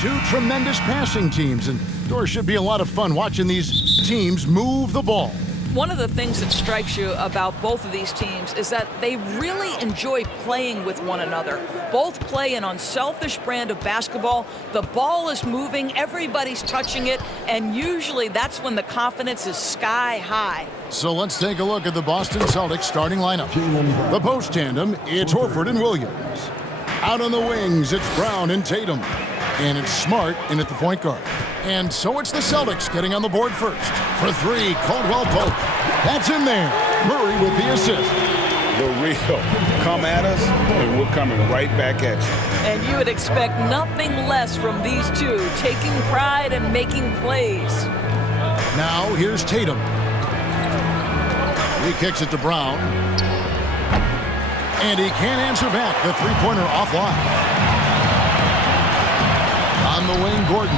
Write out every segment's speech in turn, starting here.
Two tremendous passing teams, and there should be a lot of fun watching these teams move the ball. One of the things that strikes you about both of these teams is that they really enjoy playing with one another. Both play an unselfish brand of basketball. The ball is moving, everybody's touching it, and usually that's when the confidence is sky high. So let's take a look at the Boston Celtics starting lineup. The post tandem, it's Horford and Williams. Out on the wings, it's Brown and Tatum. And it's Smart in at the point guard. And so it's the Celtics getting on the board first. For three, Caldwell Pope. That's in there. Murray with the assist. The real. Come at us, and we're coming right back at you. And you would expect nothing less from these two, taking pride and making plays. Now here's Tatum. He kicks it to Brown. And he can't answer back. The three-pointer offline. On the wing, Gordon.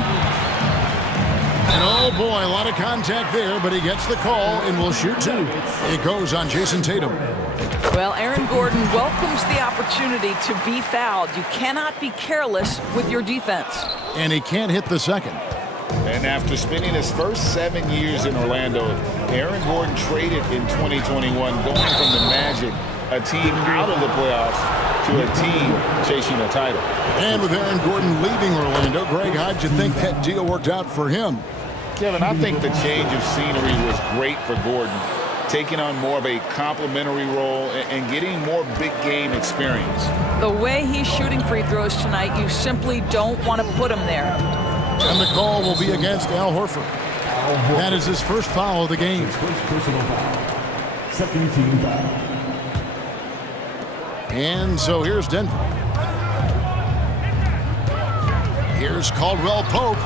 And oh boy, a lot of contact there, but he gets the call and will shoot two. It goes on Jason Tatum. Well, Aaron Gordon welcomes the opportunity to be fouled. You cannot be careless with your defense. And he can't hit the second. And after spending his first 7 years in Orlando, Aaron Gordon traded in 2021, going from the Magic, a team out of the playoffs, to a team chasing a title. And with Aaron Gordon leaving Orlando, Greg, how'd you think that deal worked out for him? Kevin, I think the change of scenery was great for Gordon, taking on more of a complimentary role and getting more big game experience. The way he's shooting free throws tonight, you simply don't want to put him there. And the call will be against Al Horford. That is his first foul of the game. Personal foul. Second team foul. And so here's Denver. Here's Caldwell Pope.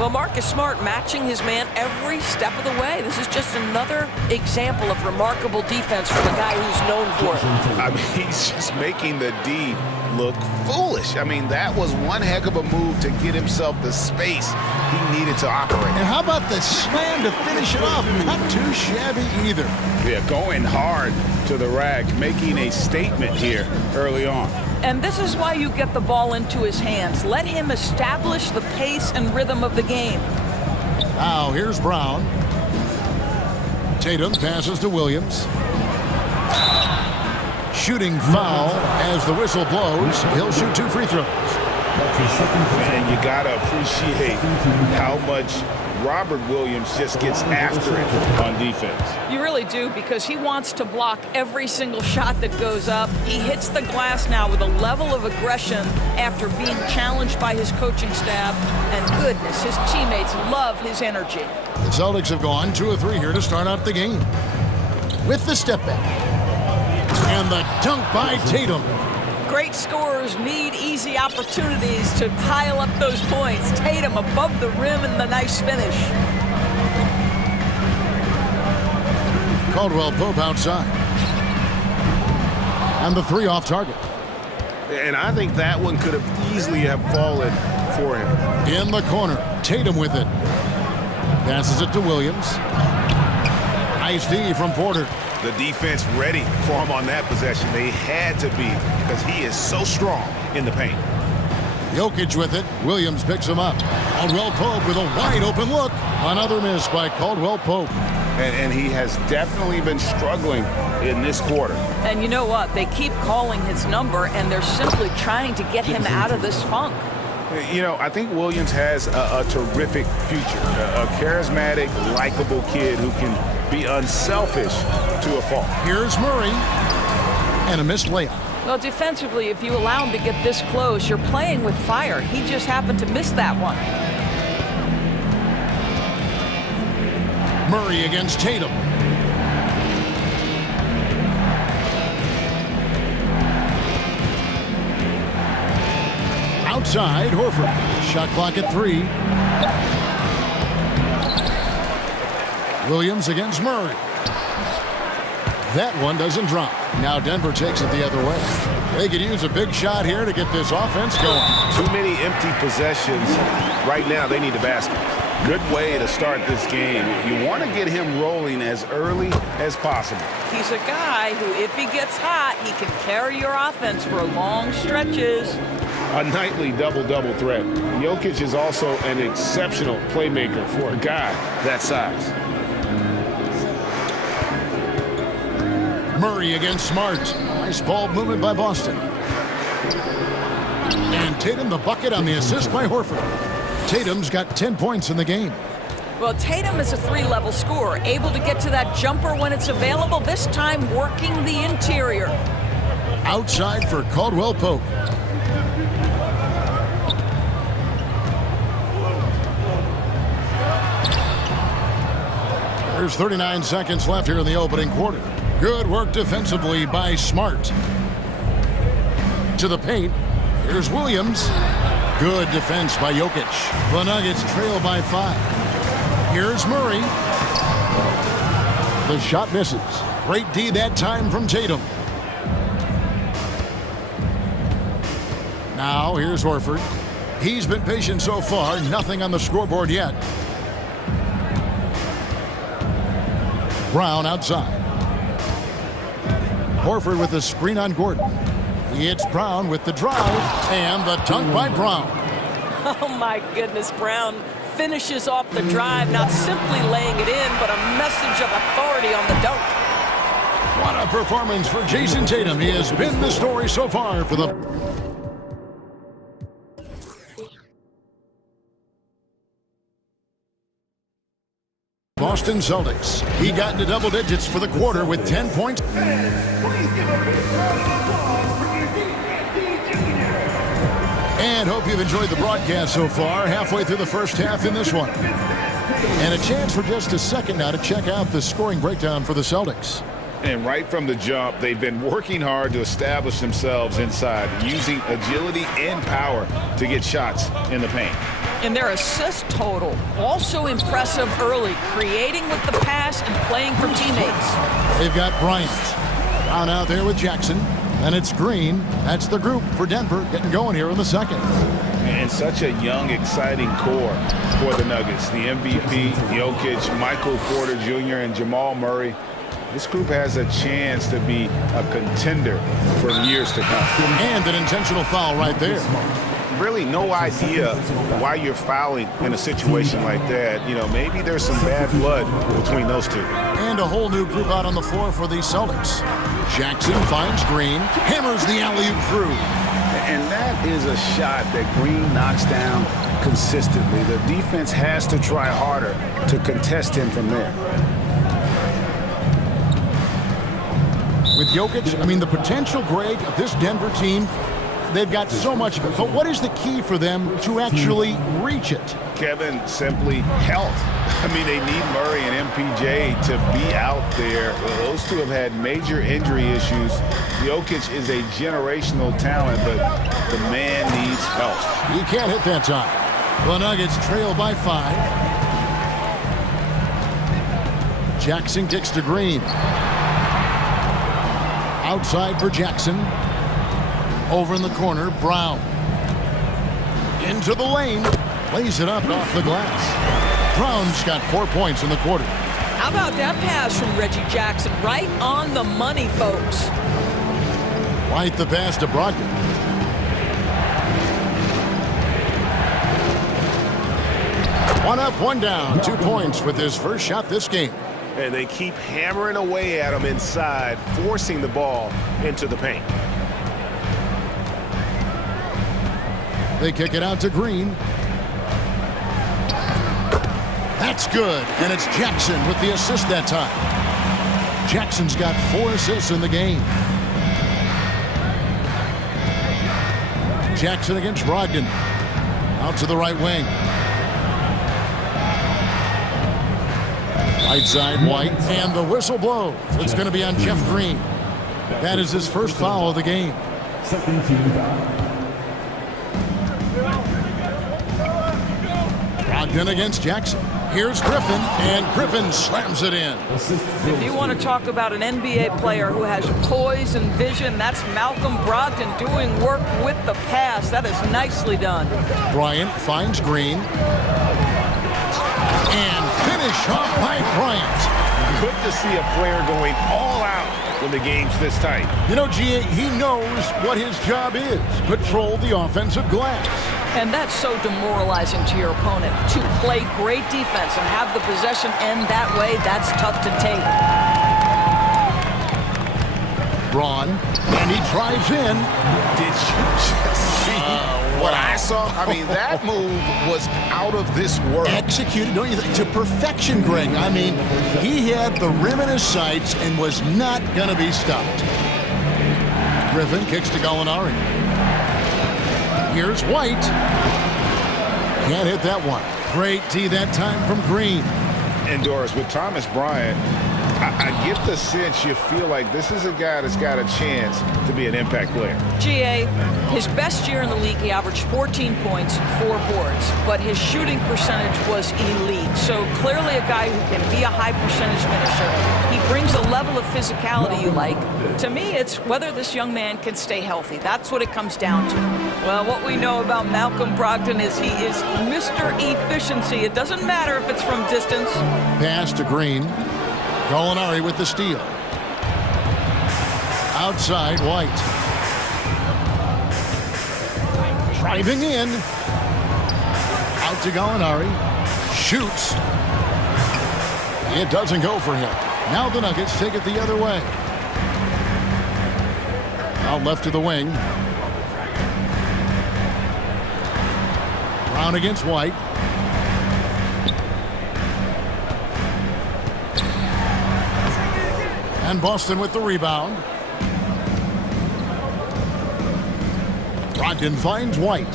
Well, Marcus Smart matching his man every step of the way. This is just another example of remarkable defense from a guy who's known for it. I mean, he's just making the D look foolish. I mean, that was one heck of a move to get himself the space he needed to operate. And how about the slam to finish it off? Not too shabby either. Yeah, going hard to the rack, making a statement here early on. And this is why you get the ball into his hands. Let him establish the pace and rhythm of the game. Now here's Brown. Tatum passes to Williams. Shooting foul as the whistle blows. He'll shoot two free throws. And you gotta appreciate how much Robert Williams just gets after it on defense. You really do, because he wants to block every single shot that goes up. He hits the glass now with a level of aggression after being challenged by his coaching staff. And goodness, his teammates love his energy. The Celtics have gone 2 of 3 here to start out the game. With the step back. And the dunk by Tatum. Great scorers need easy opportunities to pile up those points. Tatum above the rim and the nice finish. Caldwell Pope outside. And the three off target. And I think that one could have easily have fallen for him. In the corner, Tatum with it. Passes it to Williams. Nice D from Porter. The defense ready for him on that possession. They had to be, because he is so strong in the paint. Jokic with it. Williams picks him up. Caldwell Pope with a wide open look. Another miss by Caldwell Pope. And he has definitely been struggling in this quarter. And you know what? They keep calling his number, and they're simply trying to get him out of this funk. You know, I think Williams has a terrific future. A charismatic, likable kid who can be unselfish to a fault. Here's Murray. And a missed layup. Well, defensively, if you allow him to get this close, you're playing with fire. He just happened to miss that one. Murray against Tatum. Outside, Horford. Shot clock at 3. Williams against Murray. That one doesn't drop. Now Denver takes it the other way. They could use a big shot here to get this offense going. Too many empty possessions. Right now, they need a basket. Good way to start this game. You want to get him rolling as early as possible. He's a guy who, if he gets hot, he can carry your offense for long stretches. a nightly double-double threat. Jokic is also an exceptional playmaker for a guy that size. Murray against Smart. Nice ball movement by Boston. And Tatum the bucket on the assist by Horford. Tatum's got 10 points in the game. Well, Tatum is a three-level scorer, able to get to that jumper when it's available, this time working the interior. Outside for Caldwell Pope. There's 39 seconds left here in the opening quarter. Good work defensively by Smart. To the paint. Here's Williams. Good defense by Jokic. The Nuggets trail by 5. Here's Murray. The shot misses. Great D that time from Tatum. Now here's Horford. He's been patient so far. Nothing on the scoreboard yet. Brown outside. Horford with the screen on Gordon. It's Brown with the drive and the dunk by Brown. Oh my goodness, Brown finishes off the drive, not simply laying it in, but a message of authority on the dunk. What a performance for Jason Tatum. He has been the story so far for the Boston Celtics. He got into double digits for the quarter with 10 points. And hope you've enjoyed the broadcast so far. Halfway through the first half in this one. And a chance for just a second now to check out the scoring breakdown for the Celtics. And right from the jump, they've been working hard to establish themselves inside, using agility and power to get shots in the paint. And their assist total, also impressive early, creating with the pass and playing for teammates. They've got Bryant. Brown out there with Jackson. And it's Green. That's the group for Denver getting going here in the second. And such a young, exciting core for the Nuggets. The MVP, Jokic, Michael Porter Jr., and Jamal Murray. This group has a chance to be a contender for years to come. And an intentional foul right there. Really no idea why you're fouling in a situation like that. You know, maybe there's some bad blood between those two. And a whole new group out on the floor for the Celtics. Jackson finds Green, hammers the alley-oop through. And that is a shot that Green knocks down consistently. The defense has to try harder to contest him from there. With Jokic, I mean, the potential, Greg, of this Denver team, they've got so much of it. But what is the key for them to actually reach it? Kevin, simply health. I mean, they need Murray and MPJ to be out there. Those two have had major injury issues. Jokic is a generational talent, but the man needs help. He can't hit that time. The Nuggets trail by 5. Jackson kicks to Green. Outside for Jackson. Over in the corner, Brown. Into the lane. Lays it up and off the glass. Brown's got 4 points in the quarter. How about that pass from Reggie Jackson? Right on the money, folks. Right the pass to Brogdon. One up, one down. 2 points with his first shot this game. And they keep hammering away at him inside, forcing the ball into the paint. They kick it out to Green. That's good, and it's Jackson with the assist that time. Jackson's got 4 assists in the game. Jackson against Brogdon. Out to the right wing. Right side, White, and the whistle blows. It's going to be on Jeff Green. That is his first foul of the game. Second team foul. Brogdon against Jackson. Here's Griffin, and Griffin slams it in. If you want to talk about an NBA player who has poise and vision, that's Malcolm Brogdon doing work with the pass. That is nicely done. Bryant finds Green. And finish off by Bryant. good to see a player going all out when the game's this tight. You know, G.A., he knows what his job is. Patrol the offensive glass. And that's so demoralizing to your opponent. To play great defense and have the possession end that way, that's tough to take. Braun, and he drives in. Did you just see what I saw? I mean, that move was out of this world. Executed, don't you think, to perfection, Greg. I mean, he had the rim in his sights and was not going to be stopped. Griffin kicks to Gallinari. Here's White. Can't hit that one. Great D that time from Green. And Doris, with Thomas Bryant, I get the sense you feel like this is a guy that's got a chance to be an impact player. GA, his best year in the league, he averaged 14 points, 4 boards, but his shooting percentage was elite. So clearly a guy who can be a high percentage finisher. He brings a level of physicality you like. To me, it's whether this young man can stay healthy. That's what it comes down to. Well, what we know about Malcolm Brogdon is he is Mr. Efficiency. It doesn't matter if it's from distance. Pass to Green. Gallinari with the steal. Outside, White. Driving in. Out to Gallinari. Shoots. It doesn't go for him. Now the Nuggets take it the other way. Out left to the wing. Brown against White. And Boston with the rebound. Brogdon finds White.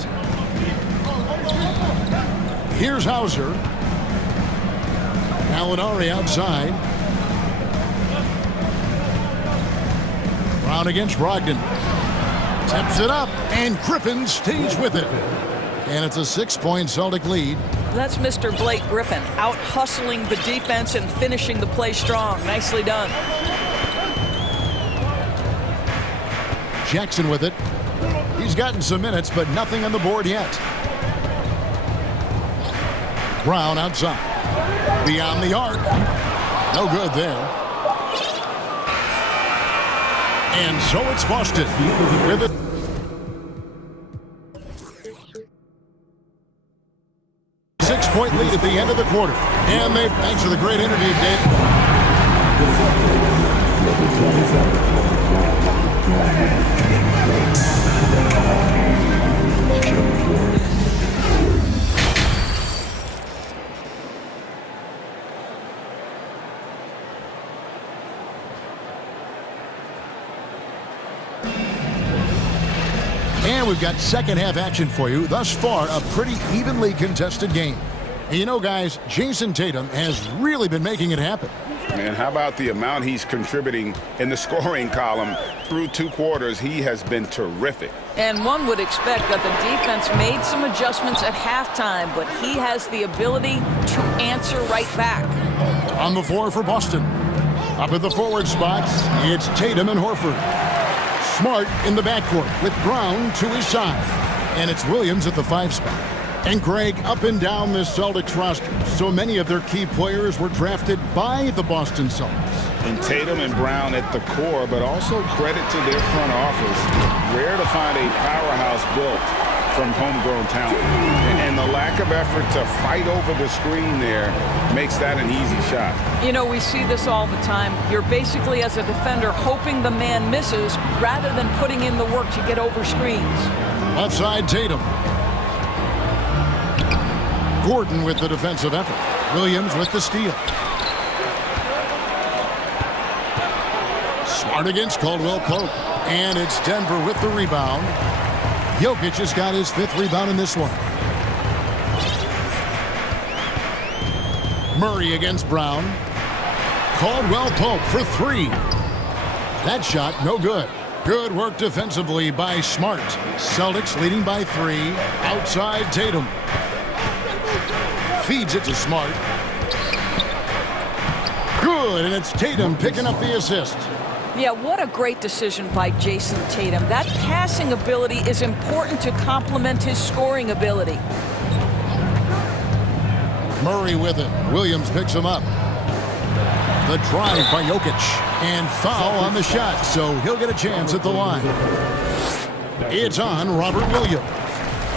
Here's Hauser. Gallinari outside. Brown against Brogdon. Tips it up, and Griffin stays with it. And it's a 6-point Celtic lead. That's Mr. Blake Griffin, out hustling the defense and finishing the play strong. Nicely done. Jackson with it. He's gotten some minutes, but nothing on the board yet. Brown outside. Beyond the arc. No good there. And so it's Boston with it. Six-point lead at the end of the quarter. And thanks for the great interview, Dave. And we've got second half action for you. Thus far, a pretty evenly contested game. And you know, guys, Jason Tatum has really been making it happen. Man, how about the amount he's contributing in the scoring column through 2 quarters? He has been terrific. And one would expect that the defense made some adjustments at halftime, but he has the ability to answer right back. On the floor for Boston. Up at the forward spots, it's Tatum and Horford. Smart in the backcourt with Brown to his side. And it's Williams at the 5 spot. And Greg, up and down this Celtics roster, so many of their key players were drafted by the Boston Celtics. And Tatum and Brown at the core, but also credit to their front office. Rare to find a powerhouse built from homegrown talent. And the lack of effort to fight over the screen there makes that an easy shot. You know, we see this all the time. You're basically, as a defender, hoping the man misses rather than putting in the work to get over screens. Left side, Tatum. Gordon with the defensive effort. Williams with the steal. Smart against Caldwell Pope. And it's Denver with the rebound. Jokic has got his 5th rebound in this one. Murray against Brown. Caldwell Pope for 3. That shot no good. Good work defensively by Smart. Celtics leading by 3. Outside Tatum. Feeds it to Smart. Good, and it's Tatum picking up the assist. Yeah, what a great decision by Jason Tatum. That passing ability is important to complement his scoring ability. Murray with it. Williams picks him up. The drive by Jokic. And foul on the shot, so he'll get a chance at the line. It's on Robert Williams.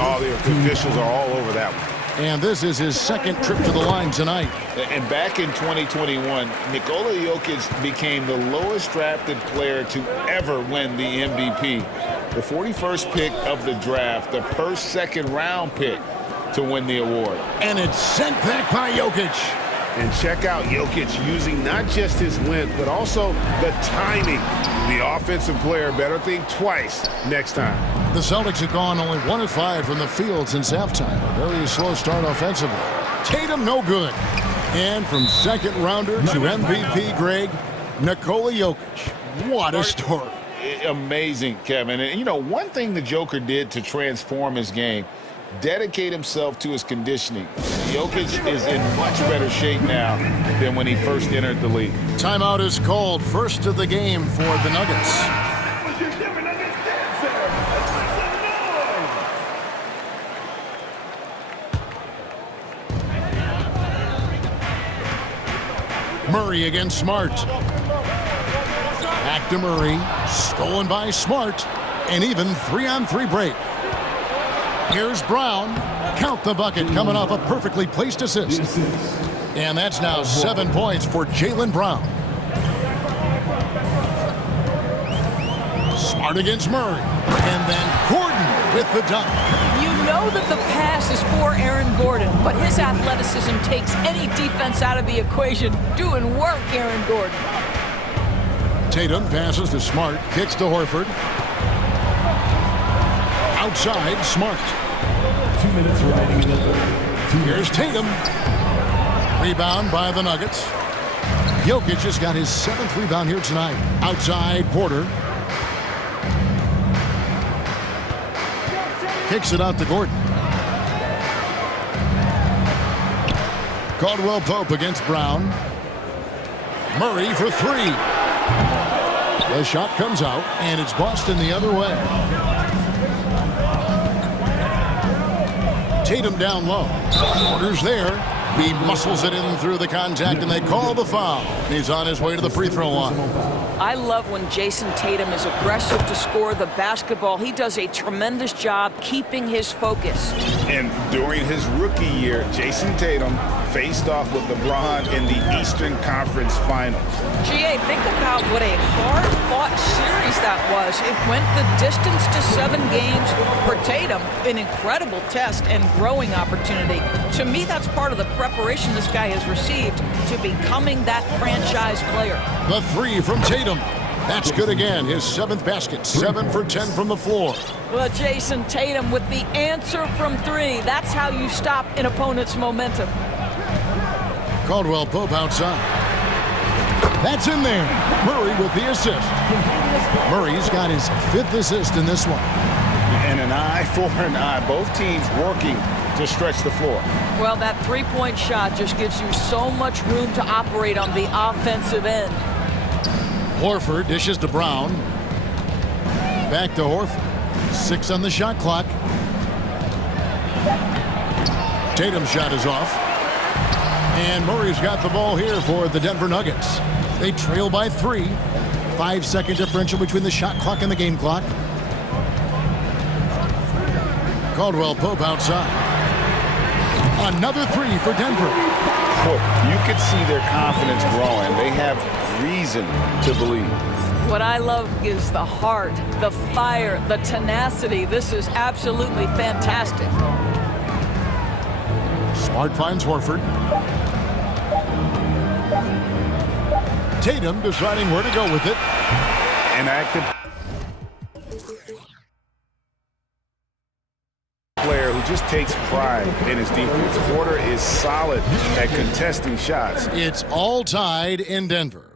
Oh, the officials are all over that one. And this is his second trip to the line tonight. And back in 2021, Nikola Jokic became the lowest drafted player to ever win the MVP. The 41st pick of the draft, the first second-round pick to win the award. And it's sent back by Jokic. And check out Jokic using not just his length, but also the timing. The offensive player better think twice next time. The Celtics have gone only 1 of 5 from the field since halftime. A very slow start offensively. Tatum, no good. And from second rounder to MVP, Greg, Nikola Jokic. What a story. Amazing, Kevin. And, you know, one thing the Joker did to transform his game, dedicate himself to his conditioning. Jokic is in much better shape now than when he first entered the league. Timeout is called. First of the game for the Nuggets. Murray against Smart. Back to Murray. Stolen by Smart. And even 3-on-3 break. Here's Brown. Count the bucket coming off a perfectly placed assist. And that's now 7 points for Jaylen Brown. Smart against Murray. And then Gordon with the dunk. You know that the pass is for Aaron Gordon, but his athleticism takes any defense out of the equation. Doing work, Aaron Gordon. Tatum passes to Smart. Kicks to Horford. Outside, Smart. 2 minutes riding in the third. Here's Tatum. Rebound by the Nuggets. Jokic has got his 7th rebound here tonight. Outside, Porter. Kicks it out to Gordon. Caldwell Pope against Brown. Murray for 3. The shot comes out, and it's Boston the other way. Tatum down low. Porter's there. He muscles it in through the contact, and they call the foul. He's on his way to the free throw line. I love when Jason Tatum is aggressive to score the basketball. He does a tremendous job keeping his focus. And during his rookie year, Jason Tatum faced off with LeBron in the Eastern Conference Finals. GA, think about what a hard-fought series that was. It went the distance to 7 games. For Tatum, an incredible test and growing opportunity. To me, that's part of the preparation this guy has received to becoming that franchise player. The 3 from Tatum. That's good again. His 7th basket. 7 for 10 from the floor. Well, Jason Tatum with the answer from 3. That's how you stop an opponent's momentum. Caldwell Pope outside. That's in there. Murray with the assist. Murray's got his 5th assist in this one. And an eye for an eye. Both teams working to stretch the floor. Well, that 3-point shot just gives you so much room to operate on the offensive end. Horford dishes to Brown. Back to Horford. 6 on the shot clock. Tatum's shot is off. And Murray's got the ball here for the Denver Nuggets. They trail by 3. 5-second differential between the shot clock and the game clock. Caldwell Pope outside. Another 3 for Denver. Boy, you could see their confidence growing. They have reason to believe. What I love is the heart, the fire, the tenacity. This is absolutely fantastic. Smart finds Horford. Tatum deciding where to go with it. An active player who just takes pride in his defense. Porter is solid at contesting shots. It's all tied in Denver.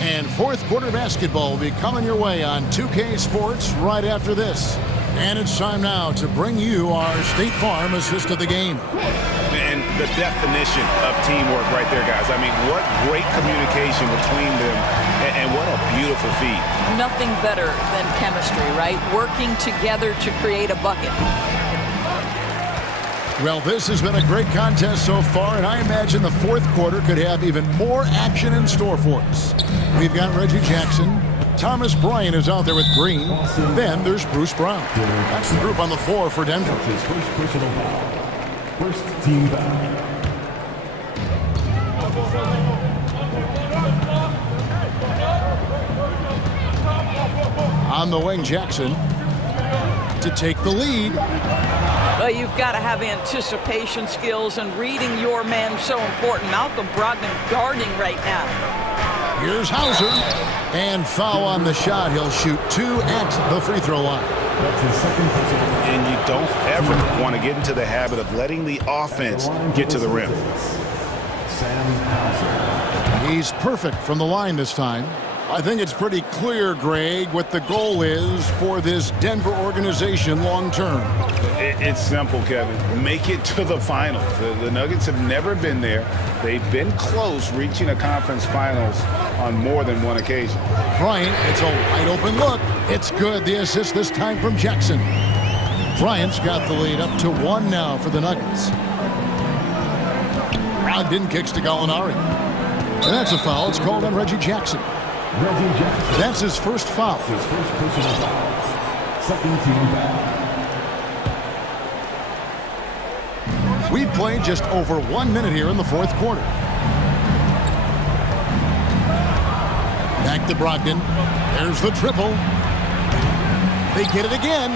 And 4th quarter basketball will be coming your way on 2K Sports right after this. And it's time now to bring you our State Farm assist of the game. And the definition of teamwork right there, guys. I mean, what great communication between them, and what a beautiful feat. Nothing better than chemistry, right? Working together to create a bucket. Well, this has been a great contest so far, and I imagine the fourth quarter could have even more action in store for us. We've got Reggie Jackson. Thomas Bryant is out there with Green. Then there's Bruce Brown. That's the group on the floor for Denver. His first personal foul. First team foul. On the wing, Jackson to take the lead. Well, you've got to have anticipation skills, and reading your man so important. Malcolm Brogdon guarding right now. Here's Hauser, and foul on the shot. He'll shoot 2 at the free throw line. That's his second personal foul. And you don't ever want to get into the habit of letting the offense get to the rim. Sam Hauser. He's perfect from the line this time. I think it's pretty clear, Greg, what the goal is for this Denver organization long term. It's simple, Kevin. Make it to the finals. The Nuggets have never been there. They've been close reaching a conference finals on more than one occasion. Bryant, it's a wide open look. It's good. The assist this time from Jackson. Bryant's got the lead up to 1 now for the Nuggets. Brogdon kicks to Gallinari. And that's a foul. It's called on Reggie Jackson. Reggie Jackson. That's his first foul. His first personal foul. Second team foul. We've played just over 1 minute here in the fourth quarter. Back to Brogdon. There's the triple. They get it again.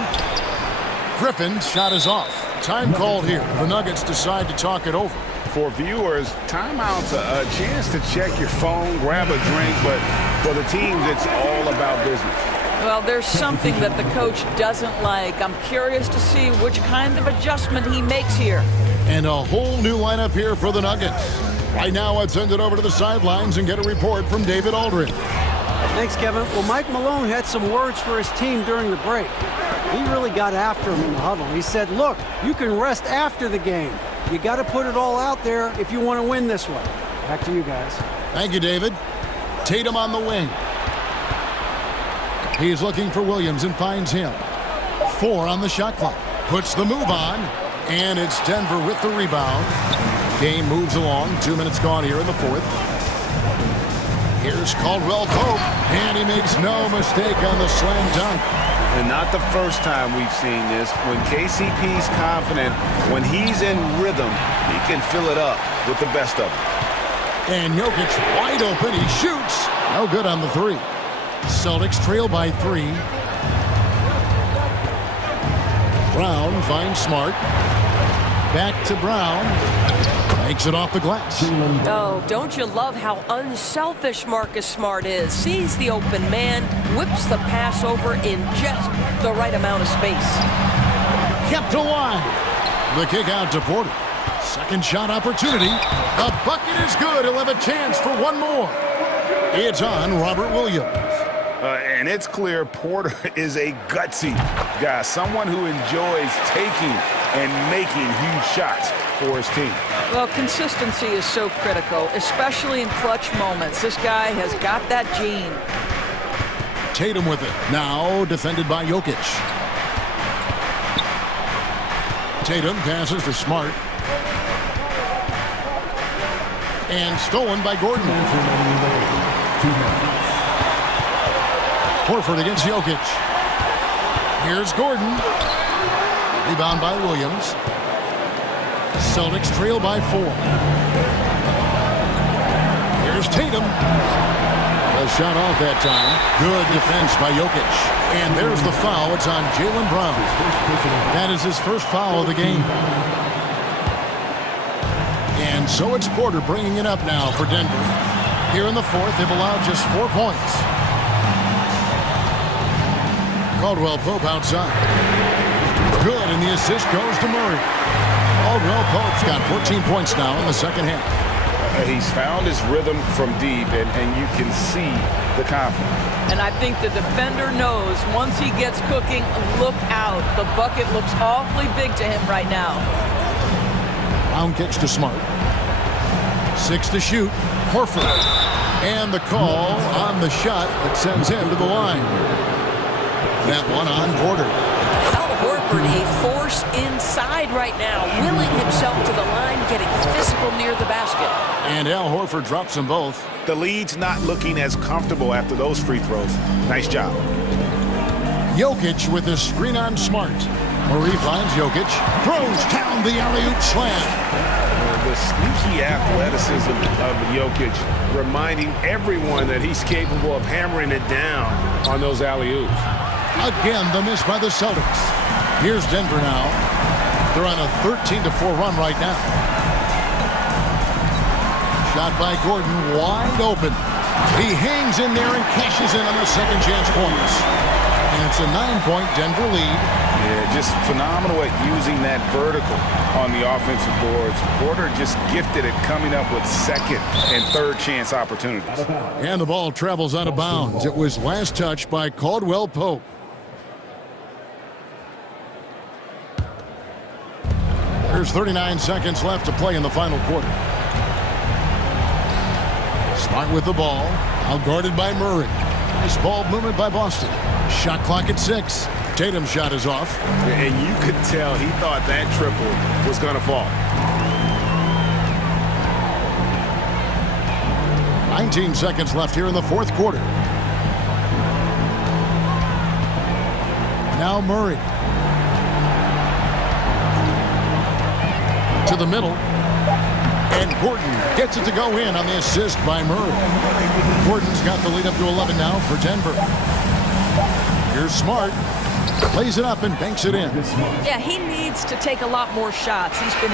Griffin's shot is off. Time called here. The Nuggets decide to talk it over. For viewers, timeout's a chance to check your phone, grab a drink, but for the teams, it's all about business. Well, there's something that the coach doesn't like. I'm curious to see which kind of adjustment he makes here. And a whole new lineup here for the Nuggets. Right now, let's send it over to the sidelines and get a report from David Aldridge. Thanks, Kevin. Well, Mike Malone had some words for his team during the break. He really got after him in the huddle. He said, look, you can rest after the game. You got to put it all out there if you want to win this one. Back to you guys. Thank you, David. Tatum on the wing. He's looking for Williams and finds him. 4 on the shot clock. Puts the move on, and it's Denver with the rebound. Game moves along. 2 minutes gone here in the fourth. Here's Caldwell Pope, and he makes no mistake on the slam dunk. And not the first time we've seen this. When KCP's confident, when he's in rhythm, he can fill it up with the best of them. And Jokic wide open. He shoots. No good on the 3. Celtics trail by 3. Brown finds Smart. Back to Brown. Makes it off the glass. Oh, don't you love how unselfish Marcus Smart is? Sees the open man, whips the pass over in just the right amount of space. Kept alive. The kick out to Porter. Second shot opportunity. The bucket is good. He'll have a chance for one more. It's on Robert Williams. And it's clear Porter is a gutsy guy, someone who enjoys taking and making huge shots for his team. Well, consistency is so critical, especially in clutch moments. This guy has got that gene. Tatum with it. Now defended by Jokic. Tatum passes to Smart. And stolen by Gordon. Horford against Jokic. Here's Gordon. Rebound by Williams. Celtics trail by 4. Here's Tatum. A shot off that time. Good defense by Jokic. And there's the foul. It's on Jaylen Brown. That is his first foul of the game. And so it's Porter bringing it up now for Denver. Here in the fourth, they've allowed just 4 points. Caldwell Pope outside. Good, and the assist goes to Murray. Caldwell Pope's got 14 points now in the second half. He's found his rhythm from deep, and you can see the confidence. And I think the defender knows once he gets cooking, look out. The bucket looks awfully big to him right now. Brown kicks to Smart. 6 to shoot. Horford. And the call on the shot that sends him to the line. That one on Porter. Al Horford Horford, a force inside right now, willing himself to the line, getting physical near the basket. And Al Horford drops them both. The lead's not looking as comfortable after those free throws. Nice job. Jokic with his screen on Smart. Murray finds Jokic, throws down the alley-oop slam. The sneaky athleticism of Jokic, reminding everyone that he's capable of hammering it down on those alley-oops. Again, the miss by the Celtics. Here's Denver now. They're on a 13-4 run right now. Shot by Gordon, wide open. He hangs in there and cashes in on the second chance points. And it's a 9-point Denver lead. Yeah, just phenomenal at using that vertical on the offensive boards. Porter just gifted at coming up with second and third chance opportunities. And the ball travels out of bounds. It was last touched by Caldwell Pope. There's 39 seconds left to play in the final quarter. Smart with the ball. Out guarded by Murray. Nice ball movement by Boston. Shot clock at 6. Tatum's shot is off. And you could tell he thought that triple was going to fall. 19 seconds left here in the fourth quarter. Now Murray. To the middle. And Gordon gets it to go in on the assist by Murray. Gordon's got the lead up to 11 now for Denver. Here's Smart. Plays it up and banks it in. Yeah, he needs to take a lot more shots. He's been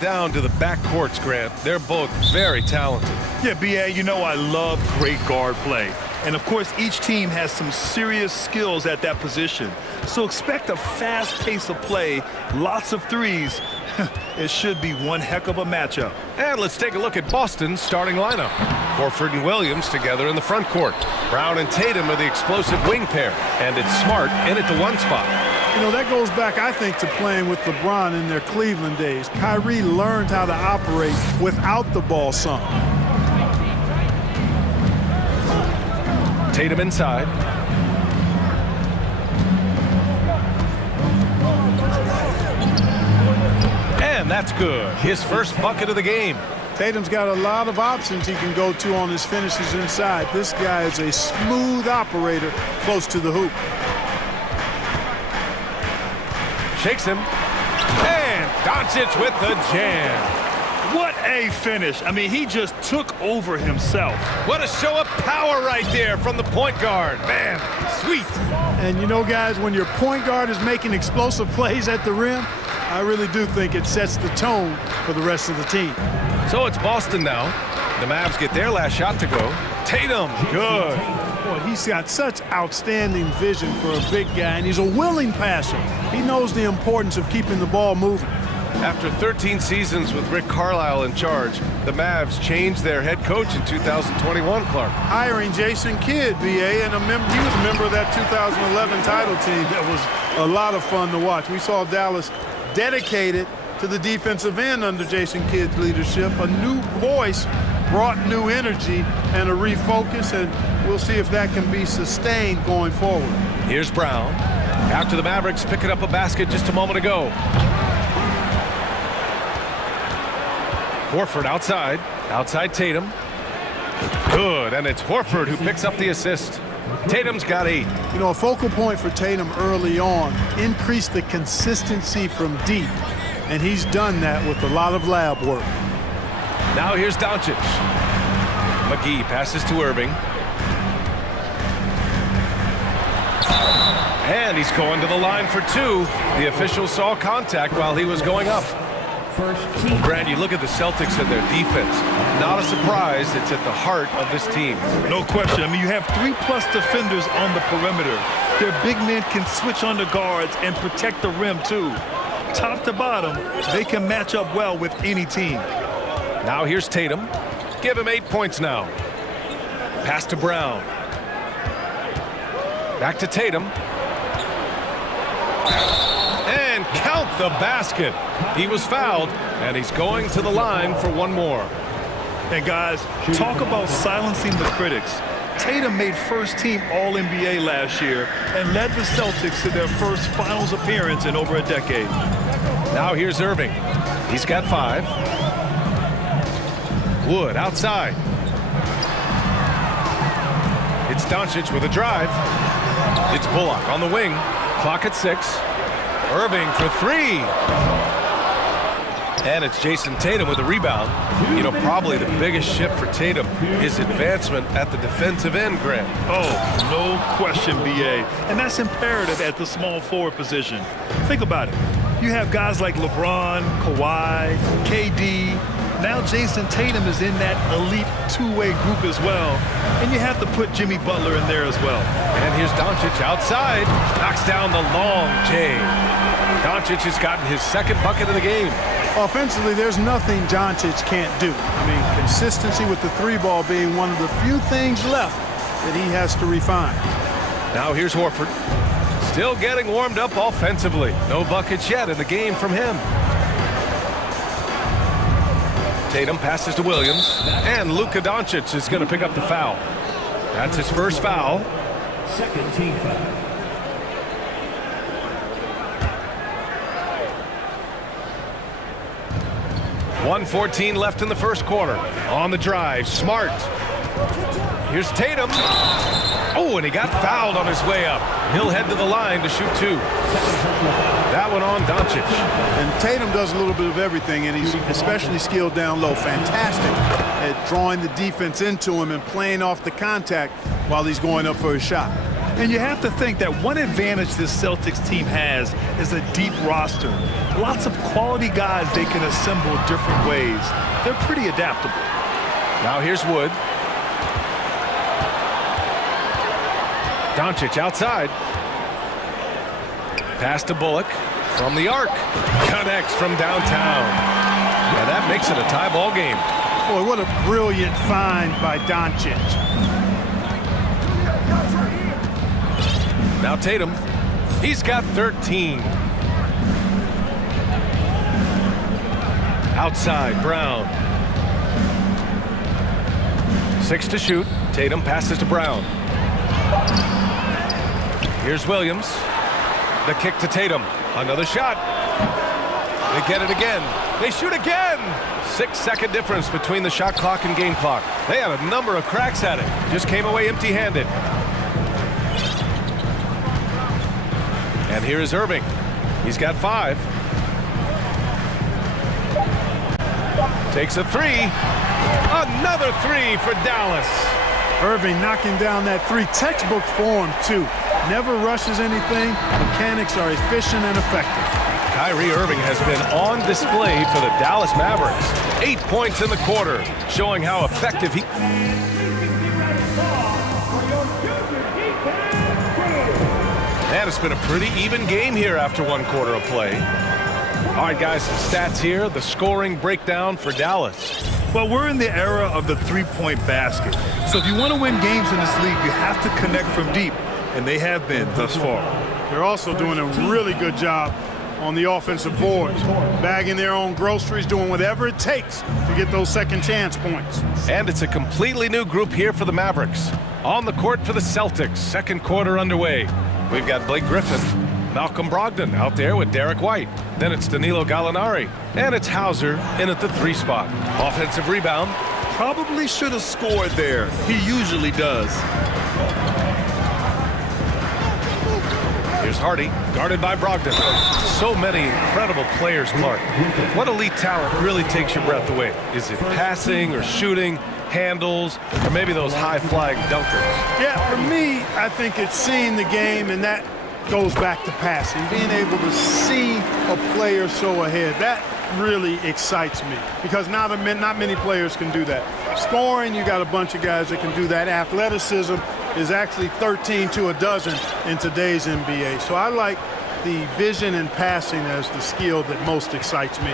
Down to the back courts, Grant. They're both very talented. Yeah, B.A., you know I love great guard play. And, of course, each team has some serious skills at that position. So expect a fast pace of play, lots of threes. It should be one heck of a matchup. And let's take a look at Boston's starting lineup. Horford and Williams together in the front court. Brown and Tatum are the explosive wing pair. And it's Smart in at the one spot. You know, that goes back, I think, to playing with LeBron in their Cleveland days. Kyrie learned how to operate without the ball some. Tatum inside. And that's good. His first bucket of the game. Tatum's got a lot of options he can go to on his finishes inside. This guy is a smooth operator close to the hoop. Shakes him. And Doncic with the jam. What a finish. I mean, he just took over himself. What a show of power right there from the point guard. Man, sweet. And you know, guys, when your point guard is making explosive plays at the rim, I really do think it sets the tone for the rest of the team. So it's Boston now. The Mavs get their last shot to go. Tatum, good. Boy, he's got such outstanding vision for a big guy, and he's a willing passer. He knows the importance of keeping the ball moving. After 13 seasons with Rick Carlisle in charge, the Mavs changed their head coach in 2021, Clark. Hiring Jason Kidd, B.A., and he was a member of that 2011 title team. That was a lot of fun to watch. We saw Dallas dedicated to the defensive end under Jason Kidd's leadership. A new voice brought new energy and a refocus, and we'll see if that can be sustained going forward. Here's Brown. After the Mavericks picking up a basket just a moment ago. Horford outside Tatum. Good, and it's Horford who picks up the assist. Tatum's got 8. You know, a focal point for Tatum early on, increase the consistency from deep, and he's done that with a lot of lab work. Now here's Doncic. McGee passes to Irving. And he's going to the line for 2. The official saw contact while he was going up. Brand, you look at the Celtics and their defense. Not a surprise, it's at the heart of this team. No question. I mean, you have 3+ defenders on the perimeter. Their big men can switch on the guards and protect the rim, too. Top to bottom, they can match up well with any team. Now here's Tatum. Give him 8 points now. Pass to Brown. Back to Tatum. And count the basket. He was fouled, and he's going to the line for one more. And guys, talk about silencing the critics. Tatum made first-team All-NBA last year and led the Celtics to their first finals appearance in over a decade. Now here's Irving. He's got 5. Wood outside. It's Doncic with a drive. It's Bullock on the wing. Clock at 6. Irving for 3. And it's Jason Tatum with a rebound. You know, probably the biggest shift for Tatum, his advancement at the defensive end, Grant. Oh, no question, B.A. And that's imperative at the small forward position. Think about it. You have guys like LeBron, Kawhi, KD. Now Jason Tatum is in that elite two-way group as well. And you have to put Jimmy Butler in there as well. And here's Doncic outside. Knocks down the long J. Doncic has gotten his second bucket of the game. Offensively, there's nothing Doncic can't do. I mean, consistency with the 3-ball being one of the few things left that he has to refine. Now here's Horford. Still getting warmed up offensively. No buckets yet in the game from him. Tatum passes to Williams, and Luka Doncic is going to pick up the foul. That's his first foul. Second team foul. .114 left in the first quarter. On the drive, Smart. Here's Tatum. Oh, and he got fouled on his way up. He'll head to the line to shoot 2. That one on Doncic. And Tatum does a little bit of everything, and he's especially skilled down low. Fantastic at drawing the defense into him and playing off the contact while he's going up for his shot. And you have to think that one advantage this Celtics team has is a deep roster. Lots of quality guys they can assemble different ways. They're pretty adaptable. Now here's Wood. Doncic outside. Pass to Bullock from the arc. Connects from downtown. Now that makes it a tie ball game. Boy, what a brilliant find by Doncic. Now Tatum. He's got 13. Outside, Brown. 6 to shoot. Tatum passes to Brown. Here's Williams. The kick to Tatum. Another shot. They get it again. They shoot again. 6-second difference between the shot clock and game clock. They had a number of cracks at it. Just came away empty-handed. And here is Irving. He's got 5. Takes a 3. Another 3 for Dallas. Irving knocking down that 3. Textbook form, too. Never rushes anything. Mechanics are efficient and effective. Kyrie Irving has been on display for the Dallas Mavericks. 8 points in the quarter, showing how effective he... And it's been a pretty even game here after 1 quarter of play. All right, guys, some stats here. The scoring breakdown for Dallas. Well, we're in the era of the three-point basket. So if you want to win games in this league, you have to connect from deep. And they have been thus far. They're also doing a really good job on the offensive boards, bagging their own groceries, doing whatever it takes to get those second chance points. And it's a completely new group here for the Mavericks. On the court for the Celtics, second quarter underway. We've got Blake Griffin, Malcolm Brogdon out there with Derek White. Then it's Danilo Gallinari, and it's Hauser in at the 3 spot. Offensive rebound. Probably should have scored there. He usually does. Here's Hardy, guarded by Brogdon. So many incredible players, Clark. What elite talent really takes your breath away? Is it passing or shooting, handles, or maybe those high-flying dunkers? Yeah, for me, I think it's seeing the game, and that goes back to passing. Being able to see a player so ahead, that really excites me because not many players can do that. Scoring, you got a bunch of guys that can do that. Athleticism is actually 13 to a dozen in today's NBA. So I like the vision and passing as the skill that most excites me.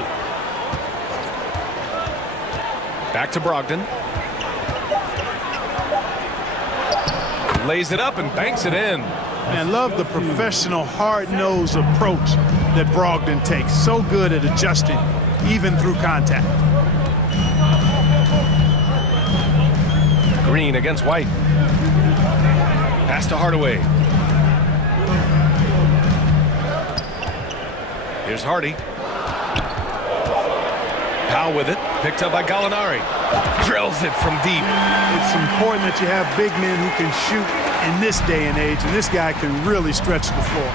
Back to Brogdon. Lays it up and banks it in. Man, love the professional, hard-nosed approach that Brogdon takes. So good at adjusting, even through contact. Green against White. Pass to Hardaway. Here's Hardy. Powell with it. Picked up by Gallinari. Drills it from deep. It's important that you have big men who can shoot in this day and age, and this guy can really stretch the floor.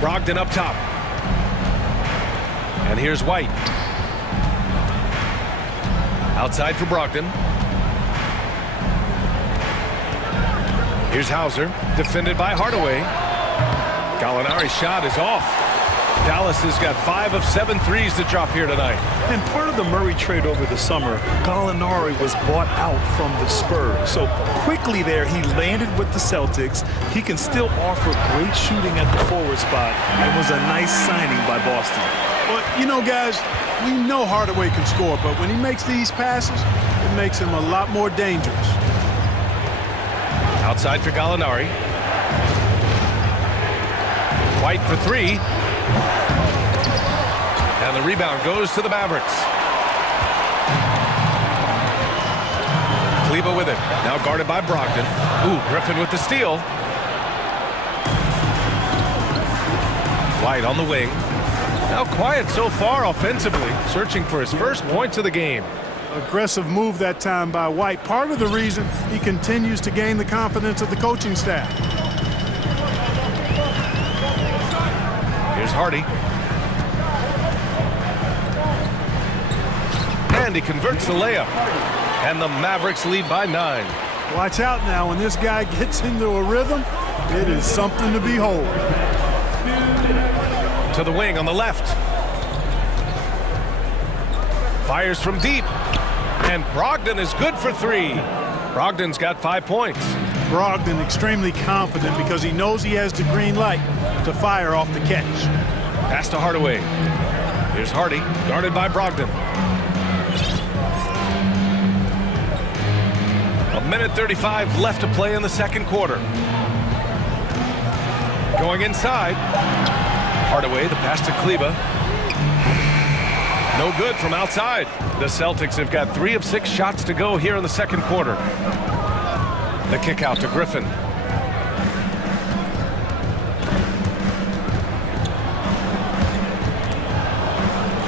Brogdon up top. And here's White. Outside for Brogdon. Here's Hauser, defended by Hardaway. Gallinari's shot is off. Dallas has got 5 of 7 threes to drop here tonight. And part of the Murray trade over the summer, Gallinari was bought out from the Spurs. So quickly there, he landed with the Celtics. He can still offer great shooting at the forward spot and was a nice signing by Boston. Well, you know, guys, we know Hardaway can score, but when he makes these passes, it makes him a lot more dangerous. Outside for Gallinari. White for 3. And the rebound goes to the Mavericks. Kleba with it. Now guarded by Brogdon. Ooh, Griffin with the steal. White on the wing. Now quiet so far offensively, searching for his first points of the game. Aggressive move that time by White. Part of the reason he continues to gain the confidence of the coaching staff. Here's Hardy. And he converts the layup. And the Mavericks lead by 9. Watch out now. When this guy gets into a rhythm, it is something to behold. To the wing on the left. Fires from deep. And Brogdon is good for 3. Brogdon's got 5 points. Brogdon extremely confident because he knows he has the green light to fire off the catch. Pass to Hardaway. Here's Hardy, guarded by Brogdon. 1:35 left to play in the second quarter. Going inside. Hardaway, the pass to Kleba. No good from outside. The Celtics have got 3 of 6 shots to go here in the second quarter. The kick out to Griffin.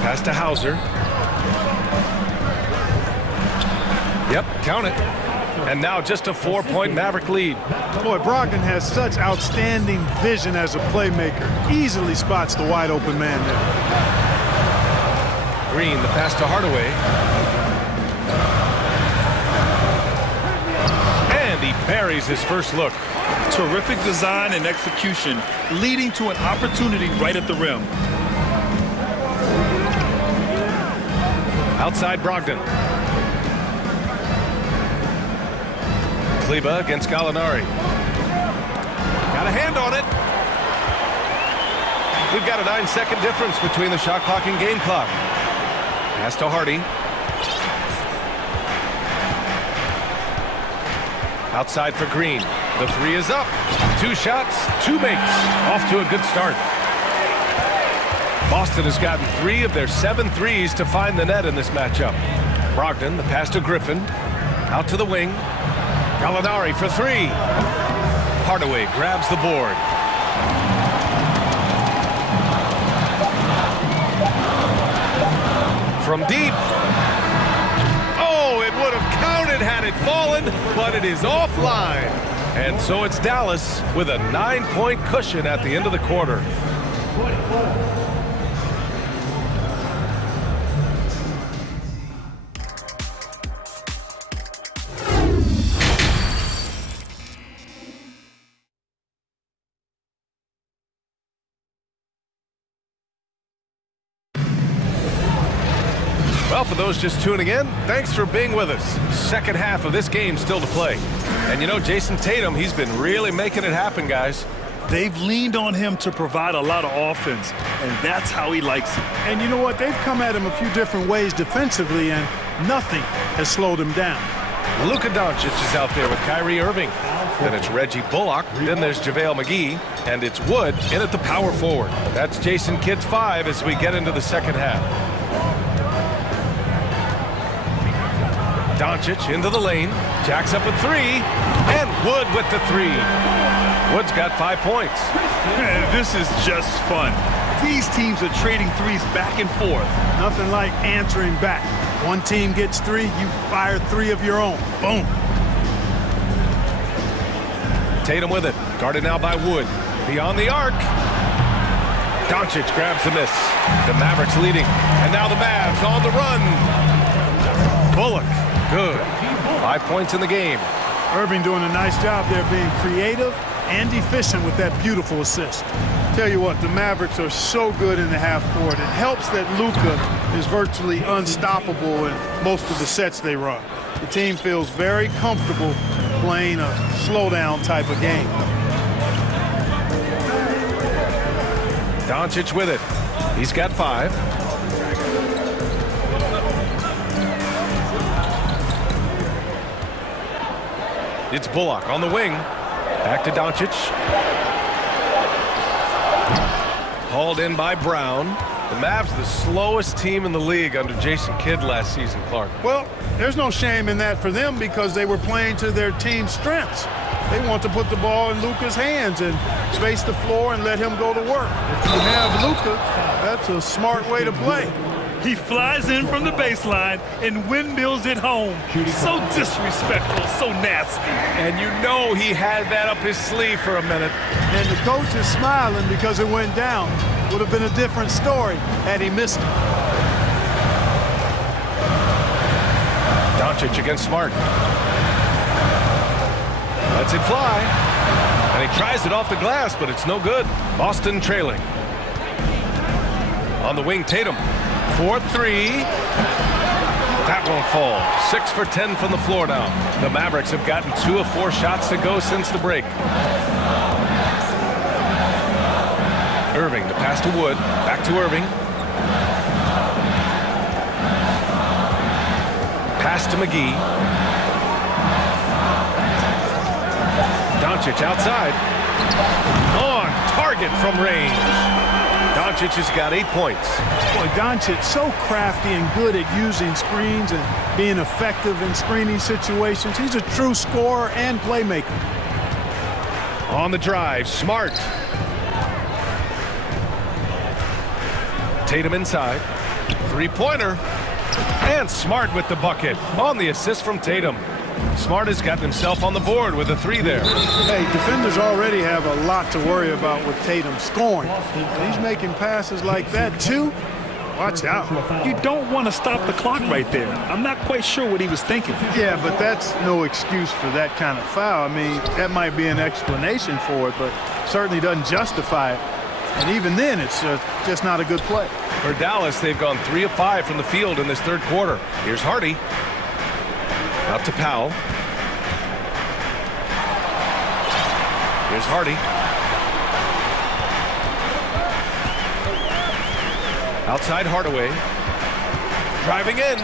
Pass to Hauser. Yep, count it. And now just a 4-point Maverick lead. Boy, Brogdon has such outstanding vision as a playmaker. Easily spots the wide open man there. Green, the pass to Hardaway. And he buries his first look. Terrific design and execution, leading to an opportunity right at the rim. Outside Brogdon. Kleba against Gallinari. Got a hand on it. We've got a 9-second difference between the shot clock and game clock. Pass to Hardy. Outside for Green. The 3 is up. 2 shots, 2 makes. Off to a good start. Boston has gotten 3 of their 7 threes to find the net in this matchup. Brogdon, the pass to Griffin. Out to the wing. Gallinari for 3. Hardaway grabs the board. From deep. Oh, it would have counted had it fallen, but it is offline. And so it's Dallas with a 9-point cushion at the end of the quarter. Well, for those just tuning in, thanks for being with us. Second half of this game still to play. And you know, Jason Tatum, he's been really making it happen, guys. They've leaned on him to provide a lot of offense, and that's how he likes it. And you know what? They've come at him a few different ways defensively, and nothing has slowed him down. Luka Doncic is out there with Kyrie Irving. Then it's Reggie Bullock. Then there's JaVale McGee. And it's Wood in at the power forward. That's Jason Kidd's 5 as we get into the second half. Doncic into the lane, jacks up a 3, and Wood with the 3. Wood's got 5 points. This is just fun. These teams are trading threes back and forth. Nothing like answering back. One team gets 3, you fire 3 of your own. Boom. Tatum with it, guarded now by Wood. Beyond the arc. Doncic grabs the miss. The Mavericks leading, and now the Mavs on the run. Bullock. Good. 5 points in the game. Irving doing a nice job there being creative and efficient with that beautiful assist. Tell you what, the Mavericks are so good in the half court. It helps that Luka is virtually unstoppable in most of the sets they run. The team feels very comfortable playing a slowdown type of game. Doncic with it. He's got 5. It's Bullock on the wing. Back to Doncic. Hauled in by Brown. The Mavs the slowest team in the league under Jason Kidd last season, Clark. Well, there's no shame in that for them because they were playing to their team's strengths. They want to put the ball in Luka's hands and space the floor and let him go to work. If you have Luka, that's a smart way to play. He flies in from the baseline and windmills it home. So disrespectful, so nasty. And you know he had that up his sleeve for a minute. And the coach is smiling because it went down. Would have been a different story had he missed it. Doncic against Smart. Lets it fly. And he tries it off the glass, but it's no good. Boston trailing. On the wing, Tatum. 4-3. That won't fall. 6 for 10 from the floor now. The Mavericks have gotten 2 of 4 shots to go since the break. Irving, the pass to Wood. Back to Irving. Pass to McGee. Doncic outside. On target from range. Doncic has got 8 points. Boy, Doncic so crafty and good at using screens and being effective in screening situations. He's a true scorer and playmaker. On the drive, Smart. Tatum inside. Three-pointer. And Smart with the bucket on the assist from Tatum. Smart has gotten himself on the board with a 3 there. Hey, defenders already have a lot to worry about with Tatum scoring. He's making passes like that, too. Watch out. You don't want to stop the clock right there. I'm not quite sure what he was thinking. Yeah, but that's no excuse for that kind of foul. I mean, that might be an explanation for it, but certainly doesn't justify it. And even then, it's just not a good play. For Dallas, they've gone 3 of 5 from the field in this third quarter. Here's Hardy. Out to Powell. Here's Hardy. Outside Hardaway. Driving in.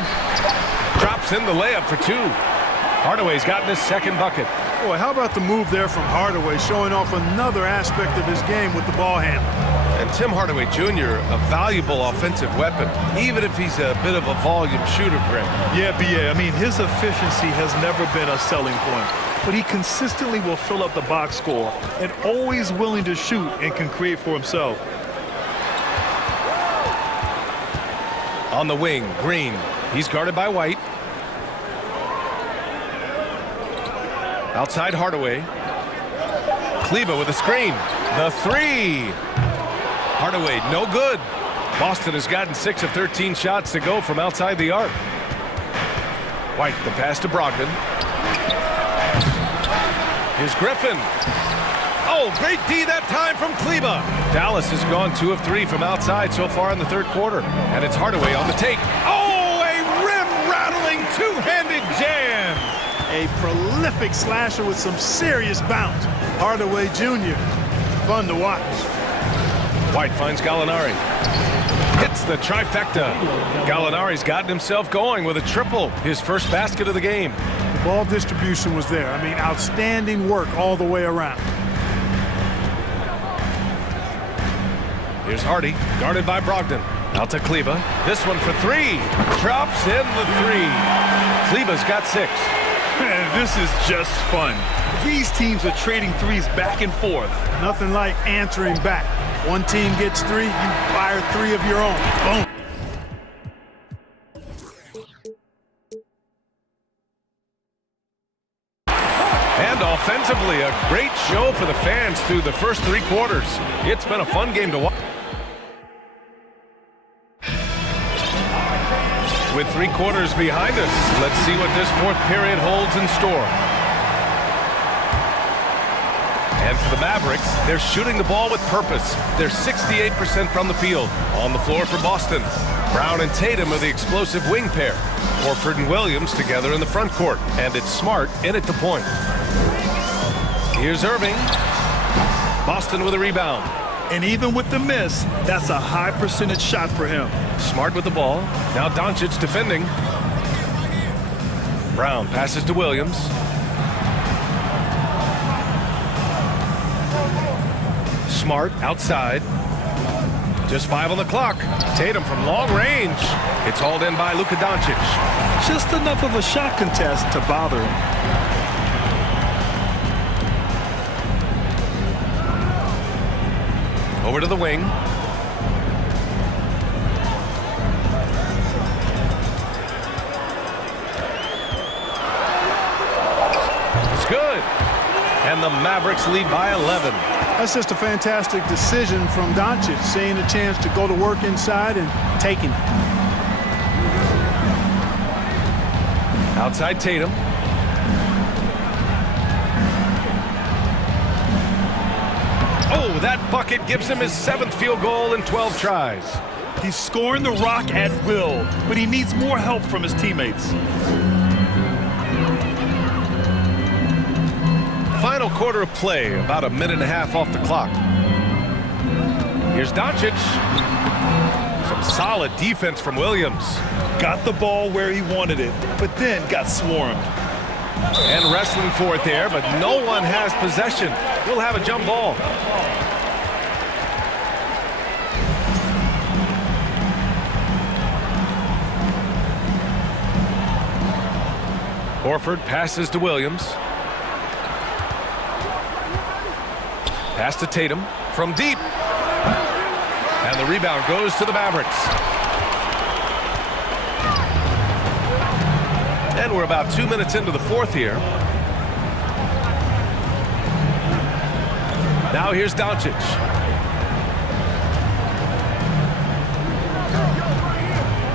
Drops in the layup for 2. Hardaway's gotten his second bucket. Boy, how about the move there from Hardaway, showing off another aspect of his game with the ball handling. And Tim Hardaway Jr., a valuable offensive weapon, even if he's a bit of a volume shooter, Grant. Yeah, B.A. I mean, his efficiency has never been a selling point, but he consistently will fill up the box score and always willing to shoot and can create for himself. On the wing, Green. He's guarded by White. Outside Hardaway. Kleba with a screen. The 3. Hardaway, no good. Boston has gotten 6 of 13 shots to go from outside the arc. White, the pass to Brogdon. Here's Griffin. Oh, great D that time from Kleba. Dallas has gone 2 of 3 from outside so far in the third quarter. And it's Hardaway on the take. Oh, a rim-rattling two-handed jam. A prolific slasher with some serious bounce. Hardaway Jr. Fun to watch. White finds Gallinari. Hits the trifecta. Gallinari's gotten himself going with a triple. His first basket of the game. The ball distribution was there. I mean, outstanding work all the way around. Here's Hardy, guarded by Brogdon. Out to Kleba. This one for 3. Drops in the 3. Kleba's got 6. Man, this is just fun. These teams are trading threes back and forth. Nothing like answering back. One team gets 3, you fire 3 of your own. Boom. And offensively, a great show for the fans through the first 3 quarters. It's been a fun game to watch. With 3 quarters behind us, let's see what this fourth period holds in store. And for the Mavericks, they're shooting the ball with purpose. They're 68% from the field. On the floor for Boston, Brown and Tatum are the explosive wing pair. Horford and Williams together in the front court. And it's Smart in at the point. Here's Irving. Boston with a rebound. And even with the miss, that's a high percentage shot for him. Smart with the ball. Now Doncic defending. Brown passes to Williams. Smart outside. Just 5 on the clock. Tatum from long range. It's hauled in by Luka Doncic. Just enough of a shot contest to bother him. Over to the wing. It's good. And the Mavericks lead by 11. That's just a fantastic decision from Doncic, seeing a chance to go to work inside and taking it. Outside Tatum. Oh, that bucket gives him his 7th field goal in 12 tries. He's scoring the rock at will, but he needs more help from his teammates. Final quarter of play, about a minute and a half off the clock. Here's Doncic. Some solid defense from Williams. Got the ball where he wanted it, but then got swarmed. And wrestling for it there, but no one has possession. We'll have a jump ball. Horford passes to Williams. Pass to Tatum from deep. And the rebound goes to the Mavericks. And we're about 2 minutes into the fourth here. Now here's Doncic.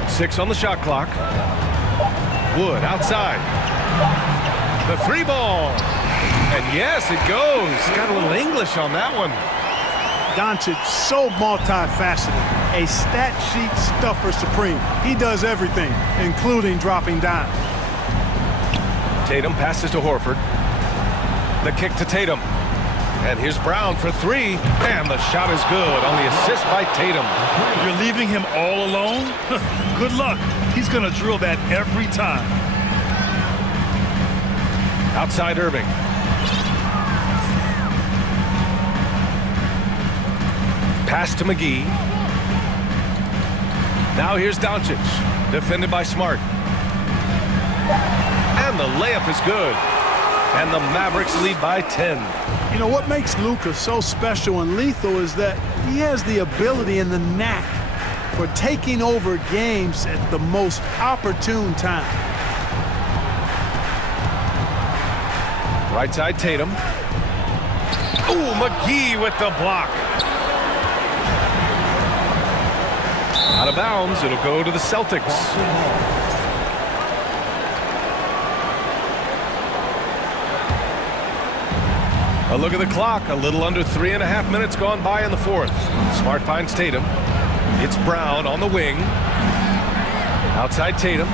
Six on the shot clock. Wood outside. The 3 ball. And yes, it goes. Got a little English on that one. Doncic, so multifaceted. A stat sheet stuffer supreme. He does everything, including dropping dimes. Tatum passes to Horford. The kick to Tatum. And here's Brown for 3. And the shot is good on the assist by Tatum. You're leaving him all alone? Good luck. He's going to drill that every time. Outside Irving. Pass to McGee. Now here's Doncic. Defended by Smart. And the layup is good. And the Mavericks lead by 10. You know, what makes Luka so special and lethal is that he has the ability and the knack for taking over games at the most opportune time. Right side Tatum. Ooh, McGee with the block. Out of bounds, it'll go to the Celtics. A look at the clock, a little under 3.5 minutes gone by in the fourth. Smart finds Tatum. It's Brown on the wing. Outside Tatum.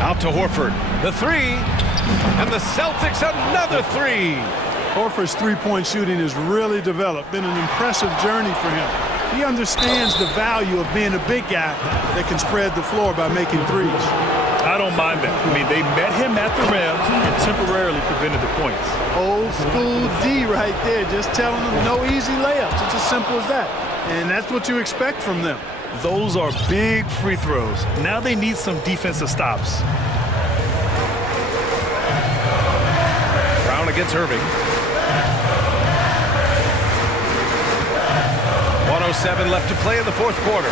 Out to Horford. The 3. And the Celtics another 3. Horford's three-point shooting has really developed. Been an impressive journey for him. He understands the value of being a big guy that can spread the floor by making threes. I don't mind that. I mean, they met him at the rim and temporarily prevented the points. Old school D right there, just telling them no easy layups. It's as simple as that. And that's what you expect from them. Those are big free throws. Now they need some defensive stops. Brown against Irving. 1:07 left to play in the fourth quarter.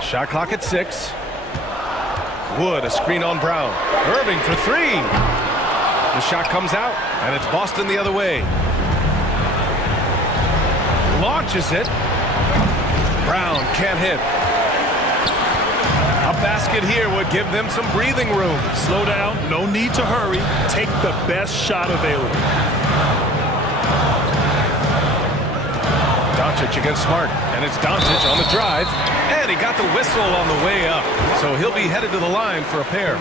Shot clock at 6. Wood, a screen on Brown. Irving for 3. The shot comes out, and it's Boston the other way. Launches it. Brown can't hit. A basket here would give them some breathing room. Slow down, no need to hurry. Take the best shot available. Doncic against Smart, and it's Doncic on the drive, and he got the whistle on the way up, so he'll be headed to the line for a pair.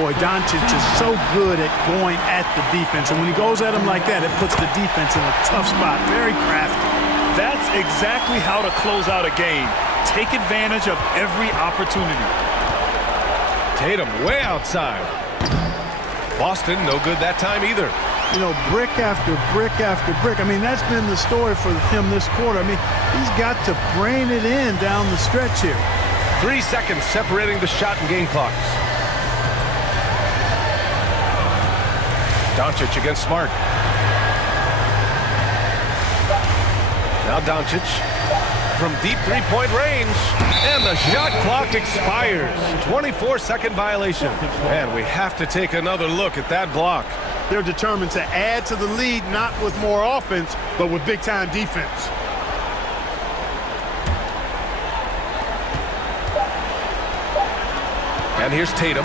Boy, Doncic is so good at going at the defense, and when he goes at him like that, it puts the defense in a tough spot. Very crafty. That's exactly how to close out a game. Take advantage of every opportunity. Tatum way outside. Boston no good that time either. You know, brick after brick after brick. I mean, that's been the story for him this quarter. I mean, he's got to brain it in down the stretch here. 3 seconds separating the shot and game clocks. Doncic against Smart. Now Doncic from deep three-point range, and the shot clock expires. 24-second violation, and we have to take another look at that block. They're determined to add to the lead, not with more offense, but with big-time defense. And here's Tatum.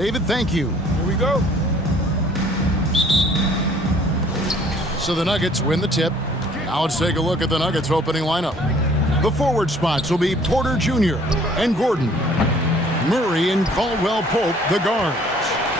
David, thank you. Here we go. So the Nuggets win the tip. Now let's take a look at the Nuggets opening lineup. The forward spots will be Porter Jr. and Gordon. Murray and Caldwell Pope, the guards.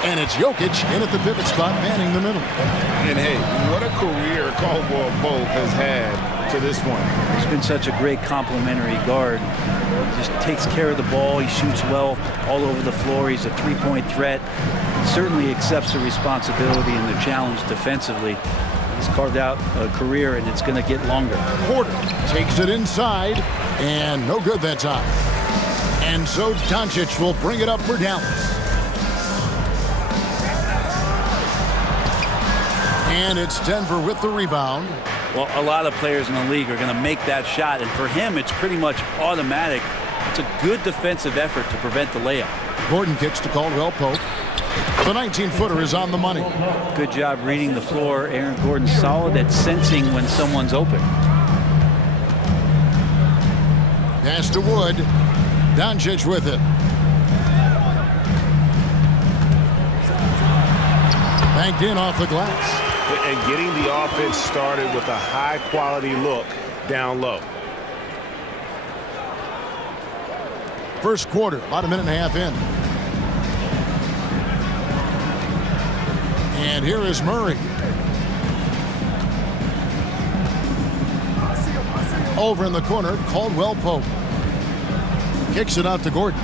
And it's Jokic in at the pivot spot, manning the middle. And hey, what a career Caldwell Pope has had to this point. He's been such a great complementary guard. He just takes care of the ball. He shoots well all over the floor. He's a three-point threat. He certainly accepts the responsibility and the challenge defensively. He's carved out a career, and it's going to get longer. Porter takes it inside, and no good that time. And so Doncic will bring it up for Dallas. And it's Denver with the rebound. Well, a lot of players in the league are going to make that shot, and for him, it's pretty much automatic. It's a good defensive effort to prevent the layup. Gordon kicks to Caldwell Pope. The 19-footer is on the money. Good job reading the floor. Aaron Gordon's solid at sensing when someone's open. Pass to Wood. Doncic with it. Banked in off the glass. And getting the offense started with a high-quality look down low. First quarter, about a minute and a half in. And here is Murray. Over in the corner, Caldwell Pope. Kicks it out to Gordon.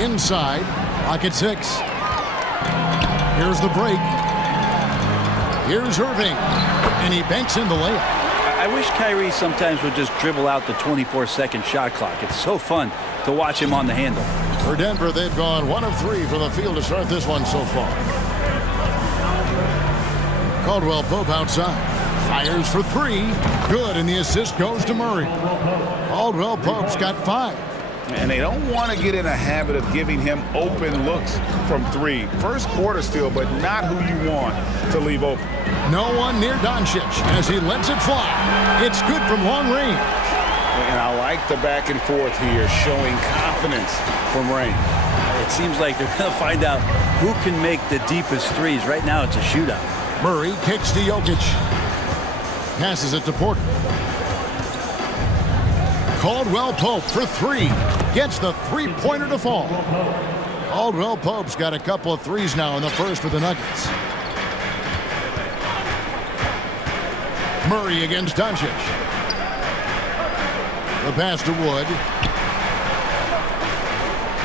Inside, Rocket 6. Here's the break. Here's Irving. And he banks in the layup. I wish Kyrie sometimes would just dribble out the 24-second shot clock. It's so fun to watch him on the handle. For Denver, they've gone 1 of 3 from the field to start this one so far. Caldwell Pope outside. Fires for 3. Good, and the assist goes to Murray. Caldwell Pope's got 5. And they don't want to get in a habit of giving him open looks from 3. First quarter still, but not who you want to leave open. No one near Doncic as he lets it fly. It's good from long range. And I like the back and forth here, showing confidence from range. It seems like they're going to find out who can make the deepest threes. Right now, it's a shootout. Murray kicks to Jokic. Passes it to Porter. Caldwell Pope for 3. Gets the three-pointer to fall. Caldwell Pope's got a couple of threes now in the first for the Nuggets. Murray against Doncic. The pass to Wood.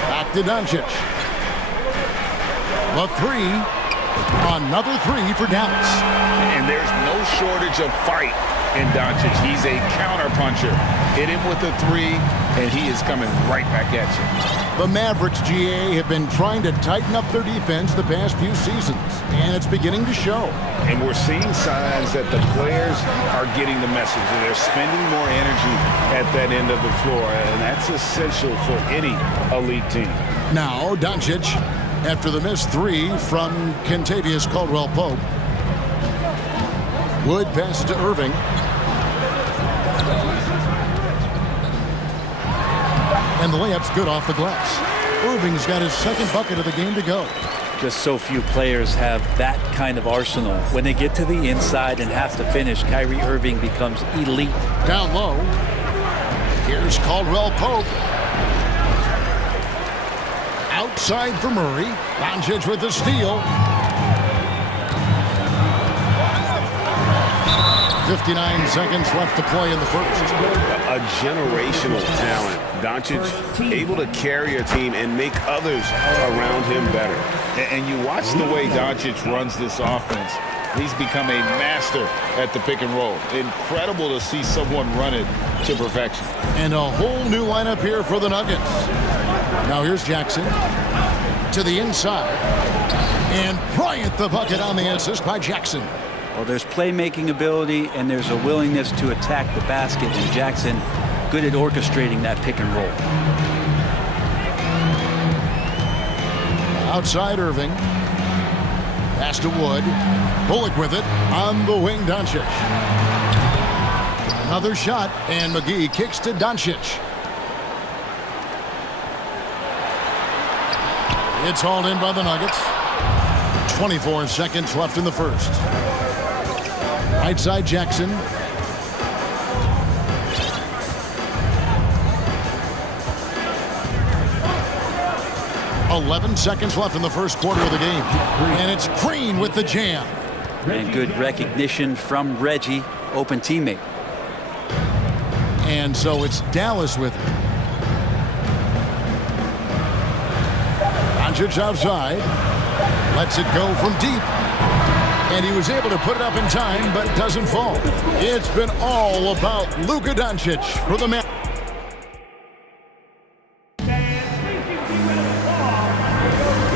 Back to Doncic. The 3. Another 3 for Dallas. And there's no shortage of fight in Doncic. He's a counterpuncher. Hit him with a 3, and he is coming right back at you. The Mavericks, GA, have been trying to tighten up their defense the past few seasons, and it's beginning to show. And we're seeing signs that the players are getting the message. They're spending more energy at that end of the floor, and that's essential for any elite team. Now, Doncic, after the missed 3 from Kentavious Caldwell-Pope. Wood passes to Irving. And the layup's good off the glass. Irving's got his second bucket of the game to go. Just so few players have that kind of arsenal. When they get to the inside and have to finish, Kyrie Irving becomes elite. Down low. Here's Caldwell-Pope. Outside for Murray. Doncic with the steal. 59 seconds left to play in the first. A generational talent. Doncic able to carry a team and make others around him better. And you watch the way Doncic runs this offense. He's become a master at the pick and roll. Incredible to see someone run it to perfection. And a whole new lineup here for the Nuggets. Now here's Jackson to the inside. And Bryant the bucket on the assist by Jackson. Well, there's playmaking ability and there's a willingness to attack the basket, and Jackson good at orchestrating that pick and roll. Outside Irving. Pass to Wood. Bullock with it on the wing. Doncic. Another shot, and McGee kicks to Doncic. It's hauled in by the Nuggets. 24 seconds left in the first. Right side Jackson. .11 seconds left in the first quarter of the game. And it's Green with the jam. And good recognition from Reggie, open teammate. And so it's Dallas with it. Doncic outside. Lets it go from deep. And he was able to put it up in time, but doesn't fall. It's been all about Luka Doncic for the man.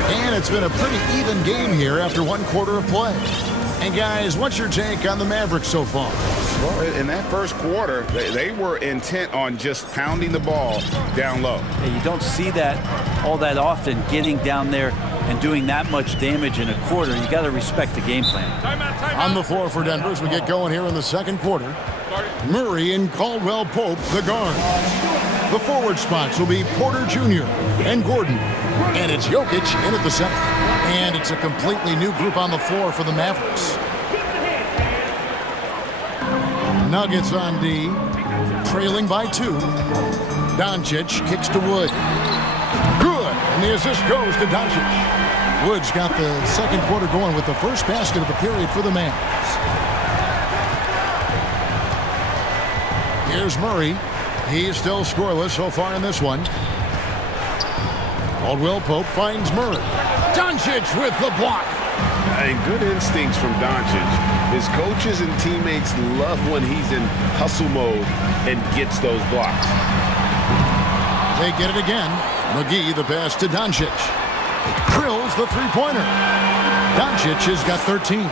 And it's been a pretty even game here after one quarter of play. And guys, what's your take on the Mavericks so far? Well, in that first quarter, they were intent on just pounding the ball down low. Yeah, you don't see that all that often, getting down there and doing that much damage in a quarter. You got to respect the game plan. On the floor for Denver as we get going here in the second quarter. Murray and Caldwell Pope, the guards. The forward spots will be Porter Jr. and Gordon. And it's Jokic in at the center. And it's a completely new group on the floor for the Mavericks. Nuggets on D, trailing by 2. Doncic kicks to Wood. Good, and the assist goes to Doncic. Wood's got the second quarter going with the first basket of the period for the Mavs. Here's Murray. He's still scoreless so far in this one. Caldwell Pope finds Murray. Doncic with the block. And good instincts from Doncic. His coaches and teammates love when he's in hustle mode and gets those blocks. They get it again. McGee the pass to Doncic. Drills the three-pointer. Doncic has got 13.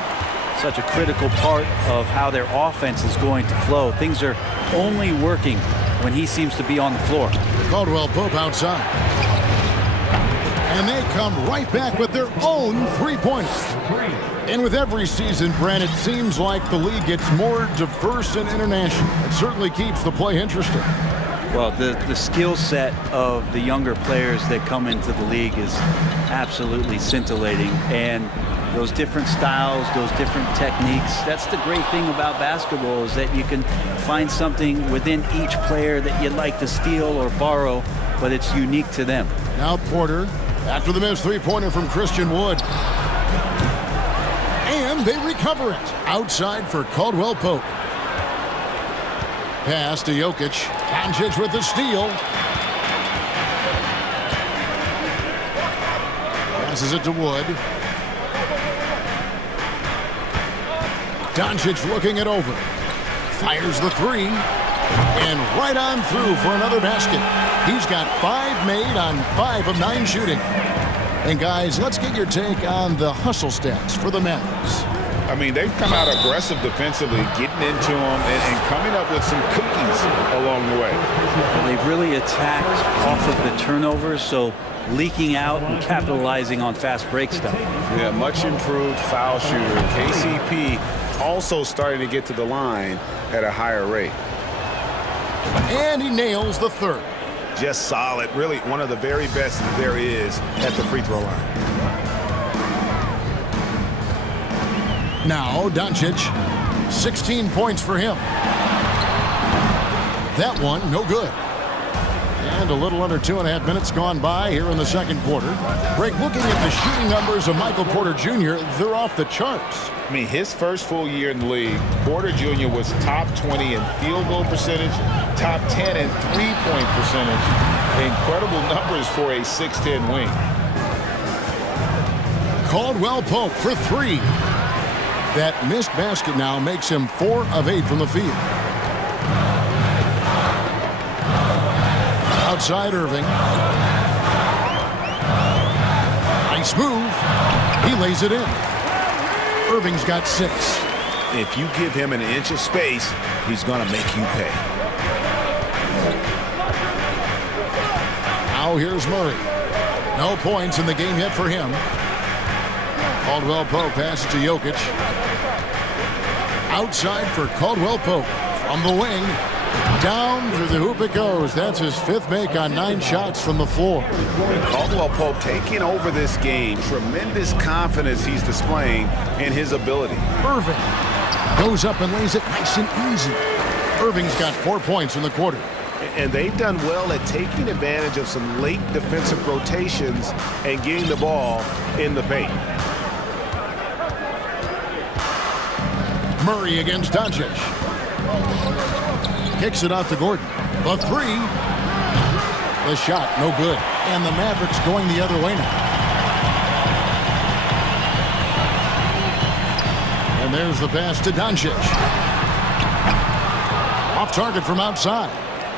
Such a critical part of how their offense is going to flow. Things are only working when he seems to be on the floor. Caldwell Pope outside. And they come right back with their own three-pointer. And with every season, Brent, it seems like the league gets more diverse and international. It certainly keeps the play interesting. Well, the skill set of the younger players that come into the league is absolutely scintillating. And those different styles, those different techniques, that's the great thing about basketball, is that you can find something within each player that you'd like to steal or borrow, but it's unique to them. Now Porter, after the missed three-pointer from Christian Wood. And they recover it. Outside for Caldwell Pope. Pass to Jokic. Doncic with the steal. Passes it to Wood. Doncic looking it over. Fires the three. And right on through for another basket. He's got 5 made on 5 of 9 shooting. And guys, let's get your take on the hustle stats for the Mavericks. I mean, they've come out aggressive defensively, getting into them and coming up with some cookies along the way. And they've really attacked off of the turnovers, so leaking out and capitalizing on fast break stuff. Yeah, much improved foul shooter. KCP also starting to get to the line at a higher rate. And he nails the third. Just solid. Really one of the very best there is at the free throw line. Now Doncic, 16 points for him. That one, no good. And a little under 2.5 minutes gone by here in the second quarter. Greg, looking at the shooting numbers of Michael Porter Jr., they're off the charts. I mean, his first full year in the league, Porter Jr. was top 20 in field goal percentage, top 10 in three-point percentage. Incredible numbers for a 6'10 wing. Caldwell Pope for 3. That missed basket now makes him 4 of 8 from the field. Outside Irving. Nice move. He lays it in. Irving's got 6. If you give him an inch of space, he's going to make you pay. Now here's Murray. No points in the game yet for him. Caldwell Pope passes to Jokic. Outside for Caldwell Pope. From the wing, Down through the hoop it goes. That's his 5th make on 9 shots from the floor. And Caldwell Pope taking over this game. Tremendous confidence he's displaying in his ability. Irving goes up and lays it nice and easy. Irving's got 4 points in the quarter. And they've done well at taking advantage of some late defensive rotations and getting the ball in the paint. Murray against Doncic. Kicks it out to Gordon. The 3. The shot, no good. And the Mavericks going the other way now. And there's the pass to Doncic. Off target from outside.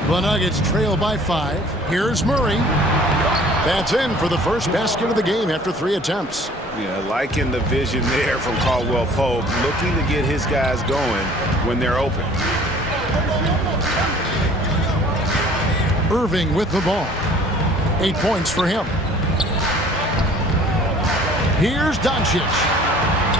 The Nuggets trail by 5. Here's Murray. That's in for the first basket of the game after 3 attempts. Yeah, liking the vision there from Caldwell Pope, looking to get his guys going when they're open. Irving with the ball. 8 points for him. Here's Doncic.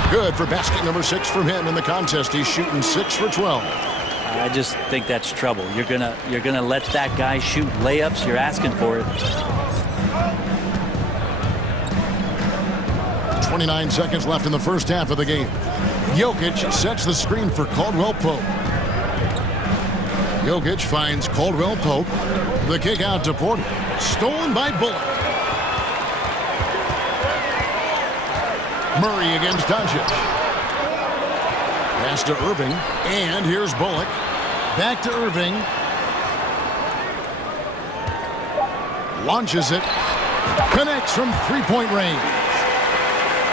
Good for basket number 6 from him in the contest. He's shooting 6 for 12. I just think that's trouble. You're gonna let that guy shoot layups. You're asking for it. 29 seconds left in the first half of the game. Jokic sets the screen for Caldwell Pope. Jokic finds Caldwell Pope. The kick out to Porter. Stolen by Bullock. Murray against Doncic. Pass to Irving. And here's Bullock. Back to Irving. Launches it. Connects from 3-point range.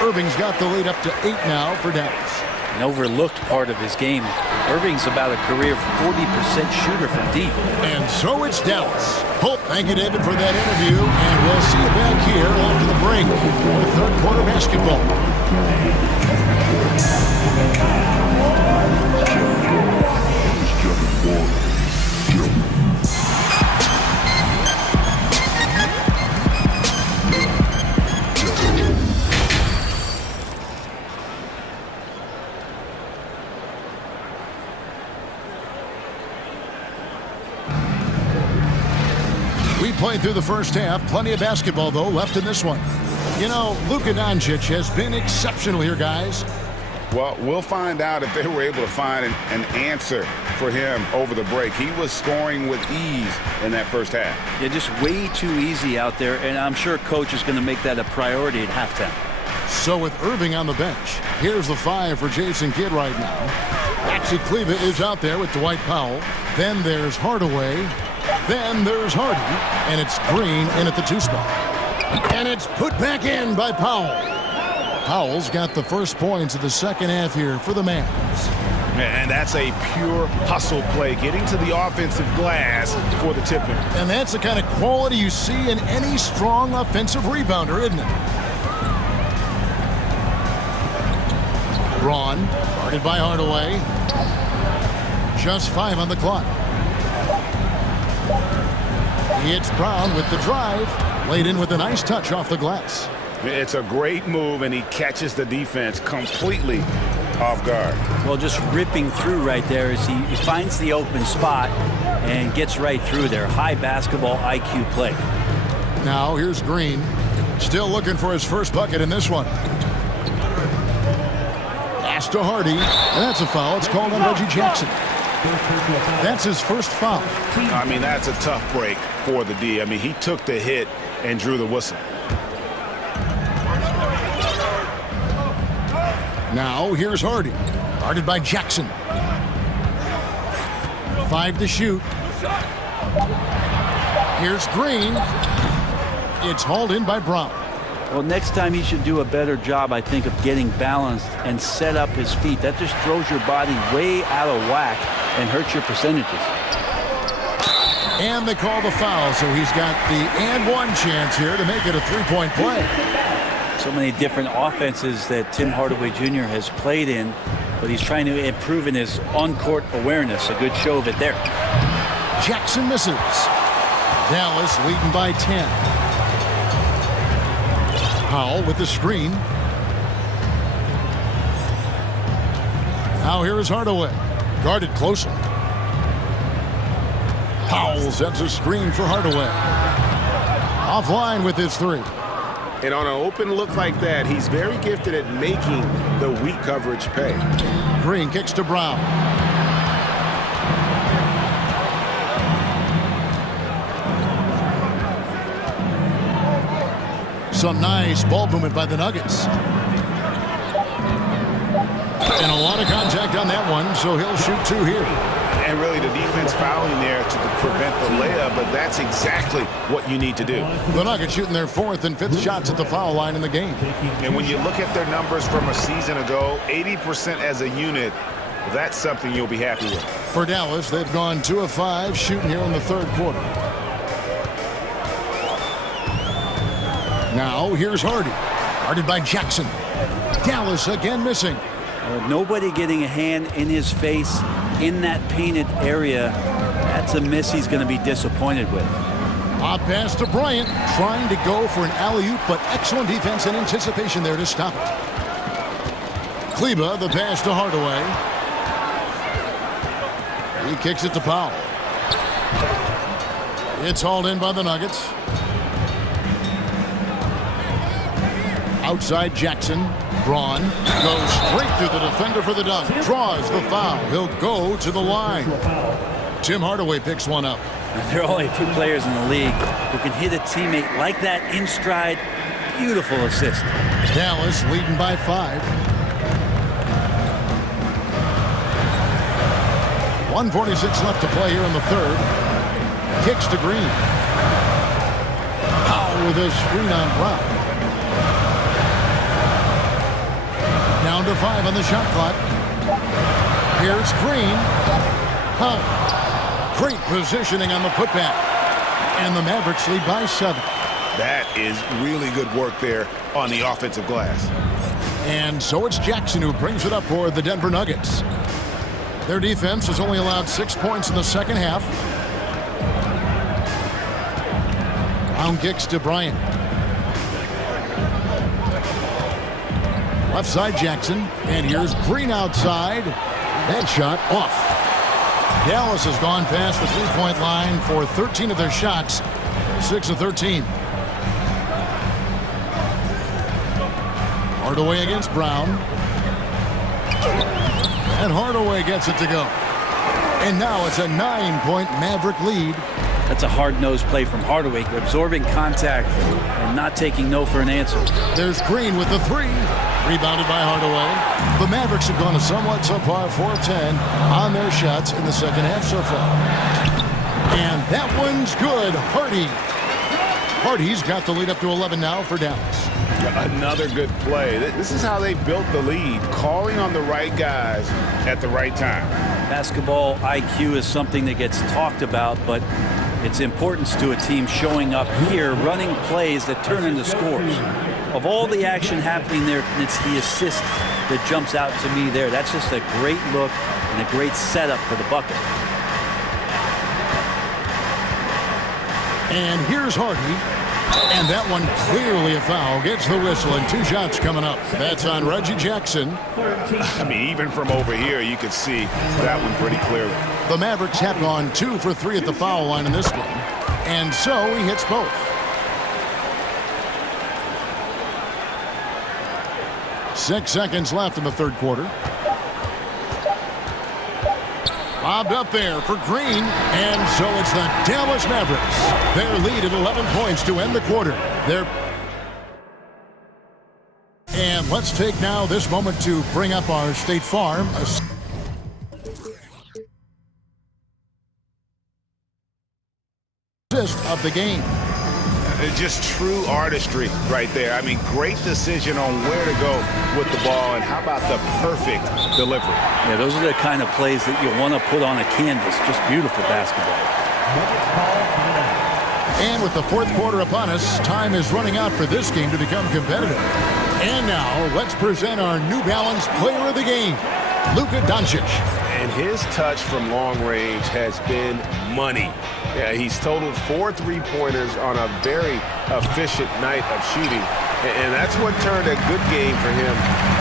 Irving's got the lead up to 8 now for Dallas. An overlooked part of his game. Irving's about a career 40% shooter from deep. And so it's Dallas. Hope, thank you, David, for that interview. And we'll see you back here after the break with third quarter basketball. Played through the first half. Plenty of basketball, though, left in this one. You know, Luka Doncic has been exceptional here, guys. Well, we'll find out if they were able to find an answer for him over the break. He was scoring with ease in that first half. Yeah, just way too easy out there, and I'm sure coach is going to make that a priority at halftime. So with Irving on the bench, here's the 5 for Jason Kidd right now. Maxi Kleber is out there with Dwight Powell. Then there's Hardaway. Then there's Hardy, and it's Green in at the 2 spot. And it's put back in by Powell. Powell's got the first points of the second half here for the Mavs. And that's a pure hustle play, getting to the offensive glass for the tip-in. And that's the kind of quality you see in any strong offensive rebounder, isn't it? Braun, guarded by Hardaway. Just 5 on the clock. It's Brown with the drive. Laid in with a nice touch off the glass. It's a great move, and he catches the defense completely off guard. Well, just ripping through right there as he finds the open spot and gets right through there. High basketball IQ play. Now here's Green. Still looking for his first bucket in this one. Pass to Hardy. And that's a foul. It's called on Reggie Jackson. That's his first foul. I mean, that's a tough break for the D. I mean, he took the hit and drew the whistle. Now here's Hardy. Guarded by Jackson. 5 to shoot. Here's Green. It's hauled in by Brown. Well, next time he should do a better job, I think, of getting balanced and set up his feet. That just throws your body way out of whack and hurts your percentages. And they call the foul, so he's got the and one chance here to make it a 3-point play. So many different offenses that Tim Hardaway Jr. has played in, but he's trying to improve in his on-court awareness. A good show of it there. Jackson misses. Dallas leading by 10. Powell with the screen. Now here is Hardaway. Guarded closely. Powell sets a screen for Hardaway. Offline with his three. And on an open look like that, he's very gifted at making the weak coverage pay. Green kicks to Brown. Some nice ball movement by the Nuggets. And a lot of contact on that one, so he'll shoot two here. And really the defense fouling there to prevent the layup, but that's exactly what you need to do. The Nuggets shooting their fourth and fifth shots at the foul line in the game. And when you look at their numbers from a season ago, 80% as a unit, that's something you'll be happy with. For Dallas, they've gone 2 of 5 shooting here in the third quarter. Now here's Hardy. Guarded by Jackson. Dallas again missing. Nobody getting a hand in his face in that painted area. That's a miss he's going to be disappointed with. A pass to Bryant, trying to go for an alley-oop, but excellent defense and anticipation there to stop it. Kleba, the pass to Hardaway. He kicks it to Powell. It's hauled in by the Nuggets. Outside Jackson. Braun goes straight through the defender for the dunk. Draws the foul. He'll go to the line. Tim Hardaway picks one up. There are only a few players in the league who can hit a teammate like that in stride. Beautiful assist. Dallas leading by 5. 1:46 left to play here in the third. Kicks to Green. Powell with a screen on Brown. Down to 5 on the shot clock. Here's Green. Oh, great positioning on the putback. And the Mavericks lead by 7. That is really good work there on the offensive glass. And so it's Jackson who brings it up for the Denver Nuggets. Their defense has only allowed 6 points in the second half. Brown kicks to Bryant. Left side Jackson, and here's Green outside. That shot off. Dallas has gone past the three-point line for 13 of their shots. 6 of 13. Hardaway against Brown. And Hardaway gets it to go. And now it's a 9-point Maverick lead. That's a hard-nosed play from Hardaway, absorbing contact and not taking no for an answer. There's Green with the three. Rebounded by Hardaway. The Mavericks have gone a somewhat subpar 4 of 10 on their shots in the second half so far. And that one's good. Hardy's got the lead up to 11 now for Dallas. Another good play. This is how they built the lead, calling on the right guys at the right time. Basketball IQ is something that gets talked about, but its importance to a team showing up here, running plays that turn into scores. Of all the action happening there, it's the assist that jumps out to me there. That's just a great look and a great setup for the bucket. And here's Hardy. And that one clearly a foul. Gets the whistle and 2 shots coming up. That's on Reggie Jackson. I mean, even from over here, you can see that one pretty clearly. The Mavericks have gone 2 for 3 at the foul line in this game. And so he hits both. 6 seconds left in the third quarter. Lobbed up there for Green, and so it's the Dallas Mavericks. Their lead at 11 points to end the quarter. And let's take now this moment to bring up our State Farm assist of the game. Just true artistry right there. I mean, great decision on where to go with the ball, and how about the perfect delivery? Yeah, those are the kind of plays that you want to put on a canvas. Just beautiful basketball. And with the fourth quarter upon us, time is running out for this game to become competitive. And now, let's present our New Balance player of the game, Luka Doncic. And his touch from long range has been money. Yeah, he's totaled 4 3-pointers on a very efficient night of shooting. And that's what turned a good game for him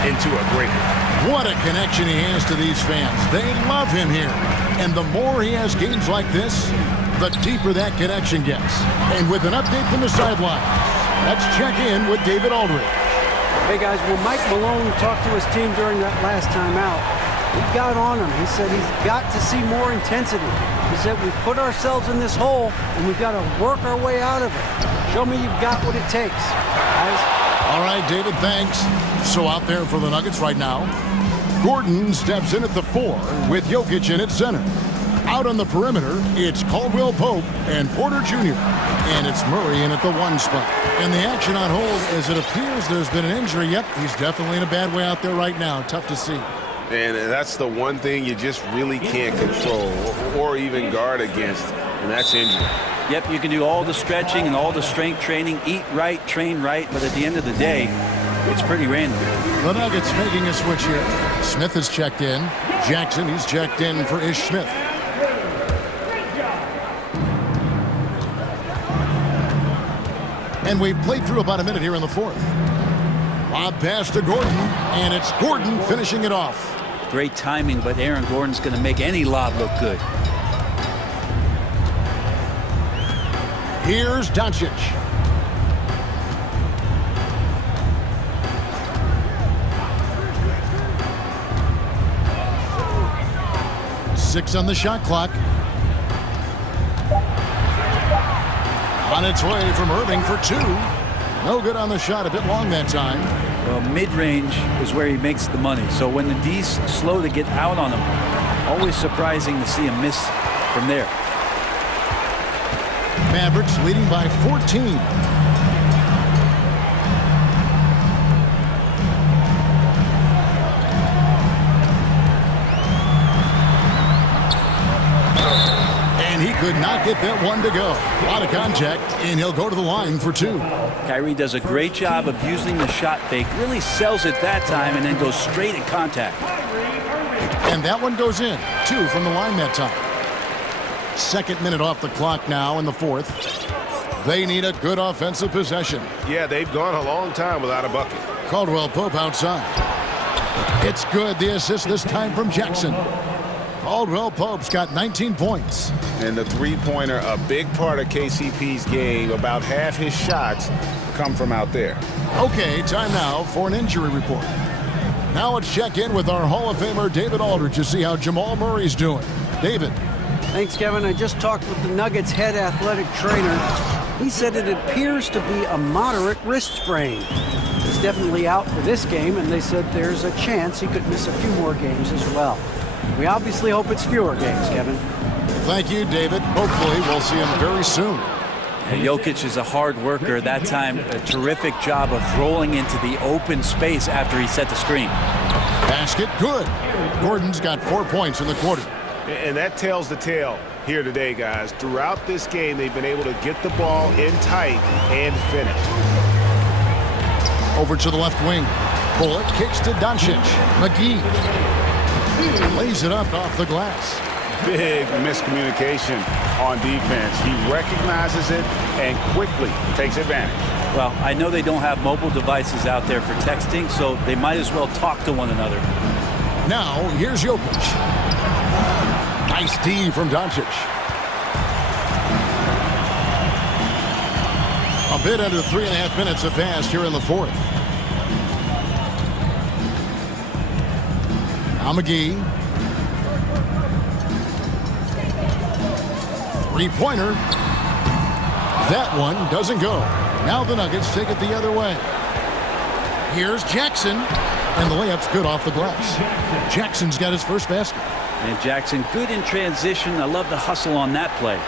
into a great one. What a connection he has to these fans. They love him here. And the more he has games like this, the deeper that connection gets. And with an update from the sideline, let's check in with David Aldridge. Hey guys, well, Mike Malone talked to his team during that last time out. He got on him. He said he's got to see more intensity. He said we've put ourselves in this hole and we've got to work our way out of it. Show me you've got what it takes, guys. All right, David, thanks. So out there for the Nuggets right now, Gordon steps in at the 4 with Jokic in at center. Out on the perimeter, it's Caldwell Pope and Porter Jr. And it's Murray in at the 1 spot. And the action on hold as it appears there's been an injury. Yep, he's definitely in a bad way out there right now. Tough to see. And that's the one thing you just really can't control or even guard against, and that's injury. Yep, you can do all the stretching and all the strength training, eat right, train right, but at the end of the day, it's pretty random. The Nuggets making a switch here. Smith has checked in. Jackson, he's checked in for Ish Smith. And we've played through about a minute here in the 4th. Lob pass to Gordon, and it's Gordon finishing it off. Great timing, but Aaron Gordon's going to make any lob look good. Here's Doncic. Six on the shot clock. On its way from Irving for 2. No good on the shot, a bit long that time. Well, mid-range is where he makes the money. So when the D's slow to get out on him, always surprising to see him miss from there. Mavericks leading by 14. And he could not get that one to go. A lot of contact, and he'll go to the line for 2. Kyrie does a great job of using the shot fake, really sells it that time, and then goes straight at contact. And that one goes in. 2 from the line that time. Second minute off the clock now in the 4th. They need a good offensive possession. Yeah, they've gone a long time without a bucket. Caldwell Pope outside. It's good. The assist this time from Jackson. Caldwell Pope's got 19 points. And the three-pointer, a big part of KCP's game. About half his shots come from out there. Okay, time now for an injury report. Now let's check in with our Hall of Famer David Aldridge to see how Jamal Murray's doing. David. Thanks, Kevin. I just talked with the Nuggets head athletic trainer. He said it appears to be a moderate wrist sprain. He's definitely out for this game, and they said there's a chance he could miss a few more games as well. We obviously hope it's fewer games, Kevin. Thank you, David. Hopefully we'll see him very soon. Jokic is a hard worker. That time, a terrific job of rolling into the open space after he set the screen. Basket good. Gordon's got 4 points in the quarter. And that tells the tale here today, guys. Throughout this game, they've been able to get the ball in tight and finish. Over to the left wing. Bullock kicks to Doncic. McGee lays it up off the glass. Big miscommunication on defense. He recognizes it and quickly takes advantage. Well, I know they don't have mobile devices out there for texting, so they might as well talk to one another. Now, here's Jokic. Nice D from Doncic. A bit under 3.5 minutes have passed here in the 4th. Now McGee. Three-pointer. That one doesn't go. Now the Nuggets take it the other way. Here's Jackson. And the layup's good off the glass. Jackson's got his first basket. And Jackson, good in transition. I love the hustle on that play.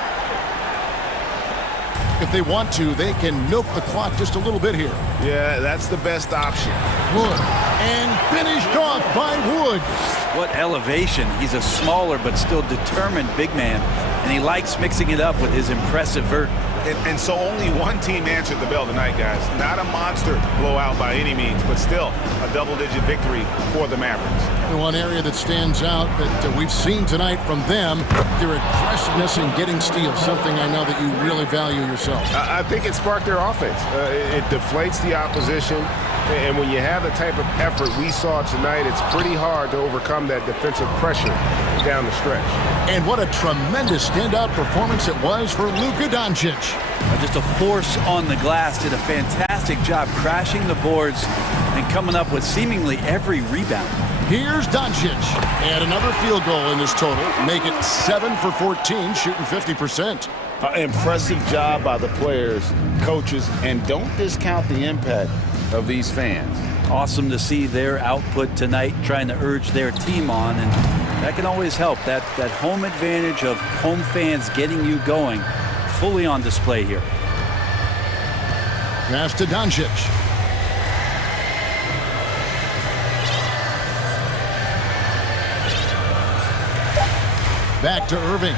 If they want to, they can milk the clock just a little bit here. Yeah, that's the best option. Wood. And finished off by Wood. What elevation. He's a smaller but still determined big man. And he likes mixing it up with his impressive vert. And so only one team answered the bell tonight, guys. Not a monster blowout by any means, but still a double-digit victory for the Mavericks. And one area that stands out that we've seen tonight from them, their aggressiveness in getting steals, something I know that you really value yourself. I think it sparked their offense. It deflates the opposition, and when you have the type of effort we saw tonight, it's pretty hard to overcome that defensive pressure down the stretch. And what a tremendous standout performance it was for Luka Doncic. Just a force on the glass, did a fantastic job crashing the boards and coming up with seemingly every rebound. Here's Doncic. And another field goal in this total. Make it 7 for 14, shooting 50%. Impressive job by the players, coaches, and don't discount the impact of these fans. Awesome to see their output tonight, trying to urge their team on, and that can always help. That home advantage of home fans getting you going, fully on display here. Pass to Doncic. Back to Irving.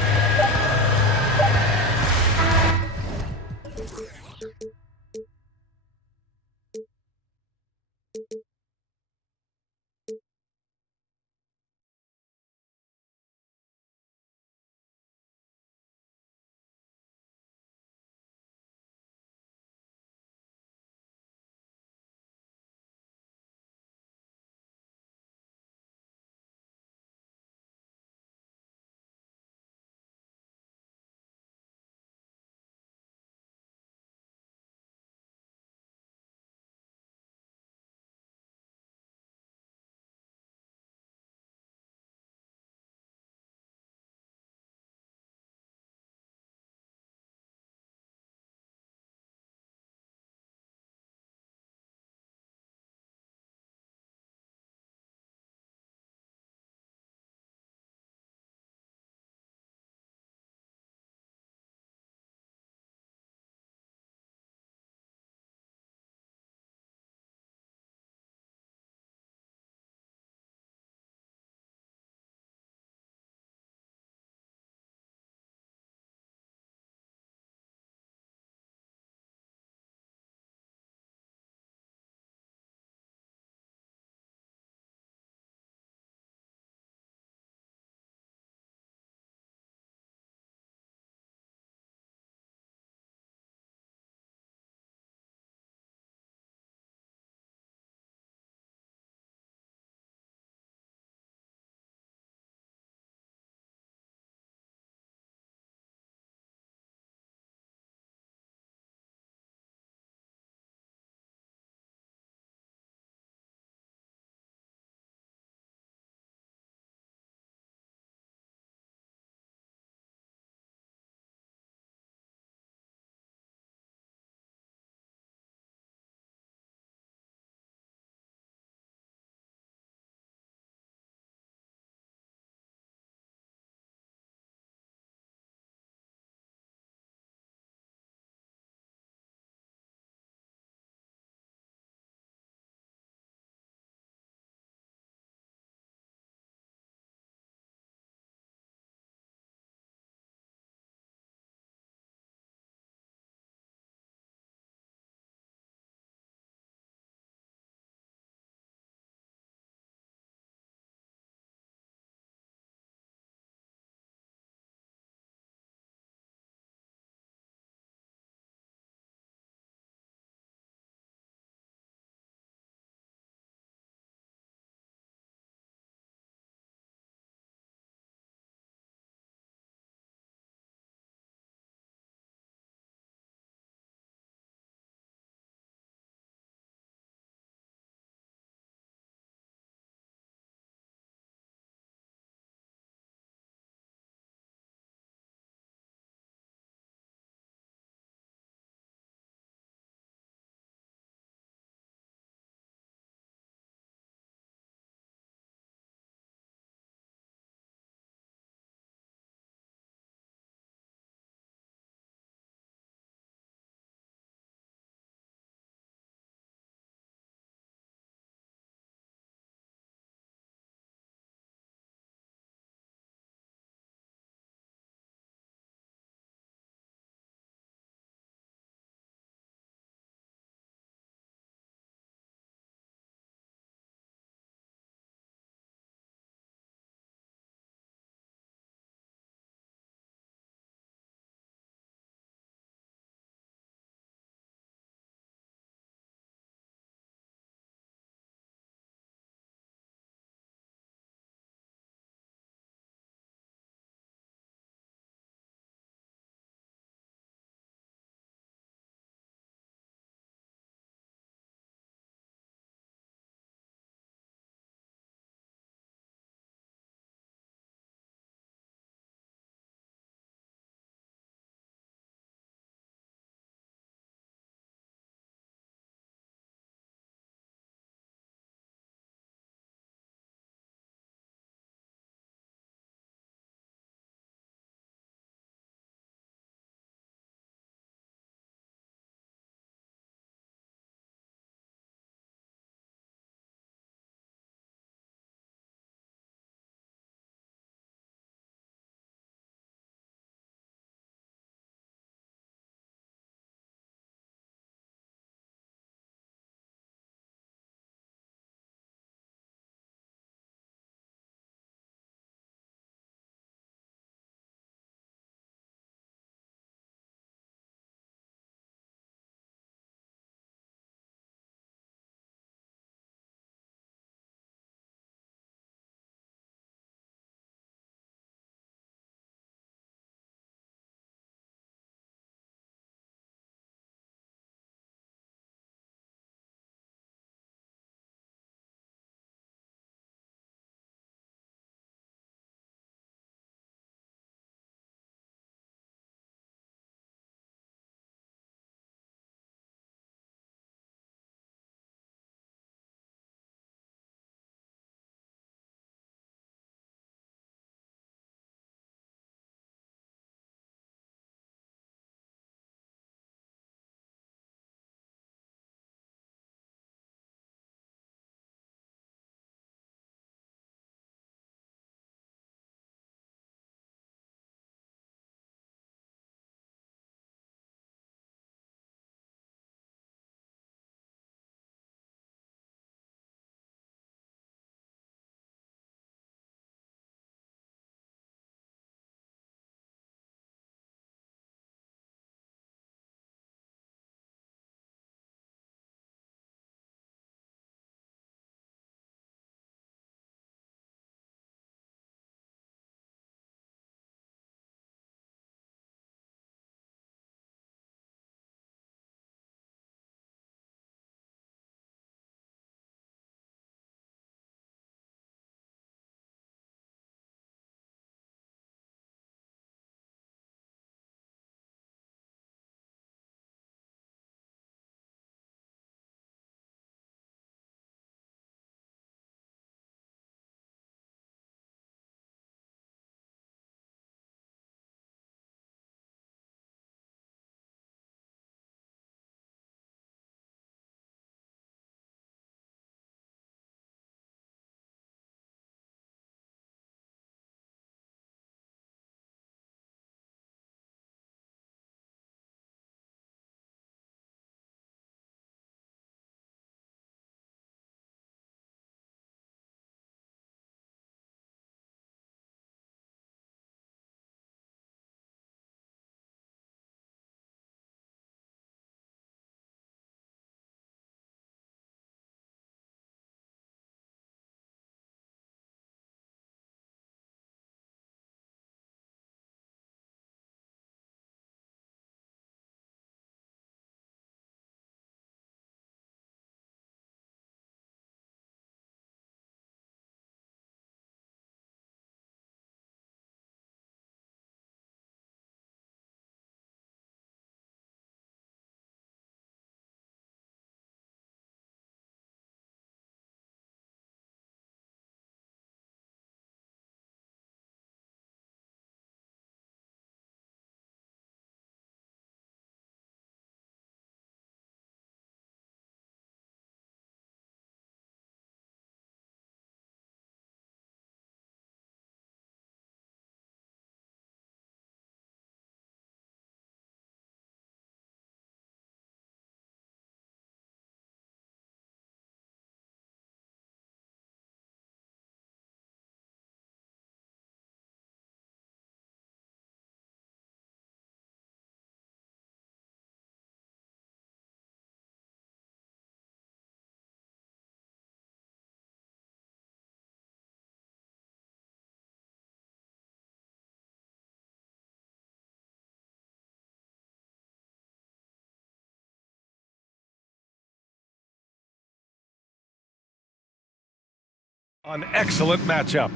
An excellent matchup.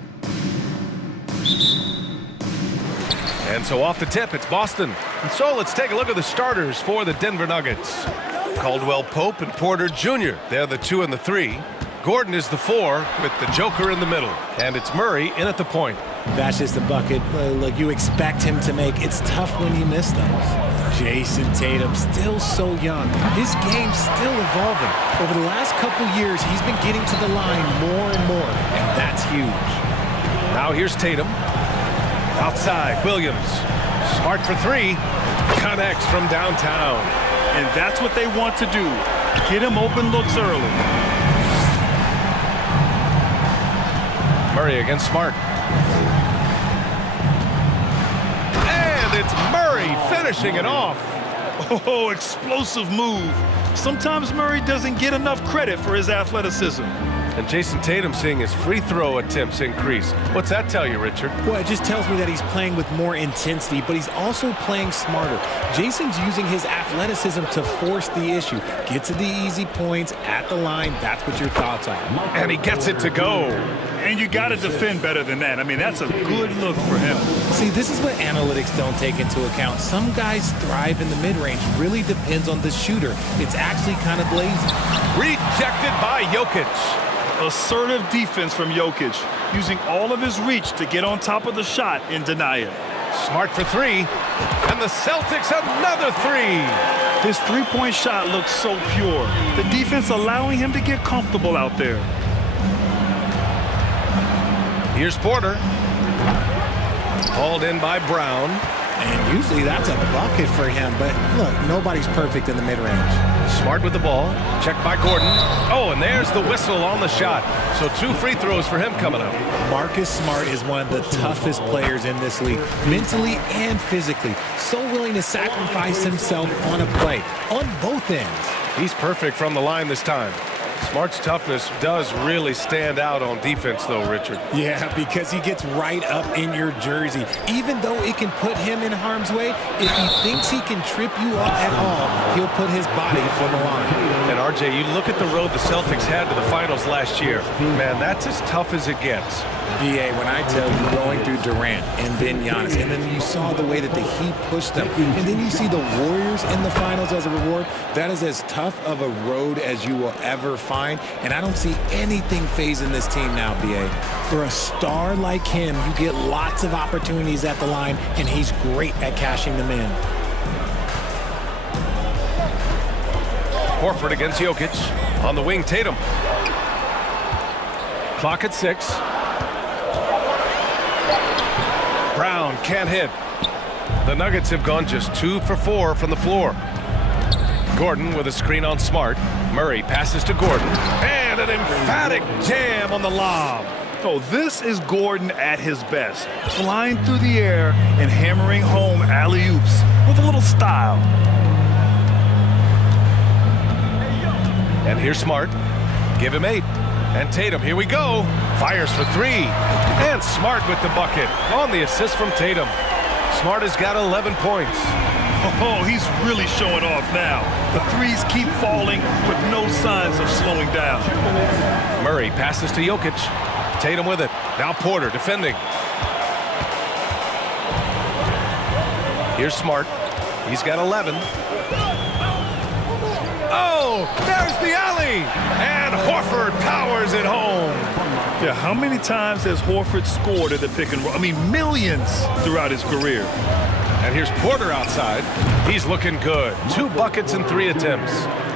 And so off the tip, it's Boston. And so let's take a look at the starters for the Denver Nuggets. Caldwell Pope and Porter Jr. They're the 2 and the 3. Gordon is the 4 with the Joker in the middle. And it's Murray in at the point. That's just a bucket like you expect him to make. It's tough when you miss those. Jason Tatum, still so young. His game's still evolving. Over the last couple years, he's been getting to the line more and more, and that's huge. Now here's Tatum. Outside, Williams. Smart for 3. Connects from downtown. And that's what they want to do. Get him open looks early. Murray against Smart. And it's Murray finishing it off. Oh, explosive move. Sometimes Murray doesn't get enough credit for his athleticism. And Jason Tatum seeing his free throw attempts increase. What's that tell you, Richard? Well, it just tells me that he's playing with more intensity, but he's also playing smarter. Jason's using his athleticism to force the issue. Get to the easy points at the line. That's what your thoughts are. And he gets it to go. And you got to defend better than that. I mean, that's a good look for him. See, this is what analytics don't take into account. Some guys thrive in the mid-range. Really depends on the shooter. It's actually kind of lazy. Rejected by Jokic. Assertive defense from Jokic, using all of his reach to get on top of the shot and deny it. Smart for 3, and the Celtics another 3. His three-point shot looks so pure. The defense allowing him to get comfortable out there. Here's Porter. Hauled in by Brown. And usually that's a bucket for him, but look, nobody's perfect in the mid-range. Smart with the ball. Checked by Gordon. Oh, and there's the whistle on the shot. So 2 free throws for him coming up. Marcus Smart is one of the toughest players in this league, mentally and physically. So willing to sacrifice himself on a play, on both ends. He's perfect from the line this time. Smart's toughness does really stand out on defense, though, Richard. Yeah, because he gets right up in your jersey. Even though it can put him in harm's way, if he thinks he can trip you up at all, he'll put his body on the line. And, RJ, you look at the road the Celtics had to the finals last year. Man, that's as tough as it gets. BA, when I tell you going through Durant and then Giannis, and then you saw the way that the Heat pushed them, and then you see the Warriors in the finals as a reward, that is as tough of a road as you will ever find, and I don't see anything phasing this team now, BA. For a star like him, you get lots of opportunities at the line, and he's great at cashing them in. Horford against Jokic. On the wing, Tatum. Clock at 6. Brown can't hit. The Nuggets have gone just 2 for 4 from the floor. Gordon with a screen on Smart. Murray passes to Gordon. And an emphatic jam on the lob. Oh, this is Gordon at his best. Flying through the air and hammering home alley-oops with a little style. And here's Smart. Give him 8. And Tatum, here we go. Fires for 3. And Smart with the bucket on the assist from Tatum. Smart has got 11 points. Oh, he's really showing off now. The threes keep falling with no signs of slowing down. Murray passes to Jokic. Tatum with it. Now Porter defending. Here's Smart. He's got 11. Oh, there's the alley. And Horford powers it home. Yeah, how many times has Horford scored at the pick and roll? I mean, millions throughout his career. And here's Porter outside. He's looking good. 2 buckets and 3 attempts.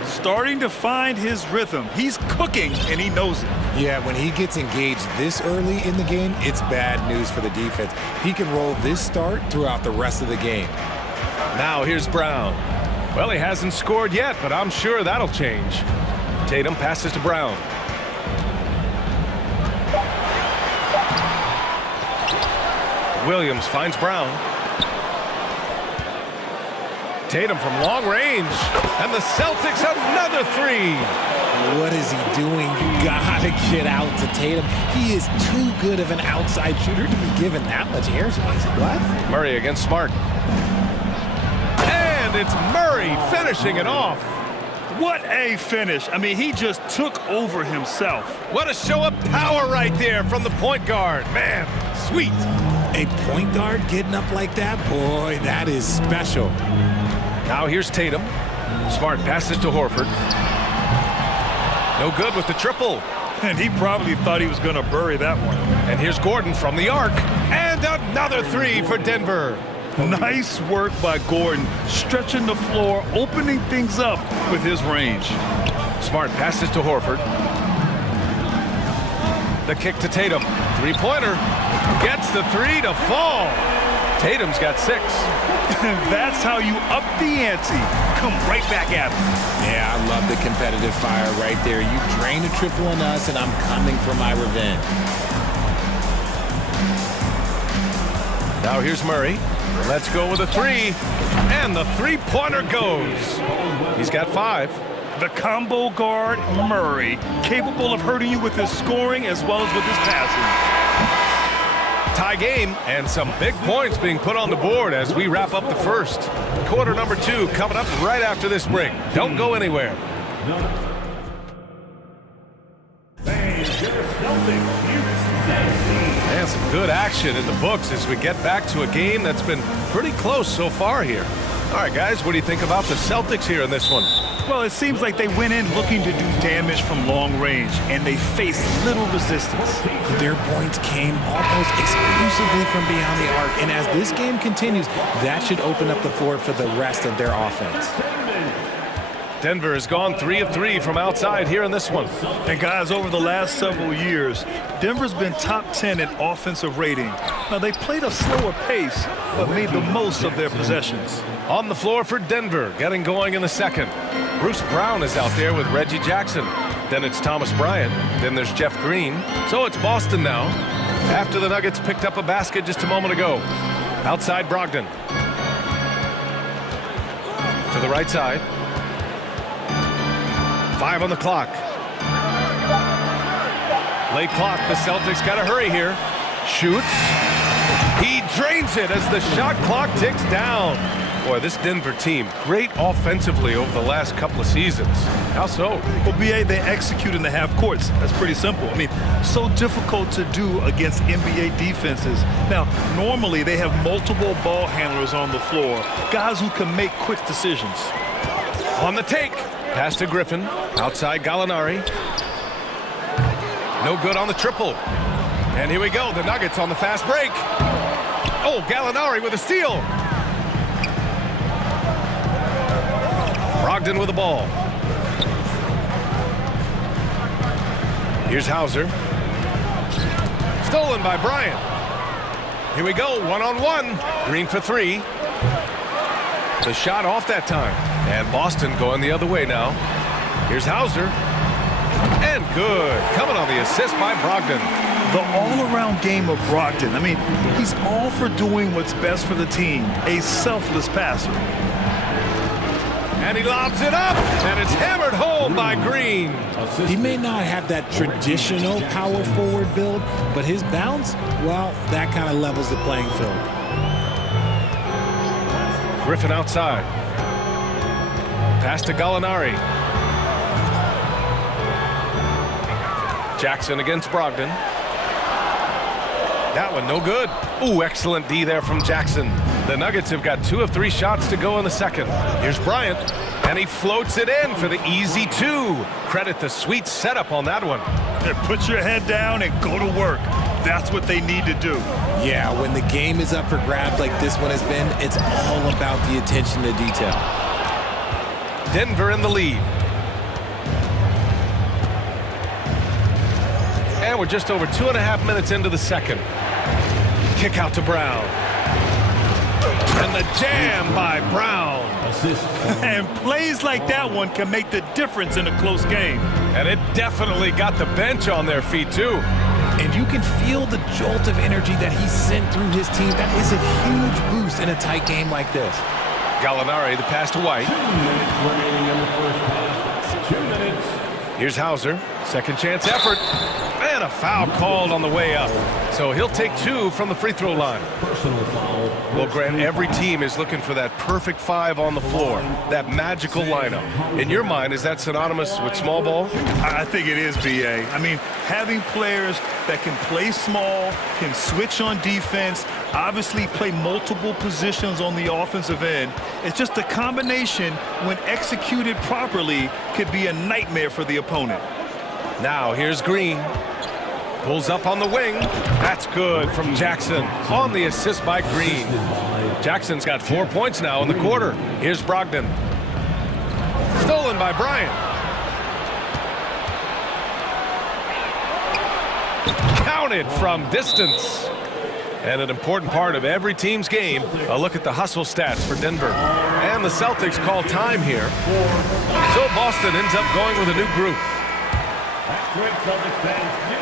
Starting to find his rhythm. He's cooking, and he knows it. Yeah, when he gets engaged this early in the game, it's bad news for the defense. He can roll this start throughout the rest of the game. Now here's Brown. Well, he hasn't scored yet, but I'm sure that'll change. Tatum passes to Brown. Williams finds Brown. Tatum from long range. And the Celtics another 3. What is he doing? You gotta get out to Tatum. He is too good of an outside shooter to be given that much airspace. What? Murray against Smart. And it's Murray finishing it off. What a finish. I mean, he just took over himself. What a show of power right there from the point guard. Man, sweet. A point guard getting up like that? Boy, that is special. Now here's Tatum. Smart passes to Horford. No good with the triple. And he probably thought he was going to bury that one. And here's Gordon from the arc. And another three for Denver. Nice work by Gordon, stretching the floor, opening things up with his range. Smart passes to Horford. The kick to Tatum. Three-pointer. Gets the three to fall. Tatum's got 6. That's how you up the ante. Come right back at him. Yeah, I love the competitive fire right there. You drained a triple on us, and I'm coming for my revenge. Now here's Murray. Let's go with a 3. And the three-pointer goes. He's got 5. The combo guard, Murray, capable of hurting you with his scoring as well as with his passing. Tie game, and some big points being put on the board as we wrap up the first. Quarter number 2 coming up right after this break. Don't go anywhere. And some good action in the books as we get back to a game that's been pretty close so far here. All right, guys, what do you think about the Celtics here in this one? Well, it seems like they went in looking to do damage from long range, and they faced little resistance. Their points came almost exclusively from beyond the arc, and as this game continues, that should open up the floor for the rest of their offense. Denver has gone 3 of 3 from outside here in this one. And guys, over the last several years, Denver's been top 10 in offensive rating. Now, they played a slower pace, but made the most of their possessions. On the floor for Denver, getting going in the second. Bruce Brown is out there with Reggie Jackson. Then it's Thomas Bryant. Then there's Jeff Green. So it's Boston now, after the Nuggets picked up a basket just a moment ago. Outside Brogdon. To the right side. 5 on the clock. Late clock. The Celtics got to hurry here. Shoots. He drains it as the shot clock ticks down. Boy, this Denver team, great offensively over the last couple of seasons. How so? Well, BA, they execute in the half courts. That's pretty simple. I mean, so difficult to do against NBA defenses. Now, normally they have multiple ball handlers on the floor, guys who can make quick decisions. On the take. Pass to Griffin. Outside Gallinari. No good on the triple. And here we go. The Nuggets on the fast break. Oh, Gallinari with a steal. Brogdon with the ball. Here's Hauser. Stolen by Bryant. Here we go, one-on-one. Green for 3. The shot off that time. And Boston going the other way now. Here's Hauser. And good. Coming on the assist by Brogdon. The all-around game of Brogdon. I mean, he's all for doing what's best for the team. A selfless passer. And he lobs it up, and it's hammered home by Green. He may not have that traditional power forward build, but his bounce, well, that kind of levels the playing field. Griffin outside. Pass to Gallinari. Jackson against Brogdon. That one no good. Ooh, excellent D there from Jackson. The Nuggets have got 2 of 3 shots to go in the second. Here's Bryant, and he floats it in for the easy 2. Credit the sweet setup on that one. Put your head down and go to work. That's what they need to do. Yeah, when the game is up for grabs like this one has been, it's all about the attention to detail. Denver in the lead. And we're just over 2.5 minutes into the second. Kick out to Brown. And the jam by Brown. And plays like that one can make the difference in a close game. And it definitely got the bench on their feet, too. And you can feel the jolt of energy that he sent through his team. That is a huge boost in a tight game like this. Gallinari, the pass to White. 2 minutes. Here's Hauser. Second chance effort. And a foul called on the way up. So he'll take 2 from the free throw line. Well, Grant, every team is looking for that perfect 5 on the floor, that magical lineup. In your mind, is that synonymous with small ball? I think it is, B.A. I mean, having players that can play small, can switch on defense, obviously play multiple positions on the offensive end. It's just a combination, when executed properly, could be a nightmare for the opponent. Now here's Green. Pulls up on the wing. That's good from Jackson on the assist by Green. Jackson's got 4 points now in the quarter. Here's Brogdon. Stolen by Bryant. Counted from distance. And an important part of every team's game, a look at the hustle stats for Denver. And the Celtics call time here. So Boston ends up going with a new group.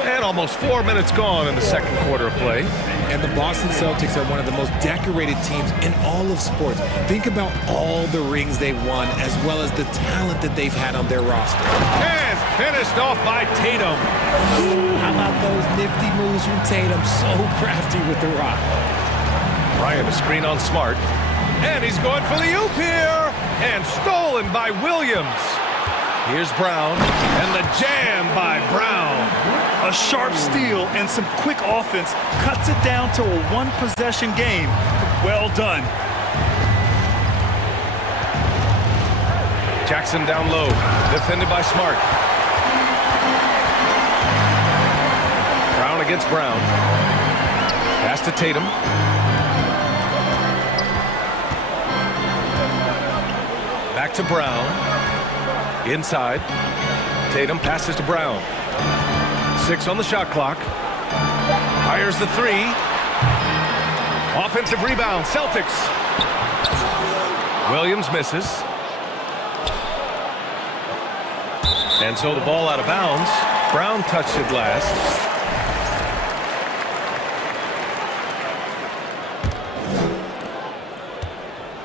And almost 4 minutes gone in the second quarter of play. And the Boston Celtics are one of the most decorated teams in all of sports. Think about all the rings they've won, as well as the talent that they've had on their roster. And finished off by Tatum. How about those nifty moves from Tatum? So crafty with the rock. Bryant a screen on Smart. And he's going for the oop here. And stolen by Williams. Here's Brown, and the jam by Brown. A sharp steal and some quick offense cuts it down to a one-possession game. Well done. Jackson down low, defended by Smart. Brown against Brown. Pass to Tatum. Back to Brown. Inside. Tatum passes to Brown. 6 on the shot clock. Fires the 3. Offensive rebound, Celtics. Williams misses. And so the ball out of bounds. Brown touched it last.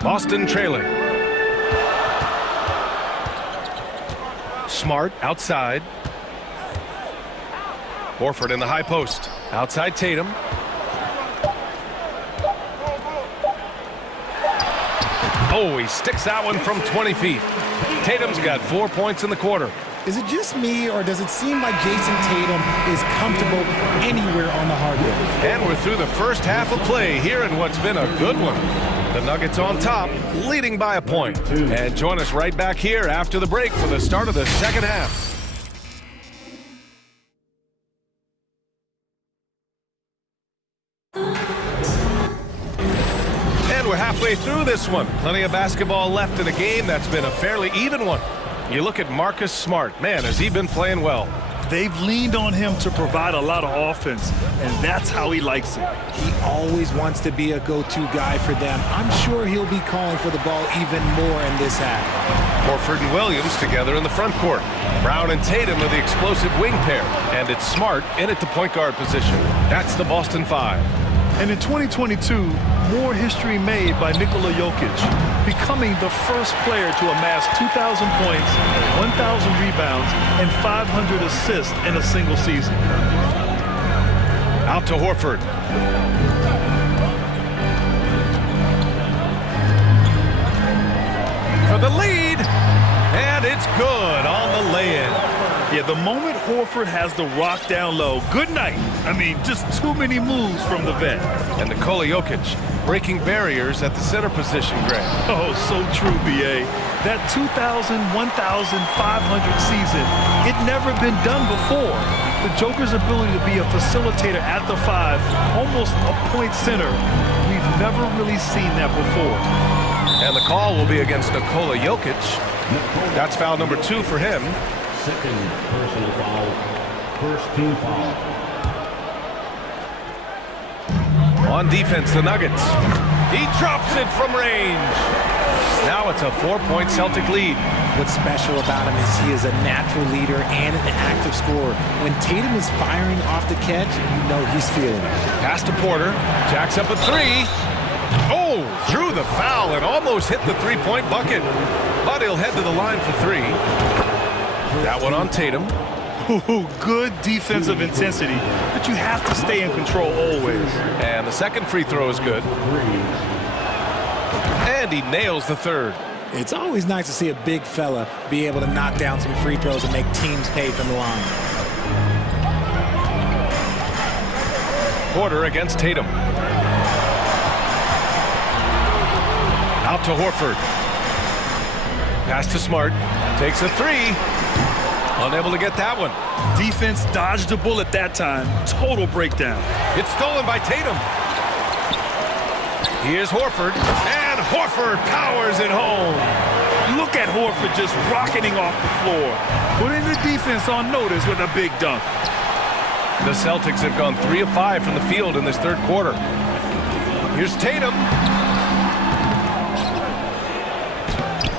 Boston trailing. Smart outside. Horford in the high post. Outside Tatum. Oh, he sticks that one from 20 feet. Tatum's got 4 points in the quarter. Is it just me, or does it seem like Jason Tatum is comfortable anywhere on the hardwood? And we're through the first half of play here in what's been a good one. The Nuggets on top, leading by a point. And join us right back here after the break for the start of the second half. And we're halfway through this one. Plenty of basketball left in a game that's been a fairly even one. You look at Marcus Smart. Man, has he been playing well. They've leaned on him to provide a lot of offense, and that's how he likes it. He always wants to be a go-to guy for them. I'm sure he'll be calling for the ball even more in this half. Horford and Williams together in the front court. Brown and Tatum are the explosive wing pair, and it's Smart in at the point guard position. That's the Boston 5. And in 2022, more history made by Nikola Jokic, becoming the first player to amass 2,000 points, 1,000 rebounds, and 500 assists in a single season. Out to Horford. For the lead, and it's good on the lay-in. Yeah, the moment Horford has the rock down low, good night. I mean, just too many moves from the vet. And Nikola Jokic breaking barriers at the center position, Greg. Oh, so true, B.A. That 2,000, 1,500 season, it never been done before. The Joker's ability to be a facilitator at the 5, almost a point center, we've never really seen that before. And the call will be against Nikola Jokic. That's foul number 2 for him. Second personal foul. First team foul. On defense, the Nuggets. He drops it from range. Now it's a 4-point Celtic lead. What's special about him is he is a natural leader and an active scorer. When Tatum is firing off the catch, you know he's feeling it. Pass to Porter. Jacks up a 3. Oh, drew the foul and almost hit the 3-point bucket. But he'll head to the line for 3. That one on Tatum. Good defensive intensity, but you have to stay in control always. And the second free throw is good. And he nails the third. It's always nice to see a big fella be able to knock down some free throws and make teams pay from the line. Porter against Tatum. Out to Horford. Pass to Smart. Takes a three. Unable to get that one. Defense dodged a bullet that time. Total breakdown. It's stolen by Tatum. Here's Horford. And Horford powers it home. Look at Horford just rocketing off the floor. Putting the defense on notice with a big dunk. The Celtics have gone 3 of 5 from the field in this third quarter. Here's Tatum.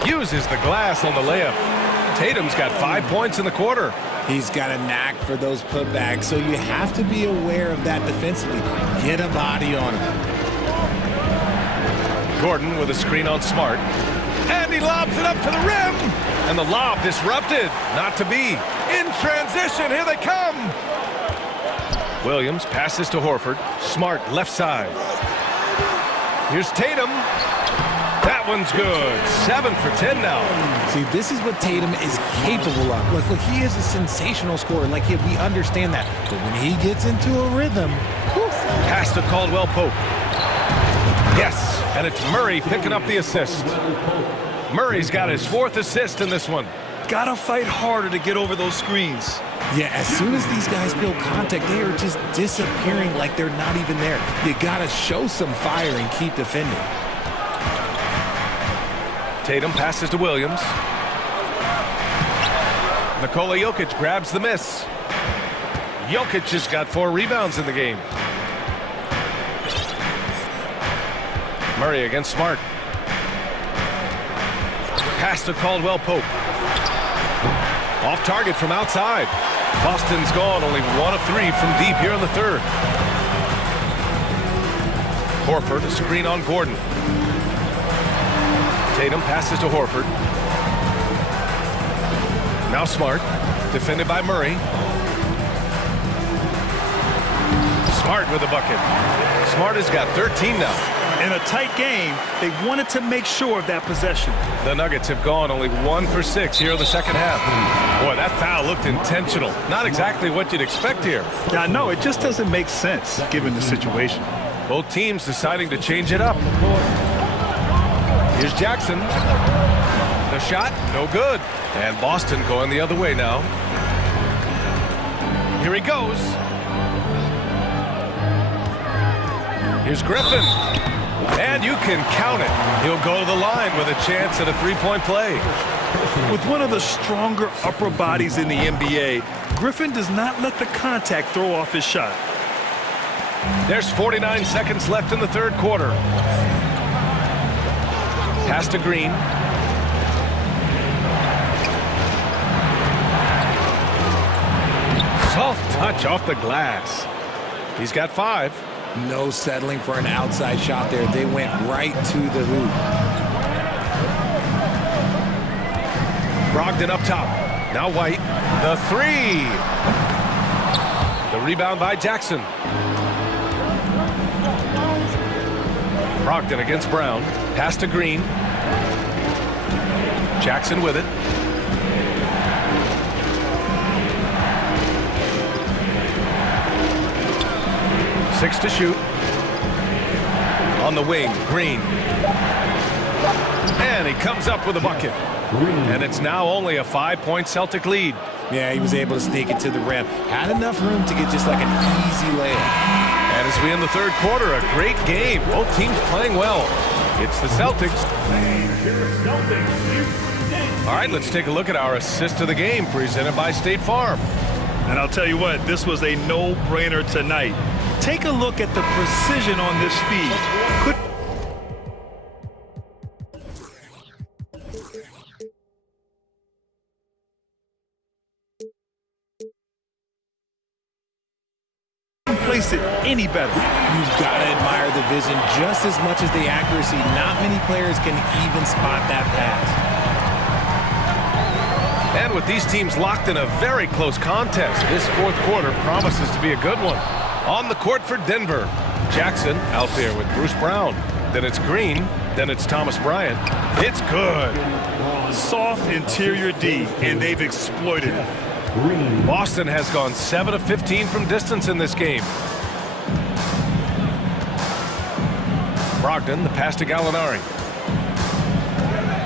Uses the glass on the layup. Tatum's got 5 points in the quarter. He's got a knack for those putbacks, so you have to be aware of that defensively. Get a body on him. Gordon with a screen on Smart. And he lobs it up to the rim. And the lob disrupted. Not to be. In transition, here they come. Williams passes to Horford. Smart left side. Here's Tatum. That one's good. 7 for 10 now. See, this is what Tatum is capable of. Look, he is a sensational scorer. We understand that. But when he gets into a rhythm... Pass to Caldwell Pope. Yes, and it's Murray picking up the assist. Murray's got his 4th assist in this one. Gotta fight harder to get over those screens. Yeah, as soon as these guys feel contact, they are just disappearing like they're not even there. You gotta show some fire and keep defending. Tatum passes to Williams. Nikola Jokic grabs the miss. Jokic has got 4 rebounds in the game. Murray against Smart. Pass to Caldwell Pope. Off target from outside. Boston's gone only 1 of 3 from deep here in the third. Horford, a screen on Gordon. Tatum passes to Horford. Now Smart, defended by Murray. Smart with a bucket. Smart has got 13 now. In a tight game, they wanted to make sure of that possession. The Nuggets have gone only 1 for 6 here in the second half. Boy, that foul looked intentional. Not exactly what you'd expect here. Yeah, I know. It just doesn't make sense, given the situation. Both teams deciding to change it up. Here's Jackson. The shot, no good. And Boston going the other way now. Here he goes. Here's Griffin. And you can count it. He'll go to the line with a chance at a 3-point play. With one of the stronger upper bodies in the NBA, Griffin does not let the contact throw off his shot. There's 49 seconds left in the third quarter. Pass to Green. Soft touch off the glass. He's got 5. No settling for an outside shot there. They went right to the hoop. Brogdon up top. Now White. The 3. The rebound by Jackson. Brogdon against Brown. Pass to Green. Jackson with it. Six to shoot. On the wing, Green. And he comes up with a bucket. And it's now only a 5-point Celtic lead. Yeah, he was able to sneak it to the rim. Had enough room to get just like an easy layup. And as we end the third quarter, a great game. Both teams playing well. It's the Celtics. All right, let's take a look at our assist of the game presented by State Farm. And I'll tell you what, this was a no-brainer tonight. Take a look at the precision on this feed. Place it any better. You've got to admire the vision just as much as the accuracy. Not many players can even spot that pass. And with these teams locked in a very close contest, this fourth quarter promises to be a good one. On the court for Denver, Jackson out there with Bruce Brown. Then it's Green. Then it's Thomas Bryant. It's good. Soft interior D, and they've exploited it. Boston has gone 7 of 15 from distance in this game. Brogdon, the pass to Gallinari.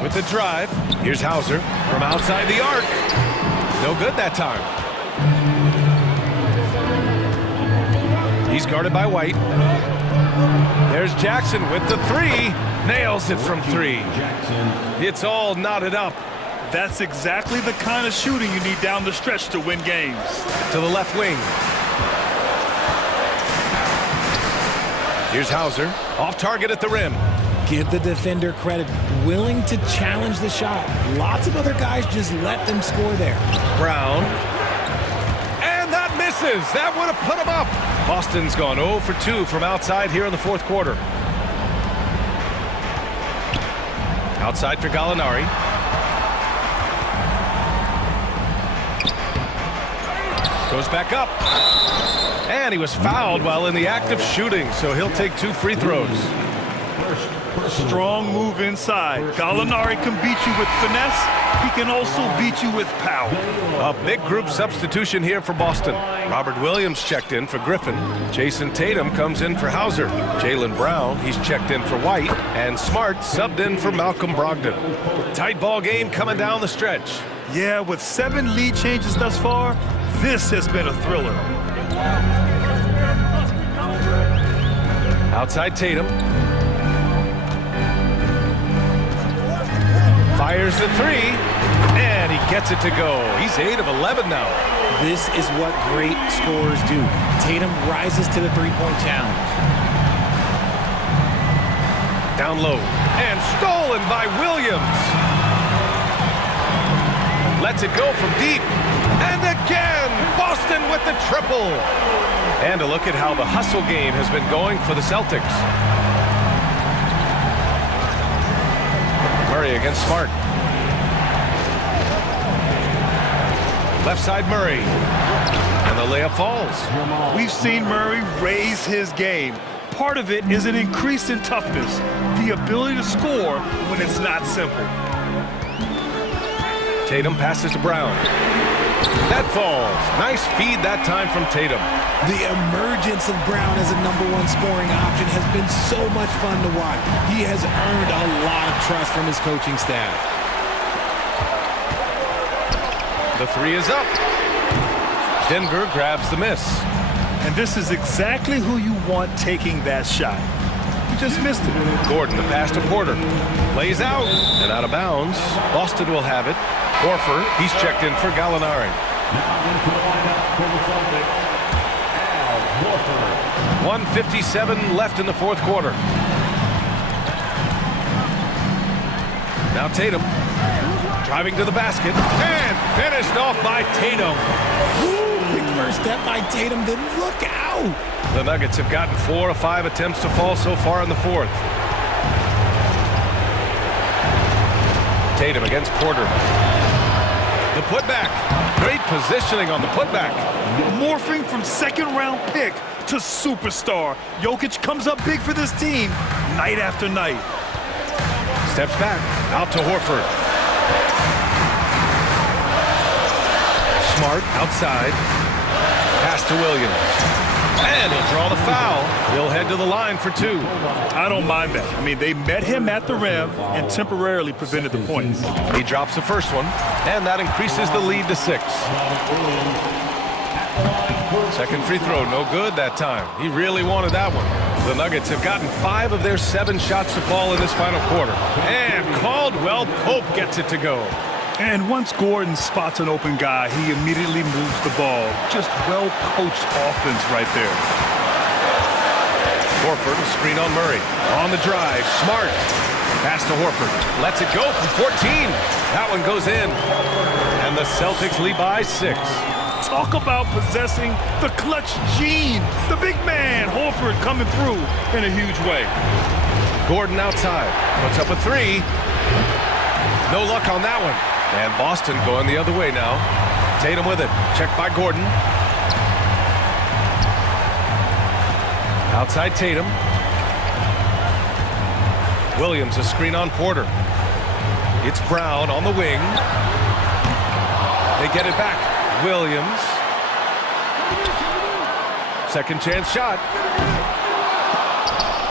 With the drive, here's Hauser from outside the arc. No good that time. He's guarded by White. There's Jackson with the three. Nails it from three. It's all knotted up. That's exactly the kind of shooting you need down the stretch to win games. To the left wing. Here's Hauser, off target at the rim. Give the defender credit, willing to challenge the shot. Lots of other guys just let them score there. Brown. And that misses. That would have put him up. Boston's gone 0 for 2 from outside here in the fourth quarter. Outside for Gallinari. Goes back up. And he was fouled while in the act of shooting, so he'll take 2 free throws. Strong move inside. Gallinari can beat you with finesse. He can also beat you with power. A big group substitution here for Boston. Robert Williams checked in for Griffin. Jason Tatum comes in for Hauser. Jaylen Brown, he's checked in for White. And Smart subbed in for Malcolm Brogdon. Tight ball game coming down the stretch. Yeah, with 7 lead changes thus far, this has been a thriller. Outside Tatum. Fires the three, and he gets it to go. He's 8 of 11 now. This is what great scorers do. Tatum rises to the three-point challenge. Down low, and stolen by Williams. Lets it go from deep, and again, Boston with the triple. And a look at how the hustle game has been going for the Celtics. Murray against Smart. Left side Murray. And the layup falls. We've seen Murray raise his game. Part of it is an increase in toughness, the ability to score when it's not simple. Tatum passes to Brown. That falls. Nice feed that time from Tatum. The emergence of Brown as a #1 scoring option has been so much fun to watch. He has earned a lot of trust from his coaching staff. The three is up. Denver grabs the miss. And this is exactly who you want taking that shot. He just missed it. Gordon, the pass to Porter. Lays out and out of bounds. Boston will have it. Horford, he's checked in for Gallinari. 1:57 left in the fourth quarter. Now Tatum driving to the basket and finished off by Tatum. Big first step by Tatum, then look out. The Nuggets have gotten 4 of 5 attempts to fall so far in the fourth. Tatum against Porter. The putback. Great positioning on the putback. Morphing from second-round pick to superstar. Jokic comes up big for this team night after night. Steps back. Out to Horford. Smart outside. Pass to Williams. And he'll draw the foul. He'll head to the line for 2. I don't mind that. I mean, they met him at the rim and temporarily prevented the points. He drops the first one, and that increases the lead to 6. Second free throw, no good that time. He really wanted that one. The Nuggets have gotten 5 of their 7 shots to fall in this final quarter. And Caldwell Pope gets it to go. And once Gordon spots an open guy, he immediately moves the ball. Just well-coached offense right there. Horford, a screen on Murray. On the drive, Smart. Pass to Horford. Lets it go from 14. That one goes in. And the Celtics lead by 6. Talk about possessing the clutch gene. The big man, Horford, coming through in a huge way. Gordon outside. Puts up a 3. No luck on that one. And Boston going the other way now. Tatum with it. Checked by Gordon. Outside Tatum. Williams, a screen on Porter. It's Brown on the wing. They get it back. Williams. Second chance shot.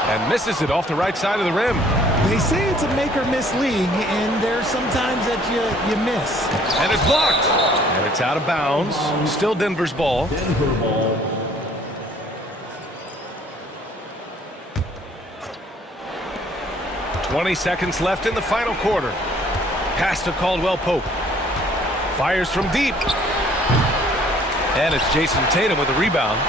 And misses it off the right side of the rim. They say it's a make or miss league, and there's sometimes that you miss. And it's blocked. And it's out of bounds. Still Denver's ball. 20 seconds left in the final quarter. Pass to Caldwell Pope. Fires from deep. And it's Jason Tatum with the rebound.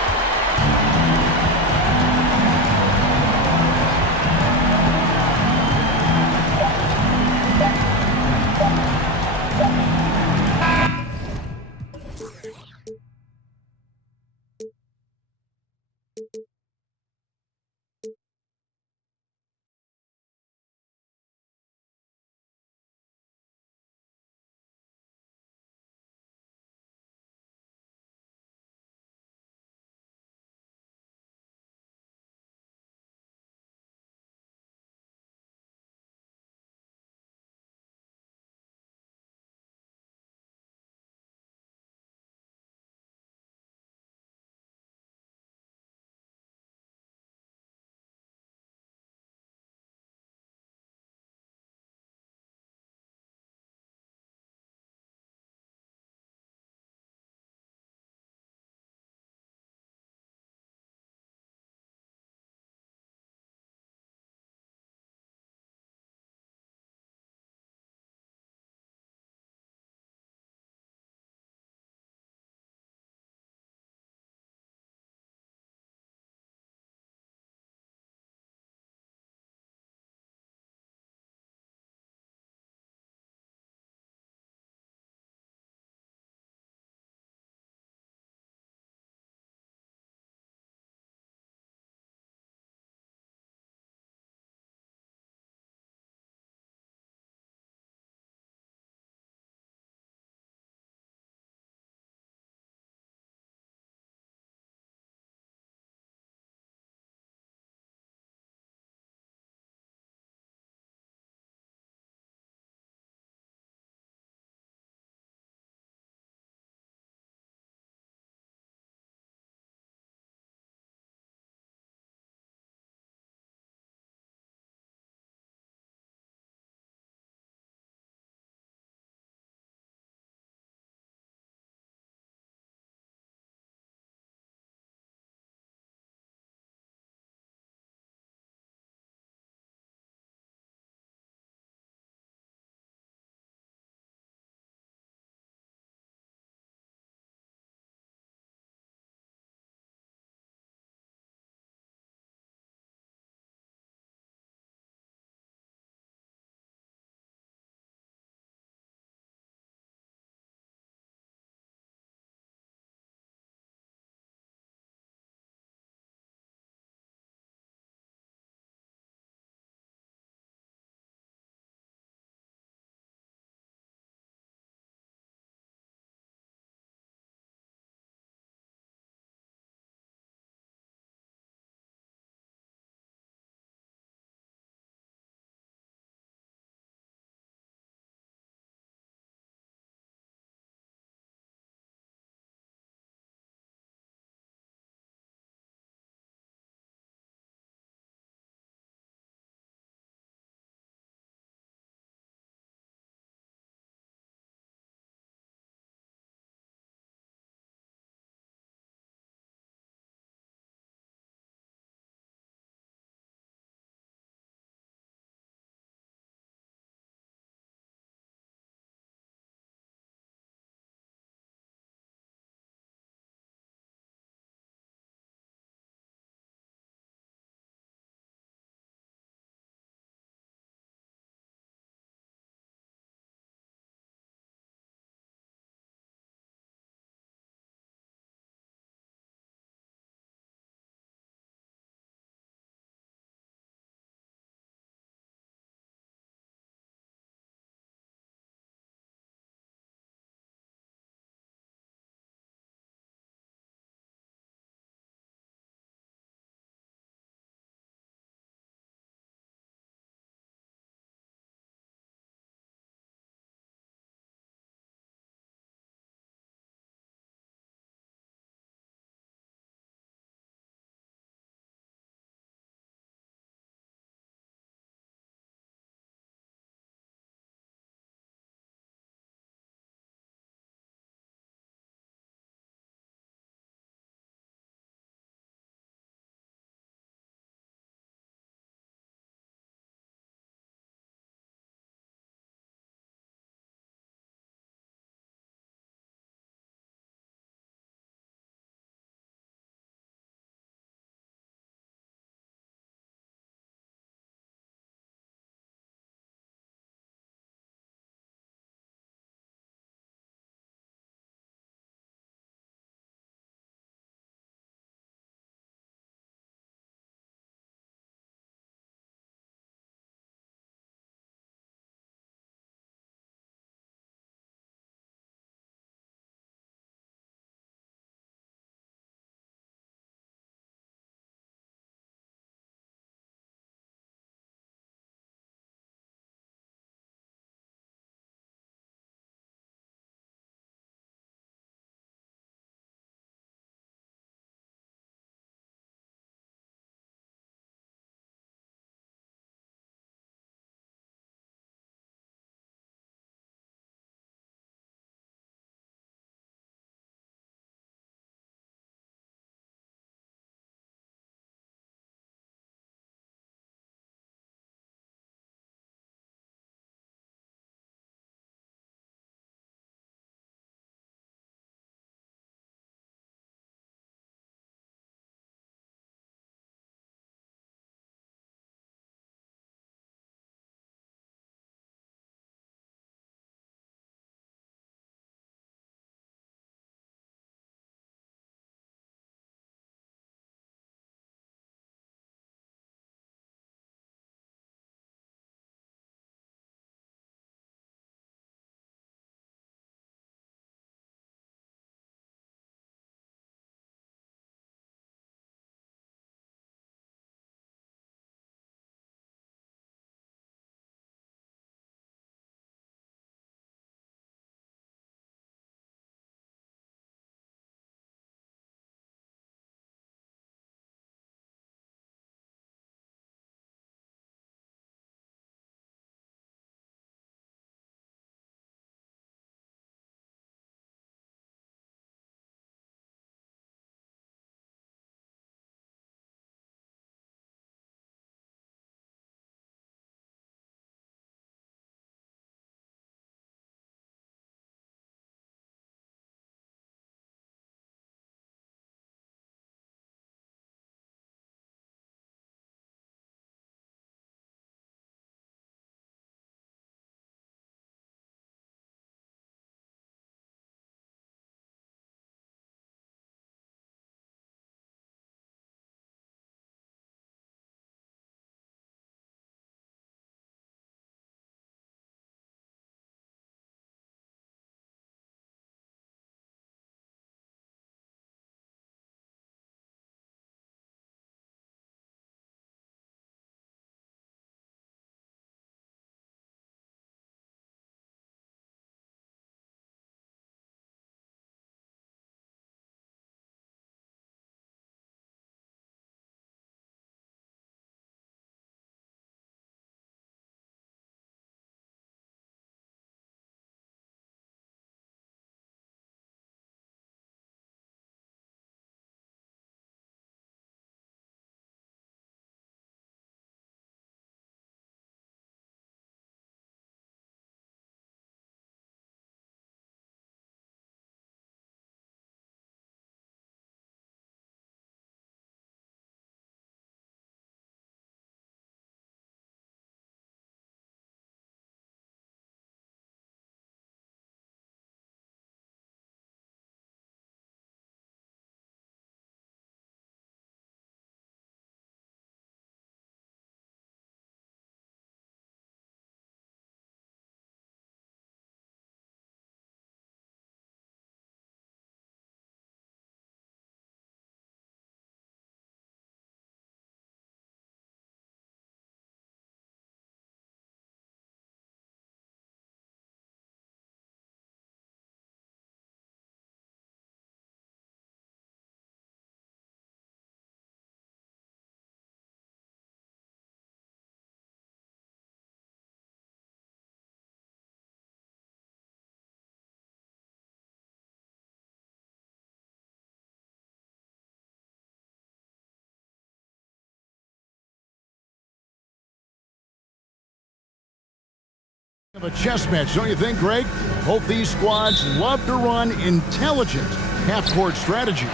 A chess match, don't you think, Greg? Both these squads love to run intelligent half-court strategies.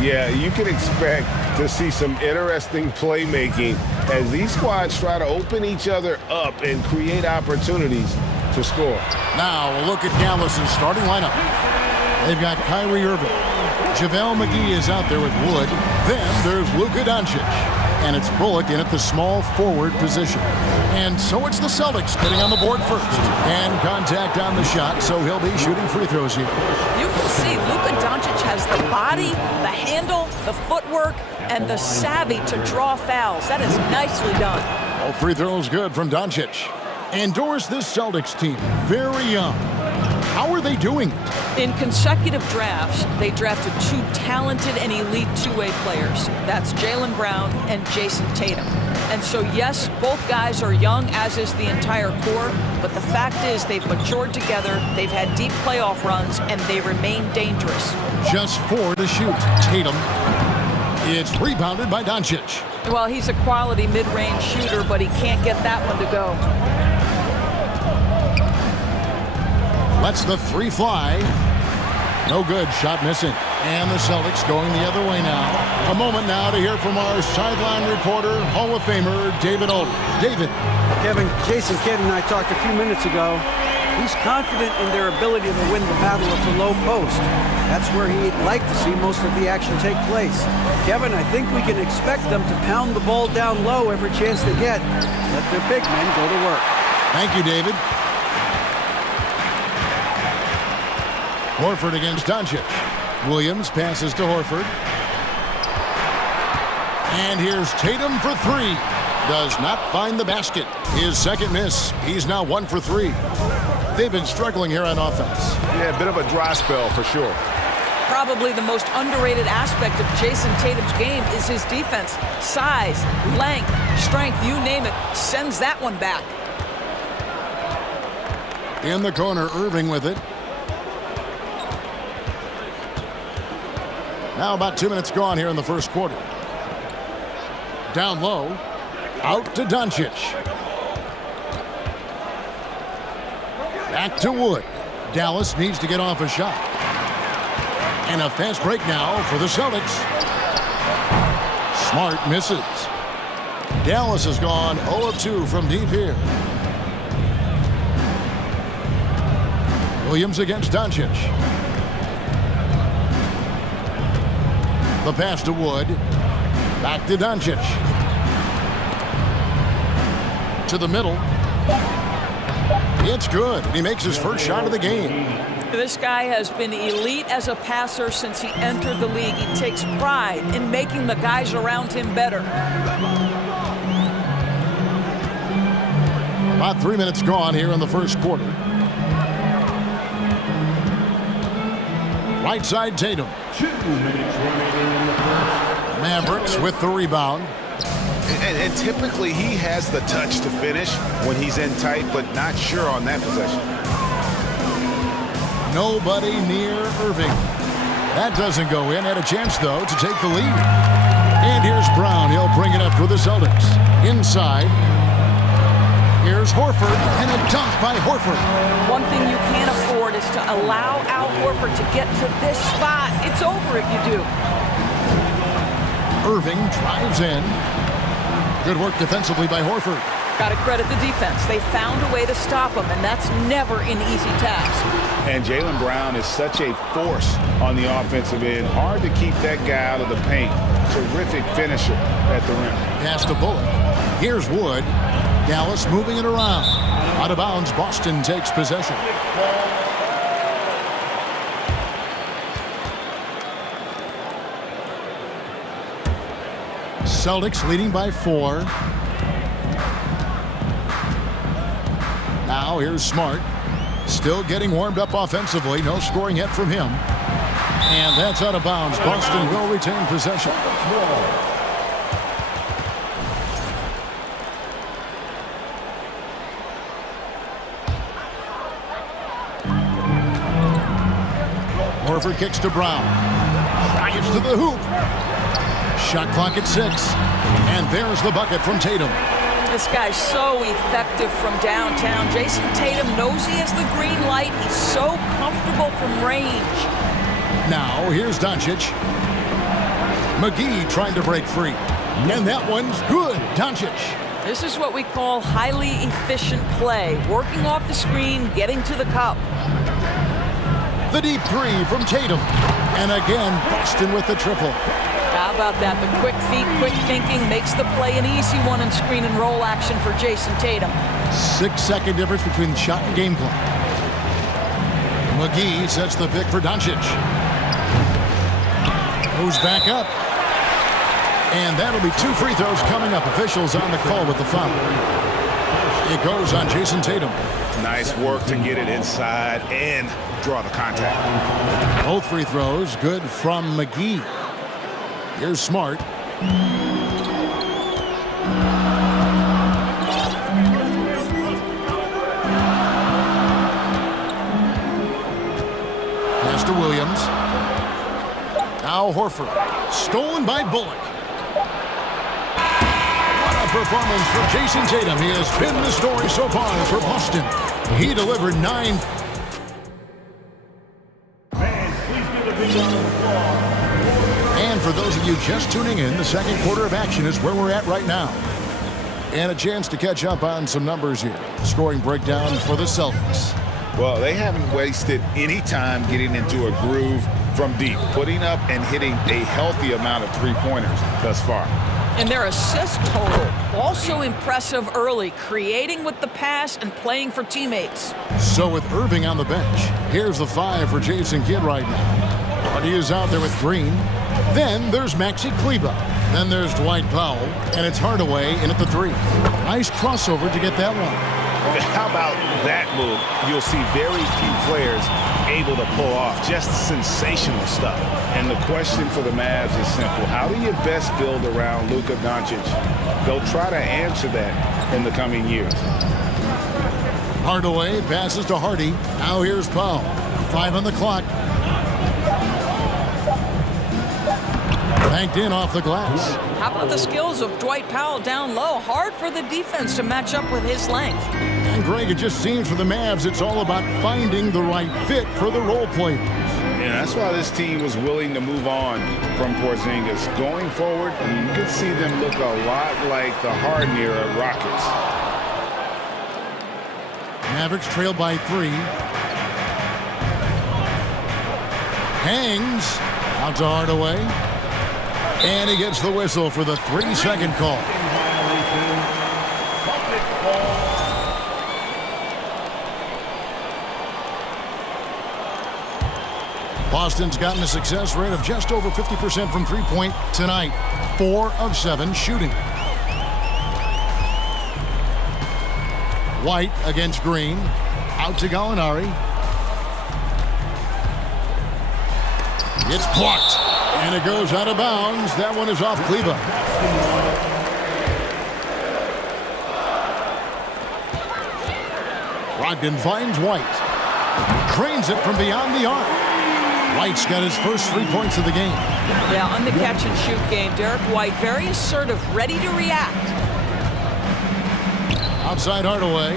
Yeah, you can expect to see some interesting playmaking as these squads try to open each other up and create opportunities to score. Now a look at Dallas's starting lineup. They've got Kyrie Irving. JaVale McGee is out there with Wood. Then there's Luka Doncic. And it's Bullock in at the small forward position. And so it's the Celtics getting on the board first. And contact on the shot, so he'll be shooting free throws here. You can see Luka Doncic has the body, the handle, the footwork, and the savvy to draw fouls. That is nicely done. All free throws good from Doncic. Endorse this Celtics team, very young. How are they doing it? In consecutive drafts, they drafted 2 talented and elite two-way players. That's Jaylen Brown and Jason Tatum. And so, yes, both guys are young, as is the entire core, but the fact is they've matured together, they've had deep playoff runs, and they remain dangerous. Just 4 to shoot. Tatum. It's rebounded by Doncic. Well, he's a quality mid-range shooter, but he can't get that one to go. Lets the 3 fly. No good. Shot missing. And the Celtics going the other way now. A moment now to hear from our sideline reporter, Hall of Famer David Aldridge. David. Kevin, Jason Kidd and I talked a few minutes ago. He's confident in their ability to win the battle at the low post. That's where he'd like to see most of the action take place. Kevin, I think we can expect them to pound the ball down low every chance they get. Let their big men go to work. Thank you, David. Horford against Doncic. Williams passes to Horford. And here's Tatum for 3. Does not find the basket. His second miss. He's now 1 for 3. They've been struggling here on offense. Yeah, a bit of a dry spell for sure. Probably the most underrated aspect of Jason Tatum's game is his defense. Size, length, strength, you name it, sends that one back. In the corner, Irving with it. Now about 2 minutes gone here in the first quarter. Down low. Out to Doncic. Back to Wood. Dallas needs to get off a shot. And a fast break now for the Celtics. Smart misses. Dallas has gone 0 of 2 from deep here. Williams against Doncic. The pass to Wood. Back to Doncic. To the middle. It's good. He makes his first shot of the game. This guy has been elite as a passer since he entered the league. He takes pride in making the guys around him better. About 3 minutes gone here in the first quarter. Right side Tatum. 2 minutes remaining in the first. Mavericks with the rebound. And typically he has the touch to finish when he's in tight, but not sure on that possession. Nobody near Irving. That doesn't go in. Had a chance, though, to take the lead. And here's Brown. He'll bring it up for the Celtics. Inside. Here's Horford, and a dunk by Horford. One thing you can't afford is to allow Al Horford to get to this spot. It's over if you do. Irving drives in. Good work defensively by Horford. Got to credit the defense. They found a way to stop him, and that's never an easy task. And Jaylen Brown is such a force on the offensive end. Hard to keep that guy out of the paint. Terrific finisher at the rim. Pass to Bullock. Here's Wood. Dallas moving it around. Out of bounds, Boston takes possession. Celtics leading by 4. Now here's Smart. Still getting warmed up offensively. No scoring yet from him. And that's out of bounds. Boston will retain possession. Horford kicks to Brown. Drives to the hoop. Shot clock at 6. And there's the bucket from Tatum. This guy's so effective from downtown. Jason Tatum knows he has the green light. He's so comfortable from range. Now, here's Doncic. McGee trying to break free. And that one's good. Doncic. This is what we call highly efficient play. Working off the screen, getting to the cup. The deep three from Tatum. And again, Boston with the triple. How about that? The quick feet, quick thinking makes the play an easy one in screen and roll action for Jason Tatum. 6-second difference between the shot and game clock. McGee sets the pick for Doncic. Goes back up. And that'll be 2 free throws coming up. Officials on the call with the foul. It goes on Jason Tatum. Nice work to get it inside and draw the contact. Both free throws good from McGee. Here's Smart. Pass to Williams. Now Horford. Stolen by Bullock. What a performance from Jason Tatum. He has been the story so far for Boston. He delivered 9. And for those of you just tuning in, the second quarter of action is where we're at right now. And a chance to catch up on some numbers here. Scoring breakdown for the Celtics. Well, they haven't wasted any time getting into a groove from deep, putting up and hitting a healthy amount of three-pointers thus far. And their assist total, also impressive early, creating with the pass and playing for teammates. So with Irving on the bench, here's the 5 for Jason Kidd right now. But he is out there with Green. Then there's Maxi Kleber. Then there's Dwight Powell. And it's Hardaway in at the 3. Nice crossover to get that one. How about that move? You'll see very few players able to pull off just sensational stuff. And the question for the Mavs is simple. How do you best build around Luka Doncic? They'll try to answer that in the coming years. Hardaway passes to Hardy. Now here's Powell. 5 on the clock. Banked in off the glass. How about the skills of Dwight Powell down low? Hard for the defense to match up with his length. And Greg, it just seems for the Mavs, it's all about finding the right fit for the role players. Yeah, that's why this team was willing to move on from Porzingis. Going forward, you could see them look a lot like the Harden-era Rockets. Mavericks trail by 3. Hangs out to Hardaway. And he gets the whistle for the 3-second call. Boston's gotten a success rate of just over 50% from three-point tonight. 4 of 7 shooting. White against Green. Out to Gallinari. It's blocked. And it goes out of bounds. That one is off Kleber. Brogdon finds White. Trains it from beyond the arc. White's got his first 3 points of the game. Yeah, on the catch-and-shoot game, Derek White very assertive, ready to react. Outside Hardaway.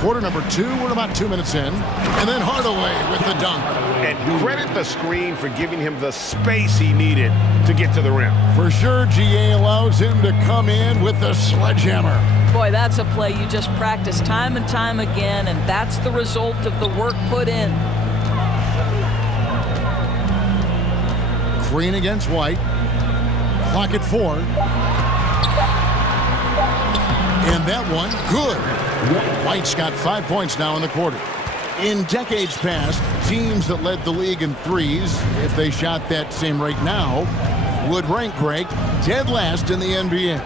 Quarter number 2, we're about 2 minutes in. And then Hardaway with the dunk. And credit the screen for giving him the space he needed to get to the rim. For sure, GA allows him to come in with the sledgehammer. Boy, that's a play you just practice time and time again, and that's the result of the work put in. Green against White. Clock at 4. And that one, good. White's got 5 points now in the quarter. In decades past, teams that led the league in threes, if they shot that same rate now, would rank, Greg, dead last in the NBA.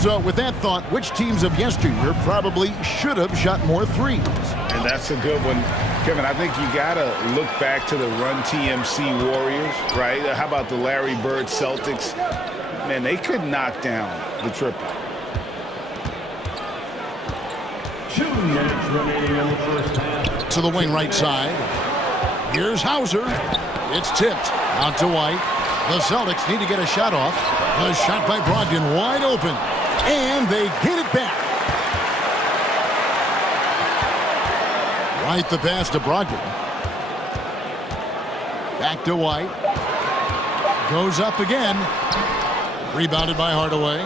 So with that thought, which teams of yesteryear probably should have shot more threes? And that's a good one. Kevin, I think you got to look back to the Run TMC Warriors, right? How about the Larry Bird Celtics? Man, they could knock down the triple. 2 minutes remaining on the first half. To the wing right side. Here's Hauser. It's tipped out to White. The Celtics need to get a shot off. A shot by Brogdon, wide open. And they get it back. Right the pass to Brogdon. Back to White. Goes up again. Rebounded by Hardaway.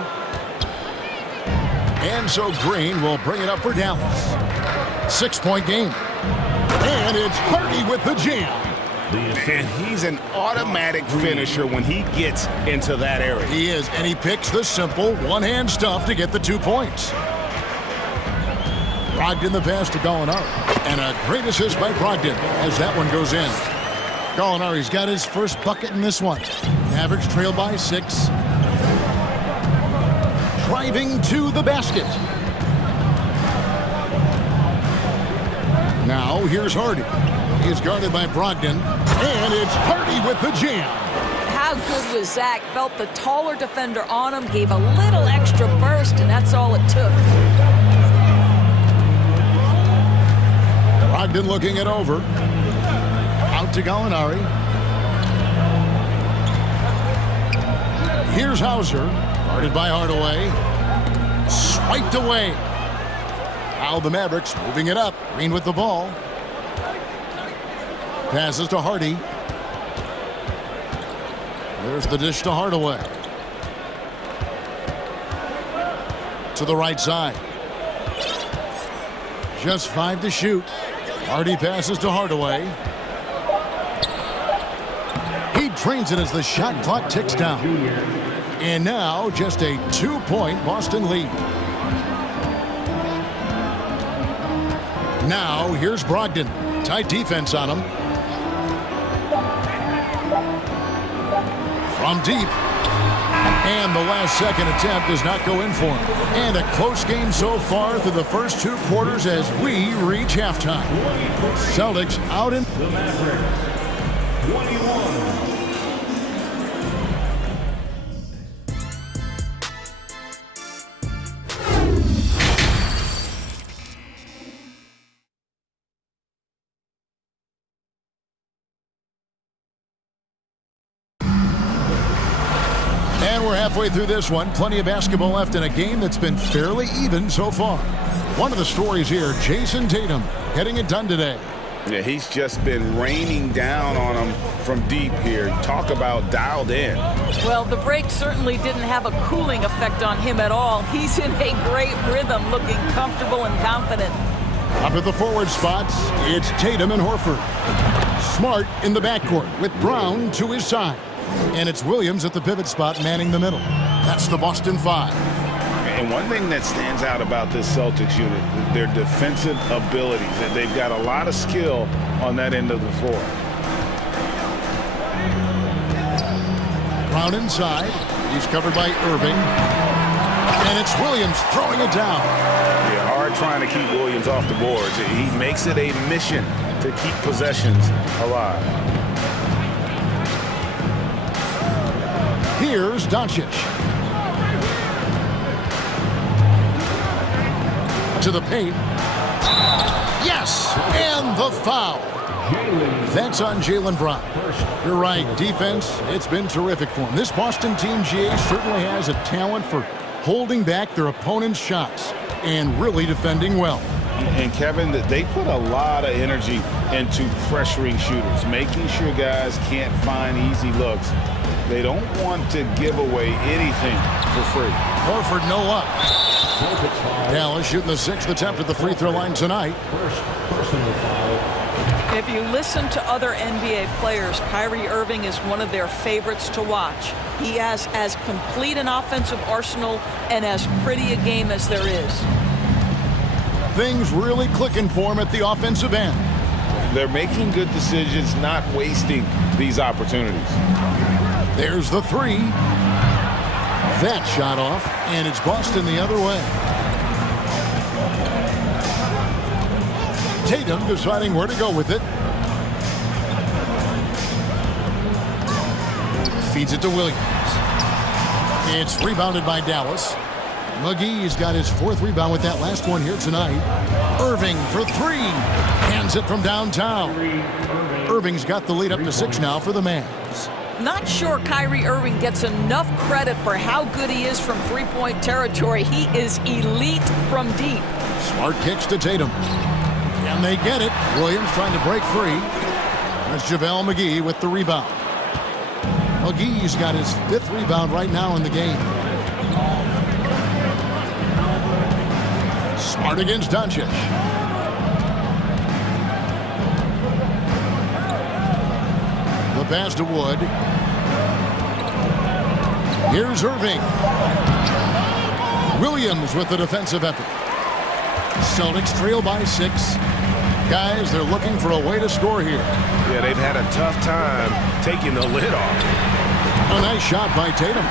And so Green will bring it up for Dallas. 6-point game. And it's Hardy with the jam. And he's an automatic finisher when he gets into that area. He is, and he picks the simple one-hand stuff to get the 2 points. Brogdon the pass to Gallinari. And a great assist by Brogdon as that one goes in. Gallinari's got his first bucket in this one. Mavericks trail by 6. Driving to the basket. Now here's Hardy. He's guarded by Brogdon. And it's Hardy with the jam. How good was Zach? Felt the taller defender on him, gave a little extra burst, and that's all it took. Brogdon looking it over. Out to Gallinari. Here's Hauser. Guarded by Hardaway. Swiped away. Now the Mavericks moving it up. Green with the ball. Passes to Hardy. There's the dish to Hardaway. To the right side. Just 5 to shoot. Hardy passes to Hardaway. He drains it as the shot clock ticks down. And now just a 2-point Boston lead. Now here's Brogdon. Tight defense on him. From deep. And the last second attempt does not go in for him. And a close game so far through the first 2 quarters as we reach halftime. Celtics out in... The Mavericks, 21. And we're halfway through this one. Plenty of basketball left in a game that's been fairly even so far. One of the stories here, Jason Tatum getting it done today. Yeah, he's just been raining down on him from deep here. Talk about dialed in. Well, the break certainly didn't have a cooling effect on him at all. He's in a great rhythm, looking comfortable and confident. Up at the forward spots, it's Tatum and Horford. Smart in the backcourt with Brown to his side. And it's Williams at the pivot spot manning the middle. That's the Boston 5. And one thing that stands out about this Celtics unit, their defensive abilities. They've got a lot of skill on that end of the floor. Brown inside. He's covered by Irving. And it's Williams throwing it down. Yeah, hard trying to keep Williams off the boards. He makes it a mission to keep possessions alive. Here's Doncic. To the paint. Yes! And the foul. That's on Jaylen Brown. You're right. Defense, it's been terrific for him. This Boston team, GA, certainly has a talent for holding back their opponent's shots and really defending well. And Kevin, they put a lot of energy into pressuring shooters, making sure guys can't find easy looks. They don't want to give away anything for free. Horford no luck. Dallas shooting the 6th attempt at the free throw line tonight. If you listen to other NBA players, Kyrie Irving is one of their favorites to watch. He has as complete an offensive arsenal and as pretty a game as there is. Things really clicking for him at the offensive end. They're making good decisions, not wasting these opportunities. There's the 3. That shot off, and it's Boston the other way. Tatum deciding where to go with it. Feeds it to Williams. It's rebounded by Dallas. McGee's got his 4th rebound with that last one here tonight. Irving for 3. Hands it from downtown. Irving's got the lead up to 6 now for the Mavs. Not sure Kyrie Irving gets enough credit for how good he is from three-point territory. He is elite from deep. Smart kicks to Tatum. Can they get it? Williams trying to break free. There's JaVale McGee with the rebound. McGee's got his 5th rebound right now in the game. Smart against Doncic. The pass to Wood. Here's Irving. Williams with the defensive effort. Celtics trail by 6. Guys, they're looking for a way to score here. Yeah, they've had a tough time taking the lid off. A nice shot by Tatum.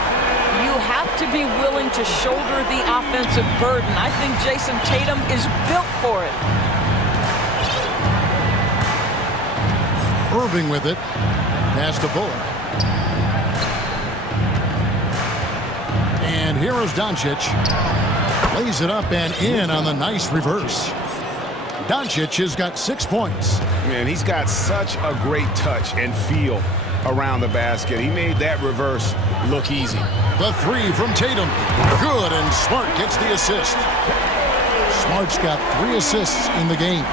You have to be willing to shoulder the offensive burden. I think Jason Tatum is built for it. Irving with it. Pass to Bullock. And here is Doncic. Lays it up and in on the nice reverse. Doncic has got 6 points. Man, he's got such a great touch and feel around the basket. He made that reverse look easy. The 3 from Tatum. Good, and Smart gets the assist. Smart's got 3 assists in the game.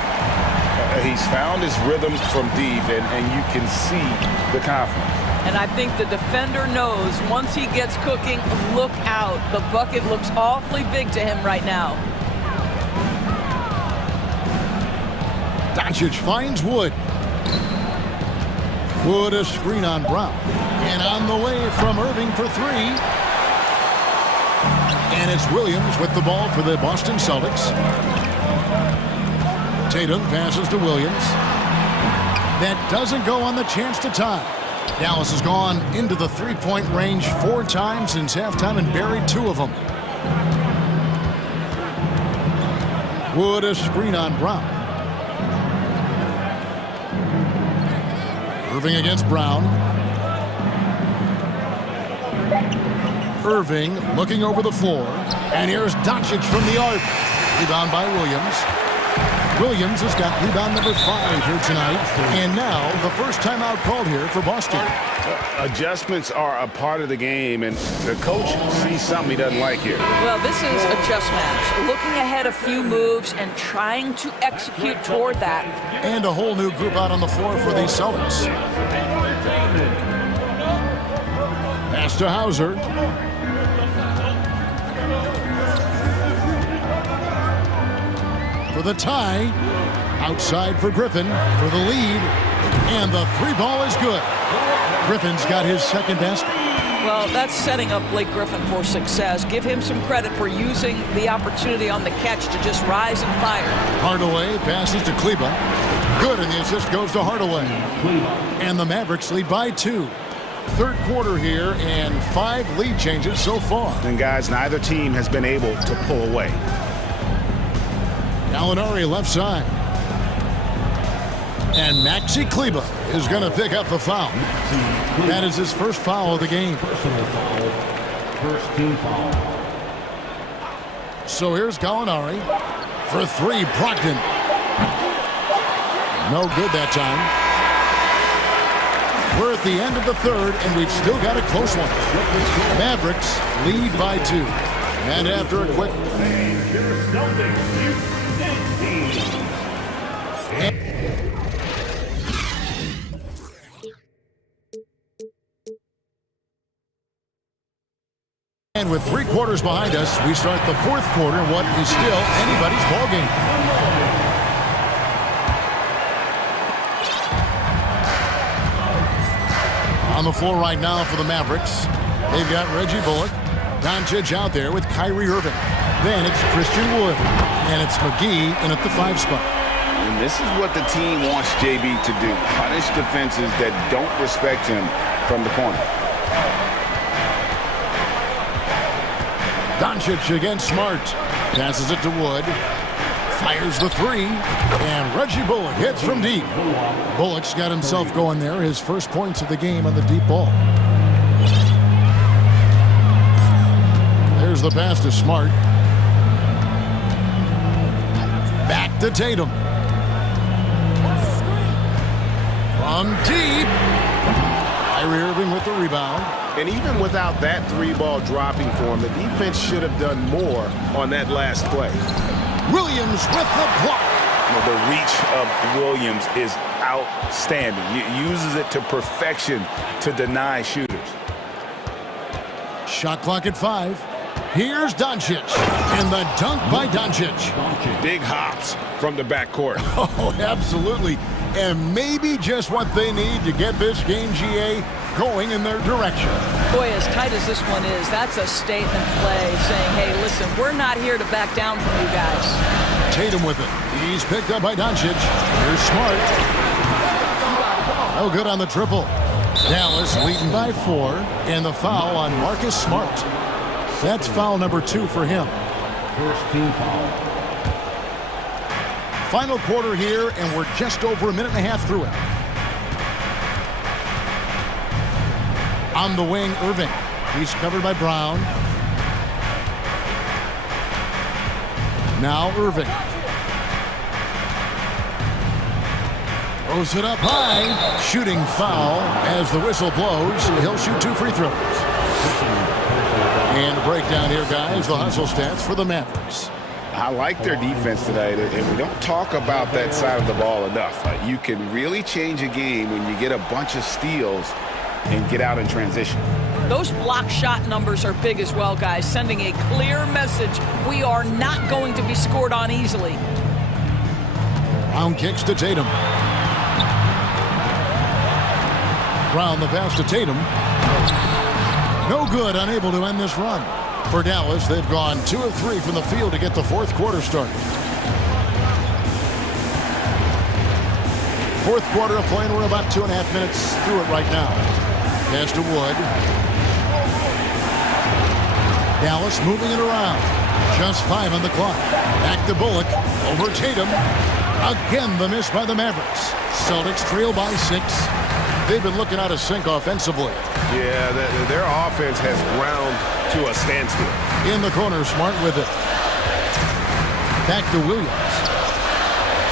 He's found his rhythm from deep, and you can see the confidence. And I think the defender knows once he gets cooking, look out. The bucket looks awfully big to him right now. Doncic finds Wood. Wood a screen on Brown. And on the way from Irving for 3. And it's Williams with the ball for the Boston Celtics. Tatum passes to Williams. That doesn't go on the chance to tie. Dallas has gone into the three-point range 4 times since halftime and buried 2 of them. Wood a screen on Brown. Irving against Brown. Irving looking over the floor. And here's Doncic from the arc. Rebound by Williams. Williams has got rebound number 5 here tonight. And now the first timeout called here for Boston. Adjustments are a part of the game, and the coach sees something he doesn't like here. Well, this is a chess match. Looking ahead a few moves and trying to execute toward that. And a whole new group out on the floor for these Celtics. Pass to Hauser. For the tie. Outside for Griffin for the lead. And the 3 ball is good. Griffin's got his 2nd basket. Well, that's setting up Blake Griffin for success. Give him some credit for using the opportunity on the catch to just rise and fire. Hardaway passes to Kleba. Good, and the assist goes to Hardaway. And the Mavericks lead by 2. 3rd quarter here, and 5 lead changes so far. And guys, neither team has been able to pull away. Gallinari left side. And Maxi Kleba is going to pick up the foul. That is his first foul of the game. Personal foul. First team foul. So here's Gallinari for 3. Brogdon. No good that time. We're at the end of the 3rd, and we've still got a close one. Mavericks lead by 2. And after a quick... And with 3 quarters behind us, we start the 4th quarter in what is still anybody's ballgame. On the floor right now for the Mavericks, they've got Reggie Bullock. Doncic out there with Kyrie Irving. Then it's Christian Wood. And it's McGee in at the 5 spot. And this is what the team wants JB to do. Punish defenses that don't respect him from the corner. Doncic against Smart. Passes it to Wood. Fires the 3. And Reggie Bullock hits from deep. Bullock's got himself going there. His first points of the game on the deep ball. There's the pass to Smart. Back to Tatum. From deep. Kyrie Irving with the rebound. And even without that three-ball dropping for him, the defense should have done more on that last play. Williams with the block. The reach of Williams is outstanding. He uses it to perfection to deny shooters. Shot clock at 5. Here's Doncic. And the dunk by Doncic. Big hops from the backcourt. Oh, absolutely. And maybe just what they need to get this game, GA, going in their direction. Boy, as tight as this one is, that's a statement play saying, hey, listen, we're not here to back down from you guys. Tatum with it. He's picked up by Doncic. Here's Smart. No good on the triple. Dallas leading by 4. And the foul on Marcus Smart. That's foul number 2 for him. First team foul. Final quarter here, and we're just over a minute and a half through it. On the wing, Irving. He's covered by Brown. Now Irving. Throws it up high. Shooting foul as the whistle blows. He'll shoot 2 free throws. And a breakdown here, guys. The hustle stats for the Mavericks. I like their defense tonight, and we don't talk about that side of the ball enough. You can really change a game when you get a bunch of steals and get out in transition. Those block shot numbers are big as well, guys, sending a clear message. We are not going to be scored on easily. Brown kicks to Tatum. Brown the pass to Tatum. No good, unable to end this run. For Dallas, they've gone 2 of 3 from the field to get the fourth quarter started. Fourth quarter of play, and we're about 2.5 minutes through it right now. Pass to Wood. Dallas moving it around. Just 5 on the clock. Back to Bullock. Over Tatum. Again, the miss by the Mavericks. Celtics trail by 6. They've been looking out of sync offensively. Yeah, their offense has ground to a standstill. In the corner, Smart with it. Back to Williams.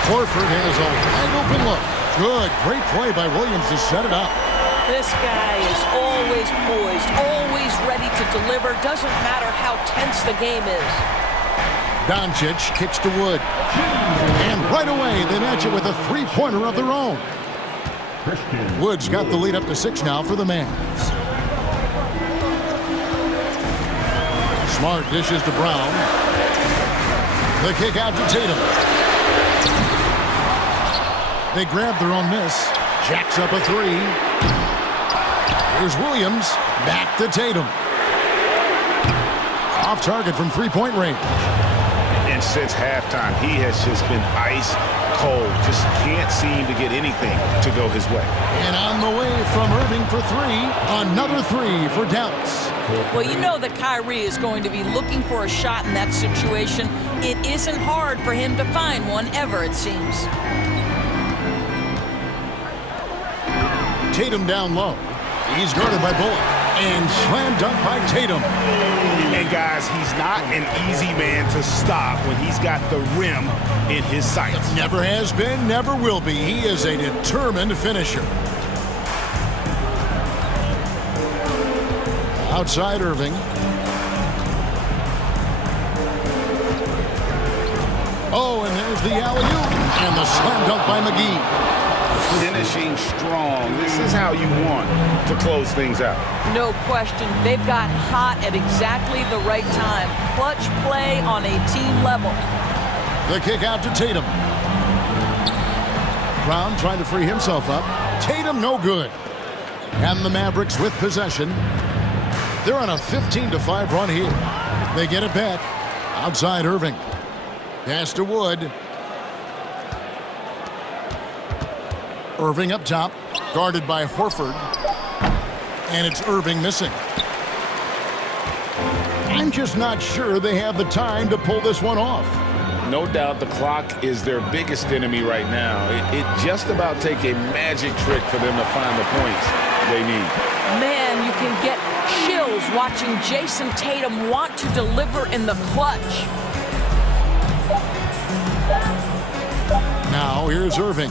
Horford has a wide open look. Good, great play by Williams to set it up. This guy is always poised, always ready to deliver. Doesn't matter how tense the game is. Doncic kicks to Wood. And right away, they match it with a three-pointer of their own. Wood's got the lead up to 6 now for the Mavs. Smart dishes to Brown. The kick out to Tatum. They grab their own miss. Jacks up a 3. Here's Williams. Back to Tatum. Off target from three-point range. And since halftime, he has just been ice cold. Just can't seem to get anything to go his way. And on the way from Irving for 3. Another 3 for Dallas. Well, you know that Kyrie is going to be looking for a shot in that situation. It isn't hard for him to find one ever, it seems. Tatum down low. He's guarded by Bullock. And slam dunk by Tatum. And guys, he's not an easy man to stop when he's got the rim in his sights. Never has been, never will be. He is a determined finisher. Outside Irving. Oh, and there's the alley-oop. And the slam dunk by McGee. Finishing strong. This is how you want to close things out. No question. They've got hot at exactly the right time. Clutch play on a team level. The kick out to Tatum. Brown trying to free himself up. Tatum no good. And the Mavericks with possession. They're on a 15-5 run here. They get it back. Outside Irving. Pass to Wood. Irving up top, guarded by Horford. And it's Irving missing. I'm just not sure they have the time to pull this one off. No doubt the clock is their biggest enemy right now. It just about take a magic trick for them to find the points they need. Man, you can get chills watching Jason Tatum want to deliver in the clutch. Now here's Irving.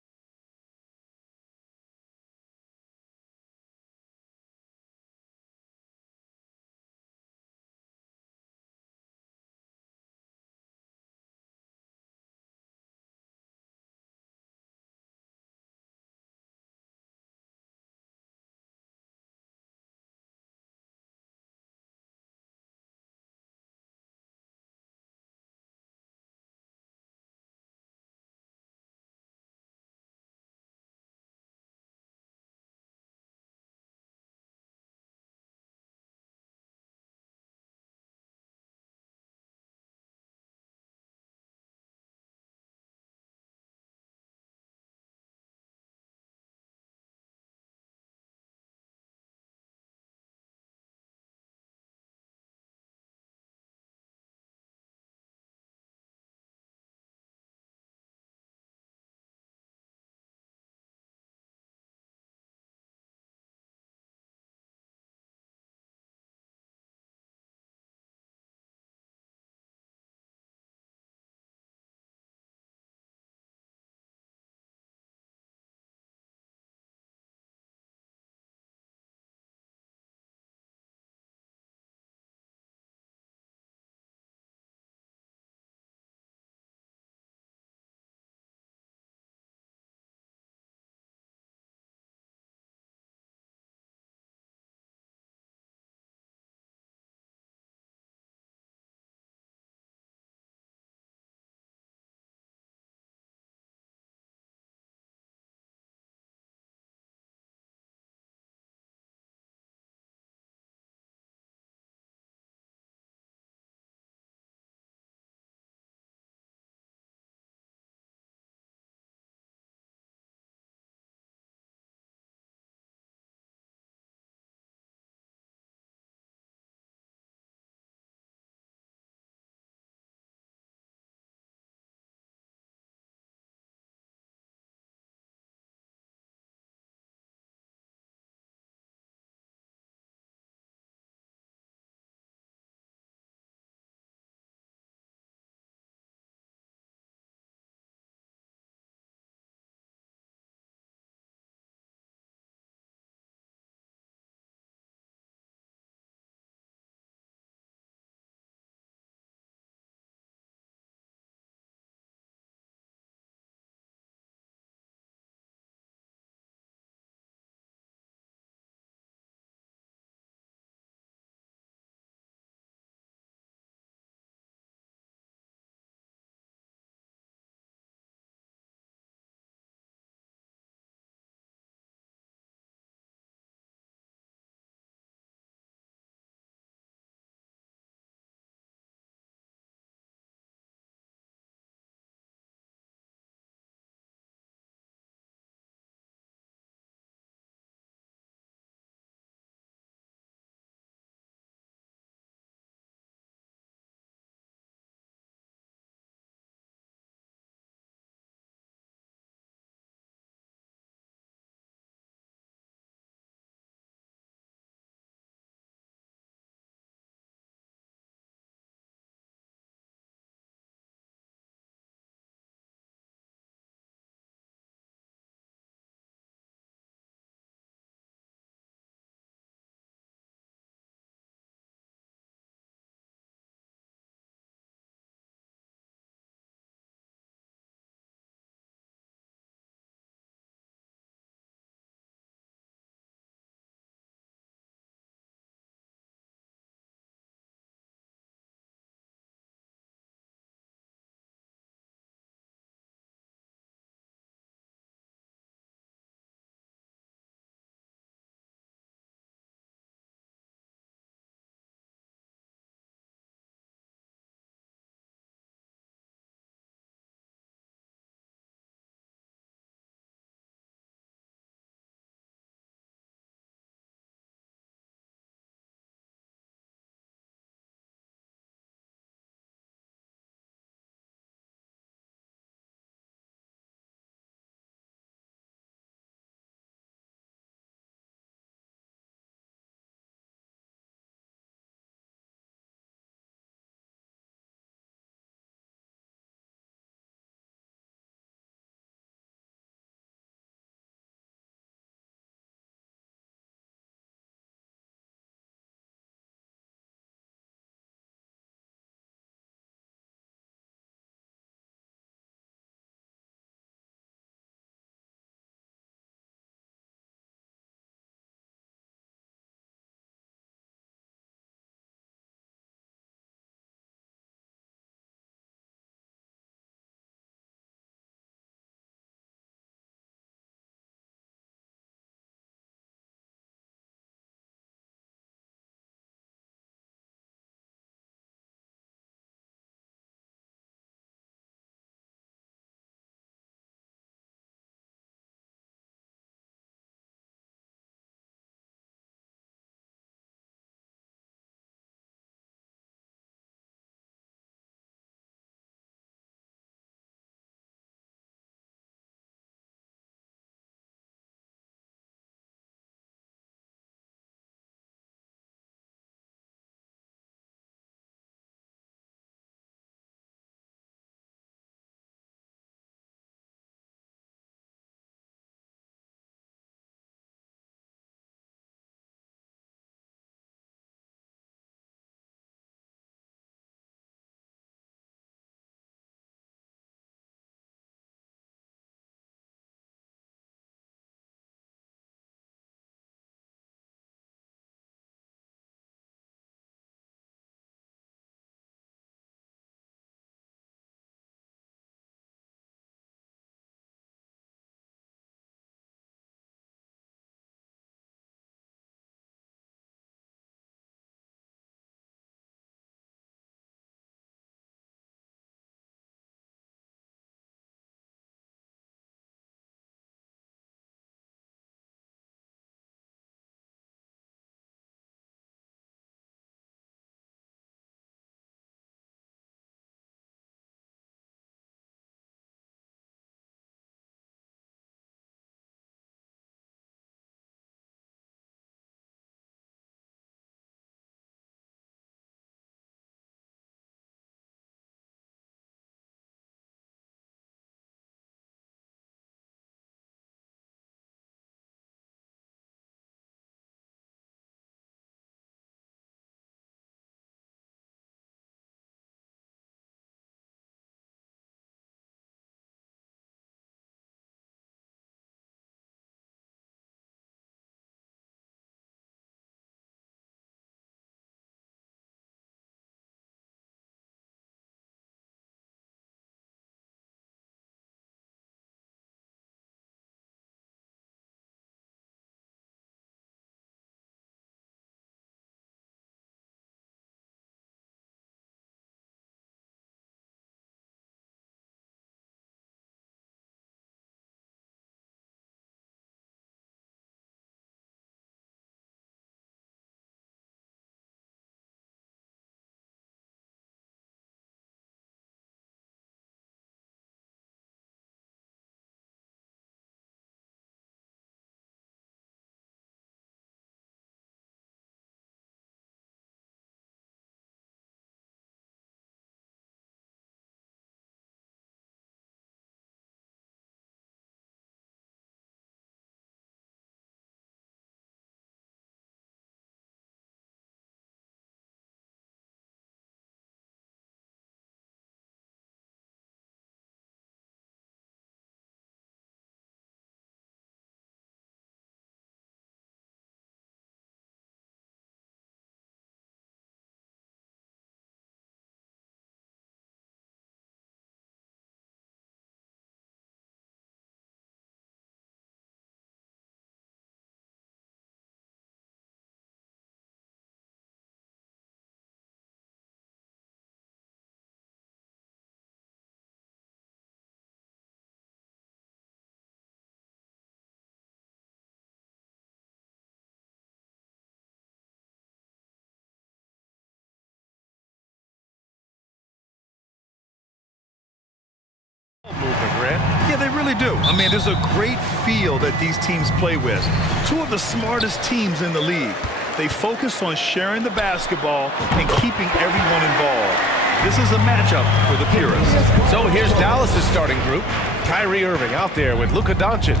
really do. I mean, there's a great feel that these teams play with. Two of the smartest teams in the league. They focus on sharing the basketball and keeping everyone involved. This is a matchup for the purists. So here's Dallas' starting group. Kyrie Irving out there with Luka Doncic.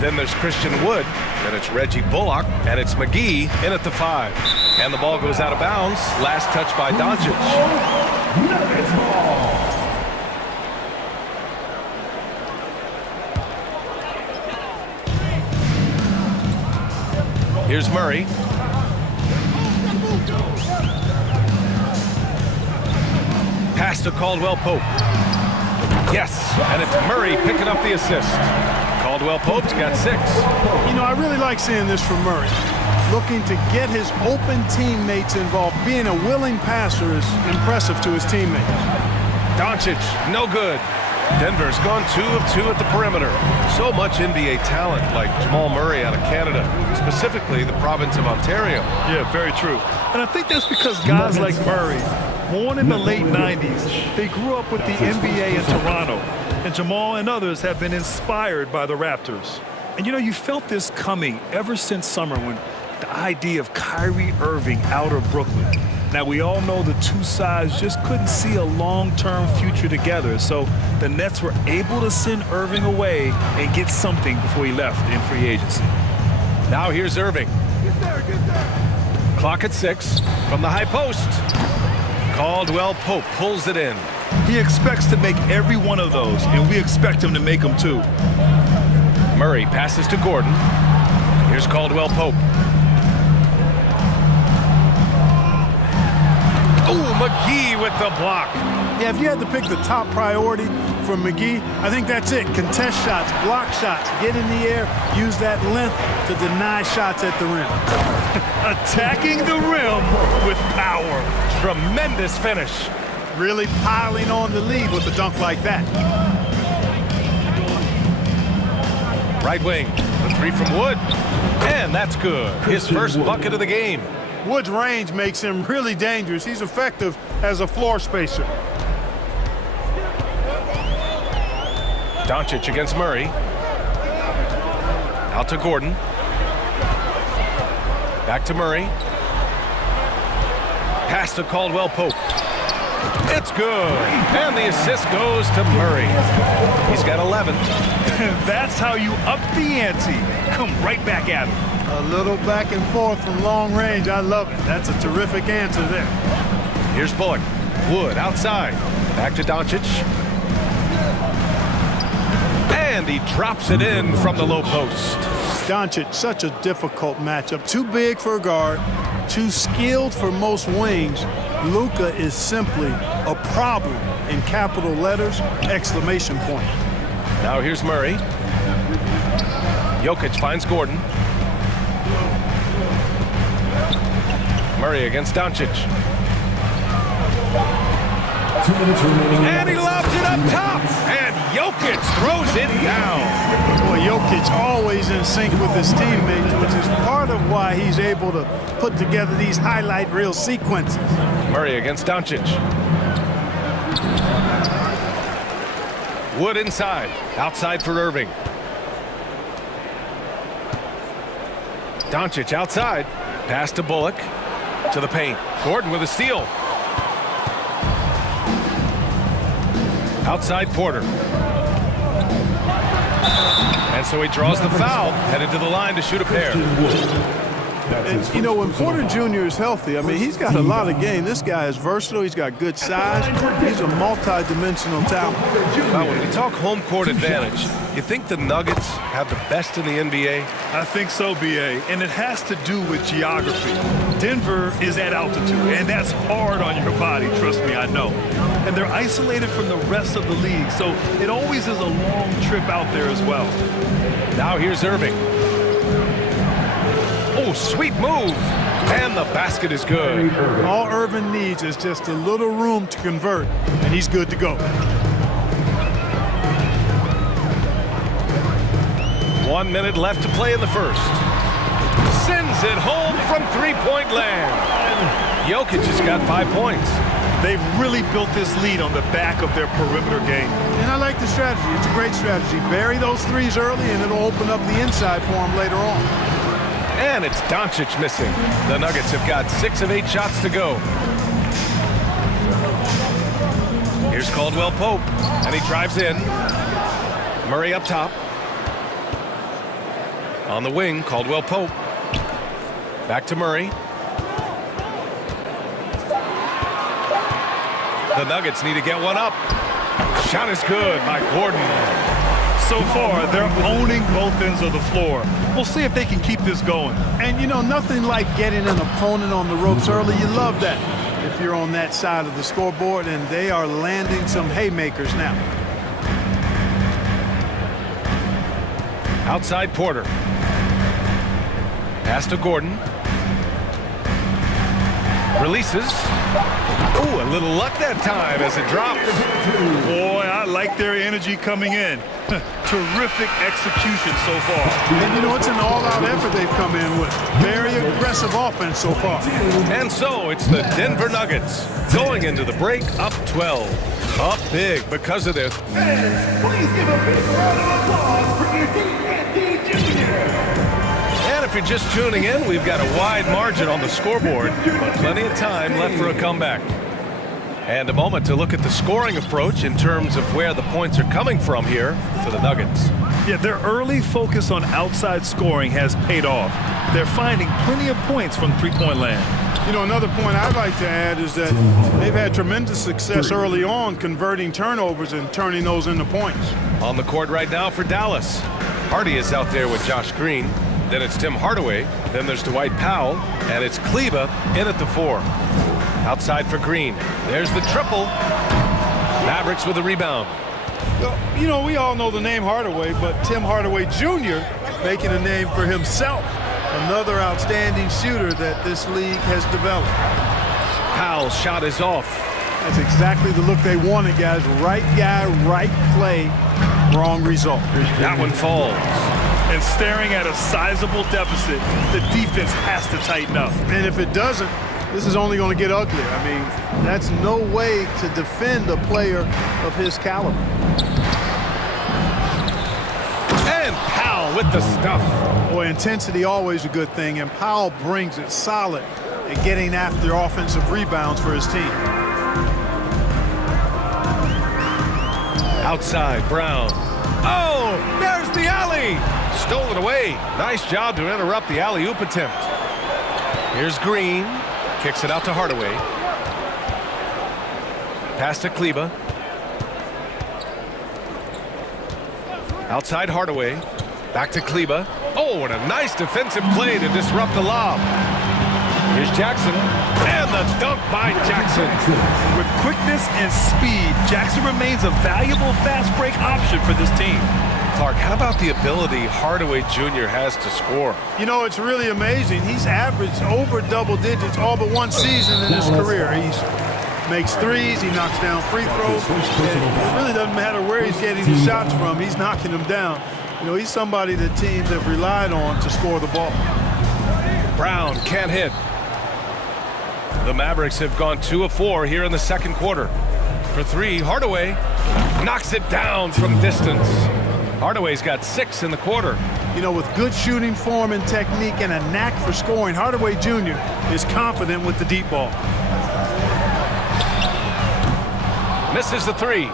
Then there's Christian Wood. Then it's Reggie Bullock. And it's McGee in at the 5. And the ball goes out of bounds. Last touch by Doncic. Here's Murray. Pass to Caldwell Pope. Yes, and it's Murray picking up the assist. Caldwell Pope's got 6. You know, I really like seeing this from Murray. Looking to get his open teammates involved. Being a willing passer is impressive to his teammates. Doncic, no good. Denver's gone 2 of 2 at the perimeter. So much NBA talent like Jamal Murray out of Canada, specifically the province of Ontario. Yeah, very true. And I think that's because guys like Murray, born in the late 90s, they grew up with the NBA in Toronto. And Jamal and others have been inspired by the Raptors. And you know, you felt this coming ever since summer when the idea of Kyrie Irving out of Brooklyn. Now, we all know the two sides just couldn't see a long-term future together, so the Nets were able to send Irving away and get something before he left in free agency. Now here's Irving. Clock at 6 from the high post. Caldwell Pope pulls it in. He expects to make every one of those, and we expect him to make them too. Murray passes to Gordon. Here's Caldwell Pope. Oh, McGee with the block. Yeah, if you had to pick the top priority for McGee, I think that's it. Contest shots, block shots, get in the air, use that length to deny shots at the rim. Attacking the rim with power. Tremendous finish. Really piling on the lead with a dunk like that. Right wing, the 3 from Wood. And that's good. His first bucket of the game. Wood's range makes him really dangerous. He's effective as a floor spacer. Doncic against Murray. Out to Gordon. Back to Murray. Pass to Caldwell Pope. It's good. And the assist goes to Murray. He's got 11. That's how you up the ante. Come right back at him. A little back and forth from long range. I love it. That's a terrific answer there. Here's Bullock. Wood outside. Back to Doncic. And he drops it in from the low post. Doncic, such a difficult matchup. Too big for a guard, too skilled for most wings. Luka is simply a problem in capital letters, exclamation point. Now here's Murray. Jokic finds Gordon. Murray against Doncic. And he lobs it up top. And Jokic throws it down. Boy, Jokic always in sync with his teammates, which is part of why he's able to put together these highlight reel sequences. Murray against Doncic. Wood inside. Outside for Irving. Doncic outside. Pass to Bullock. To the paint. Gordon with a steal. Outside Porter. And so he draws the foul. Headed to the line to shoot a pair. And, you know, when Porter Jr. is healthy, I mean, he's got a lot of game. This guy is versatile. He's got good size. He's a multi-dimensional talent. Now, when we talk home court advantage, you think the Nuggets have the best in the NBA? I think so, B.A., and it has to do with geography. Denver is at altitude, and that's hard on your body, trust me, I know. And they're isolated from the rest of the league, so it always is a long trip out there as well. Now here's Irving. Oh, sweet move. And the basket is good. All Irving needs is just a little room to convert, and he's good to go. 1 minute left to play in the first. Sends it home from three-point land. Jokic has got 5 points. They've really built this lead on the back of their perimeter game. And I like the strategy. It's a great strategy. Bury those threes early, and it'll open up the inside for them later on. And it's Doncic missing. The Nuggets have got 6 of 8 shots to go. Here's Caldwell Pope, and he drives in. Murray up top. On the wing, Caldwell Pope. Back to Murray. The Nuggets need to get one up. Shot is good by Gordon. So far, they're owning both ends of the floor. We'll see if they can keep this going. And, you know, nothing like getting an opponent on the ropes early. You love that if you're on that side of the scoreboard, and they are landing some haymakers now. Outside Porter. Pass to Gordon. Releases. Oh, a little luck that time as it drops. Boy, I like their energy coming in. Terrific execution so far. And you know, it's an all-out effort they've come in with. Very aggressive offense so far. And so it's the Denver Nuggets going into the break up 12. Up big because of this. Please give a big round of applause for ED Jr. And if you're just tuning in, we've got a wide margin on the scoreboard, but plenty of time left for a comeback. And a moment to look at the scoring approach in terms of where the points are coming from here for the Nuggets. Yeah, their early focus on outside scoring has paid off. They're finding plenty of points from three-point land. You know, another point I'd like to add is that they've had tremendous success early on converting turnovers and turning those into points. On the court right now for Dallas. Hardy is out there with Josh Green. Then it's Tim Hardaway. Then there's Dwight Powell. And it's Kleba in at the 4. Outside for Green. There's the triple. Mavericks with the rebound. You know, we all know the name Hardaway, but Tim Hardaway Jr. making a name for himself. Another outstanding shooter that this league has developed. Powell's shot is off. That's exactly the look they wanted, guys. Right guy, right play, wrong result. That one falls. And staring at a sizable deficit, the defense has to tighten up. And if it doesn't, this is only going to get uglier. I mean, that's no way to defend a player of his caliber. And Powell with the stuff. Boy, intensity always a good thing, and Powell brings it solid at getting after offensive rebounds for his team. Outside, Brown. Oh, there's the alley. Stolen away. Nice job to interrupt the alley-oop attempt. Here's Green. Kicks it out to Hardaway. Pass to Kleba. Outside Hardaway. Back to Kleba. Oh, what a nice defensive play to disrupt the lob. Here's Jackson. And the dunk by Jackson. With quickness and speed, Jackson remains a valuable fast break option for this team. Clark, how about the ability Hardaway Jr. has to score? You know, it's really amazing. He's averaged over double digits all but one season in his career. He makes threes, he knocks down free throws. And it really doesn't matter where he's getting his shots from. He's knocking them down. You know, he's somebody that teams have relied on to score the ball. Brown can't hit. The Mavericks have gone 2 of 4 here in the second quarter. For 3, Hardaway knocks it down from distance. Hardaway's got 6 in the quarter. You know, with good shooting form and technique and a knack for scoring, Hardaway Jr. is confident with the deep ball. Misses the 3.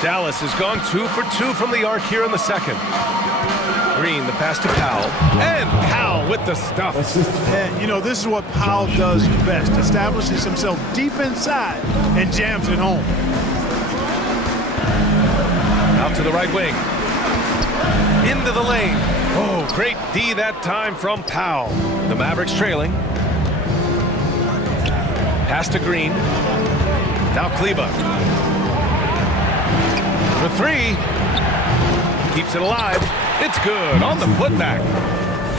Dallas has gone 2 for 2 from the arc here in the second. Green, the pass to Powell. And Powell with the stuff. And, you know, this is what Powell does best. Establishes himself deep inside and jams it home. Out to the right wing. Into the lane. Oh, great D that time from Powell. The Mavericks trailing. Pass to Green. Now Kleba. For 3. Keeps it alive. It's good on the putback.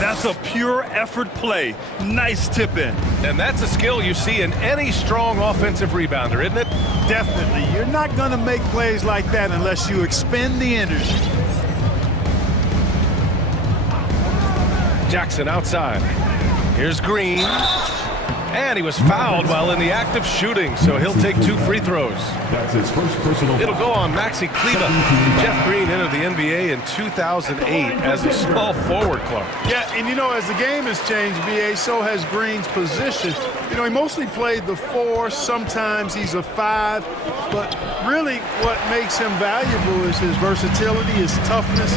That's a pure effort play. Nice tip in. And that's a skill you see in any strong offensive rebounder, isn't it? Definitely. You're not going to make plays like that unless you expend the energy. Jackson outside. Here's Green. And he was fouled while in the act of shooting, so he'll take 2 free throws. That's his first personal. It'll go on Maxi Kleba. Jeff Green entered the NBA in 2008 as a small forward, Clark. Yeah, and you know, as the game has changed, BA, so has Green's position. You know, he mostly played the 4, sometimes he's a 5, but really what makes him valuable is his versatility, his toughness,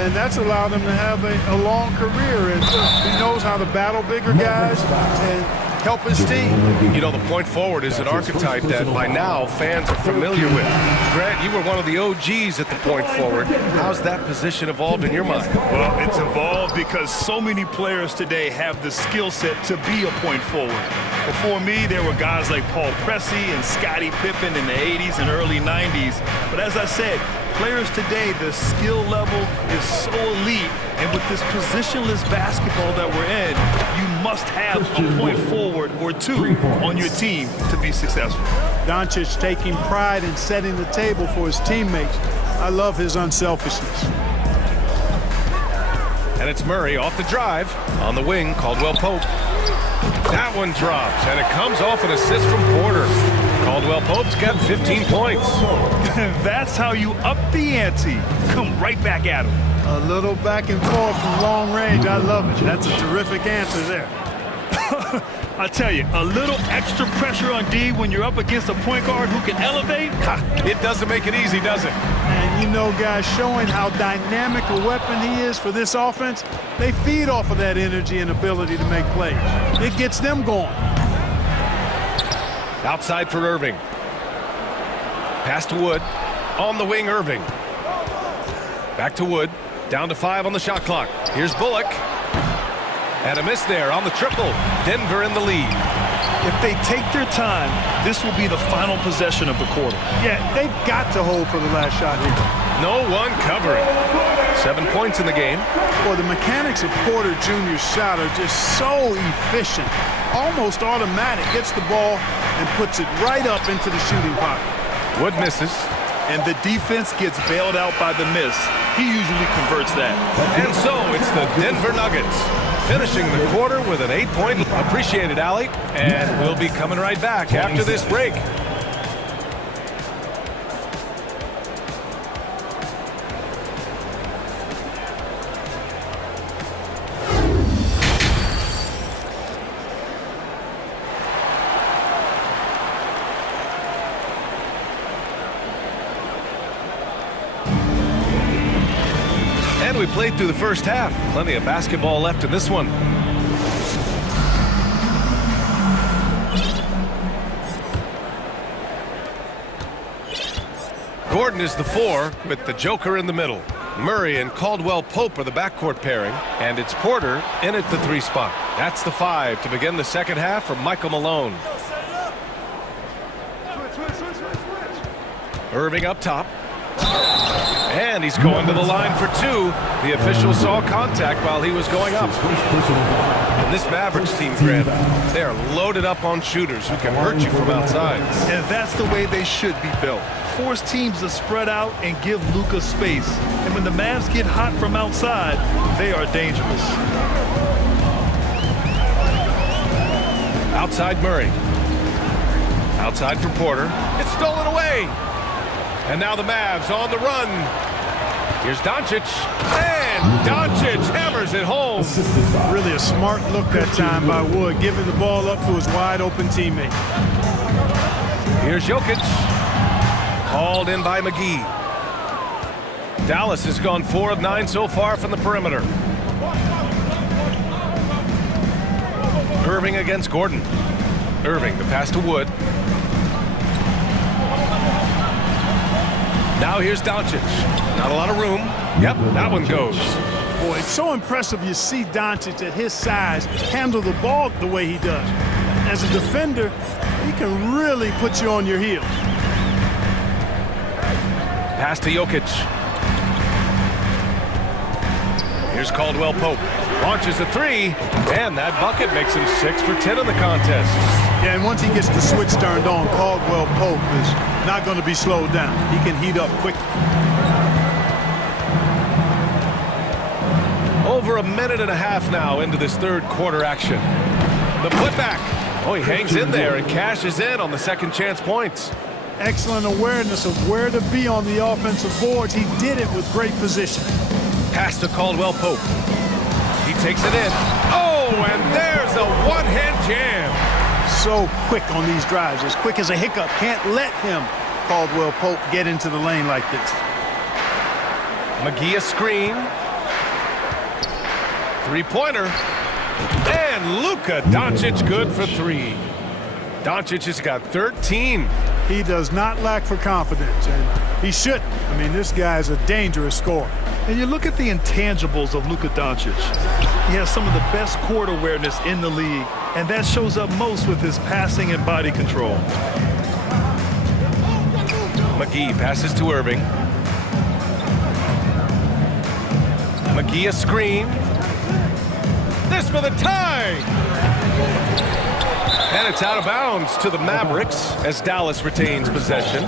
and that's allowed him to have a long career. And he knows how to battle bigger guys and help his team. You know, the point forward is an archetype that by now fans are familiar with. Grant, you were one of the OGs at the point forward. How's that position evolved in your mind? Well, it's evolved because so many players today have the skill set to be a point forward. Before me, there were guys like Paul Pressey and Scottie Pippen in the 80s and early 90s. But as I said, players today, the skill level is so elite, and with this positionless basketball that we're in, you must have a point forward or 2 on your team to be successful. Doncic taking pride in setting the table for his teammates. I love his unselfishness. And it's Murray off the drive. On the wing, Caldwell Pope. That one drops, and it comes off an assist from Porter. Caldwell Pope's got 15 points. That's how you up the ante. Come right back at him. A little back and forth from long range. I love it. That's a terrific answer there. I tell you, a little extra pressure on D when you're up against a point guard who can elevate. It doesn't make it easy, does it? And you know, guys, showing how dynamic a weapon he is for this offense, they feed off of that energy and ability to make plays. It gets them going. Outside for Irving. Pass to Wood. On the wing, Irving. Back to Wood. Down to 5 on the shot clock. Here's Bullock. And a miss there on the triple. Denver in the lead. If they take their time, this will be the final possession of the quarter. Yeah, they've got to hold for the last shot here. No one covering. 7 points in the game. Boy, the mechanics of Porter Jr.'s shot are just so efficient. Almost automatic. Gets the ball and puts it right up into the shooting pocket. Wood misses. And the defense gets bailed out by the miss. He usually converts that. And so it's the Denver Nuggets finishing the quarter with an 8-point. Appreciate it, Allie. And we'll be coming right back after this break. We played through the first half. Plenty of basketball left in this one. Gordon is the 4 with the Joker in the middle. Murray and Caldwell Pope are the backcourt pairing, and it's Porter in at the 3 spot. That's the 5 to begin the second half for Michael Malone. Irving up top. And he's going to the line for 2. The official saw contact while he was going up. And this Mavericks team, Grant, they are loaded up on shooters who can hurt you from outside. And that's the way they should be built. Force teams to spread out and give Luka space. And when the Mavs get hot from outside, they are dangerous. Outside Murray. Outside for Porter. It's stolen away. And now the Mavs on the run. Here's Doncic. And Doncic hammers it home. Really a smart look that time by Wood, giving the ball up to his wide-open teammate. Here's Jokic. Hauled in by McGee. Dallas has gone 4 of 9 so far from the perimeter. Irving against Gordon. Irving, the pass to Wood. Now here's Doncic. Not a lot of room. Yep, that one goes. Boy, it's so impressive you see Doncic at his size handle the ball the way he does. As a defender, he can really put you on your heels. Pass to Jokic. Here's Caldwell Pope. Launches a 3, and that bucket makes him 6 for 10 in the contest. Yeah, and once he gets the switch turned on, Caldwell Pope is not going to be slowed down. He can heat up quickly. Over a minute and a half now into this third quarter action. The putback. Oh, he hangs in there and cashes in on the second chance points. Excellent awareness of where to be on the offensive boards. He did it with great position. Pass to Caldwell Pope. He takes it in. Oh, and there's a one-hand jam. So quick on these drives, as quick as a hiccup. Can't let him, Caldwell Pope, get into the lane like this. McGee a screen. Three-pointer. And Luka Doncic good for three. Doncic has got 13. He does not lack for confidence, and he shouldn't. I mean, this guy is a dangerous scorer. And you look at the intangibles of Luka Doncic. He has some of the best court awareness in the league, and that shows up most with his passing and body control. McGee passes to Irving. McGee a screen. This for the tie! And it's out of bounds to the Mavericks as Dallas retains possession.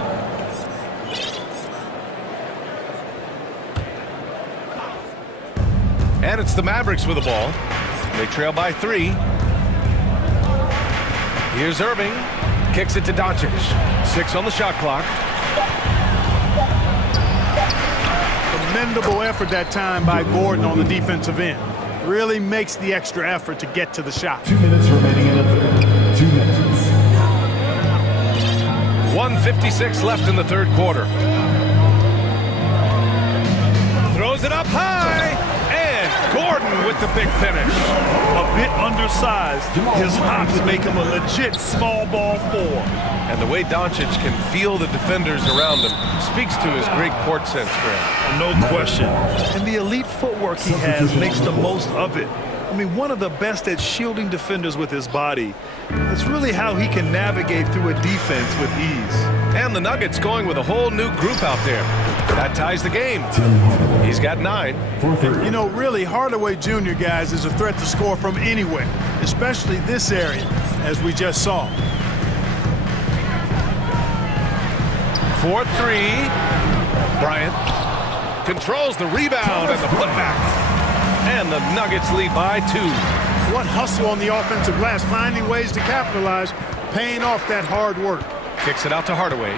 And it's the Mavericks with the ball. They trail by 3. Here's Irving. Kicks it to Doncic. 6 on the shot clock. Commendable effort that time by Gordon on the defensive end. Really makes the extra effort to get to the shot. 2 minutes remaining in the third. 2 minutes. 1:56 left in the third quarter. Throws it up high, and Gordon with the big finish. A bit undersized. His hops make him a legit small ball 4. And the way Doncic can feel the defenders around him speaks to his great court sense, Graham. No question. And the elite footwork he has makes the most of it. I mean, one of the best at shielding defenders with his body. It's really how he can navigate through a defense with ease. And the Nuggets going with a whole new group out there. That ties the game. He's got 9. You know, really, Hardaway Jr., guys, is a threat to score from anywhere, especially this area, as we just saw. 4-3. Bryant controls the rebound and the putback. And the Nuggets lead by 2. What hustle on the offensive glass, finding ways to capitalize, paying off that hard work. Kicks it out to Hardaway.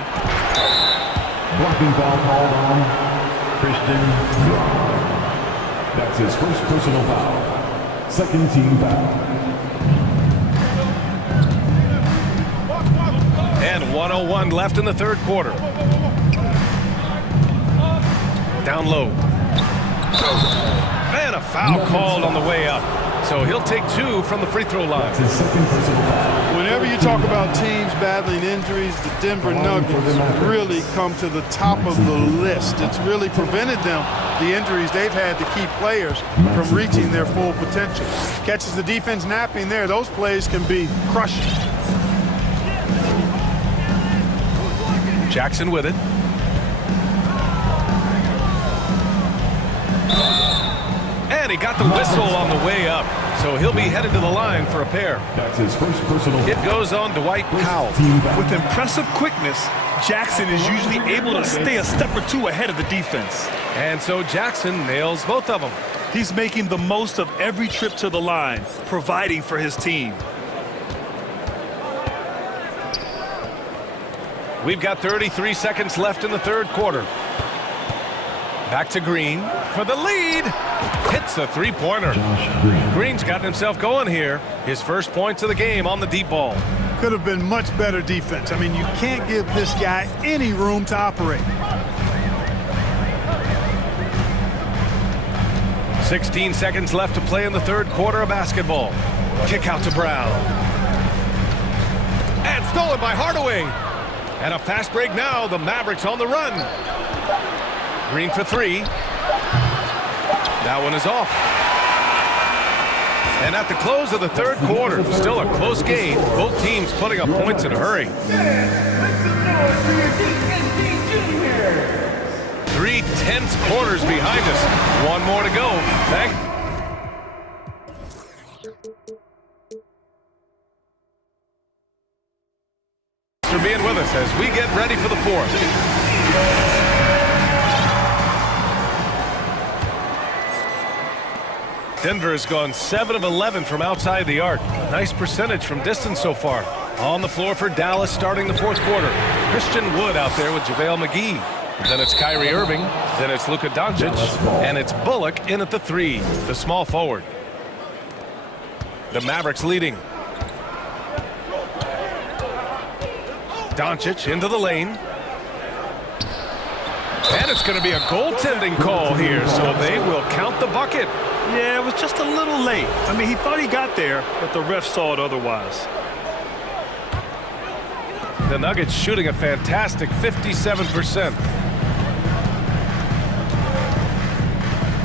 Blocking foul called on Christian. That's his first personal foul. Second team foul. And 1:01 left in the third quarter. Down low. And a foul called on the way up. So he'll take 2 from the free throw line. That's his second personal foul. Whenever you talk about teams battling injuries, the Denver Nuggets really come to the top of the list. It's really prevented them, the injuries they've had to keep players from reaching their full potential. Catches the defense napping there. Those plays can be crushing. Jackson with it. And he got the whistle on the way up. So he'll be headed to the line for a pair. That's his first personal foul. It goes on Dwight Powell. With impressive quickness, Jackson is usually able to stay a step or 2 ahead of the defense. And so Jackson nails both of them. He's making the most of every trip to the line, providing for his team. We've got 33 seconds left in the third quarter. Back to Green for the lead. Hits a three-pointer. Green's gotten himself going here. His first points of the game on the deep ball. Could have been much better defense. I mean, you can't give this guy any room to operate. 16 seconds left to play in the third quarter of basketball. Kick out to Brown. And stolen by Hardaway. And a fast break now. The Mavericks on the run. Green for 3. That one is off. And at the close of the third quarter, still a close game. Both teams putting up points in a hurry. 3 tense quarters behind us. One more to go. Thanks for being with us as we get ready for the fourth. Denver has gone 7 of 11 from outside the arc. Nice percentage from distance so far. On the floor for Dallas starting the fourth quarter. Christian Wood out there with JaVale McGee. Then it's Kyrie Irving. Then it's Luka Doncic. And it's Bullock in at the 3, the small forward. The Mavericks leading. Doncic into the lane. And it's going to be a goaltending call here, so they will count the bucket. Yeah, it was just a little late. I mean, he thought he got there, but the ref saw it otherwise. The Nuggets shooting a fantastic 57%.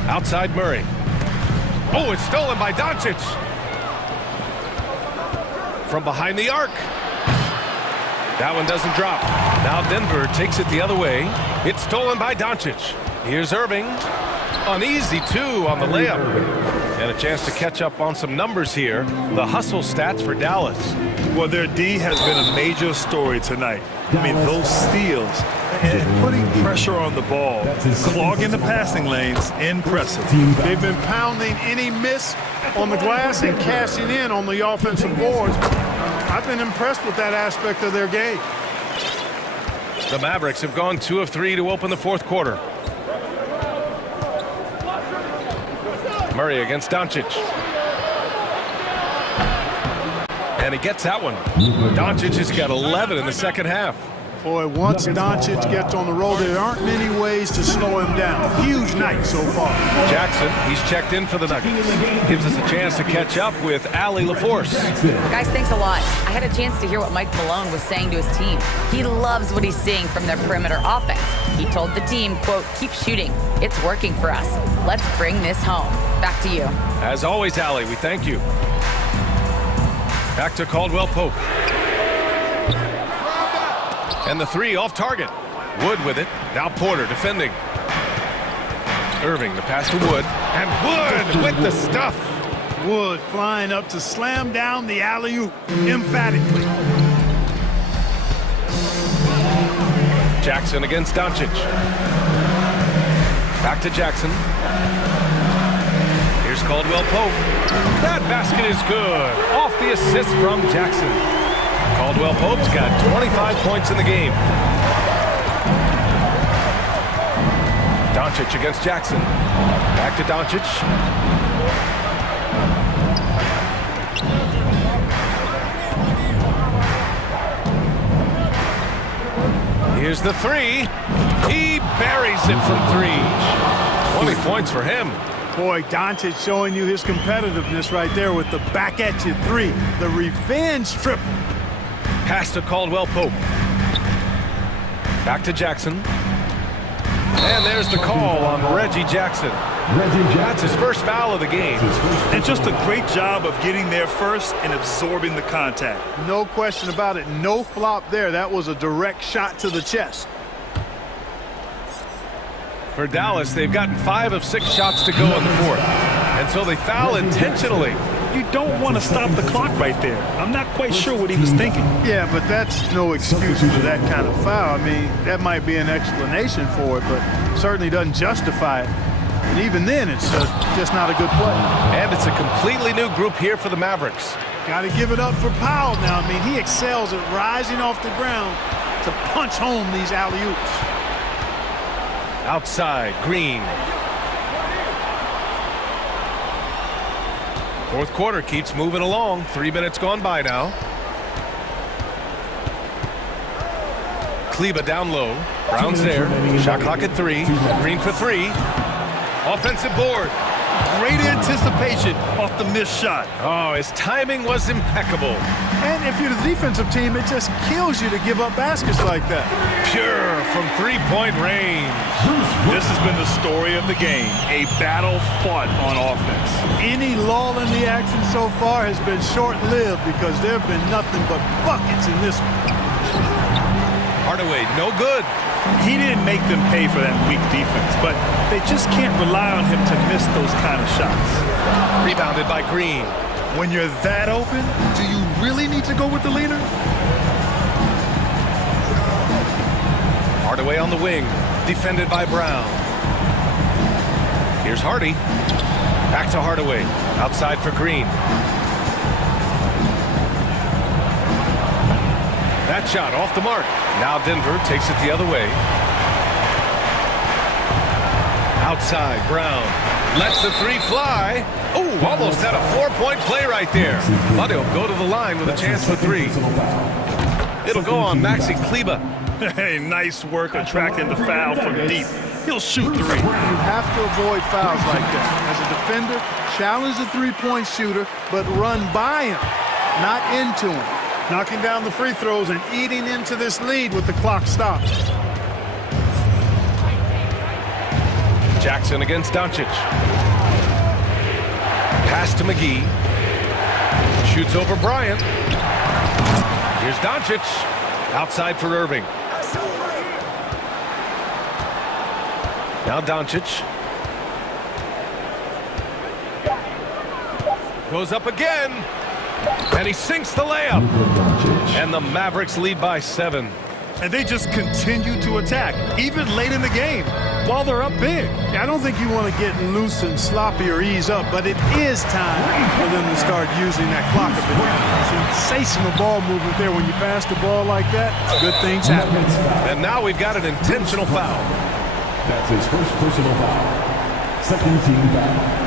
Outside Murray. Oh, it's stolen by Doncic. From behind the arc. That one doesn't drop. Now Denver takes it the other way. It's stolen by Doncic. Here's Irving. An easy 2 on the layup. And a chance to catch up on some numbers here. The hustle stats for Dallas. Well, their D has been a major story tonight. I mean, those steals and putting pressure on the ball, clogging the passing lanes, impressive. They've been pounding any miss on the glass and cashing in on the offensive boards. I've been impressed with that aspect of their game. The Mavericks have gone 2 of 3 to open the fourth quarter. Murray against Doncic. And he gets that one. Doncic has got 11 in the second half. Boy, once Doncic gets on the roll, there aren't many ways to slow him down. Huge night so far. Jackson, he's checked in for the Nuggets. Gives us a chance to catch up with Allie LaForce. Guys, thanks a lot. I had a chance to hear what Mike Malone was saying to his team. He loves what he's seeing from their perimeter offense. He told the team, quote, keep shooting. It's working for us. Let's bring this home. Back to you. As always, Allie, we thank you. Back to Caldwell Pope. And the 3 off target. Wood with it. Now Porter defending. Irving, the pass to Wood. And Wood with the stuff. Wood flying up to slam down the alley-oop emphatically. Jackson against Doncic. Back to Jackson. Here's Caldwell Pope. That basket is good. Off the assist from Jackson. Caldwell Pope's got 25 points in the game. Doncic against Jackson. Back to Doncic. Here's the 3. He buries it from 3. 20 points for him. Boy, Doncic showing you his competitiveness right there with the back at you 3. The revenge triple. Pass to Caldwell Pope. Back to Jackson. And there's the call on Reggie Jackson. That's his first foul of the game. And just a great job of getting there first and absorbing the contact. No question about it. No flop there. That was a direct shot to the chest. For Dallas, they've gotten 5 of 6 shots to go in the fourth. And so they foul intentionally. You don't want to stop the clock right there. I'm not quite sure what he was thinking. Yeah, but that's no excuse for that kind of foul. I mean, that might be an explanation for it, but certainly doesn't justify it. And even then, it's just not a good play. And it's a completely new group here for the Mavericks. Got to give it up for Powell now. I mean, he excels at rising off the ground to punch home these alley-oops. Outside, Green. Fourth quarter keeps moving along. 3 minutes gone by now. Kleba down low. Brown's there. Shot clock at 3. Green for 3. Offensive board. Great anticipation off the missed shot. Oh, his timing was impeccable. And if you're the defensive team, it just kills you to give up baskets like that. Pure from three-point range. This has been the story of the game. A battle fought on offense. Any lull in the action so far has been short-lived because there have been nothing but buckets in this one. Hardaway, no good. He didn't make them pay for that weak defense, but they just can't rely on him to miss those kind of shots. Rebounded by Green. When you're that open, do you really need to go with the leader? Hardaway on the wing, defended by Brown. Here's Hardy. Back to Hardaway. Outside for Green. That shot off the mark. Now Denver takes it the other way. Outside, Brown. Lets the three fly. Oh, almost had a 4-point play right there. But he'll go to the line with a chance for three. It'll go on Maxi Kleba. Hey, nice work attracting the foul from deep. He'll shoot three. You have to avoid fouls like that. As a defender, challenge the three-point shooter, but run by him, not into him. Knocking down the free throws and eating into this lead with the clock stopped. Jackson against Doncic. Pass to McGee. Shoots over Bryant. Here's Doncic. Outside for Irving. Now Doncic. Goes up again. And he sinks the layup. And the Mavericks lead by 7. And they just continue to attack, even late in the game, while they're up big. I don't think you want to get loose and sloppy or ease up, but it is time for them to start using that clock a bit. Sensational ball movement there. When you pass the ball like that, good things happen. And now we've got an intentional foul. That's his first personal foul. Second team foul.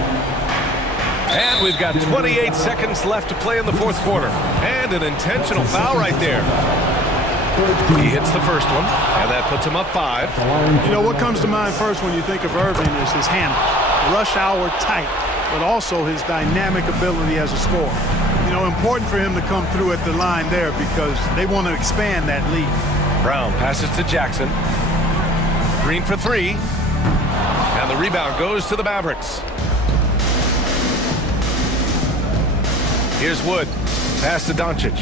And we've got 28 seconds left to play in the fourth quarter. And an intentional foul right there. He hits the first one, and that puts him up 5. You know, what comes to mind first when you think of Irving is his handle. Rush hour tight, but also his dynamic ability as a scorer. You know, important for him to come through at the line there because they want to expand that lead. Brown passes to Jackson. Green for 3. And the rebound goes to the Mavericks. Here's Wood. Pass to Doncic.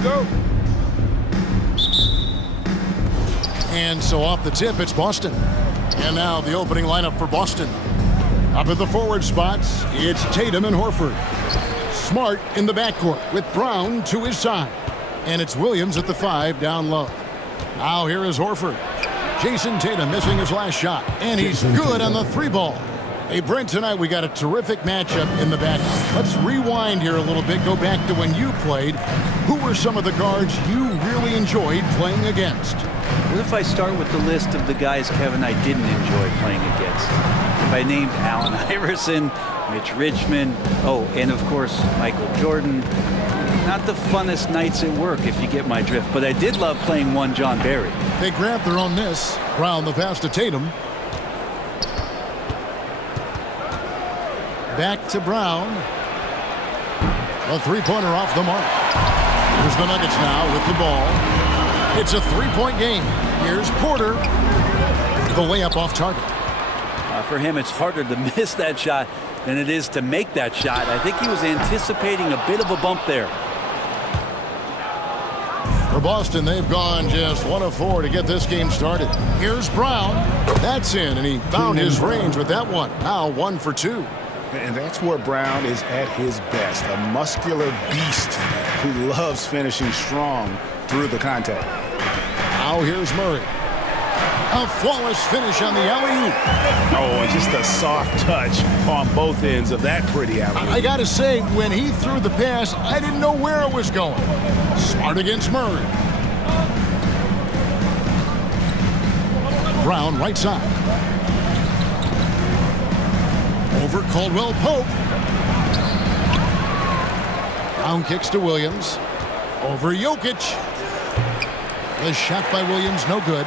you go. And so off the tip, it's Boston. And now the opening lineup for Boston. Up at the forward spots, it's Tatum and Horford. Smart in the backcourt with Brown to his side. And it's Williams at the 5 down low. Now here is Horford. Jason Tatum missing his last shot. And he's good on the 3-ball. Hey, Brent, tonight we got a terrific matchup in the back. Let's rewind here a little bit. Go back to when you played. Who were some of the guards you really enjoyed playing against? What if I start with the list of the guys, Kevin, I didn't enjoy playing against? If I named Allen Iverson, Mitch Richmond, oh, and of course, Michael Jordan. Not the funnest nights at work, if you get my drift, but I did love playing one John Barry. They grabbed their own miss. Brown the pass to Tatum. Back to Brown. A 3-pointer off the mark. Here's the Nuggets now with the ball. It's a 3-point game. Here's Porter. The layup off target. For him, it's harder to miss that shot than it is to make that shot. I think he was anticipating a bit of a bump there. For Boston, they've gone just 1 of 4 to get this game started. Here's Brown. That's in, and he found his range with that one. Now 1 for 2. And that's where Brown is at his best, a muscular beast who loves finishing strong through the contact. Now here's Murray. A flawless finish on the alley-oop. Oh, and just a soft touch on both ends of that pretty alley-oop. I got to say, when he threw the pass, I didn't know where it was going. Smart against Murray. Brown right side. Over Caldwell Pope. Brown kicks to Williams. Over Jokic. The shot by Williams, no good.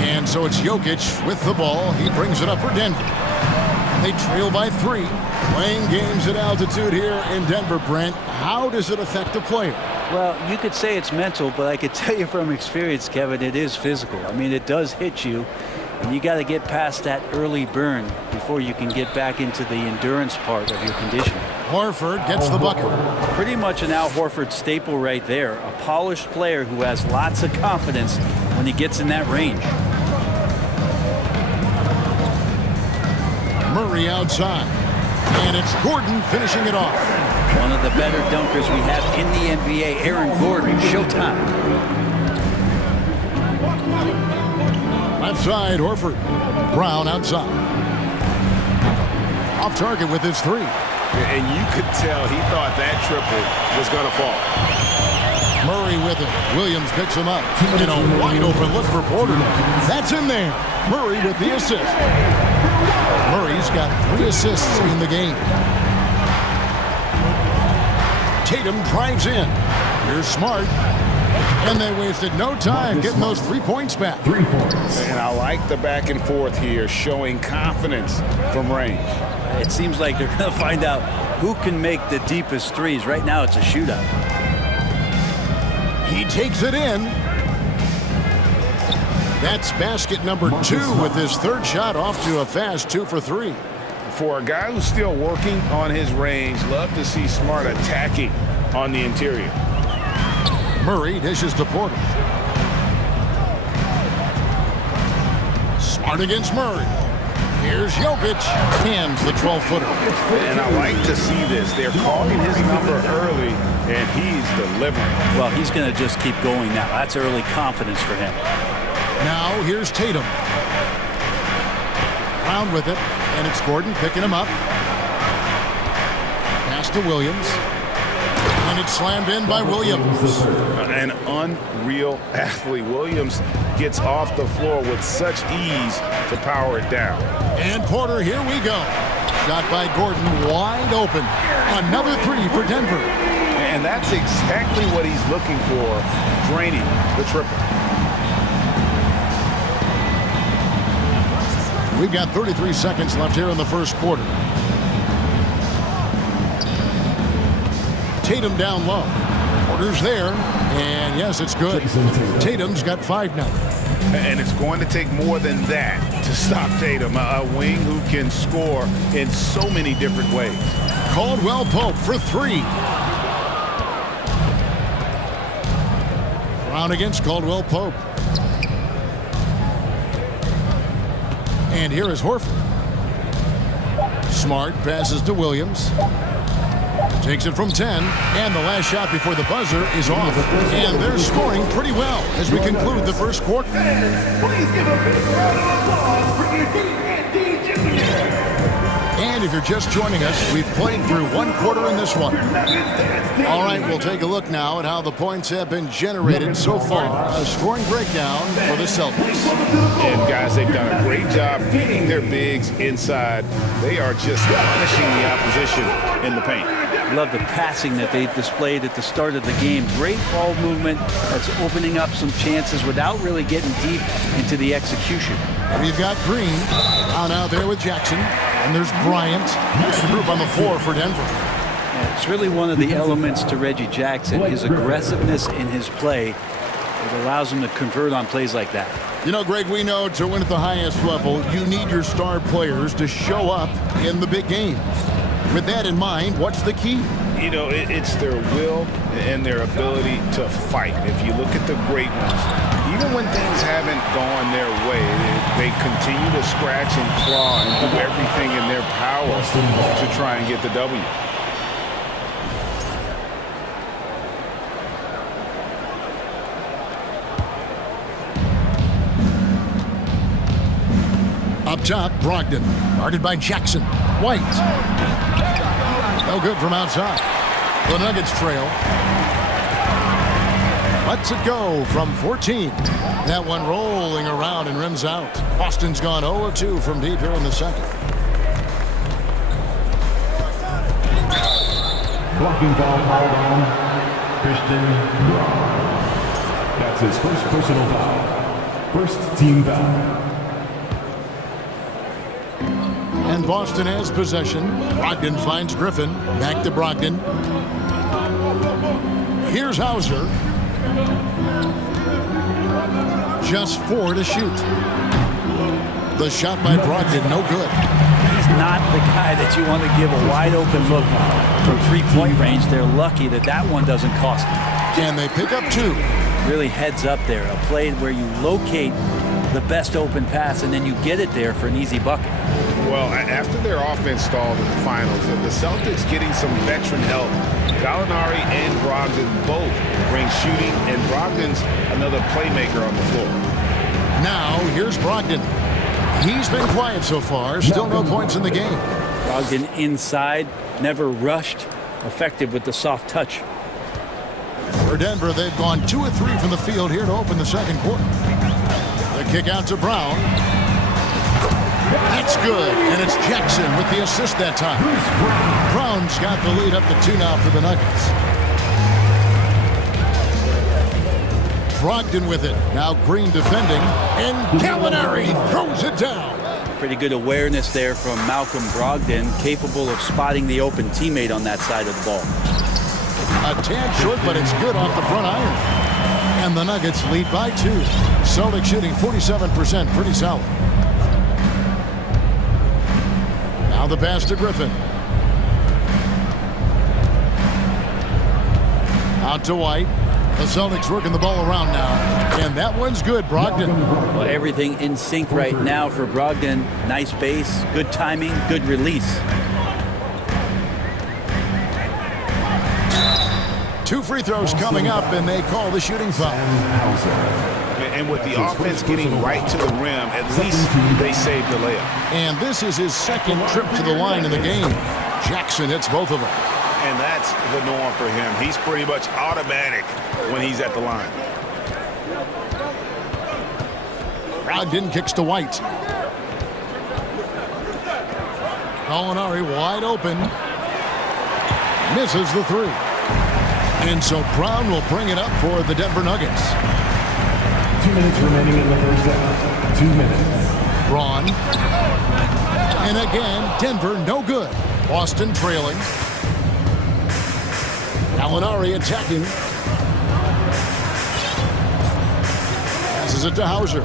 And so it's Jokic with the ball. He brings it up for Denver. They trail by 3. Playing games at altitude here in Denver, Brent. How does it affect a player? Well, you could say it's mental, but I could tell you from experience, Kevin, it is physical. I mean, it does hit you. And you got to get past that early burn before you can get back into the endurance part of your conditioning. Horford gets the bucket. Pretty much an Al Horford staple right there. A polished player who has lots of confidence when he gets in that range. Murray outside. And it's Gordon finishing it off. One of the better dunkers we have in the NBA, Aaron Gordon. Showtime. Left side, Horford. Brown outside. Off target with his 3. And you could tell he thought that triple was going to fall. Murray with it. Williams picks him up. In a wide open look for Porter. That's in there. Murray with the assist. Murray's got 3 assists in the game. Tatum drives in. Here's Smart. And they wasted no time getting those 3 points back. 3 points. And I like the back and forth here, showing confidence from range. It seems like they're going to find out who can make the deepest threes. Right now, it's a shootout. He takes it in. That's basket number 2 with his 3rd shot off to a fast 2 for 3. For a guy who's still working on his range, love to see Smart attacking on the interior. Murray dishes to Porter. Smart against Murray. Here's Jokic. Hands the 12-footer. And I like to see this. They're calling his number early, and he's delivering. Well, he's going to just keep going now. That's early confidence for him. Now here's Tatum. Brown with it, and it's Gordon picking him up. Pass to Williams. And it's slammed in by Williams. An unreal athlete. Williams gets off the floor with such ease to power it down. And Porter, here we go. Shot by Gordon, wide open. Another 3 for Denver. And that's exactly what he's looking for, draining the triple. We've got 33 seconds left here in the first quarter. Tatum down low. Porter's there, and yes, it's good. Tatum's got 5 now. And it's going to take more than that to stop Tatum, a wing who can score in so many different ways. Caldwell Pope for 3. Brown against Caldwell Pope. And here is Horford. Smart passes to Williams. Takes it from 10, and the last shot before the buzzer is off. And they're scoring pretty well as we conclude the first quarter. Please give a big round of applause for your D&D Junior. And if you're just joining us, we've played through one quarter in this one. All right, we'll take a look now at how the points have been generated so far. A scoring breakdown for the Celtics. And guys, they've done a great job feeding their bigs inside. They are just punishing the opposition in the paint. Love the passing that they displayed at the start of the game. Great ball movement that's opening up some chances without really getting deep into the execution. We've got Green out there with Jackson. And there's Bryant. That's the group on the floor for Denver. Yeah, it's really one of the elements to Reggie Jackson, his aggressiveness in his play. It allows him to convert on plays like that. You know, Greg, we know to win at the highest level, you need your star players to show up in the big games. With that in mind, what's the key? You know, it's their will and their ability to fight. If you look at the great ones, even when things haven't gone their way, they continue to scratch and claw and do everything in their power to try and get the W. Up top, Brogdon, guarded by Jackson. White. No good from outside. The Nuggets trail. Lets it go from 14. That one rolling around and rims out. Boston's gone 0 of 2 from deep here in the second. Blocking foul called on Christian Braun. That's his first personal foul. First team foul. And Boston has possession. Brogdon finds Griffin. Back to Brogdon. Here's Hauser. Just 4 to shoot. The shot by Brogdon, no good. He's not the guy that you want to give a wide open look from three-point range. They're lucky that that one doesn't cost them. And they pick up 2. Really heads up there. A play where you locate the best open pass and then you get it there for an easy bucket. Well, after their offense stalled in the finals, the Celtics getting some veteran help. Gallinari and Brogdon both bring shooting, and Brogdon's another playmaker on the floor. Now, here's Brogdon. He's been quiet so far. Still no points in the game. Brogdon inside, never rushed, effective with the soft touch. For Denver, they've gone 2 of 3 from the field here to open the second quarter. The kick out to Brown. That's good, and it's Jackson with the assist that time. Brown's got the lead up to 2 now for the Nuggets. Brogdon with it. Now Green defending, and Gallinari throws it down. Pretty good awareness there from Malcolm Brogdon, capable of spotting the open teammate on that side of the ball. A tad short, but it's good off the front iron. And the Nuggets lead by 2. Celtics shooting 47%, pretty solid. Now the pass to Griffin. Out to White. The Celtics working the ball around now. And that one's good, Brogdon. Well, everything in sync right now for Brogdon. Nice base, good timing, good release. 2 free throws coming up, and they call the shooting foul. And with the offense getting right to the rim, at least they saved the layup. And this is his second trip to the line in the game. Jackson hits both of them. And that's the norm for him. He's pretty much automatic when he's at the line. Brogdon kicks to White. Gallinari wide open. Misses the 3. And so Brown will bring it up for the Denver Nuggets. 2 minutes remaining in the first half. 2 minutes. Braun. And again, Denver no good. Boston trailing. Gallinari attacking. Passes it to Hauser.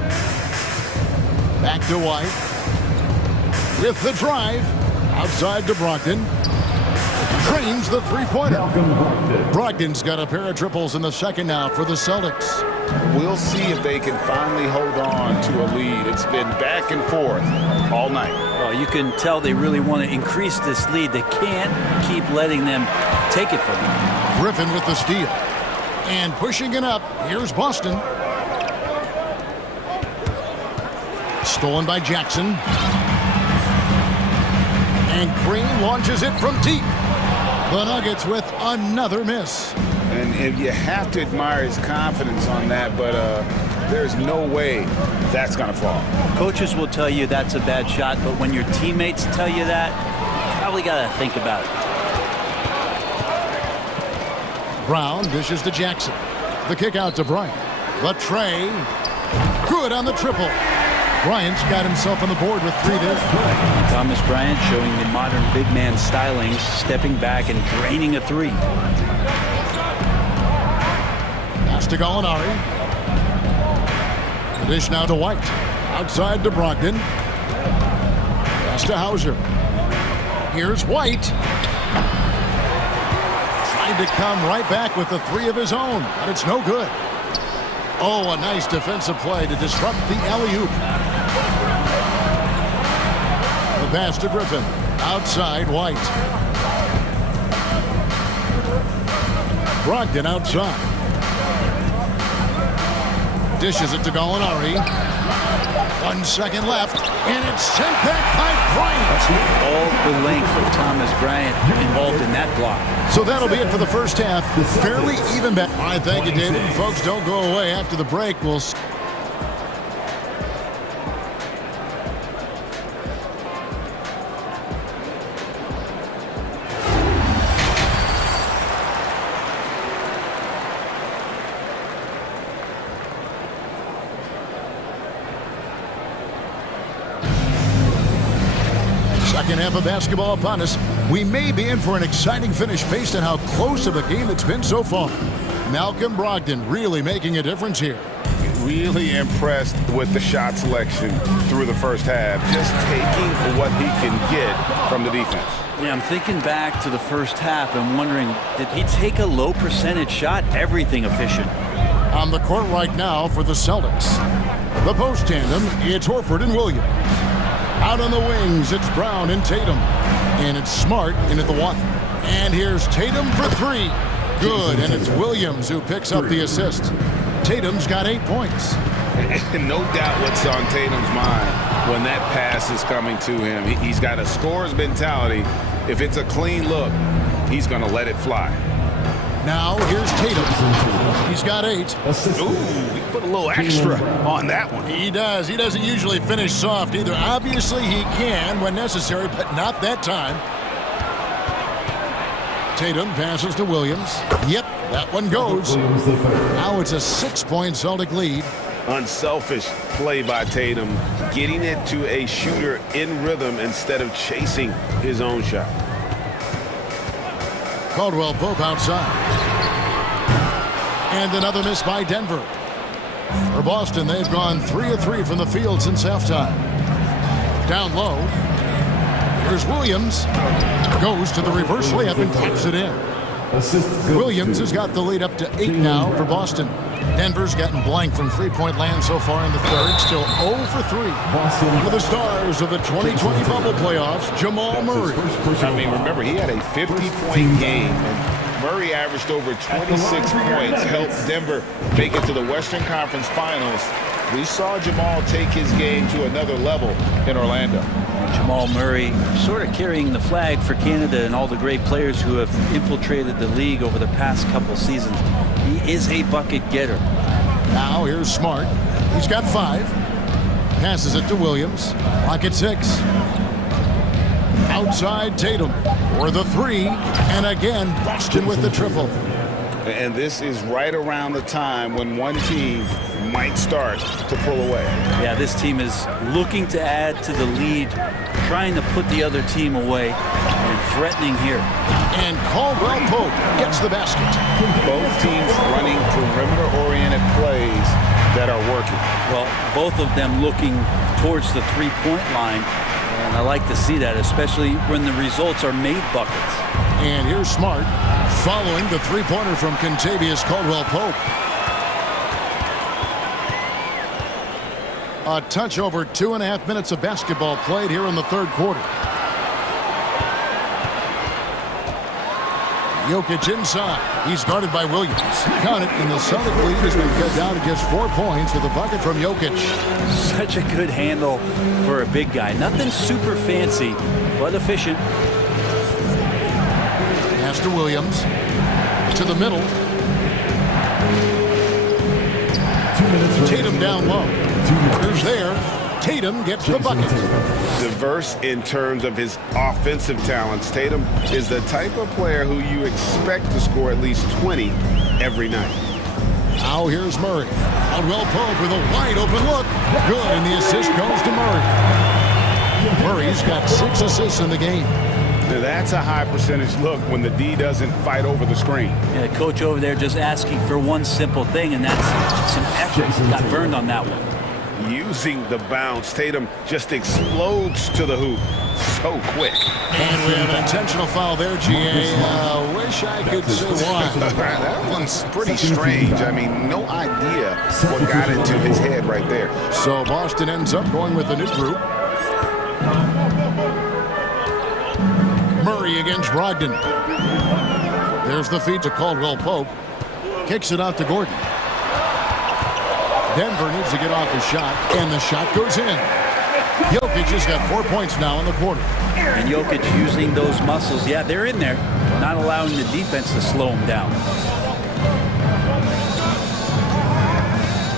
Back to White. With the drive. Outside to Brogdon. Drains the 3-pointer. Brogdon's got a pair of triples in the second now for the Celtics. We'll see if they can finally hold on to a lead. It's been back and forth all night. Well, you can tell they really want to increase this lead. They can't keep letting them take it from them. Griffin with the steal. And pushing it up, here's Boston. Stolen by Jackson. And Green launches it from deep. The Nuggets with another miss. And you have to admire his confidence on that, but there's no way that's going to fall. Coaches will tell you that's a bad shot, but when your teammates tell you that, you probably got to think about it. Brown dishes to Jackson. The kick out to Bryant. The tray. Good on the triple. Bryant's got himself on the board with 3 there. Thomas Bryant showing the modern big man stylings, stepping back and draining a 3. Pass to Gallinari. The dish now to White. Outside to Brogdon. Pass to Hauser. Here's White. Trying to come right back with the 3 of his own, but it's no good. Oh, a nice defensive play to disrupt the alley-oop. The pass to Griffin. Outside, White. Brogdon outside. Dishes it to Gallinari. 1 second left, and it's sent back by Bryant. All the length of Thomas Bryant involved in that block. So that'll be it for the first half. Fairly even bet. All right, thank you, David. Folks, don't go away. After the break, we'll... Second half of basketball upon us. We may be in for an exciting finish based on how close of a game it's been so far. Malcolm Brogdon really making a difference here. Really impressed with the shot selection through the first half. Just taking what he can get from the defense. Yeah, I'm thinking back to the first half and wondering, did he take a low percentage shot? Everything efficient. On the court right now for the Celtics. The post tandem, it's Horford and Williams. Out on the wings, it's Brown and Tatum. And it's Smart in at the 1. And here's Tatum for 3. Good, and it's Williams who picks up the assist. Tatum's got 8 points. No doubt what's on Tatum's mind when that pass is coming to him. He's got a scorer's mentality. If it's a clean look, he's going to let it fly. Now, here's Tatum. He's got 8. Ooh, he put a little extra on that one. He does. He doesn't usually finish soft either. Obviously, he can when necessary, but not that time. Tatum passes to Williams. Yep, that one goes. Now it's a 6-point Celtic lead. Unselfish play by Tatum, getting it to a shooter in rhythm instead of chasing his own shot. Caldwell Pope outside. And another miss by Denver. For Boston, they've gone 3 of 3 from the field since halftime. Down low. Here's Williams. Goes to the reverse layup and taps it in. Williams has got the lead up to 8 now for Boston. Denver's gotten blank from 3-point land so far in the third. Still 0 for 3. One of the stars of the 2020 bubble playoffs, Jamal Murray. I mean, remember, he had a 50-point game. And Murray averaged over 26 points, helped Denver make it to the Western Conference Finals. We saw Jamal take his game to another level in Orlando. Jamal Murray sort of carrying the flag for Canada and all the great players who have infiltrated the league over the past couple seasons. He is a bucket getter. Now here's Smart. He's got 5. Passes it to Williams. Clock at 6. Outside Tatum for the 3. And again, Boston with the triple. And this is right around the time when one team might start to pull away. Yeah, this team is looking to add to the lead, trying to put the other team away, and threatening here. And Caldwell Pope gets the basket. Both teams running perimeter-oriented plays that are working. Well, both of them looking towards the three-point line, and I like to see that, especially when the results are made buckets. And here's Smart following the three-pointer from Kentavious Caldwell Pope. A touch over 2.5 minutes of basketball played here in the third quarter. Jokic inside. He's guarded by Williams. Count it, and the Celtic lead has been cut down to just 4 points with a bucket from Jokic. Such a good handle for a big guy. Nothing super fancy, but efficient. Pass to Williams. To the middle. Tatum down low. Who's there? Tatum gets the bucket. Diverse in terms of his offensive talents. Tatum is the type of player who you expect to score at least 20 every night. Now here's Murray. Caldwell Pope with a wide open look. Good, and the assist goes to Murray. Murray's got 6 assists in the game. Now that's a high percentage look when the D doesn't fight over the screen. Yeah, coach over there just asking for one simple thing, and that's some effort. Got burned on that one. Using the bounce, Tatum just explodes to the hoop so quick. And we have an intentional foul there, GA. Wish I could say why. That one's pretty strange. I mean, no idea what got into his head right there. So Boston ends up going with a new group. Murray against Brogdon. There's the feed to Caldwell Pope. Kicks it out to Gordon. Denver needs to get off his shot, and the shot goes in. Jokic has got 4 points now in the quarter. And Jokic using those muscles. Yeah, they're in there, not allowing the defense to slow him down.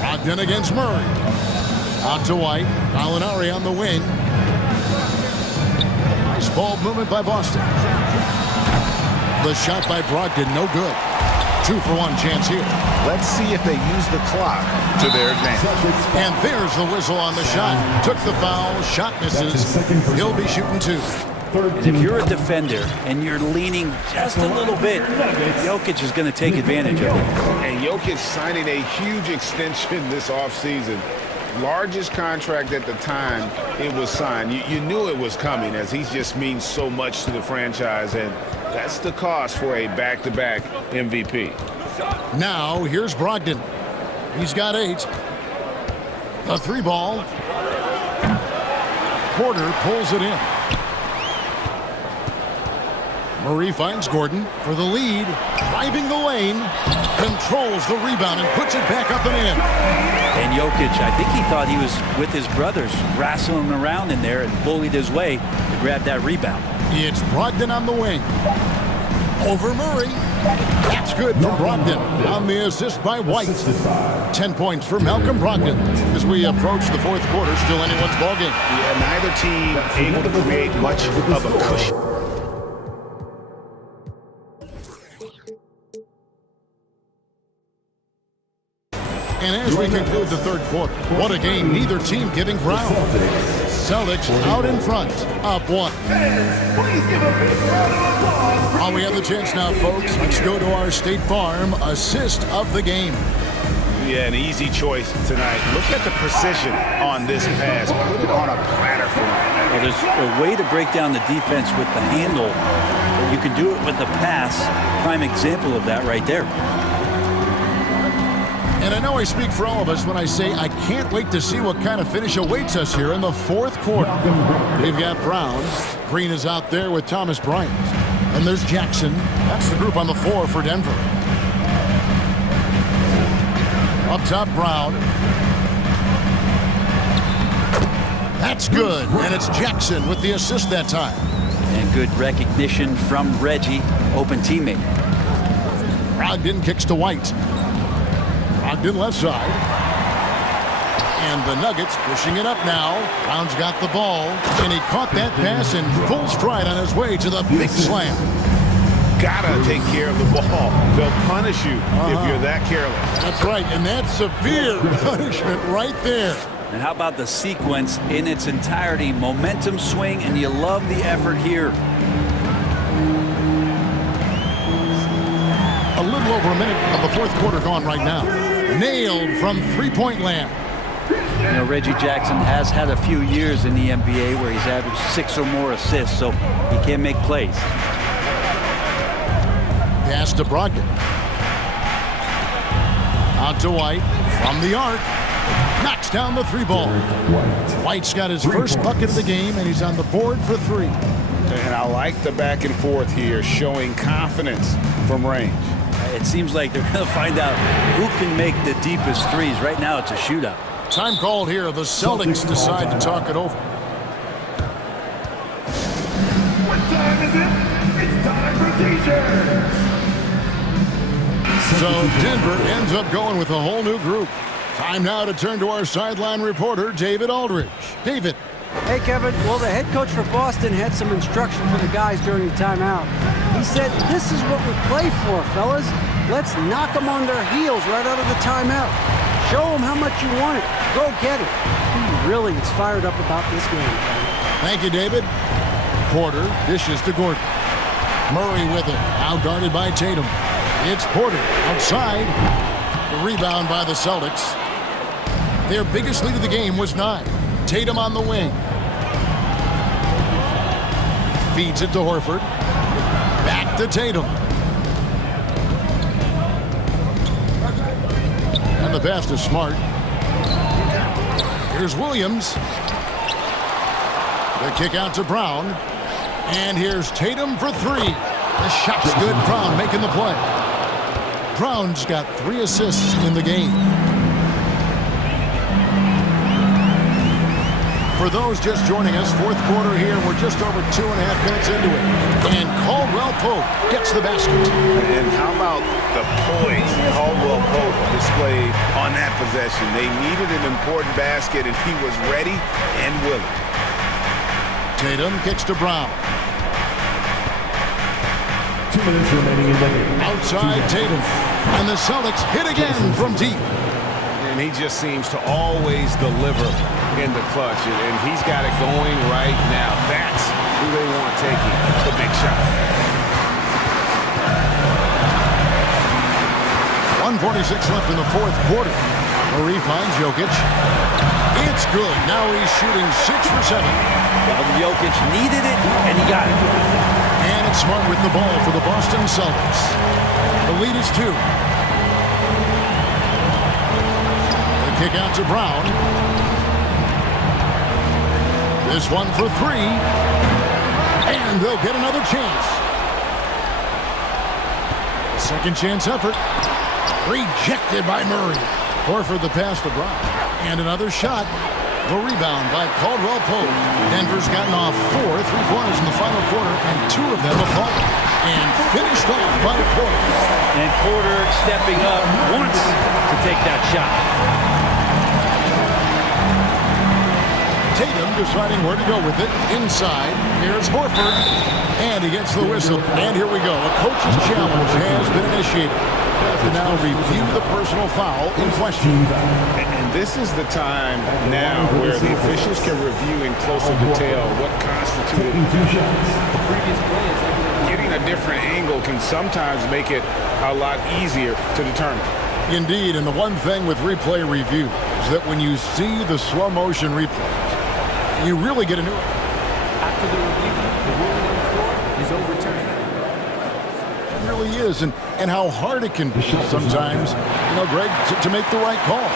Brogdon against Murray. Out to White. Gallinari on the wing. Nice ball movement by Boston. The shot by Brogdon, no good. 2-for-1 chance here. Let's see if they use the clock to their advantage. And there's the whistle on the shot. Took the foul, shot misses. He'll be shooting 2. And if you're a defender and you're leaning just a little bit, Jokic is going to take advantage of it. And Jokic signing a huge extension this offseason. Largest contract at the time it was signed. You knew it was coming, as he just means so much to the franchise, and that's the cost for a back-to-back MVP. Now here's Brogdon. He's got 8. A 3 ball. Porter pulls it in. Murray finds Gordon for the lead. Driving the lane. Controls the rebound and puts it back up and in. And Jokic, I think he thought he was with his brothers, wrestling around in there and bullied his way to grab that rebound. It's Brogdon on the wing. Over Murray. That's good from Brogdon on the assist by White. 10 points for Malcolm Brogdon as we approach the fourth quarter. Still anyone's ballgame. Yeah, neither team able to create much of a cushion. And as we conclude the third quarter, what a game, neither team giving ground. Celtics out in front, up 1. While we have the chance now, folks, let's go to our State Farm assist of the game. Yeah, an easy choice tonight. Look at the precision on this pass. Put it on a platter for him. Well, there's a way to break down the defense with the handle. You can do it with the pass. Prime example of that right there. And I know I speak for all of us when I say I can't wait to see what kind of finish awaits us here in the fourth quarter. We've got Brown. Green is out there with Thomas Bryant. And there's Jackson. That's the group on the floor for Denver. Up top, Brown. That's good. And it's Jackson with the assist that time. And good recognition from Reggie, open teammate. Brogdon kicks to White. Brogdon left side. And the Nuggets pushing it up now. Brown's got the ball. And he caught that pass in full stride on his way to the big slam. Gotta take care of the ball. They'll punish you if you're that careless. That's right. And that's severe punishment right there. And how about the sequence in its entirety? Momentum swing, and you love the effort here. A little over a minute of the fourth quarter gone right now. Nailed from three-point land. You know, Reggie Jackson has had a few years in the NBA where he's averaged 6 or more assists, so he can make plays. Pass to Brogdon. Out to White from the arc. Knocks down the three ball. White's got his first bucket of the game, and he's on the board for three. And I like the back and forth here, showing confidence from range. It seems like they're going to find out who can make the deepest threes. Right now, it's a shootout. Time called here. The Celtics decide to talk it over. What time is it? It's time for t-shirts. So Denver ends up going with a whole new group. Time now to turn to our sideline reporter, David Aldridge. David. Hey, Kevin. Well, the head coach for Boston had some instruction for the guys during the timeout. He said, this is what we play for, fellas. Let's knock them on their heels right out of the timeout. Show them how much you want it. Go get it. He really is fired up about this game. Thank you, David. Porter dishes to Gordon. Murray with it. Out guarded by Tatum. It's Porter outside. The rebound by the Celtics. Their biggest lead of the game was 9. Tatum on the wing. Feeds it to Horford. Back to Tatum. And the pass to Smart. Here's Williams. The kick out to Brown. And here's Tatum for three. The shot's good. Brown making the play. Brown's got 3 assists in the game. For those just joining us, fourth quarter here. We're just over 2.5 minutes into it. And Caldwell Pope gets the basket. And how about the poise Caldwell Pope displayed on that possession? They needed an important basket, and he was ready and willing. Tatum kicks to Brown. 2 minutes remaining in the game. Outside Tatum. And the Celtics hit again from deep. And he just seems to always deliver in the clutch. And he's got it going right now. That's who they want taking the big shot. 1:46 left in the fourth quarter. Murray finds Jokic. It's good. Now he's shooting 6 for 7. Well, Jokic needed it, and he got it. And it's Smart with the ball for the Boston Celtics. The lead is 2. The kick out to Brown. This one for 3. And they'll get another chance. A second chance effort. Rejected by Murray. Horford the pass to Brown. And another shot. The rebound by Caldwell Pope. Denver's gotten off 4 3-pointers in the final quarter, and 2 of them have fallen. And finished off by Porter. And Porter stepping up once to take that shot. Tatum deciding where to go with it. Inside. Here's Horford. And he gets the whistle. And here we go. A coach's challenge has been initiated. To now review the personal foul in question. And this is the time now where the officials can review in closer detail what constituted the previous play. Getting a different angle can sometimes make it a lot easier to determine. Indeed, and the one thing with replay review is that when you see the slow motion replays, you really get a new. After the review, the ruling on the floor is overturned. It really is, and how hard it can be sometimes, Greg, to make the right call.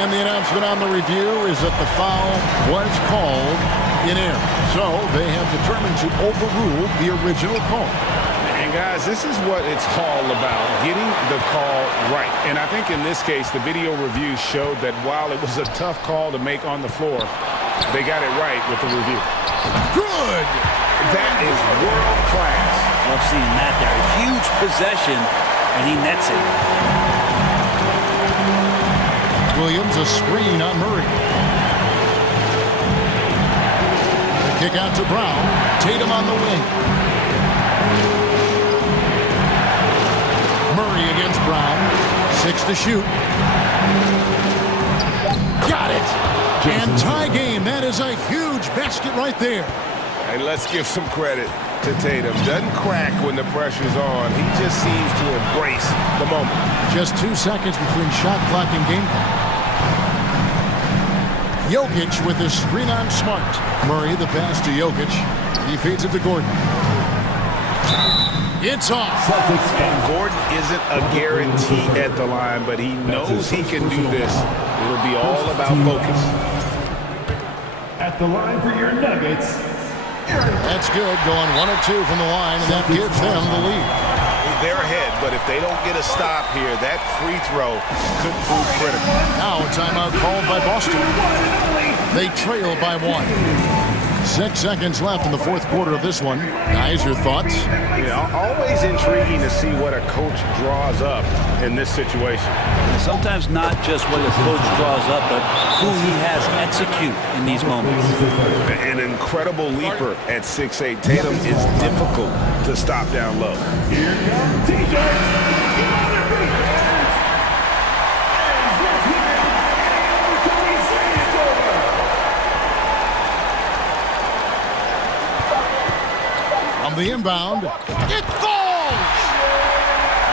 And the announcement on the review is that the foul was called in error. So they have determined to overrule the original call. And guys, this is what it's all about, getting the call right. And I think in this case, the video review showed that while it was a tough call to make on the floor, they got it right with the review. Good! That is world class. Love seeing that there. A huge possession, and he nets it. Williams, a screen on Murray. The kick out to Brown. Tatum on the wing. Murray against Brown. 6 to shoot. Got it! And tie game. That is a huge basket right there. And let's give some credit to Tatum. Doesn't crack when the pressure's on. He just seems to embrace the moment. Just 2 seconds between shot clock and game clock. Jokic with the screen on Smart. Murray the pass to Jokic. He feeds it to Gordon. It's off. And Gordon isn't a guarantee at the line, but he knows he can do this. It'll be all about focus. At the line for your Nuggets. That's good, going 1 of 2 from the line, and that gives them the lead. They're ahead, but if they don't get a stop here, that free throw could prove critical. Now a timeout called by Boston. They trail by 1. 6 seconds left in the fourth quarter of this one. Guys, your thoughts? Yeah, always intriguing to see what a coach draws up in this situation. Sometimes not just what the coach draws up, but who he has execute in these moments. An incredible leaper at 6'8". Tatum is difficult to stop down low. Here comes TJ. On the inbound, it falls!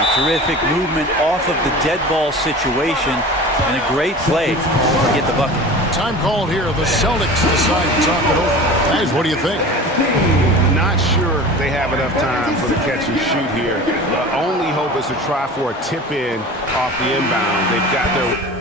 A terrific movement off of the dead ball situation and a great play to get the bucket. Time called here. The Celtics decide to talk it over. Guys, what do you think? Not sure they have enough time for the catch and shoot here. The only hope is to try for a tip in off the inbound. They've got their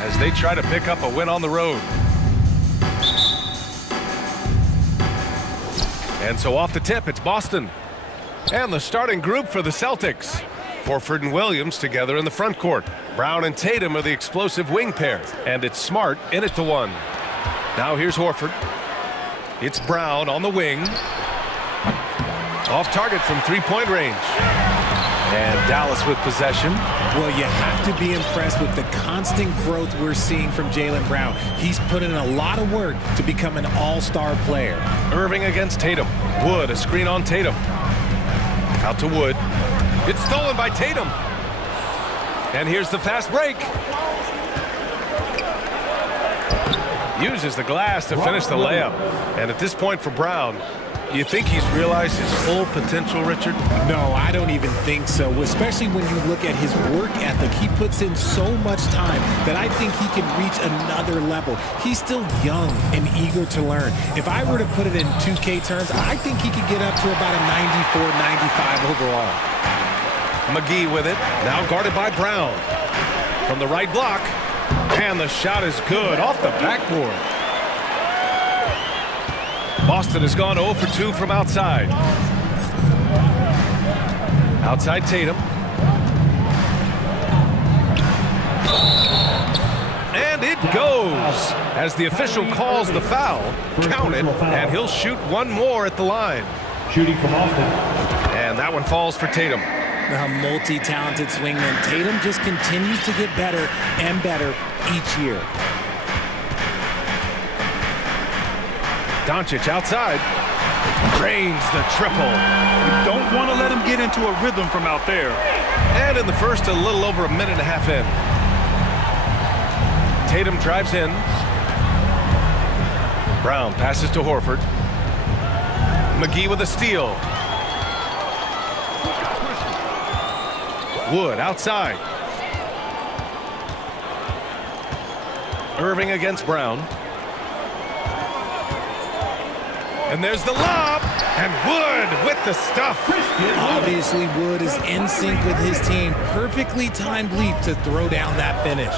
as they try to pick up a win on the road. And so off the tip, it's Boston. And the starting group for the Celtics. Horford and Williams together in the front court. Brown and Tatum are the explosive wing pair. And it's Smart in it to one. Now here's Horford. It's Brown on the wing. Off target from three-point range. And Dallas with possession. Well, you have to be impressed with the constant growth we're seeing from Jaylen Brown. He's put in a lot of work to become an all-star player. Irving against Tatum. Wood, a screen on Tatum. Out to Wood. It's stolen by Tatum. And here's the fast break. Uses the glass to finish the layup. And at this point for Brown, you think he's realized his full potential, Richard? No, I don't even think so, especially when you look at his work ethic. He puts in so much time that I think he can reach another level. He's still young and eager to learn. If I were to put it in 2K terms, I think he could get up to about a 94, 95 overall. McGee with it, now guarded by Brown. From the right block, and the shot is good off the backboard. Boston has gone 0 for 2 from outside. Outside Tatum. And it goes as the official calls the foul. Count it, and he'll shoot one more at the line. Shooting from Boston. And that one falls for Tatum. A multi-talented swingman, Tatum just continues to get better and better each year. Doncic outside. Drains the triple. You don't want to let him get into a rhythm from out there. And in the first, a little over a minute and a half in. Tatum drives in. Brown passes to Horford. McGee with a steal. Wood outside. Irving against Brown. And there's the lob. And Wood with the stuff. Obviously, Wood is in sync with his team. Perfectly timed leap to throw down that finish.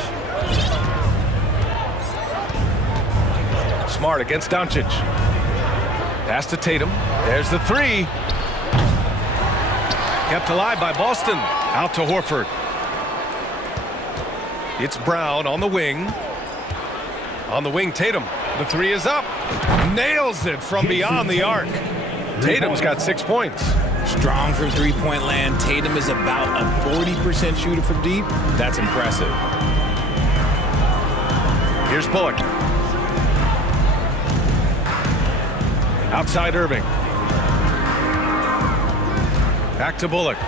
Smart against Doncic. Pass to Tatum. There's the three. Kept alive by Boston. Out to Horford. It's Brown on the wing. On the wing, Tatum. The three is up. Nails it from beyond the arc. Tatum's got 6 points. Strong from three-point land. Tatum is about a 40% shooter from deep. That's impressive. Here's Bullock. Outside Irving. Back to Bullock.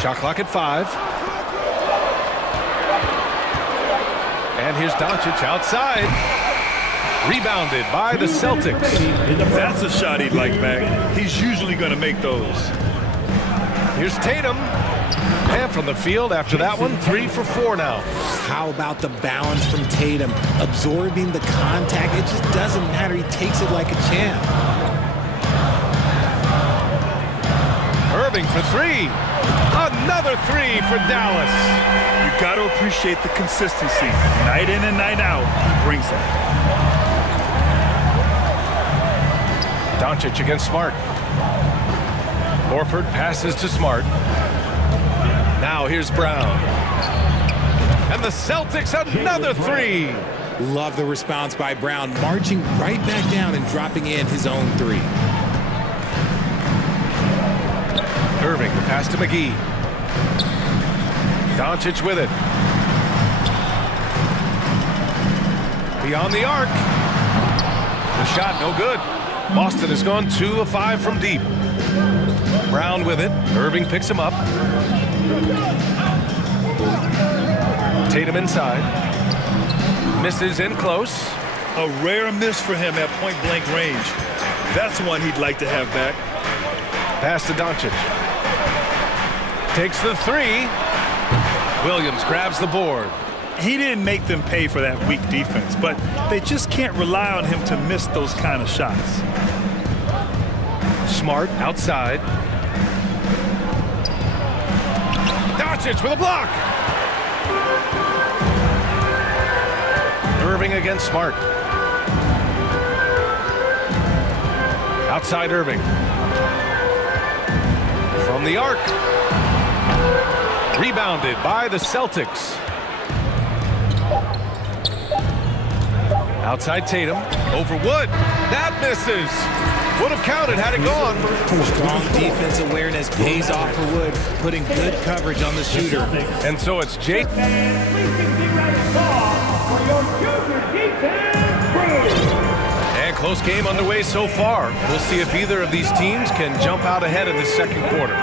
Shot clock at 5. And here's Doncic outside. Rebounded by the Celtics. That's a shot he'd like back. He's usually going to make those. Here's Tatum. And from the field after that one, 3 for 4 now. How about the balance from Tatum? Absorbing the contact. It just doesn't matter. He takes it like a champ. Irving for 3. Another 3 for Dallas. You got to appreciate the consistency. Night in and night out, he brings it. Doncic against Smart. Horford passes to Smart. Now here's Brown. And the Celtics another 3. Love the response by Brown, marching right back down and dropping in his own 3. Irving, the pass to McGee. Doncic with it. Beyond the arc. The shot no good. Boston has gone 2 of 5 from deep. Brown with it. Irving picks him up. Tatum inside. Misses in close. A rare miss for him at point-blank range. That's one he'd like to have back. Pass to Doncic. Takes the 3. Williams grabs the board. He didn't make them pay for that weak defense, but they just can't rely on him to miss those kind of shots. Smart outside. Doncic with a block. Irving against Smart. Outside Irving. From the arc. Rebounded by the Celtics. Outside Tatum. Over Wood. That misses. Would have counted had it gone. Strong defense awareness pays off for Wood, putting good coverage on the shooter. And so it's Jake. And close game underway so far. We'll see if either of these teams can jump out ahead in the second quarter.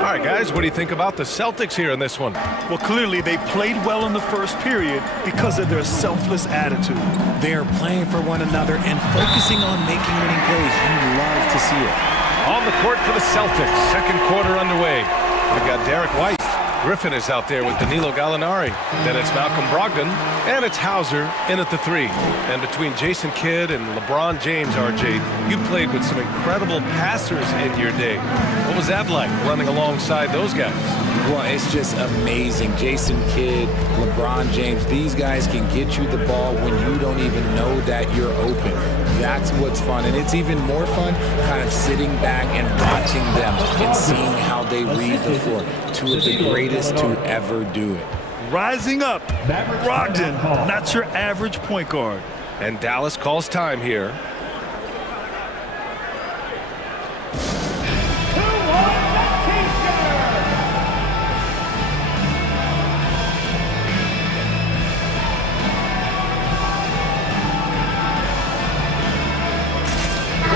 All right, guys, what do you think about the Celtics here in this one? Well, clearly they played well in the first period because of their selfless attitude. They are playing for one another and focusing on making winning plays. You love to see it. On the court for the Celtics, second quarter underway. We've got Derek White. Griffin is out there with Danilo Gallinari. Then it's Malcolm Brogdon, and it's Hauser in at the 3. And between Jason Kidd and LeBron James, RJ, you played with some incredible passers in your day. What was that like, running alongside those guys? Well, it's just amazing. Jason Kidd, LeBron James, these guys can get you the ball when you don't even know that you're open. That's what's fun. And it's even more fun kind of sitting back and watching them and seeing how they read the floor. Two of the greatest to ever do it. Rising up, Brogdon, not your average point guard. And Dallas calls time here.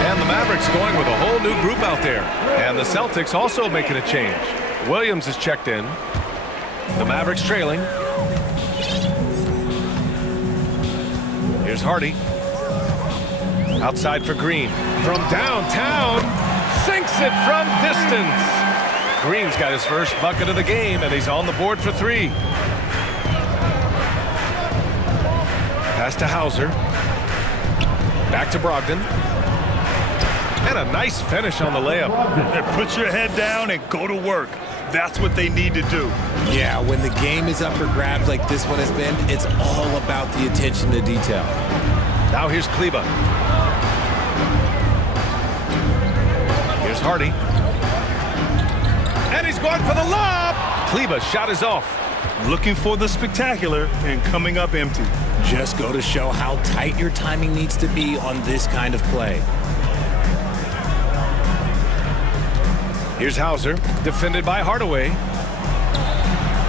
And the Mavericks going with a whole new group out there. And the Celtics also making a change. Williams is checked in. The Mavericks trailing. Here's Hardy. Outside for Green. From downtown. Sinks it from distance. Green's got his first bucket of the game, and he's on the board for 3. Pass to Hauser. Back to Brogdon. And a nice finish on the layup. And put your head down and go to work. That's what they need to do. Yeah, when the game is up for grabs like this one has been, it's all about the attention to detail. Now here's Kleba. Here's Hardy. And he's going for the lob. Kleba's shot is off. Looking for the spectacular and coming up empty. Just go to show how tight your timing needs to be on this kind of play. Here's Hauser, defended by Hardaway.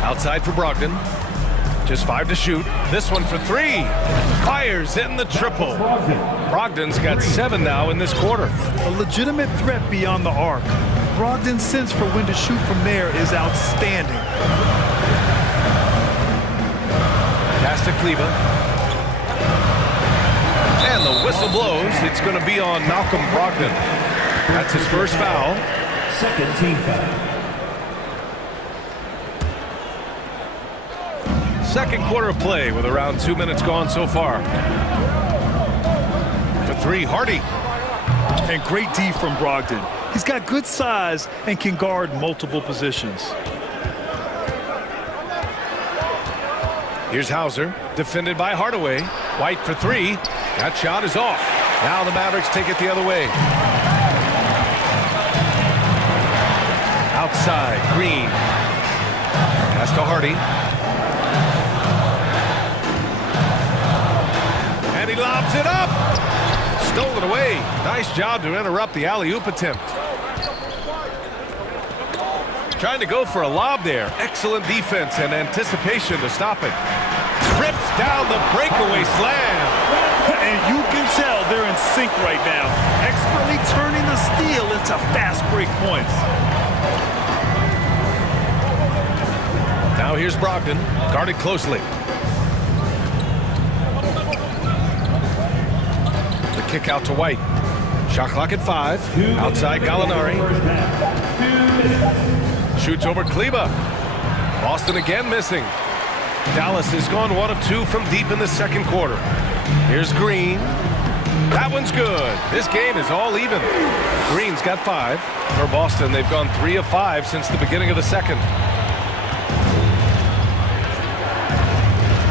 Outside for Brogdon. Just 5 to shoot. This one for 3. Fires in the triple. Brogdon's got 7 now in this quarter. A legitimate threat beyond the arc. Brogdon's sense for when to shoot from there is outstanding. Pass to Kleba. And the whistle blows. It's going to be on Malcolm Brogdon. That's his first foul. Second team foul. Second quarter of play with around 2 minutes gone so far. For 3, Hardy. And great D from Brogdon. He's got good size and can guard multiple positions. Here's Hauser, defended by Hardaway. White for 3. That shot is off. Now the Mavericks take it the other way. Outside, Green. Pass to Hardy. And he lobs it up. Stolen away. Nice job to interrupt the alley-oop attempt. Trying to go for a lob there. Excellent defense and anticipation to stop it. Trips down the breakaway slam. And you can tell they're in sync right now. Expertly turning the steal into fast break points. Now here's Brogdon, guarded closely. The kick out to White. Shot clock at 5. Outside Gallinari. Shoots over Kleba. Boston again missing. Dallas has gone 1 of 2 from deep in the second quarter. Here's Green. That one's good. This game is all even. Green's got 5. For Boston, they've gone 3 of 5 since the beginning of the second.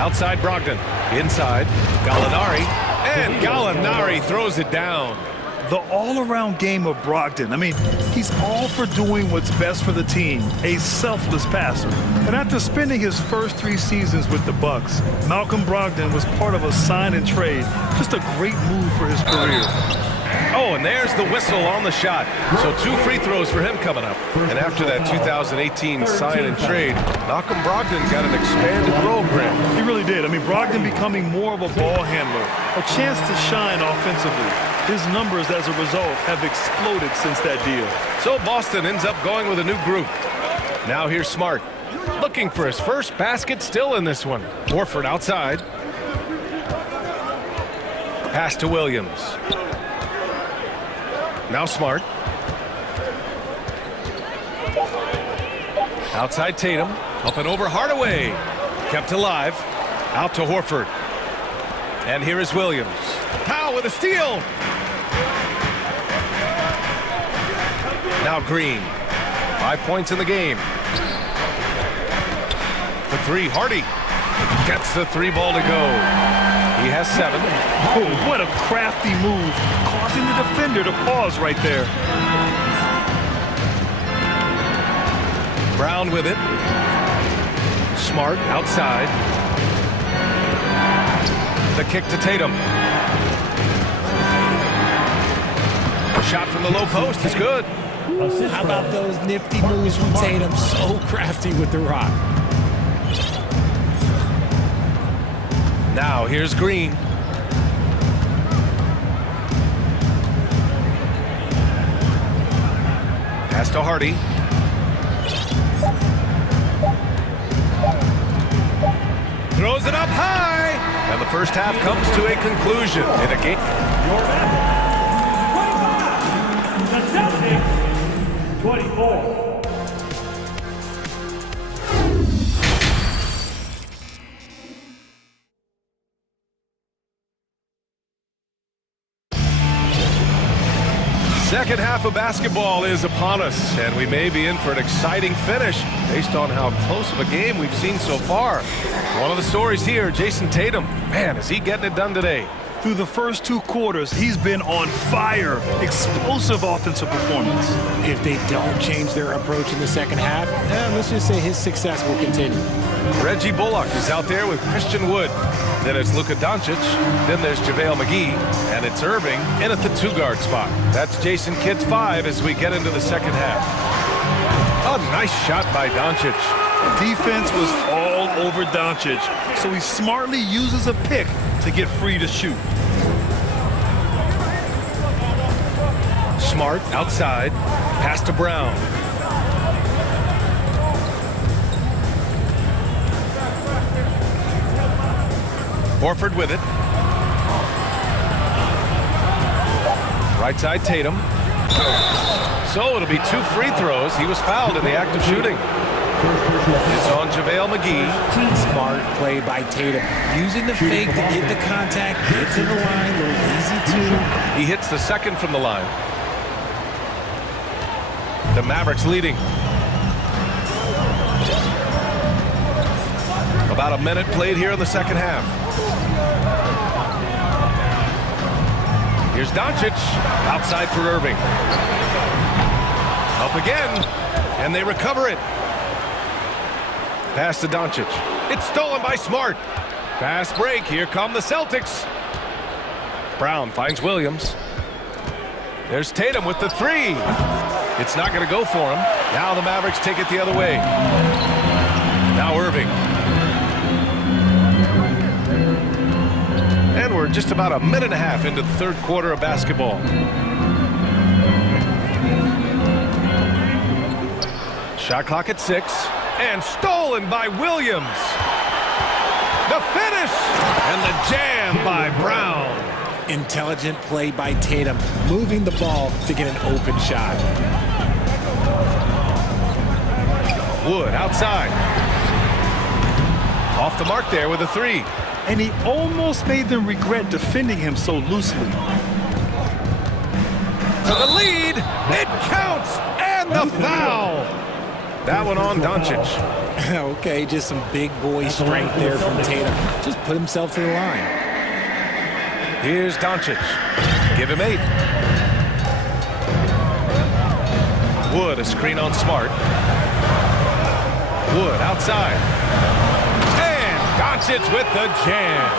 Outside Brogdon. Inside. Gallinari. And Gallinari throws it down. The all-around game of Brogdon. I mean, he's all for doing what's best for the team, a selfless passer. And after spending his first 3 seasons with the Bucks, Malcolm Brogdon was part of a sign and trade. Just a great move for his career. Oh, and there's the whistle on the shot. So 2 free throws for him coming up. And after that 2018 sign and trade, Malcolm Brogdon got an expanded program. He really did. I mean, Brogdon becoming more of a ball handler, a chance to shine offensively. His numbers as a result have exploded since that deal. So Boston ends up going with a new group. Now here's Smart. Looking for his first basket still in this one. Horford outside. Pass to Williams. Now Smart. Outside Tatum. Up and over Hardaway. Kept alive. Out to Horford. And here is Williams. Powell with a steal. Now Green. 5 points in the game. For 3, Hardy. Gets the 3 ball to go. He has 7. Oh, what a crafty move, causing the defender to pause right there. Brown with it. Smart outside. The kick to Tatum. Shot from the low post is good. How about those nifty moves from Tatum? So crafty with the rock. Now here's Green. Pass to Hardy. Throws it up high. And the first half comes to a conclusion in a game. The Celtics, 24. Second half of basketball is upon us, and we may be in for an exciting finish based on how close of a game we've seen so far. One of the stories here, Jason Tatum. Man, is he getting it done today? Through the first 2 quarters, he's been on fire. Explosive offensive performance. If they don't change their approach in the second half, let's just say his success will continue. Reggie Bullock is out there with Christian Wood. Then it's Luka Doncic. Then there's JaVale McGee. And it's Irving in at the 2-guard spot. That's Jason Kidd's 5 as we get into the second half. A nice shot by Doncic. Defense was all over Doncic, so he smartly uses a pick to get free to shoot. Smart outside. Pass to Brown. Horford with it. Right side Tatum. So it'll be 2 free throws. He was fouled in the act of shooting. It's on JaVale McGee. Smart play by Tatum. Using the fake to get the contact, get to the line, a little easy too. He hits the second from the line. The Mavericks leading. About a minute played here in the second half. Here's Doncic. Outside for Irving. Up again. And they recover it. Pass to Doncic. It's stolen by Smart. Fast break. Here come the Celtics. Brown finds Williams. There's Tatum with the 3. It's not going to go for him. Now the Mavericks take it the other way. Now Irving. And we're just about a minute and a half into the 3rd quarter of basketball. Shot clock at 6. And stolen by Williams. The finish. And the jam by Brown. Intelligent play by Tatum, moving the ball to get an open shot. Wood outside. Off the mark there with a 3. And he almost made them regret defending him so loosely. For the lead, it counts, and the foul. That one on Doncic. Okay, just some big boy strength there from Tatum. Just put himself to the line. Here's Doncic. Give him 8. Wood, a screen on Smart. Wood outside. And Doncic with the jam.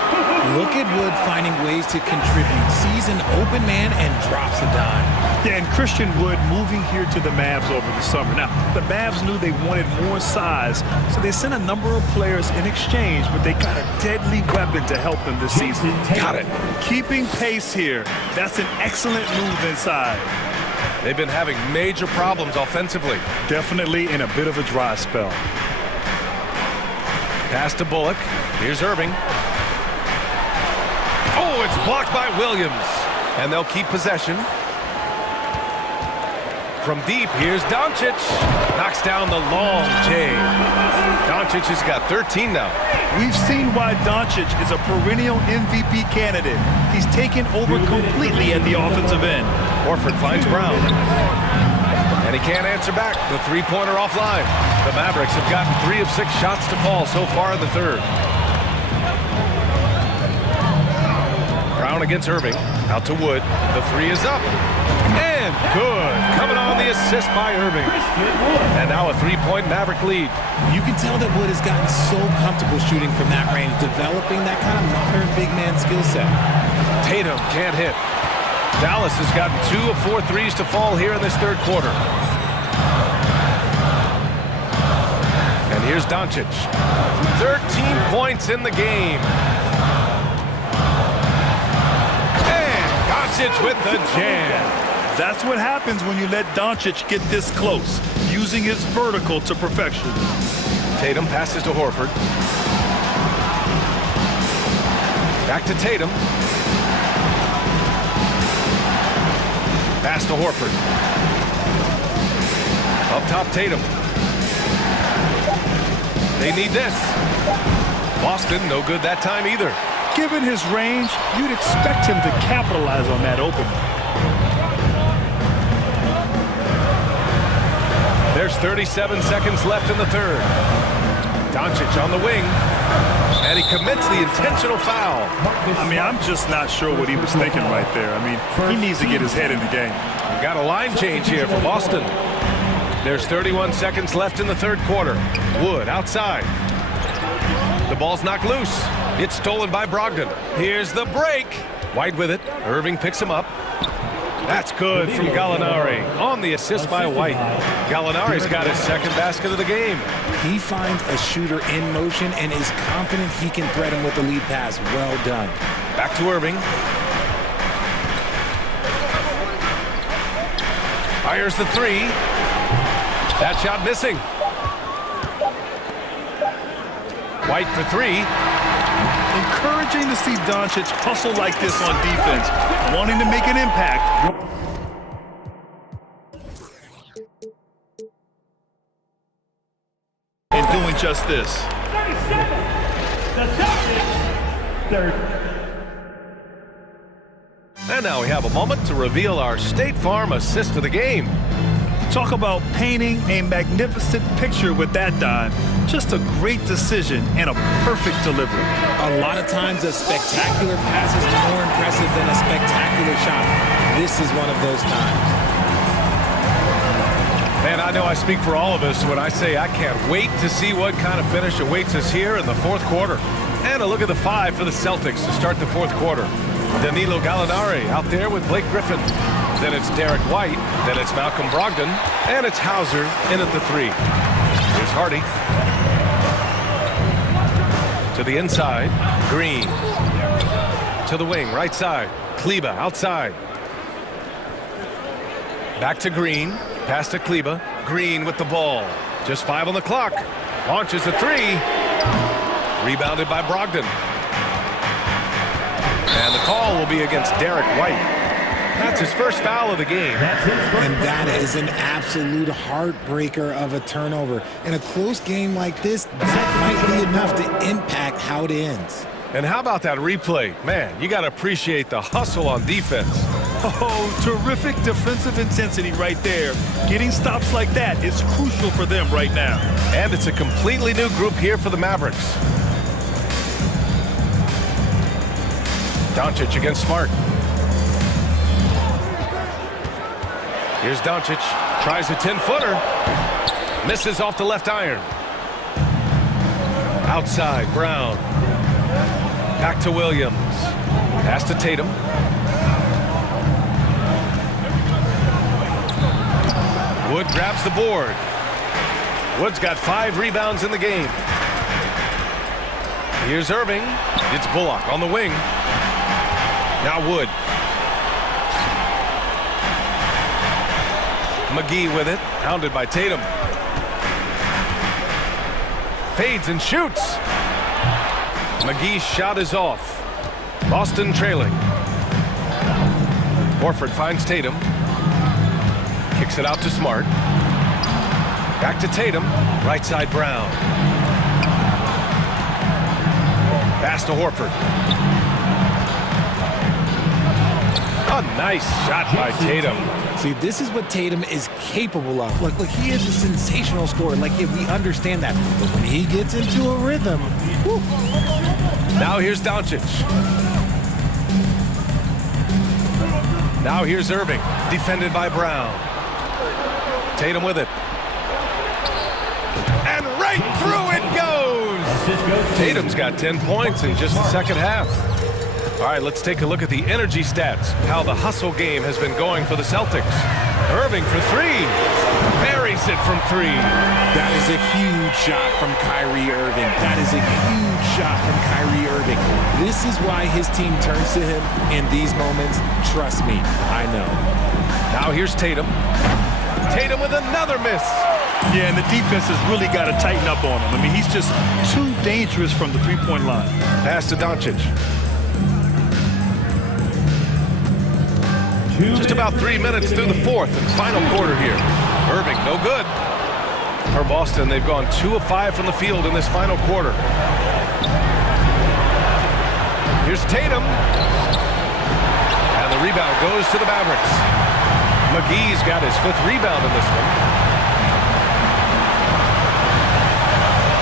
Look at Wood finding ways to contribute. Sees an open man and drops a dime. Yeah, and Christian Wood moving here to the Mavs over the summer. Now, the Mavs knew they wanted more size, so they sent a number of players in exchange, but they got a deadly weapon to help them this season. Got it. Keeping pace here. That's an excellent move inside. They've been having major problems offensively. Definitely in a bit of a dry spell. Pass to Bullock. Here's Irving. Oh, it's blocked by Williams. And they'll keep possession. From deep, here's Doncic. Knocks down the long J. Doncic has got 13 now. We've seen why Doncic is a perennial MVP candidate. He's taken over completely at the offensive end. Horford finds Brown. And he can't answer back. The three-pointer offline. The Mavericks have gotten 3 of 6 shots to fall so far in the third. Brown against Irving. Out to Wood. The 3 is up. And good. Coming on the assist by Irving. And now a 3-point Maverick lead. You can tell that Wood has gotten so comfortable shooting from that range, developing that kind of modern big man skill set. Tatum can't hit. Dallas has gotten 2 of 4 threes to fall here in this third quarter. And here's Doncic. 13 points in the game. And Doncic with the jam. That's what happens when you let Doncic get this close, using his vertical to perfection. Tatum passes to Horford. Back to Tatum. Pass to Horford. Up top, Tatum. They need this. Boston, no good that time either. Given his range, you'd expect him to capitalize on that opening. There's 37 seconds left in the third. Doncic on the wing. And he commits the intentional foul. I mean, I'm just not sure what he was thinking right there. I mean, he needs to get his head in the game. We got a line change here for Boston. There's 31 seconds left in the third quarter. Wood outside. The ball's knocked loose. It's stolen by Brogdon. Here's the break. White with it. Irving picks him up. That's good from Gallinari on the assist by White. Gallinari's got his second basket of the game. He finds a shooter in motion and is confident he can thread him with the lead pass. Well done. Back to Irving. Fires the 3. That shot missing. White for 3. Encouraging to see Doncic hustle like this on defense, wanting to make an impact. And doing just this. 37. The Celtics, 30. And now we have a moment to reveal our State Farm assist of the game. Talk about painting a magnificent picture with that dime. Just a great decision and a perfect delivery. A lot of times a spectacular pass is more impressive than a spectacular shot. This is one of those times. Man, I know I speak for all of us when I say I can't wait to see what kind of finish awaits us here in the fourth quarter. And a look at the 5 for the Celtics to start the fourth quarter. Danilo Gallinari out there with Blake Griffin. Then it's Derek White. Then it's Malcolm Brogdon. And it's Hauser in at the 3. Here's Hardy. To the inside. Green. To the wing, right side. Kleba outside. Back to Green. Pass to Kleba. Green with the ball. Just 5 on the clock. Launches a 3. Rebounded by Brogdon. And the call will be against Derek White. That's his first foul of the game. And that is an absolute heartbreaker of a turnover. In a close game like this, that might be enough to impact how it ends. And how about that replay? Man, you got to appreciate the hustle on defense. Oh, terrific defensive intensity right there. Getting stops like that is crucial for them right now. And it's a completely new group here for the Mavericks. Doncic against Smart. Here's Doncic. Tries a 10-footer. Misses off the left iron. Outside, Brown. Back to Williams. Pass to Tatum. Wood grabs the board. Wood's got 5 rebounds in the game. Here's Irving. It's Bullock on the wing. Now Wood. McGee with it, hounded by Tatum. Fades and shoots. McGee's shot is off. Boston trailing. Horford finds Tatum. Kicks it out to Smart. Back to Tatum. Right side Brown. Pass to Horford. A nice shot by Tatum. See, this is what Tatum is capable of. Look, he is a sensational scorer. Like, we understand that. But when he gets into a rhythm, whew. Now here's Doncic. Now here's Irving, defended by Brown. Tatum with it. And right through it goes! Tatum's got 10 points in just the second half. All right, let's take a look at the energy stats, how the hustle game has been going for the Celtics. Irving for 3. Buries it from 3. That is a huge shot from Kyrie Irving. That is a huge shot from Kyrie Irving. This is why his team turns to him in these moments. Trust me, I know. Now here's Tatum. Tatum with another miss. Yeah, and the defense has really got to tighten up on him. I mean, he's just too dangerous from the three-point line. Pass to Doncic. Just about 3 minutes through the fourth and final quarter here. Irving, no good. For Boston, they've gone 2 of 5 from the field in this final quarter. Here's Tatum. And the rebound goes to the Mavericks. McGee's got his 5th rebound in this one.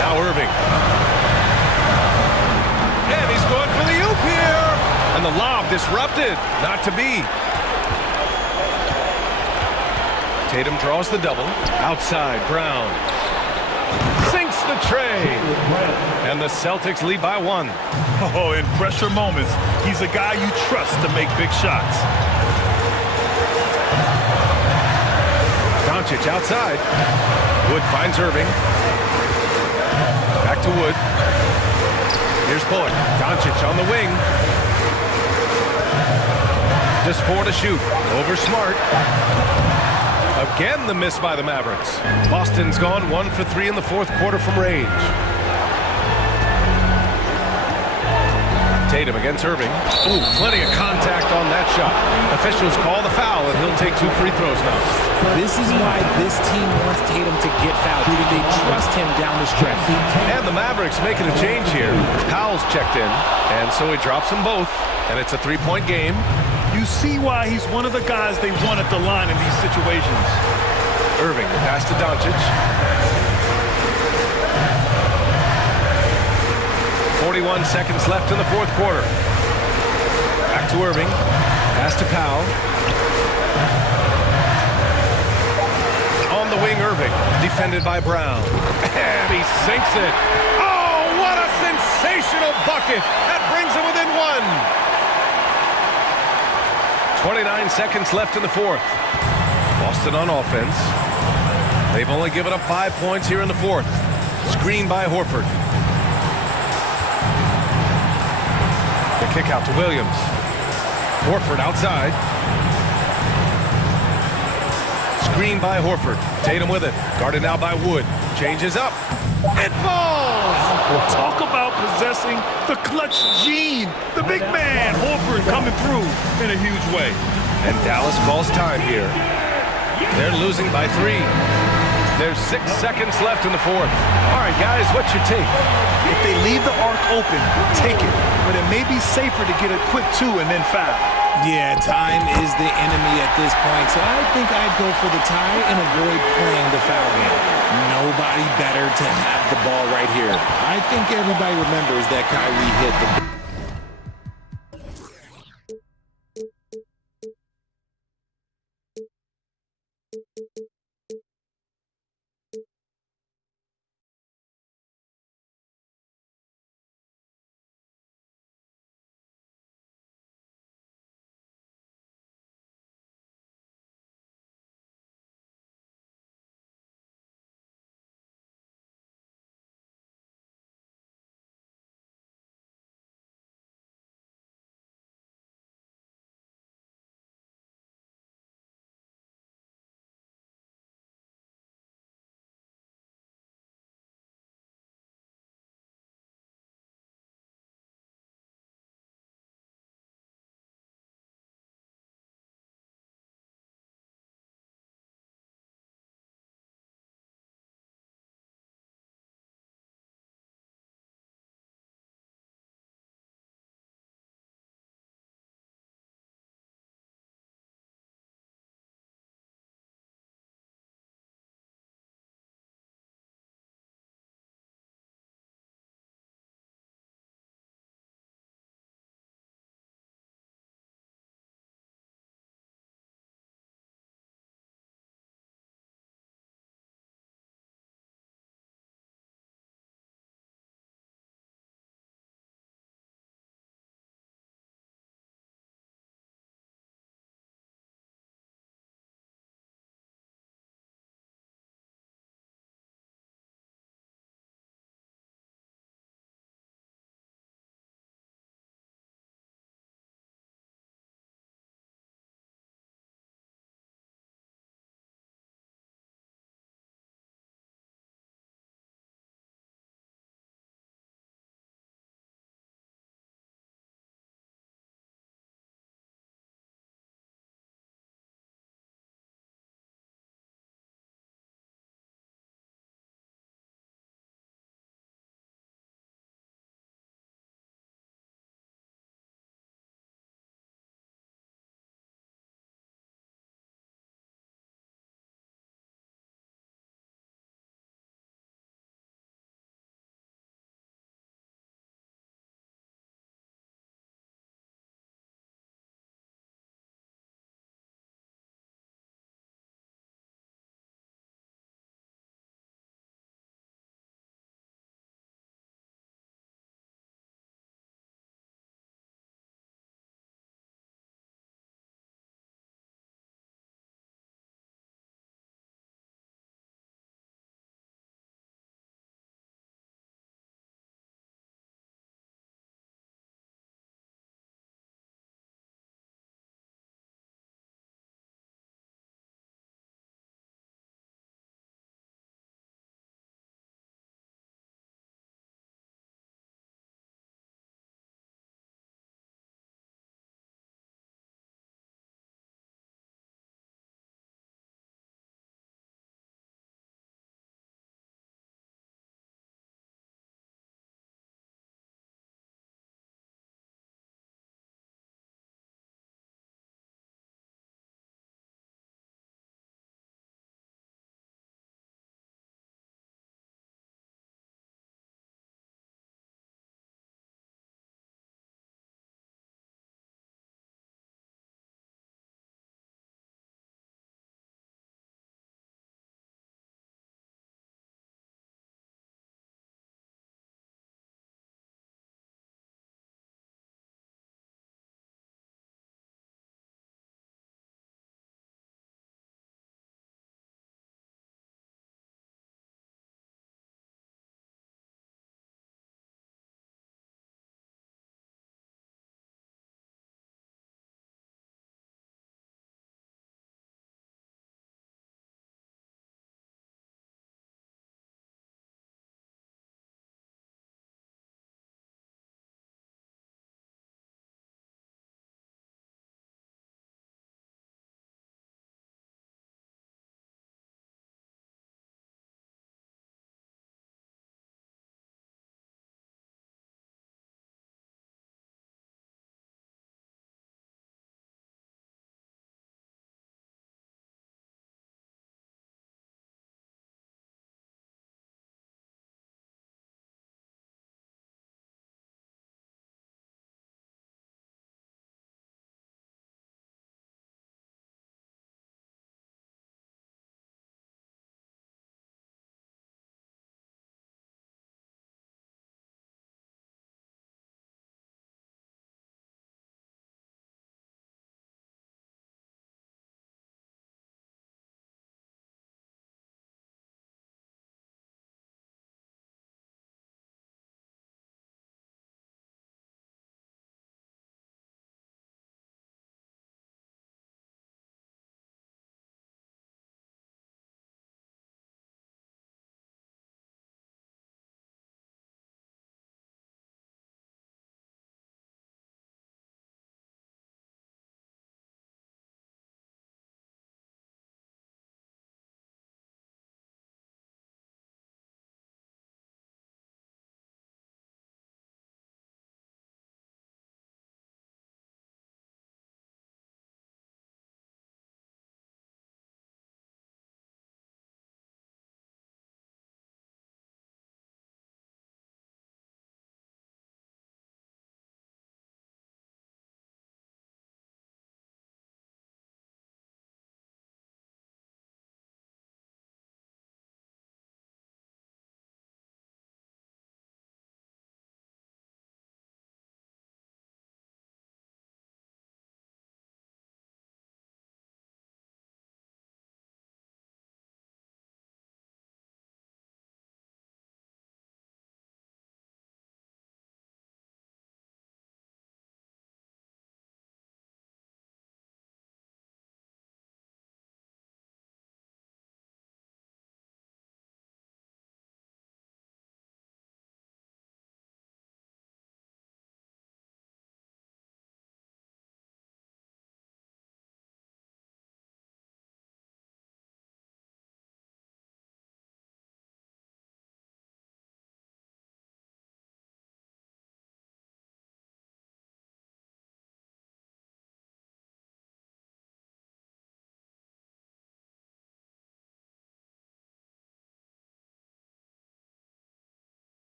Now Irving. And he's going for the oop here. And the lob disrupted. Not to be. Tatum draws the double. Outside, Brown. Sinks the tray. And the Celtics lead by 1. Oh, in pressure moments, he's a guy you trust to make big shots. Doncic outside. Wood finds Irving. Back to Wood. Here's Bullock. Doncic on the wing. Just 4 to shoot. Over Smart. Again, the miss by the Mavericks. Boston's gone 1 for 3 in the fourth quarter from range. Tatum against Irving. Ooh, plenty of contact on that shot. Officials call the foul, and he'll take 2 free throws now. This is why this team wants Tatum to get fouled. They trust him down the stretch. And the Mavericks making a change here. Powell's checked in, and so he drops them both, and it's a 3-point game. You see why he's one of the guys they want at the line in these situations. Irving, the pass to Doncic. 41 seconds left in the fourth quarter. Back to Irving. Pass to Powell. On the wing, Irving. Defended by Brown. And he sinks it. Oh, what a sensational bucket. That brings him within 1. 29 seconds left in the fourth. Boston on offense. They've only given up 5 points here in the fourth. Screen by Horford. The kick out to Williams. Horford outside. Screen by Horford. Tatum with it. Guarded now by Wood. Changes up. It falls! Talk about possessing the clutch gene. The big man, Horford, coming through in a huge way. And Dallas calls time here. They're losing by 3. There's 6 seconds left in the fourth. All right, guys, what's your take? If they leave the arc open, take it. But it may be safer to get a quick 2 and then foul. Yeah, time is the enemy at this point, so I think I'd go for the tie and avoid playing the foul game. Nobody better to have the ball right here. I think everybody remembers that Kyrie hit the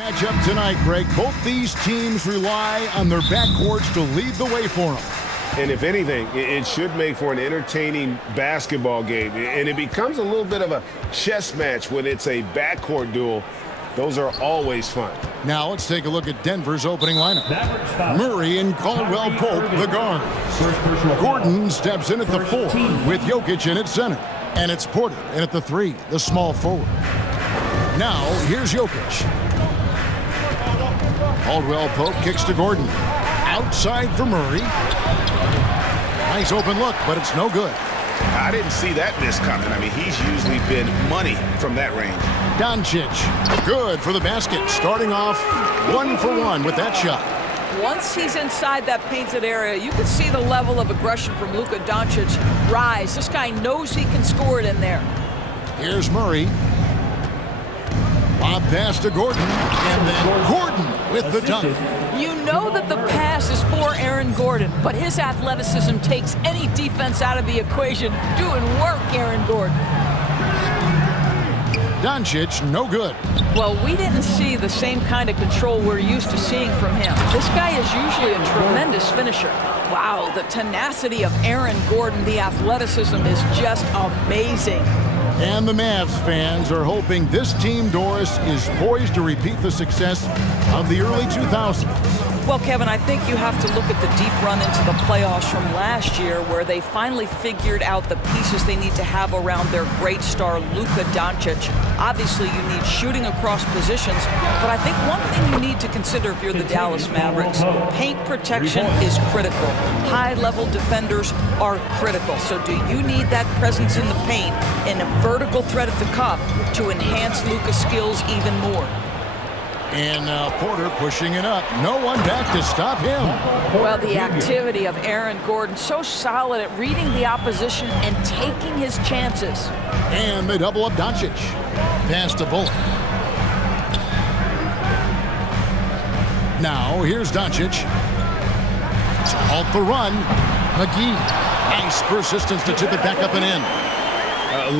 Matchup tonight, Greg. Both these teams rely on their backcourts to lead the way for them. And if anything, it should make for an entertaining basketball game. And it becomes a little bit of a chess match when it's a backcourt duel. Those are always fun. Now let's take a look at Denver's opening lineup. Murray and Caldwell Pope, the guards. Gordon steps in at the 4 with Jokic in at center. And it's Porter in at the 3, the small forward. Now here's Jokic. Caldwell Pope kicks to Gordon. Outside for Murray. Nice open look, but it's no good. I didn't see that miss coming. I mean, he's usually been money from that range. Doncic, good for the basket. Starting off 1 for 1 with that shot. Once he's inside that painted area, you can see the level of aggression from Luka Doncic rise. This guy knows he can score it in there. Here's Murray. Lob pass to Gordon, and then Gordon with the dunk. You know that the pass is for Aaron Gordon, but his athleticism takes any defense out of the equation. Doing work, Aaron Gordon. Doncic, no good. Well, we didn't see the same kind of control we're used to seeing from him. This guy is usually a tremendous finisher. Wow, the tenacity of Aaron Gordon, the athleticism is just amazing. And the Mavs fans are hoping this team, Doris, is poised to repeat the success of the early 2000s. Well, Kevin, I think you have to look at the deep run into the playoffs from last year where they finally figured out the pieces they need to have around their great star, Luka Doncic. Obviously, you need shooting across positions, but I think one thing you need to consider if you're the Dallas Mavericks, paint protection is critical. High-level defenders are critical. So do you need that presence in the paint and a vertical threat at the cup to enhance Luka's skills even more? And Porter pushing it up. No one back to stop him. Well, the activity of Aaron Gordon, so solid at reading the opposition and taking his chances. And they double up Doncic. Pass to Bullock. Now here's Doncic. To halt the run. McGee. Nice persistence to tip it back up and in.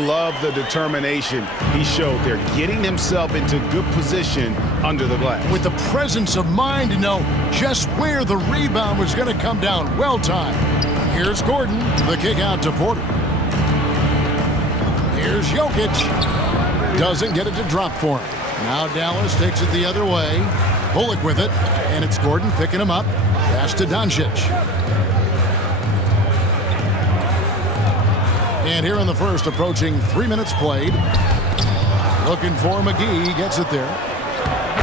Love the determination he showed there, getting himself into good position under the glass. With the presence of mind to know just where the rebound was going to come down. Well timed. Here's Gordon, the kick out to Porter. Here's Jokic. Doesn't get it to drop for him. Now Dallas takes it the other way. Bullock with it, and it's Gordon picking him up. Pass to Doncic. And here in the first, approaching 3 minutes played. Looking for McGee, he gets it there.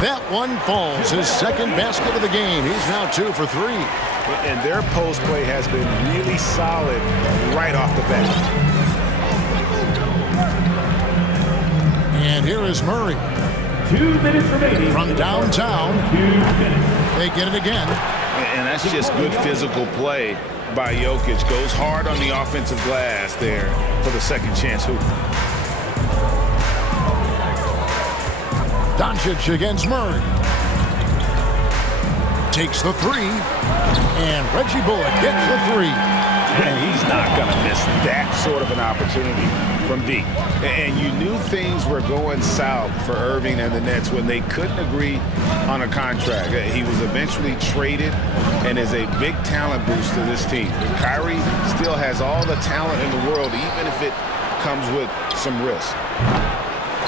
That one falls, his second basket of the game. He's now 2 for 3. And their post play has been really solid right off the bat. And here is Murray. 2 minutes remaining. From downtown. 2 minutes. They get it again. And that's just good physical play by Jokic. Goes hard on the offensive glass there for the second chance hoop. Doncic against Murray. Takes the 3. And Reggie Bullock gets the 3. And he's not going to miss that sort of an opportunity from deep. And you knew things were going south for Irving and the Nets when they couldn't agree on a contract. He was eventually traded and is a big talent boost to this team. And Kyrie still has all the talent in the world, even if it comes with some risk.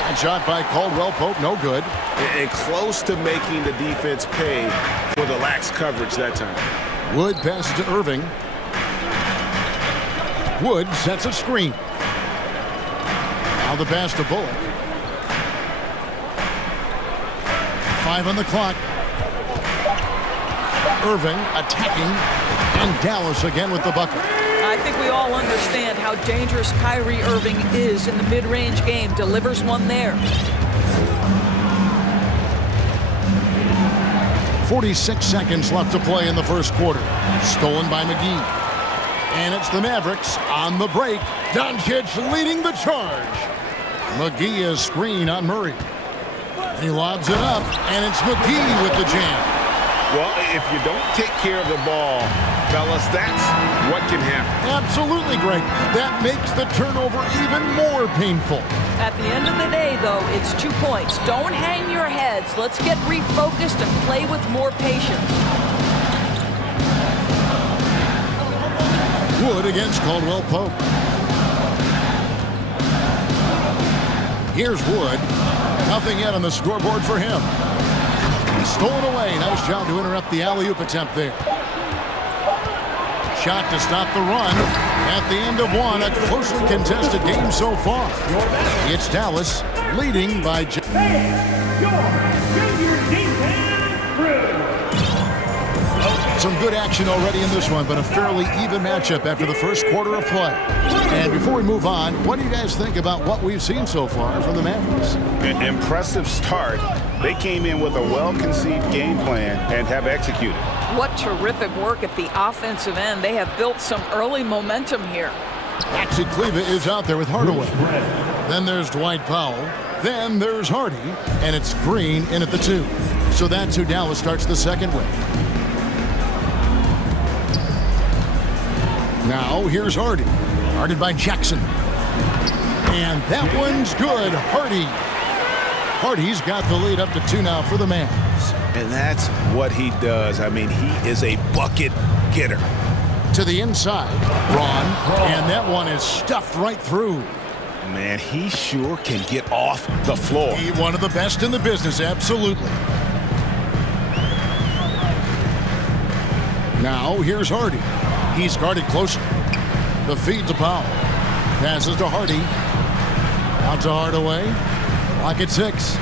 And shot by Caldwell Pope, no good. And close to making the defense pay for the lax coverage that time. Wood passes to Irving. Wood sets a screen. Now the pass to Bullock. 5 on the clock. Irving attacking. And Dallas again with the bucket. I think we all understand how dangerous Kyrie Irving is in the mid-range game. Delivers one there. 46 seconds left to play in the first quarter. Stolen by McGee. And it's the Mavericks on the break. Doncic leading the charge. McGee is screen on Murray. He lobs it up, and it's McGee with the jam. Well, if you don't take care of the ball, fellas, that's what can happen. Absolutely, Greg. That makes the turnover even more painful. At the end of the day, though, it's 2 points. Don't hang your heads. Let's get refocused and play with more patience. Wood against Caldwell Pope. Here's Wood. Nothing yet on the scoreboard for him. He's stolen away. Nice job to interrupt the alley-oop attempt there. Shot to stop the run. At the end of one, a closely contested game so far. It's Dallas leading by... Some good action already in this one, but a fairly even matchup after the first quarter of play. And before we move on, what do you guys think about what we've seen so far from the Mavericks? An impressive start. They came in with a well-conceived game plan and have executed. What terrific work at the offensive end. They have built some early momentum here. Maxi Kleba is out there with Hardaway. Then there's Dwight Powell. Then there's Hardy. And it's Green in at the 2. So that's who Dallas starts the second with. Now here's Hardy. Guarded by Jackson. And that one's good. Hardy's got the lead up to 2 now for the Mavs. And that's what he does. I mean, he is a bucket getter. To the inside, Ron, and that one is stuffed right through. Man, he sure can get off the floor. He's one of the best in the business, absolutely. Now, here's Hardy. He's guarded closer. The feed to Powell. Passes to Hardy. Out to Hardaway. Lock at 6.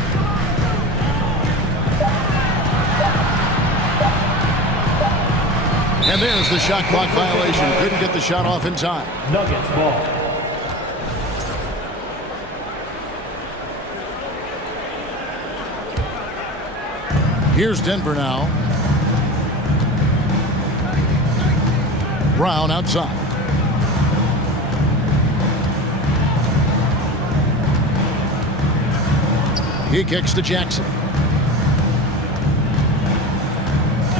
And there's the shot clock violation. Couldn't get the shot off in time. Nuggets ball. Here's Denver now. Brown outside. He kicks to Jackson.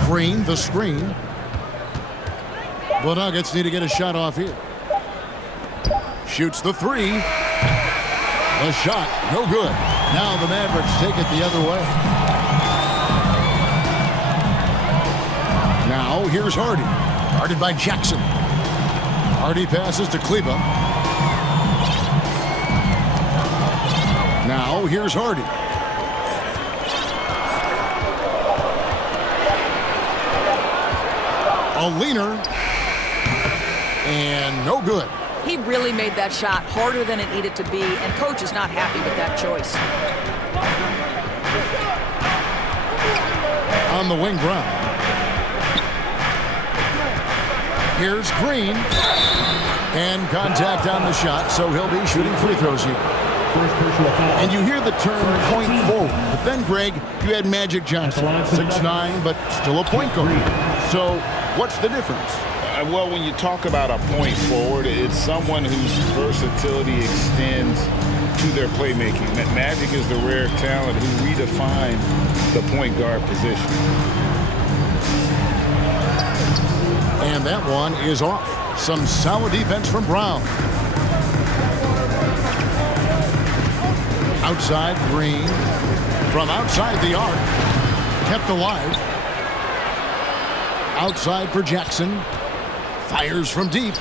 Green, the screen. The Nuggets need to get a shot off here. Shoots the 3. The shot, no good. Now the Mavericks take it the other way. Now here's Hardy. Guarded by Jackson. Hardy passes to Kleba. Now here's Hardy. A leaner. And no good. He really made that shot harder than it needed to be, and coach is not happy with that choice. On the wing, Brown. Here's Green. And contact on the shot, so he'll be shooting free throws here. And you hear the term point forward. But then, Greg, you had Magic Johnson, 6'9", but still a point guard. So what's the difference? Well, when you talk about a point forward, it's someone whose versatility extends to their playmaking. Magic is the rare talent who redefined the point guard position. And that one is off. Some solid defense from Brown. Outside, Green. From outside the arc. Kept alive. Outside for Jackson. Fires from deep.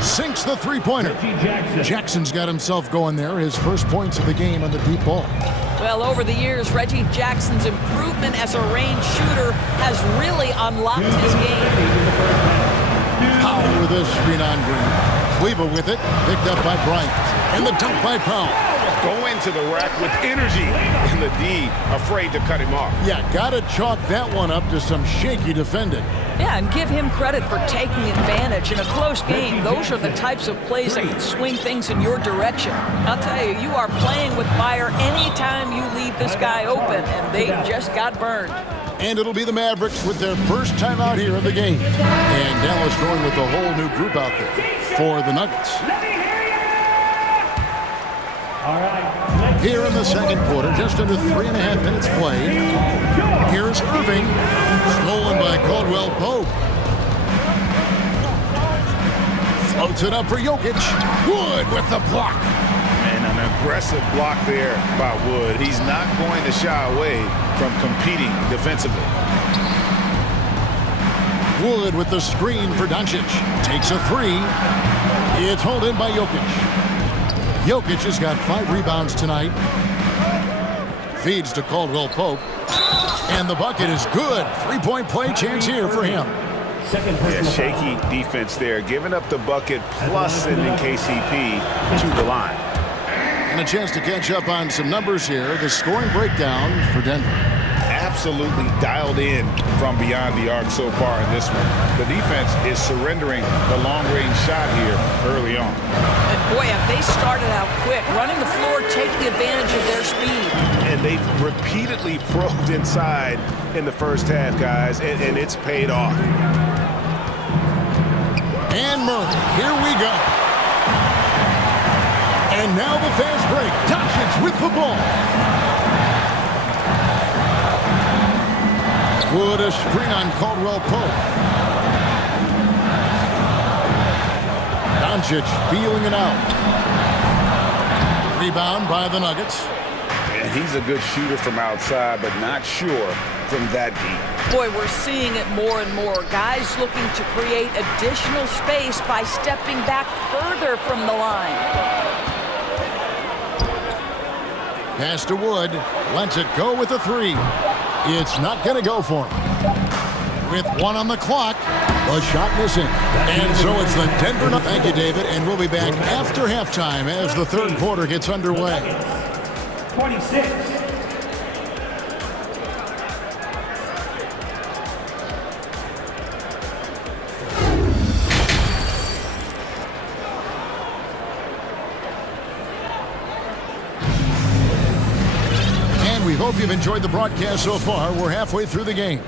Sinks the three-pointer. Jackson's got himself going there. His first points of the game on the deep ball. Well, over the years, Reggie Jackson's improvement as a range shooter has really unlocked his game. Powell with a screen on Green. Kleba with it. Picked up by Bryant. And the dunk by Powell. Go into the rack with energy. And the D afraid to cut him off. Yeah, gotta chalk that one up to some shaky defending. Yeah, and give him credit for taking advantage in a close game. Those are the types of plays that can swing things in your direction. I'll tell you, you are playing with fire anytime you leave this guy open, and they just got burned. And it'll be the Mavericks with their first time out here in the game. And Dallas going with a whole new group out there for the Nuggets. All right. Here in the second quarter, just under 3.5 minutes played. Here's Irving, stolen by Caldwell Pope. Floats it up for Jokic. Wood with the block. And An aggressive block there by Wood. He's not going to shy away from competing defensively. Wood with the screen for Doncic. Takes a three. It's hauled in by Jokic. Jokic has got 5 rebounds tonight. Feeds to Caldwell Pope. And the bucket is good. 3-point play chance here for him. Yeah, shaky defense there. Giving up the bucket plus sending KCP to the line. And a chance to catch up on some numbers here. The scoring breakdown for Denver. Absolutely dialed in from beyond the arc so far in this one. The defense is surrendering the long-range shot here early on. And boy, have they started out quick, running the floor, taking advantage of their speed. And they've repeatedly probed inside in the first half, guys, and it's paid off. And Murray, here we go. And now the fast break. Doncic with the ball. Wood a screen on Caldwell Pope. Doncic feeling it out. Rebound by the Nuggets. And he's a good shooter from outside, but not sure from that deep. Boy, we're seeing it more and more. Guys looking to create additional space by stepping back further from the line. Pass to Wood. Lets it go with a three. It's not going to go for him. With 1 on the clock, the shot missing. And so it's the Denver Nuggets. Thank you, David. And we'll be back after halftime as the third quarter gets underway. 26. And we hope you've enjoyed the broadcast so far. We're halfway through the game.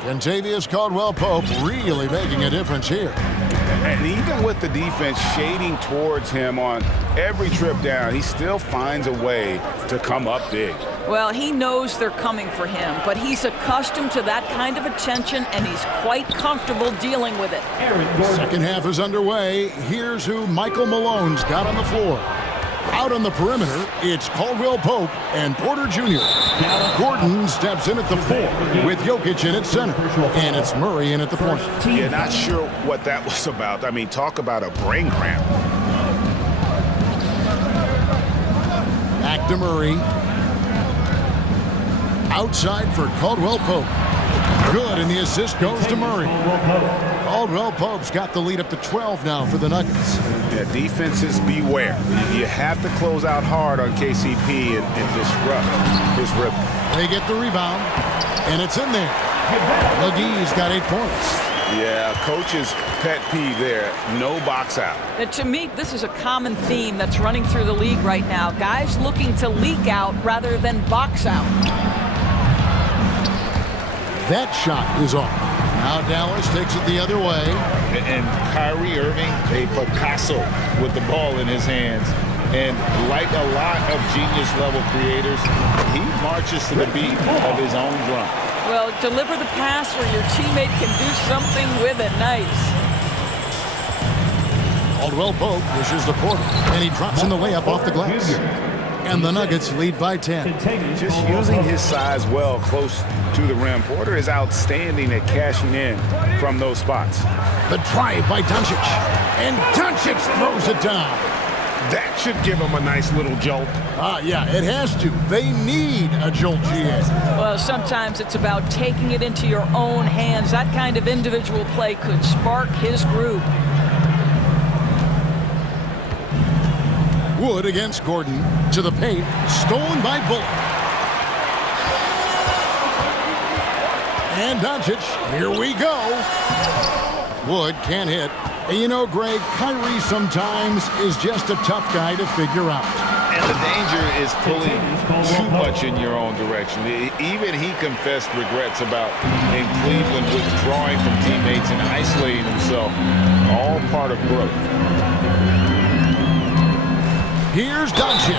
Contavious Caldwell Pope really making a difference here. And even with the defense shading towards him on every trip down, he still finds a way to come up big. Well, he knows they're coming for him, but he's accustomed to that kind of attention, and he's quite comfortable dealing with it. Second half is underway. Here's who Michael Malone's got on the floor. Out on the perimeter, it's Caldwell Pope and Porter Jr. Gordon steps in at the 4 with Jokic in at center. And it's Murray in at the point. Yeah, not sure what that was about. I mean, talk about a brain cramp. Back to Murray. Outside for Caldwell Pope. Good, and the assist goes to Murray. Caldwell Pope's got the lead up to 12 now for the Nuggets. Yeah, defenses beware. You have to close out hard on KCP and disrupt his rhythm. They get the rebound, and it's in there. McGee's got 8 points. Yeah, coach's pet peeve there. No box out. And to me, this is a common theme that's running through the league right now. Guys looking to leak out rather than box out. That shot is off. Now Dallas takes it the other way. And Kyrie Irving, a Picasso with the ball in his hands. And like a lot of genius-level creators, he marches to the beat of his own drum. Well, deliver the pass where your teammate can do something with it. Nice. Caldwell Pope pushes the Porter, and he drops in the layup off the glass. And the Nuggets lead by 10. Just using his size well close to the rim. Porter is outstanding at cashing in from those spots. The drive by Doncic. And Doncic throws it down. That should give him a nice little jolt. Yeah, it has to. They need a jolt, GA. Well, sometimes it's about taking it into your own hands. That kind of individual play could spark his group. Wood against Gordon to the paint, stolen by Bullock. And Doncic, here we go. Wood can't hit. And you know, Greg, Kyrie sometimes is just a tough guy to figure out. And the danger is pulling too much in your own direction. Even he confessed regrets about in Cleveland withdrawing from teammates and isolating himself. All part of growth. Here's Doncic.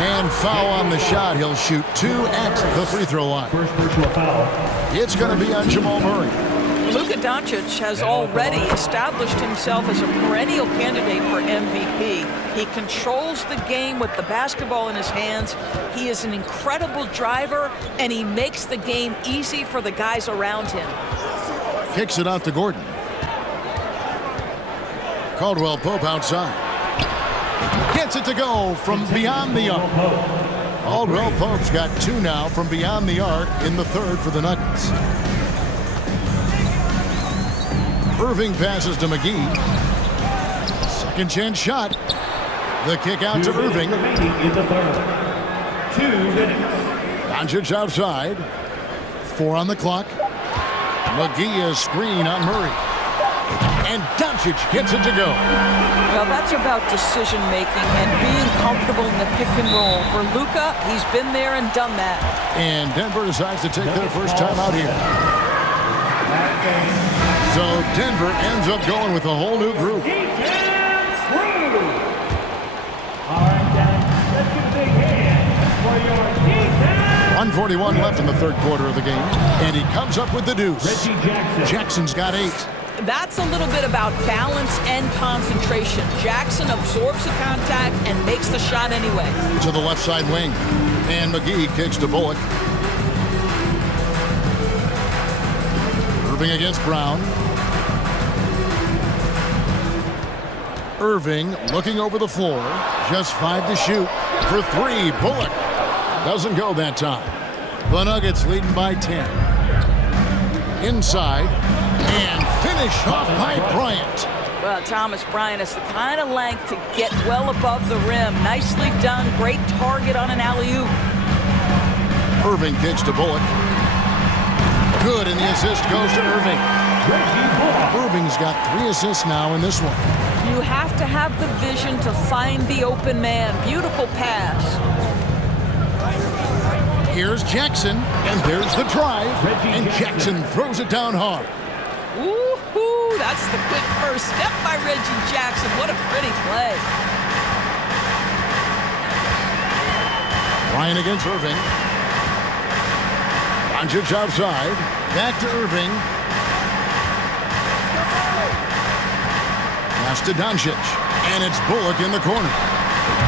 And foul on the shot. He'll shoot 2 at the free throw line. First personal foul. It's going to be on Jamal Murray. Luka Doncic has already established himself as a perennial candidate for MVP. He controls the game with the basketball in his hands. He is an incredible driver, and he makes the game easy for the guys around him. Kicks it out to Gordon. Caldwell Pope outside. Gets it to go from beyond the arc. Caldwell Pope's got 2 now from beyond the arc in the third for the Nuggets. Irving passes to McGee. Second chance shot. The kick out to Irving. Doncic outside. 4 on the clock. McGee is screen on Murray. And Doncic gets it to go. Well, that's about decision-making and being comfortable in the pick and roll. For Luka, he's been there and done that. And Denver decides to take their first time out here. So Denver ends up going with a whole new group. All right, guys, let's give a big hand for your D-Town. 1:41 left in the third quarter of the game. And he comes up with the deuce. Jackson's got 8. That's a little bit about balance and concentration. Jackson absorbs the contact and makes the shot anyway. To the left side wing. And McGee kicks to Bullock. Irving against Brown. Irving looking over the floor. Just 5 to shoot. For 3, Bullock. Doesn't go that time. The Nuggets leading by 10. Inside. And finished off by Bryant. Well, Thomas Bryant has the kind of length to get well above the rim. Nicely done. Great target on an alley-oop. Irving kicks to Bullock. Good, and the assist goes to Irving. Irving's got 3 assists now in this one. You have to have the vision to find the open man. Beautiful pass. Here's Jackson, and there's the drive. And Jackson throws it down hard. Woo-hoo! That's the quick first step by Reggie Jackson. What a pretty play. Bryant against Irving. Doncic outside. Back to Irving. Pass to Doncic. And it's Bullock in the corner.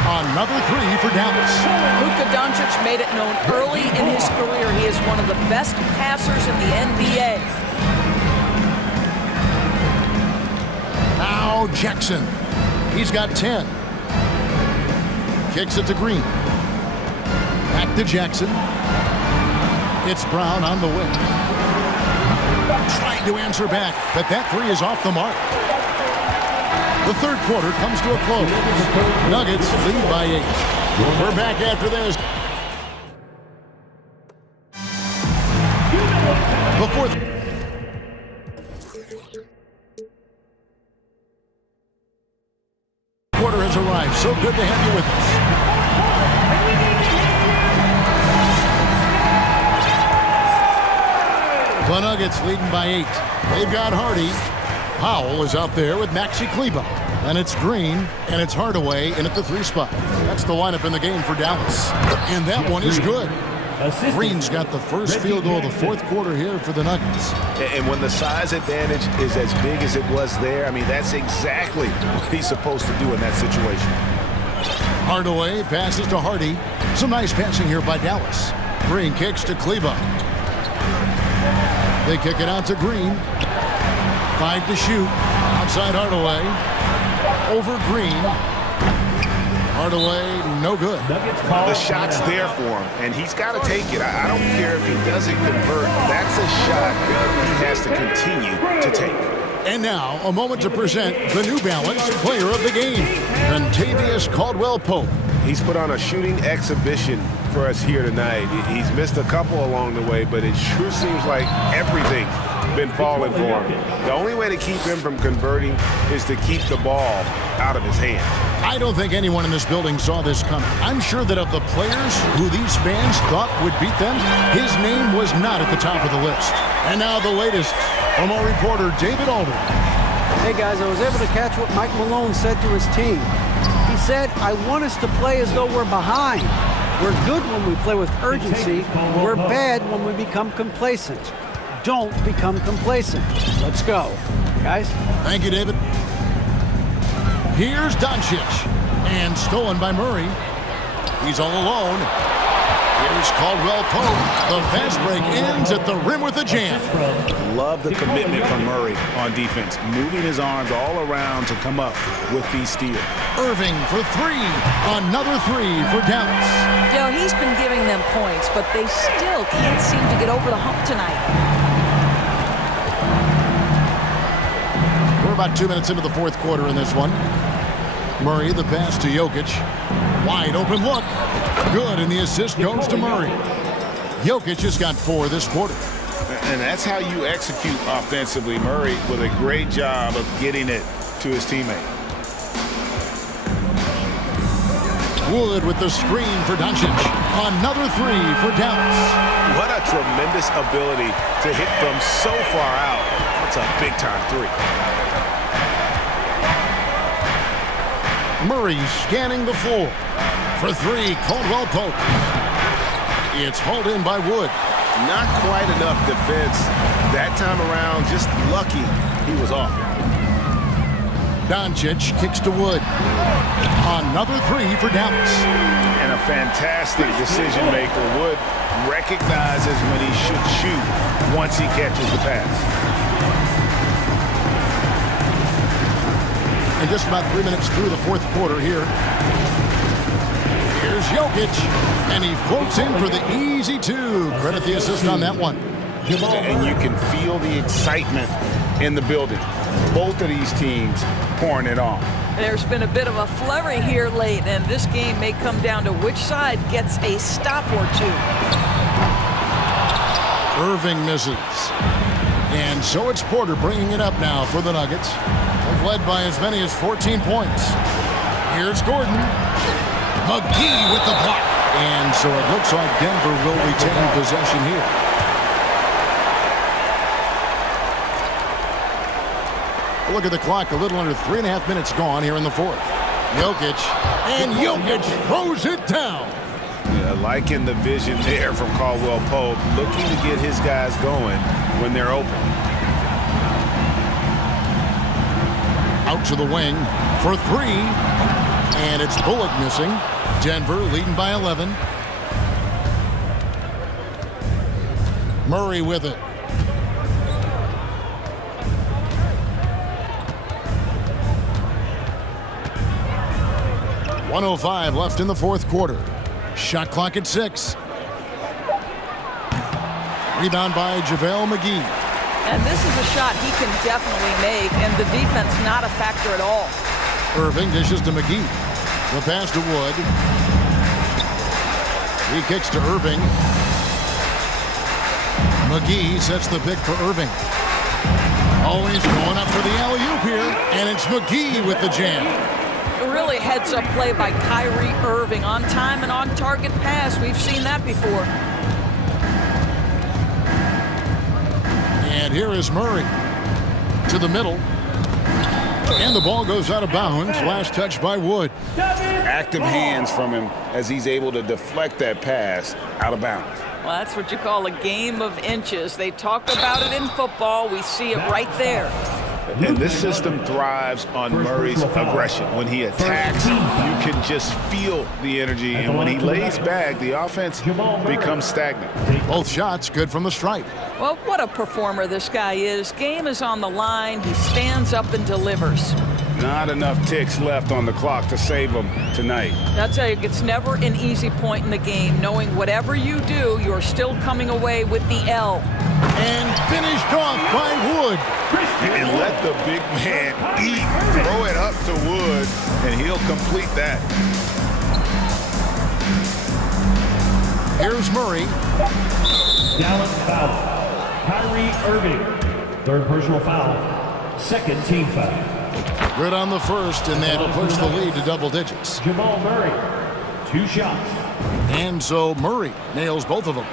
Another 3 for Dallas. Luka Doncic made it known early in his career he is one of the best passers in the NBA. Now Jackson. He's got 10. Kicks it to Green. Back to Jackson. It's Brown on the wing. Trying to answer back, but that 3 is off the mark. The third quarter comes to a close. Nuggets lead by 8. We're back after this. Before the quarter has arrived. So good to have you with us. The Nuggets leading by 8. They've got Hardy. Powell is out there with Maxi Kleber. And it's Green, and it's Hardaway in at the 3 spot. That's the lineup in the game for Dallas. And that one is good. Green's got the first field goal of the fourth quarter here for the Nuggets. And when the size advantage is as big as it was there, I mean, that's exactly what he's supposed to do in that situation. Hardaway passes to Hardy. Some nice passing here by Dallas. Green kicks to Kleber. They kick it out to Green. 5 to shoot. Outside Hardaway. Over Green. Hardaway, no good. The shot's there for him, and he's got to take it. I don't care if he doesn't convert. That's a shot that he has to continue to take. And now, a moment to present the New Balance Player of the Game, Contavious Caldwell-Pope. He's put on a shooting exhibition for us here tonight. He's missed a couple along the way, but it sure seems like everything's been falling for him. The only way to keep him from converting is to keep the ball out of his hand. I don't think anyone in this building saw this coming. I'm sure that of the players who these fans thought would beat them, his name was not at the top of the list. And now the latest from our reporter, David Alder. Hey guys, I was able to catch what Mike Malone said to his team. He said, I want us to play as though we're behind. We're good when we play with urgency. We're bad when we become complacent. Don't become complacent. Let's go. Guys? Thank you, David. Here's Doncic. And stolen by Murray. He's all alone. Here's Caldwell Pope. The fast break ends at the rim with a jam. Love the commitment from Murray on defense, moving his arms all around to come up with these steals. Irving for three. Another three for Dallas. You know, he's been giving them points, but they still can't seem to get over the hump tonight. We're about 2 minutes into the fourth quarter in this one. Murray, the pass to Jokic. Wide open look. Good, and the assist goes to Murray. Jokic has got 4 this quarter. And that's how you execute offensively. Murray with a great job of getting it to his teammate. Wood with the screen for Doncic. Another three for Dallas. What a tremendous ability to hit from so far out. It's a big-time three. Murray scanning the floor. For three, Caldwell Pope. It's hauled in by Wood. Not quite enough defense that time around. Just lucky he was off. Doncic kicks to Wood. Another three for Dallas. And a fantastic decision maker. Wood recognizes when he should shoot once he catches the pass. And just about 3 minutes through the fourth quarter here. Here's Jokic, and he floats in for the easy two. Credit the assist on that one. And you can feel the excitement in the building. Both of these teams pouring it on. There's been a bit of a flurry here late, and this game may come down to which side gets a stop or two. Irving misses. And so it's Porter bringing it up now for the Nuggets. They've led by as many as 14 points. Here's Gordon. McGee with the block. And so it looks like Denver will retain possession here. Look at the clock, a little under 3.5 minutes gone here in the fourth. Jokic, and Jokic throws it down. Yeah, liking the vision there from Caldwell Pope, looking to get his guys going when they're open. Out to the wing for three, and it's Bullock missing. Denver leading by 11. Murray with it. .105 left in the fourth quarter. Shot clock at 6. Rebound by JaVale McGee. And this is a shot he can definitely make, and the defense not a factor at all. Irving dishes to McGee. The pass to Wood. He kicks to Irving. McGee sets the pick for Irving. Oh, he's going up for the alley-oop here, and it's McGee with the jam. Really heads-up play by Kyrie Irving. On time and on target pass. We've seen that before. And here is Murray to the middle. And the ball goes out of bounds. Last touch by Wood. Active hands from him as he's able to deflect that pass out of bounds. Well, that's what you call a game of inches. They talk about it in football. We see it right there. And this system thrives on Murray's aggression. When he attacks, you can just feel the energy. And when he lays back, the offense becomes stagnant. Both shots good from the stripe. Well, what a performer this guy is. Game is on the line. He stands up and delivers. Not enough ticks left on the clock to save him tonight. I'll tell you, it's never an easy point in the game, knowing whatever you do, you're still coming away with the L. And finished off by Wood. And let the big man eat. Throw it up to Wood, and he'll complete that. Here's Murray. Dallas foul. Kyrie Irving. Third personal foul. Second team foul. Good on the first, and that'll push the lead to double digits. Jamal Murray, 2 shots. And so Murray nails both of them.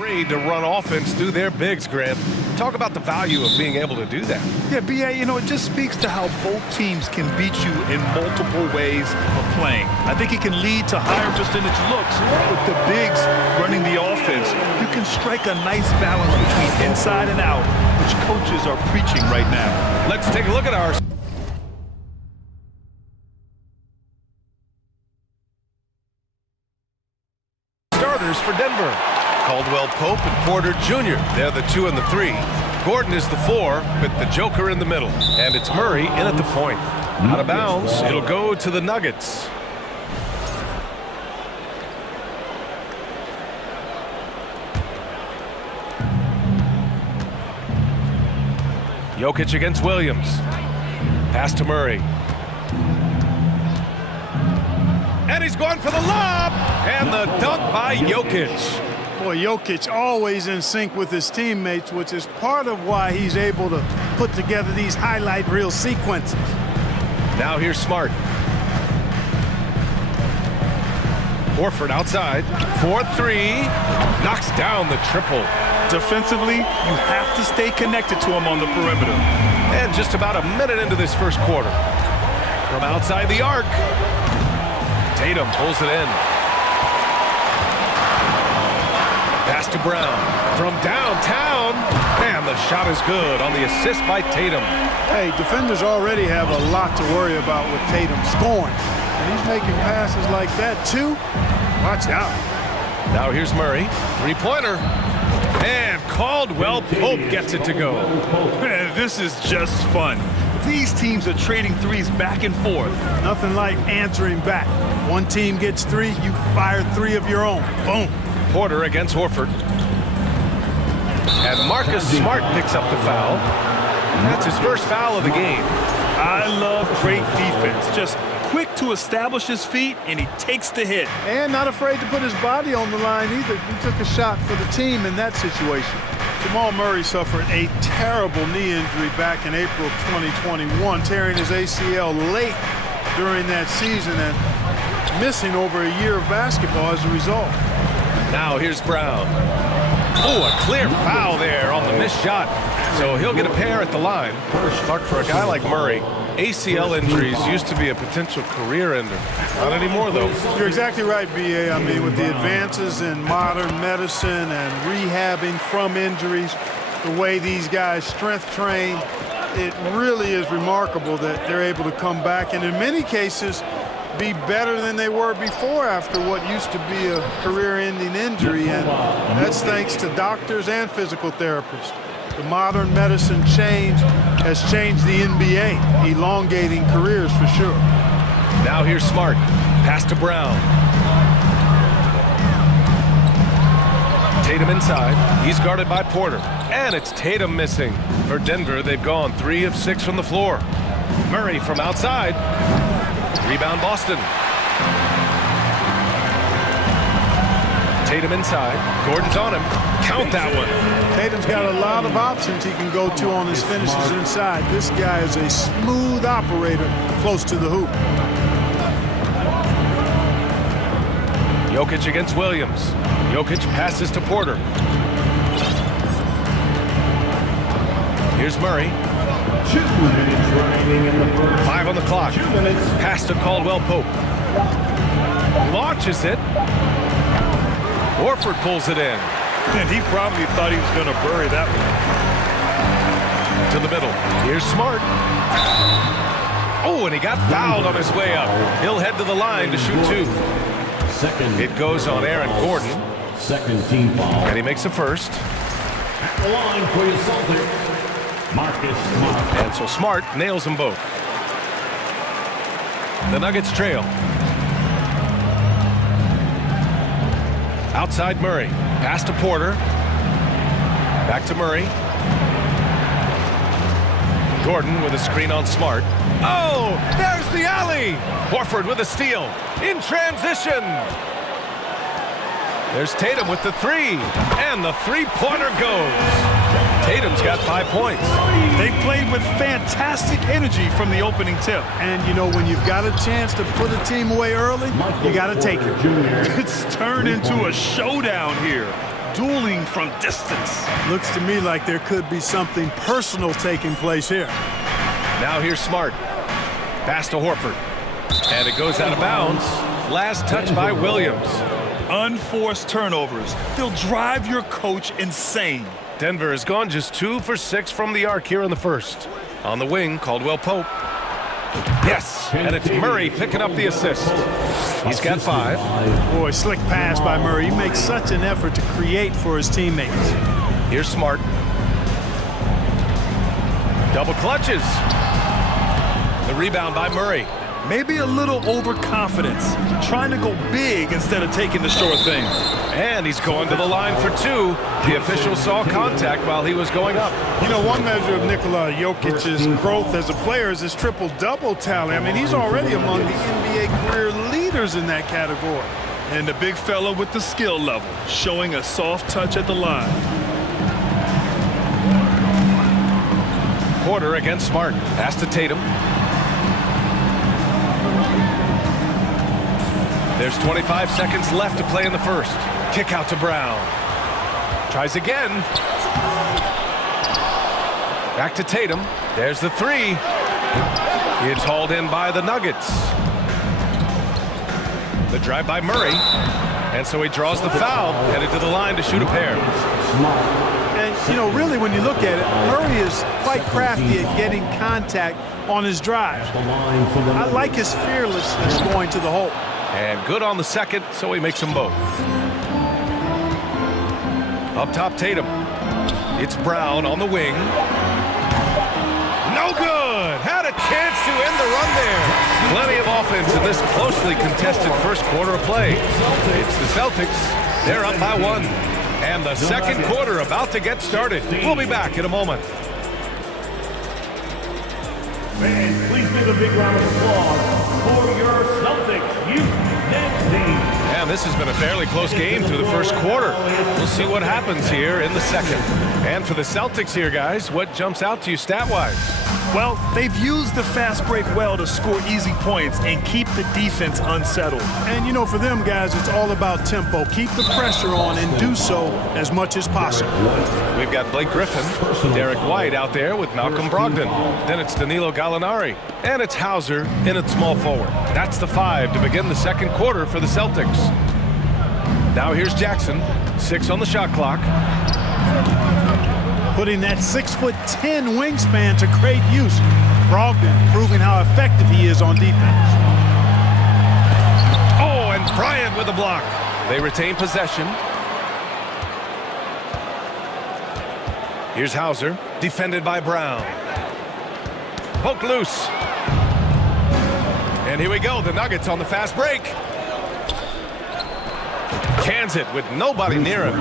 afraid to run offense through their bigs, Grant. Talk about the value of being able to do that. Yeah, BA, you know, it just speaks to how both teams can beat you in multiple ways of playing. I think it can lead to higher percentage looks with the bigs running the offense. You can strike a nice balance between inside and out, which coaches are preaching right now. Let's take a look at our starters for Denver. Caldwell Pope and Porter Jr. They're the 2 and the 3. Gordon is the 4 with the Joker in the middle. And it's Murray in at the point. Out of bounds, it'll go to the Nuggets. Jokic against Williams. Pass to Murray. And he's going for the lob. And the dunk by Jokic. Boy, Jokic always in sync with his teammates, which is part of why he's able to put together these highlight reel sequences. Now here's Smart. Horford outside. 4-3. Knocks down the triple. Defensively, you have to stay connected to him on the perimeter. And just about a minute into this first quarter. From outside the arc. Tatum pulls it in. Pass to Brown. From downtown. And the shot is good on the assist by Tatum. Hey, defenders already have a lot to worry about with Tatum scoring. And he's making passes like that, too. Watch out. Now here's Murray. Three-pointer. And Caldwell Pope gets it to go. Man, this is just fun. These teams are trading threes back and forth. Nothing like answering back. One team gets 3, you fire 3 of your own. Boom. Porter against Horford. And Marcus Smart picks up the foul. That's his first foul of the game. I love great defense. Just quick to establish his feet, and he takes the hit. And not afraid to put his body on the line either. He took a shot for the team in that situation. Jamal Murray suffered a terrible knee injury back in April of 2021, tearing his ACL late during that season and missing over a year of basketball as a result. Now here's Brown. Oh, a clear foul there on the missed shot. So he'll get a pair at the line. Mark, for a guy like Murray, ACL injuries used to be a potential career ender. Not anymore, though. You're exactly right, B.A. I mean, with the advances in modern medicine and rehabbing from injuries, the way these guys strength train, it really is remarkable that they're able to come back and in many cases be better than they were before after what used to be a career-ending injury, and that's thanks to doctors and physical therapists. The modern medicine change has changed the NBA, elongating careers for sure. Now here's Smart. Pass to Brown. Tatum inside. He's guarded by Porter. And it's Tatum missing. For Denver, they've gone 3 of 6 from the floor. Murray from outside. Rebound Boston. Tatum inside. Gordon's on him. Count that one. Tatum's got a lot of options he can go to on his finishes inside. This guy is a smooth operator close to the hoop. Jokic against Williams. Jokic passes to Porter. Here's Murray. 2 minutes remaining in the first. 5 on the clock. 2 minutes. Pass to Caldwell Pope. Launches it. Horford pulls it in. And he probably thought he was going to bury that one. To the middle. Here's Smart. Oh, and he got fouled on his way up. He'll head to the line to shoot 2. Second. It goes on Aaron Gordon. Second team foul. And he makes the first. At the line for your Celtics, Marcus Smart. And so Smart nails them both. The Nuggets trail. Outside Murray. Pass to Porter. Back to Murray. Gordon with a screen on Smart. Oh, there's the alley. Horford with a steal. In transition. There's Tatum with the 3. And the three-pointer goes. Tatum's got 5 points. They played with fantastic energy from the opening tip. And, you know, when you've got a chance to put a team away early, you got to take it. It's turned into a showdown here. dueling from distance. Looks to me like there could be something personal taking place here. Now here's Smart. Pass to Horford. And it goes out of bounds. Last touch by Williams. Unforced turnovers. They'll drive your coach insane. Denver has gone just 2 for 6 from the arc here in the first. On the wing, Caldwell Pope. Yes, and it's Murray picking up the assist. He's got 5. Boy, slick pass by Murray. He makes such an effort to create for his teammates. Here's Smart. Double clutches. The rebound by Murray. Maybe a little overconfidence, trying to go big instead of taking the sure thing. And he's going to the line for 2. The official saw contact while he was going up. You know, one measure of Nikola Jokic's growth as a player is his triple-double tally. I mean, he's already among the NBA career leaders in that category. And the big fella with the skill level, showing a soft touch at the line. Porter against Smart. Pass to Tatum. There's 25 seconds left to play in the first. Kick out to Brown. Tries again. Back to Tatum. There's the 3. It's hauled in by the Nuggets. The drive by Murray. And so he draws the foul, headed to the line to shoot a pair. And, you know, really, when you look at it, Murray is quite crafty at getting contact on his drive. I like his fearlessness going to the hole. And good on the second, so he makes them both. Up top, Tatum. It's Brown on the wing. No good! Had a chance to end the run there. Plenty of offense in this closely contested first quarter of play. It's the Celtics. They're up by 1. And the second quarter about to get started. We'll be back in a moment. Fans, please give a big round of applause for your Celtics youth next team. And this has been a fairly close game through the first quarter. We'll see what happens here in the second. And for the Celtics here, guys, what jumps out to you stat-wise? Well, they've used the fast break well to score easy points and keep the defense unsettled. And, you know, for them, guys, it's all about tempo. Keep the pressure on and do so as much as possible. We've got Blake Griffin, Derek White out there with Malcolm Brogdon. Then it's Danilo Gallinari. And it's Hauser in at small forward. That's the 5 to begin the second quarter for the Celtics. Now here's Jackson, 6 on the shot clock. Putting that 6'10" wingspan to great use. Brogdon proving how effective he is on defense. Oh, and Bryant with a block. They retain possession. Here's Hauser, defended by Brown. Poke loose. And here we go, the Nuggets on the fast break. Cans it with nobody near him.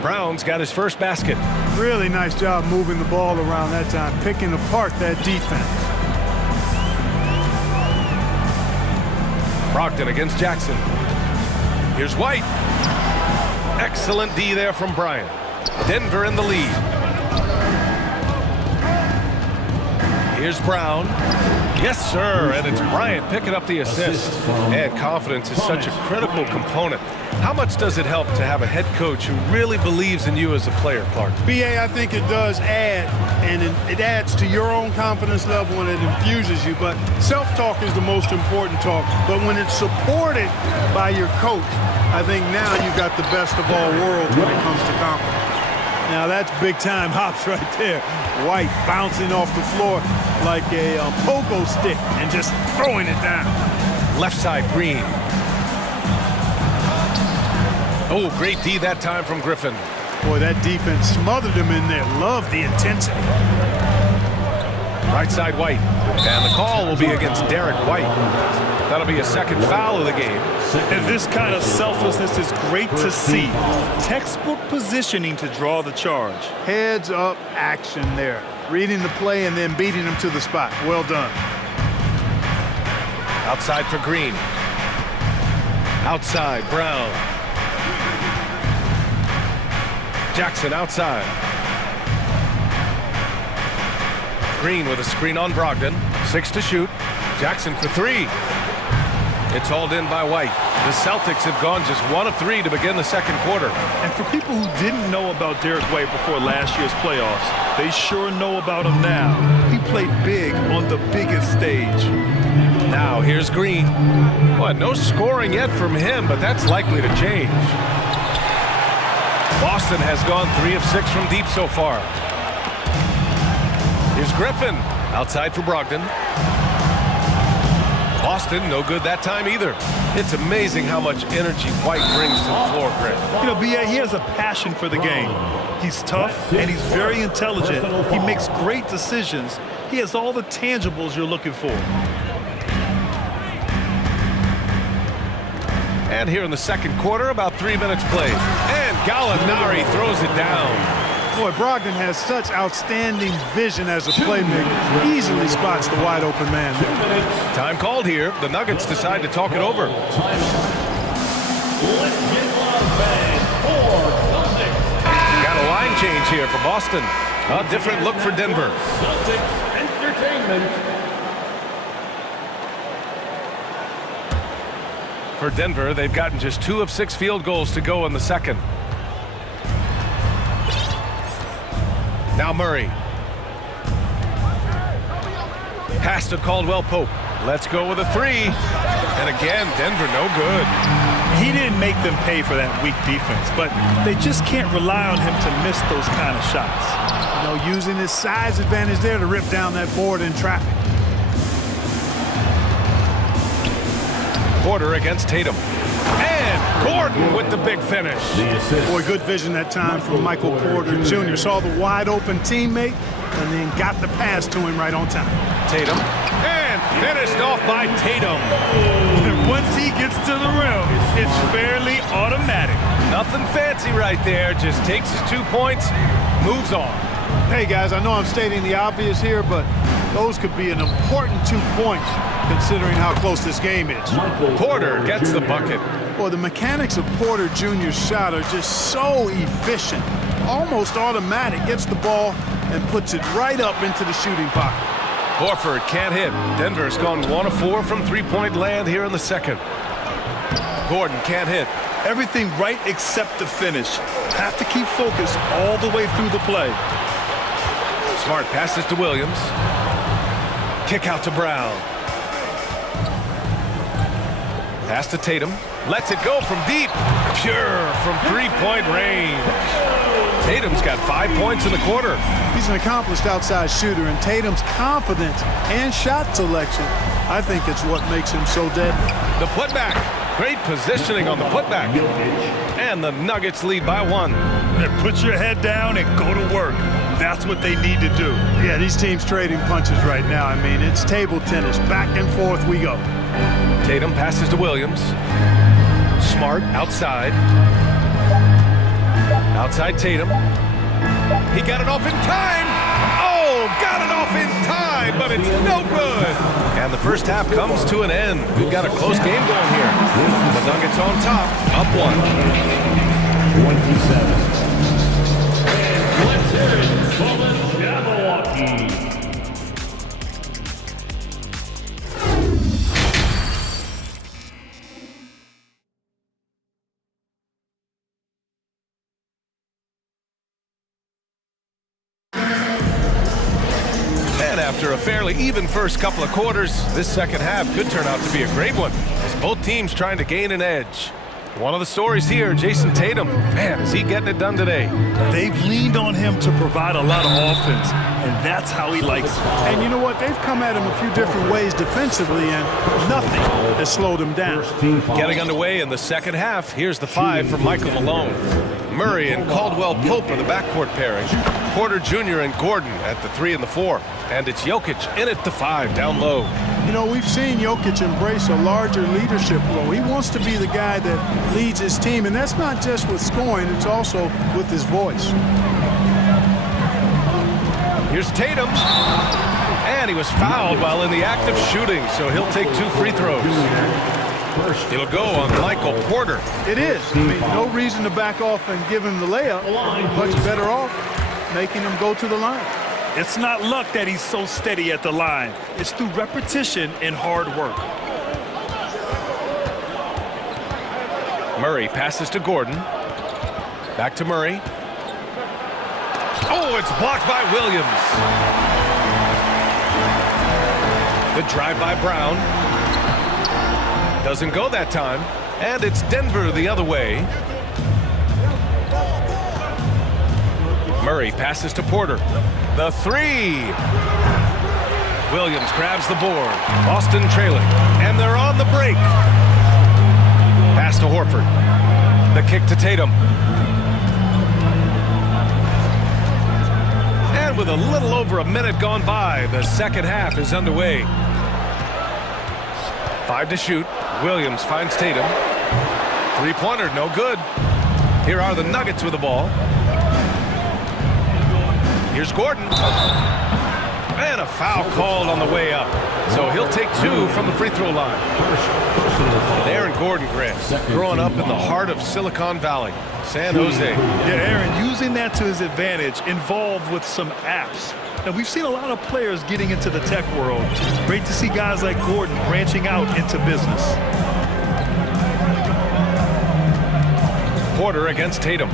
Brown's got his first basket. Really nice job moving the ball around that time, picking apart that defense. Brogdon against Jackson. Here's White. Excellent D there from Bryant. Denver in the lead. Here's Brown. Yes, sir, and it's Bryant picking up the assist. And confidence is such a critical component. How much does it help to have a head coach who really believes in you as a player, Clark? BA, I think it does add, and it adds to your own confidence level and it infuses you. But self-talk is the most important talk. But when it's supported by your coach, I think now you've got the best of all worlds when it comes to confidence. Now that's big-time hops right there. White bouncing off the floor like a pogo stick and just throwing it down. Left side, Green. Oh, great D that time from Griffin. Boy, that defense smothered him in there. Love the intensity. Right side, White. And the call will be against Derek White. That'll be a second foul of the game. And this kind of selflessness is great to see. Textbook positioning to draw the charge. Heads up action there. Reading the play and then beating him to the spot. Well done. Outside for Green. Outside, Brown. Jackson outside. Green with a screen on Brogdon. 6 to shoot. Jackson for 3. It's hauled in by White. The Celtics have gone just 1 of 3 to begin the second quarter. And for people who didn't know about Derek White before last year's playoffs, they sure know about him now. He played big on the biggest stage. Now here's Green. Well, no scoring yet from him, but that's likely to change. Boston has gone 3 of 6 from deep so far. Here's Griffin. Outside for Brogdon. Boston, no good that time either. It's amazing how much energy White brings to the floor, Greg. You know, B.A., he has a passion for the game. He's tough, and he's very intelligent. He makes great decisions. He has all the tangibles you're looking for. And here in the second quarter, about 3 minutes played. And Gallinari throws it down. Boy, Brogdon has such outstanding vision as a playmaker. Easily spots the wide open man. Time called here. The Nuggets decide to talk it over. Got a line change here for Boston. A different look for Denver. For Denver, they've gotten just 2 of 6 field goals to go in the second. Now Murray. Pass to Caldwell Pope. Let's go with a 3. And again, Denver no good. He didn't make them pay for that weak defense, but they just can't rely on him to miss those kind of shots. You know, using his size advantage there to rip down that board in traffic. Porter against Tatum. And Gordon with the big finish. Boy, good vision that time from Michael Porter Jr. Saw the wide open teammate and then got the pass to him right on time. Tatum. And finished off by Tatum. And once he gets to the rim, it's fairly automatic. Nothing fancy right there. Just takes his 2 points, moves on. Hey, guys, I know I'm stating the obvious here, but those could be an important 2 points considering how close this game is. Porter gets the bucket. Boy, the mechanics of Porter Jr.'s shot are just so efficient. Almost automatic. Gets the ball and puts it right up into the shooting pocket. Horford can't hit. Denver's gone 1 of 4 from three-point land here in the second. Gordon can't hit. Everything right except the finish. Have to keep focused all the way through the play. Smart passes to Williams. Kick out to Brown. Pass to Tatum. Lets it go from deep. Pure from three-point range. Tatum's got 5 points in the quarter. He's an accomplished outside shooter, and Tatum's confidence and shot selection, I think it's what makes him so deadly. The putback. Great positioning on the putback. And the Nuggets lead by 1. And put your head down and go to work. That's what they need to do. Yeah, these teams trading punches right now. I mean, it's table tennis. Back and forth we go. Tatum passes to Williams. Smart outside. Outside Tatum. He got it off in time. Oh, got it off in time, but it's no good. And the first half comes to an end. We've got a close game going here. The Nuggets on top, up 1. 27. Let's hear it from Milwaukee. After a fairly even first couple of quarters, this second half could turn out to be a great one, as both teams trying to gain an edge. One of the stories here, Jason Tatum. Man, is he getting it done today? They've leaned on him to provide a lot of offense, and that's how he likes it. And you know what? They've come at him a few different ways defensively, and nothing has slowed him down. Getting underway in the second half, here's the 5 from Michael Malone. Murray and Caldwell Pope are the backcourt pairing. Porter Jr. and Gordon at the 3 and the 4. And it's Jokic in at the 5 down low. You know, we've seen Jokic embrace a larger leadership role. He wants to be the guy that leads his team, and that's not just with scoring, it's also with his voice. Here's Tatum. And he was fouled while in the act of shooting, so he'll take 2 free throws. It'll go on Michael Porter. It is. I mean, no reason to back off and give him the layup. Much better off making him go to the line. It's not luck that he's so steady at the line. It's through repetition and hard work. Murray passes to Gordon. Back to Murray. Oh, it's blocked by Williams. The drive by Brown. Doesn't go that time. And it's Denver the other way. Murray passes to Porter. The three. Williams grabs the board. Boston trailing. And they're on the break. Pass to Horford. The kick to Tatum. And with a little over a minute gone by, the second half is underway. 5 to shoot. Williams finds Tatum. Three-pointer, no good. Here are the Nuggets with the ball. Here's Gordon. And a foul called on the way up. So he'll take 2 from the free throw line. And Aaron Gordon, growing up in the heart of Silicon Valley, San Jose. Yeah, Aaron, using that to his advantage, involved with some apps. Now, we've seen a lot of players getting into the tech world. Great to see guys like Gordon branching out into business. Porter against Tatum.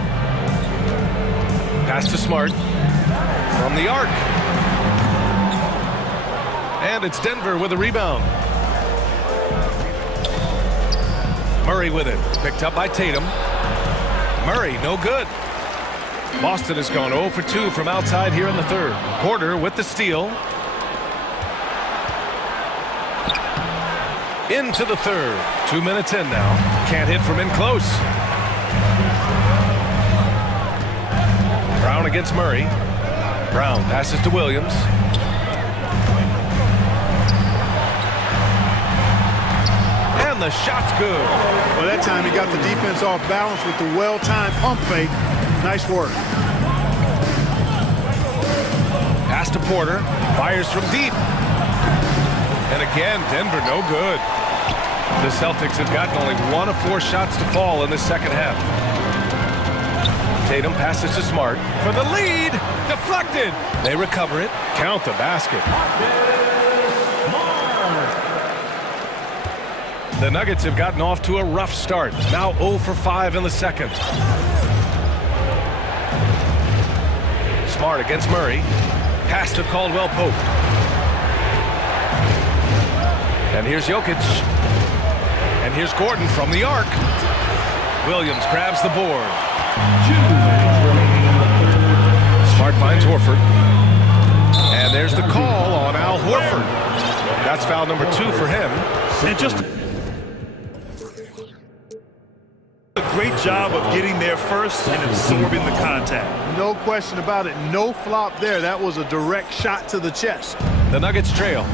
Pass to Smart. From the arc. And it's Denver with a rebound. Murray with it. Picked up by Tatum. Murray, no good. Boston has gone 0 for 2 from outside here in the third. Porter with the steal. Into the third. 2 minutes in now. Can't hit from in close. Brown against Murray. Brown passes to Williams. And the shot's good. Well, that time he got the defense off balance with the well-timed pump fake. Nice work. Pass to Porter. Fires from deep. And again, Denver no good. The Celtics have gotten only 1 of 4 shots to fall in the second half. Tatum passes to Smart for the lead. Deflected. They recover it. Count the basket. The Nuggets have gotten off to a rough start. Now 0 for 5 in the second. Smart against Murray. Pass to Caldwell Pope. And here's Jokic. And here's Gordon from the arc. Williams grabs the board. Smart finds Horford. And there's the call on Al Horford. That's foul number 2 for him. And just a great job of getting there first and absorbing the contact. No question about it. No flop there. That was a direct shot to the chest. The Nuggets trail.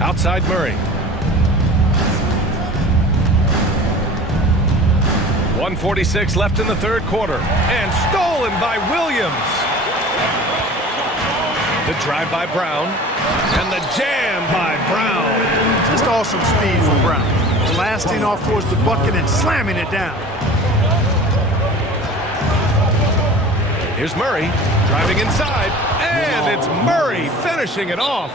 Outside Murray. 1:46 left in the third quarter. And stolen by Williams. The drive by Brown. And the jam by Brown. Just awesome speed from Brown. Blasting off towards the bucket and slamming it down. Here's Murray driving inside. And it's Murray finishing it off.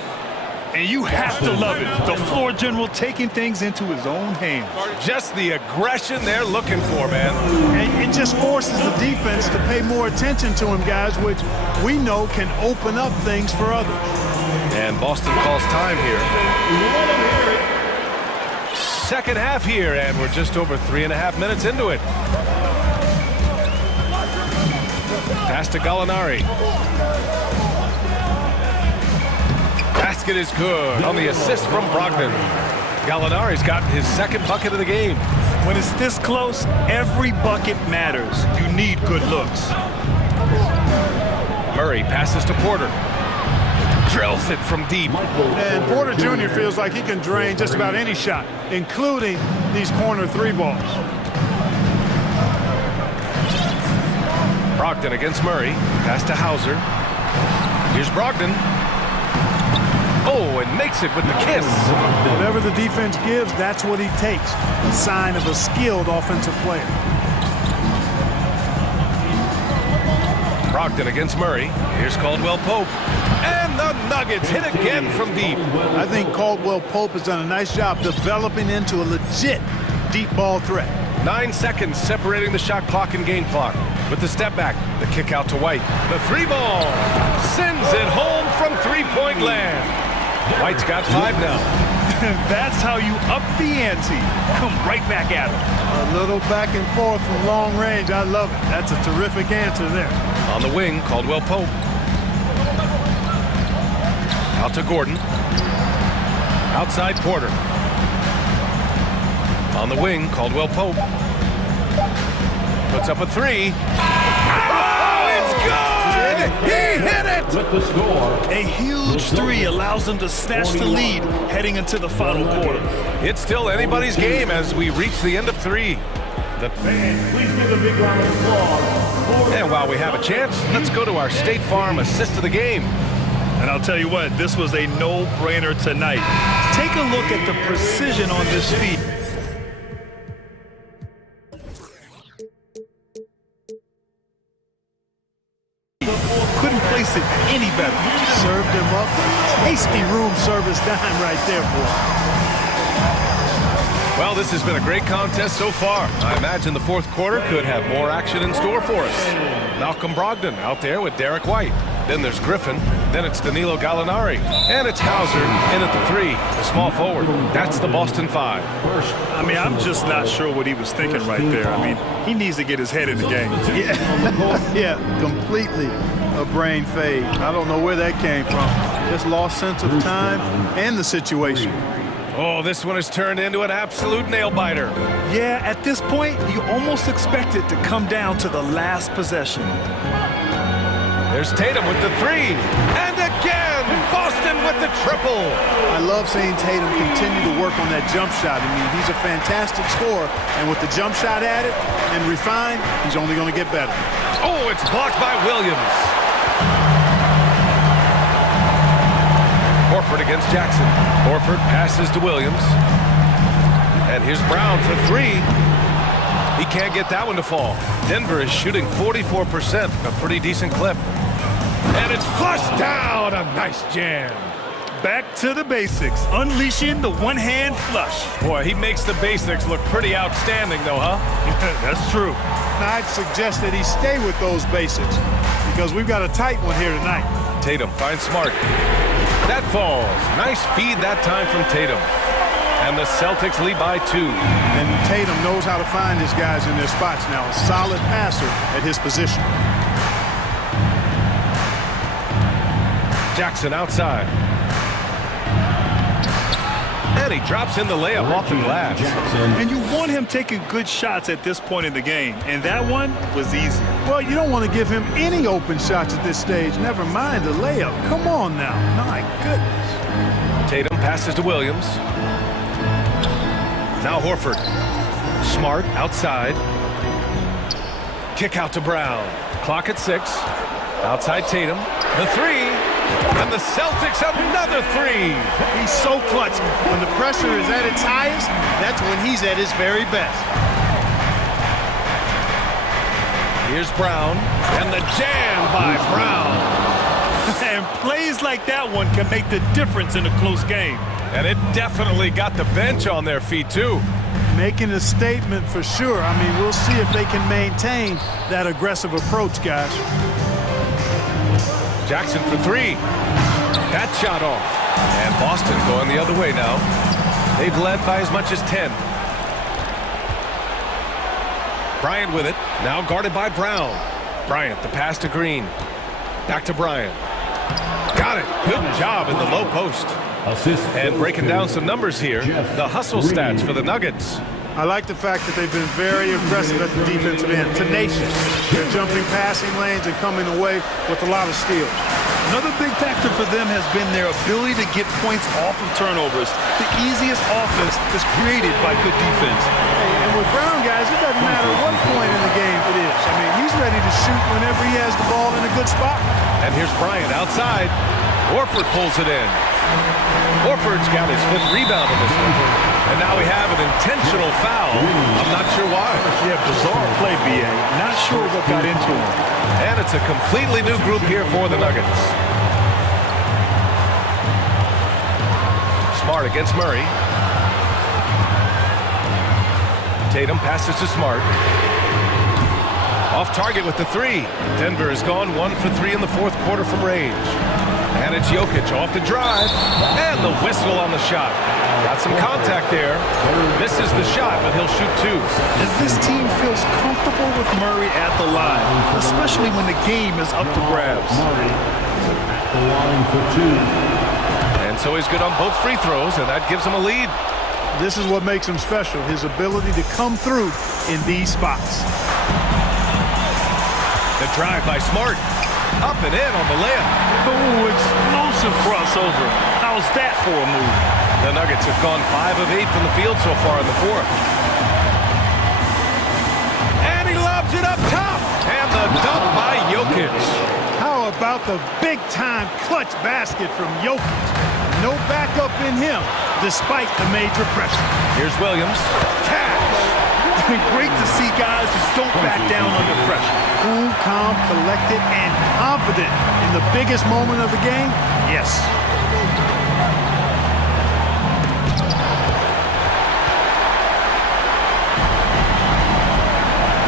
And you have to love it. The floor general taking things into his own hands. Just the aggression they're looking for, man. And it just forces the defense to pay more attention to him, guys, which we know can open up things for others. And Boston calls time here. Second half here, and we're just over 3.5 minutes into it. Pass to Gallinari. Basket is good on the assist from Brogdon. Gallinari's gotten his second bucket of the game. When it's this close, every bucket matters. You need good looks. Murray passes to Porter. Drills it from deep. And Porter Jr. feels like he can drain just about any shot, including these corner 3 balls. Brogdon against Murray. Pass to Hauser. Here's Brogdon. Oh, and makes it with the kiss. Whatever the defense gives, that's what he takes. A sign of a skilled offensive player. Brogdon against Murray. Here's Caldwell Pope. And the Nuggets hit again from deep. I think Caldwell Pope has done a nice job developing into a legit deep ball threat. 9 seconds separating the shot clock and game clock. With the step back, the kick out to White. The three ball sends it home from three-point land. White's got 5 now. That's how you up the ante. Come right back at him. A little back and forth from long range. I love it. That's a terrific answer there. On the wing, Caldwell Pope. Out to Gordon. Outside Porter. On the wing, Caldwell Pope. Puts up a three. Oh, it's good! He hit it! With the score. A huge three allows them to snatch the lead heading into the final quarter. It's still anybody's game as we reach the end of 3. Fans, please give a big round of applause. And while we have a chance, let's go to our State Farm assist of the game. And I'll tell you what, this was a no-brainer tonight. Take a look at the precision on this feed. Couldn't place it any better. Served him up a tasty room service dime right there, boy. Well, this has been a great contest so far. I imagine the fourth quarter could have more action in store for us. Malcolm Brogdon out there with Derek White. Then there's Griffin. Then it's Danilo Gallinari. And it's Hauser in at the 3, the small forward. That's the Boston 5. I mean, I'm just not sure what he was thinking right there. I mean, he needs to get his head in the game. Yeah, completely a brain fade. I don't know where that came from. Just lost sense of time and the situation. Oh, this one has turned into an absolute nail-biter. Yeah, at this point, you almost expect it to come down to the last possession. There's Tatum with the 3. And again, Boston with the triple. I love seeing Tatum continue to work on that jump shot. I mean, he's a fantastic scorer. And with the jump shot added and refined, he's only going to get better. Oh, it's blocked by Williams. Horford against Jackson. Horford passes to Williams. And here's Brown for 3. He can't get that one to fall. Denver is shooting 44%, a pretty decent clip. And it's flushed down, a nice jam. Back to the basics, unleashing the one-hand flush. Boy, he makes the basics look pretty outstanding, though, huh? That's true. Now, I'd suggest that he stay with those basics because we've got a tight one here tonight. Tatum finds Smart. That falls. Nice feed that time from Tatum. And the Celtics lead by 2. And Tatum knows how to find his guys in their spots now. A solid passer at his position. Jackson outside. And he drops in the layup off the glass. And you want him taking good shots at this point in the game. And that one was easy. Well, you don't want to give him any open shots at this stage. Never mind the layup. Come on now. My goodness. Tatum passes to Williams. Now Horford. Smart outside. Kick out to Brown. Clock at 6. Outside Tatum. The 3. And the Celtics another 3. He's so clutch. When the pressure is at its highest, that's when he's at his very best. Here's Brown. And the jam by Brown. And plays like that one can make the difference in a close game. And it definitely got the bench on their feet, too. Making a statement for sure. I mean, we'll see if they can maintain that aggressive approach, guys. Jackson for 3. That shot off. And Boston going the other way now. They've led by as much as 10. Bryant with it. Now guarded by Brown. Bryant, the pass to Green. Back to Bryant. Got it. Good job in the low post. And breaking down some numbers here, the hustle stats for the Nuggets. I like the fact that they've been very aggressive at the defensive end, tenacious. They're jumping passing lanes and coming away with a lot of steals. Another big factor for them has been their ability to get points off of turnovers. The easiest offense is created by good defense. And with Brown, guys, it doesn't matter what point in the game it is. I mean, he's ready to shoot whenever he has the ball in a good spot. And here's Bryant outside. Horford pulls it in. Horford's got his 5th rebound in this one. And now we have an intentional foul. I'm not sure why. Yeah, bizarre play, B.A. Not sure what got into him. And it's a completely new group here for the Nuggets. Smart against Murray. Tatum passes to Smart. Off target with the 3. Denver has gone 1 for 3 in the 4th quarter from range. And it's Jokic off the drive. And the whistle on the shot. Got some contact there. Misses the shot, but he'll shoot 2. As this team feels comfortable with Murray at the line, especially when the game is up for grabs. Murray at the line for 2. And so he's good on both free throws, and that gives him a lead. This is what makes him special, his ability to come through in these spots. The drive by Smart. Up and in on the layup. Ooh, explosive crossover. How's that for a move? The Nuggets have gone 5 of 8 from the field so far in the 4th. And he lobs it up top. And the dunk by Jokic. How about the big-time clutch basket from Jokic? No backup in him, despite the major pressure. Here's Williams. Cash. Great to see guys who don't back down under pressure. Cool, calm, collected, and confident in the biggest moment of the game? Yes.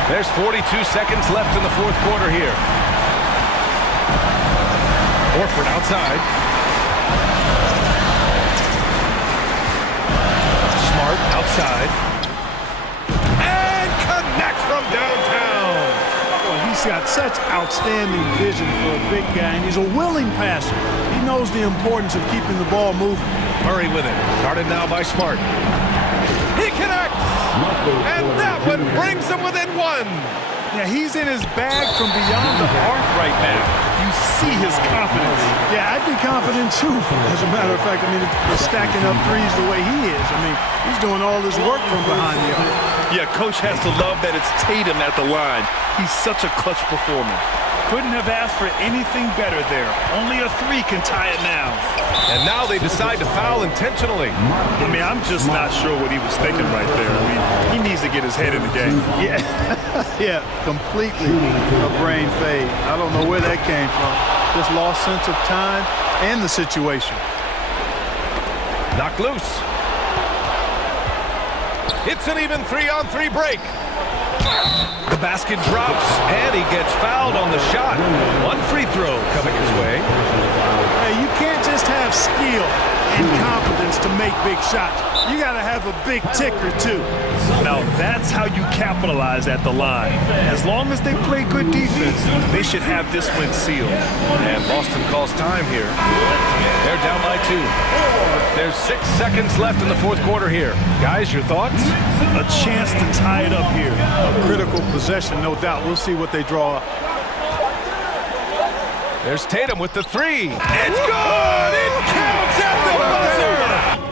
There's 42 seconds left in the 4th quarter here. Horford outside. Smart outside. And connects from downtown. Well, he's got such outstanding vision for a big guy, and he's a willing passer. He knows the importance of keeping the ball moving. Murray with it. Guarded now by Smart. He connects! And that one brings him within 1. Yeah, he's in his bag from beyond the arc right now. You see his confidence. Yeah, I'd be confident too. As a matter of fact, I mean, he's stacking up threes the way he is. I mean, he's doing all this work from behind the arc. Yeah, coach has to love that it's Tatum at the line. He's such a clutch performer. Couldn't have asked for anything better there. Only a 3 can tie it now. And now they decide to foul intentionally. I mean, I'm just not sure what he was thinking right there. I mean, he needs to get his head in the game. Yeah, yeah, completely a brain fade. I don't know where that came from. Just lost sense of time and the situation. Knocked loose. It's an even 3-on-3 break. The basket drops, and he gets fouled on the shot. 1 free throw coming his way. Hey, you can't just have skill and confidence to make big shots. You got to have a big ticker, too. Now, that's how you capitalize at the line. As long as they play good defense, they should have this win sealed. And Boston calls time here. They're down by 2. There's 6 seconds left in the 4th quarter here. Guys, your thoughts? A chance to tie it up here. A critical possession, no doubt. We'll see what they draw up. There's Tatum with the 3. It's good! It counts at the buzzer!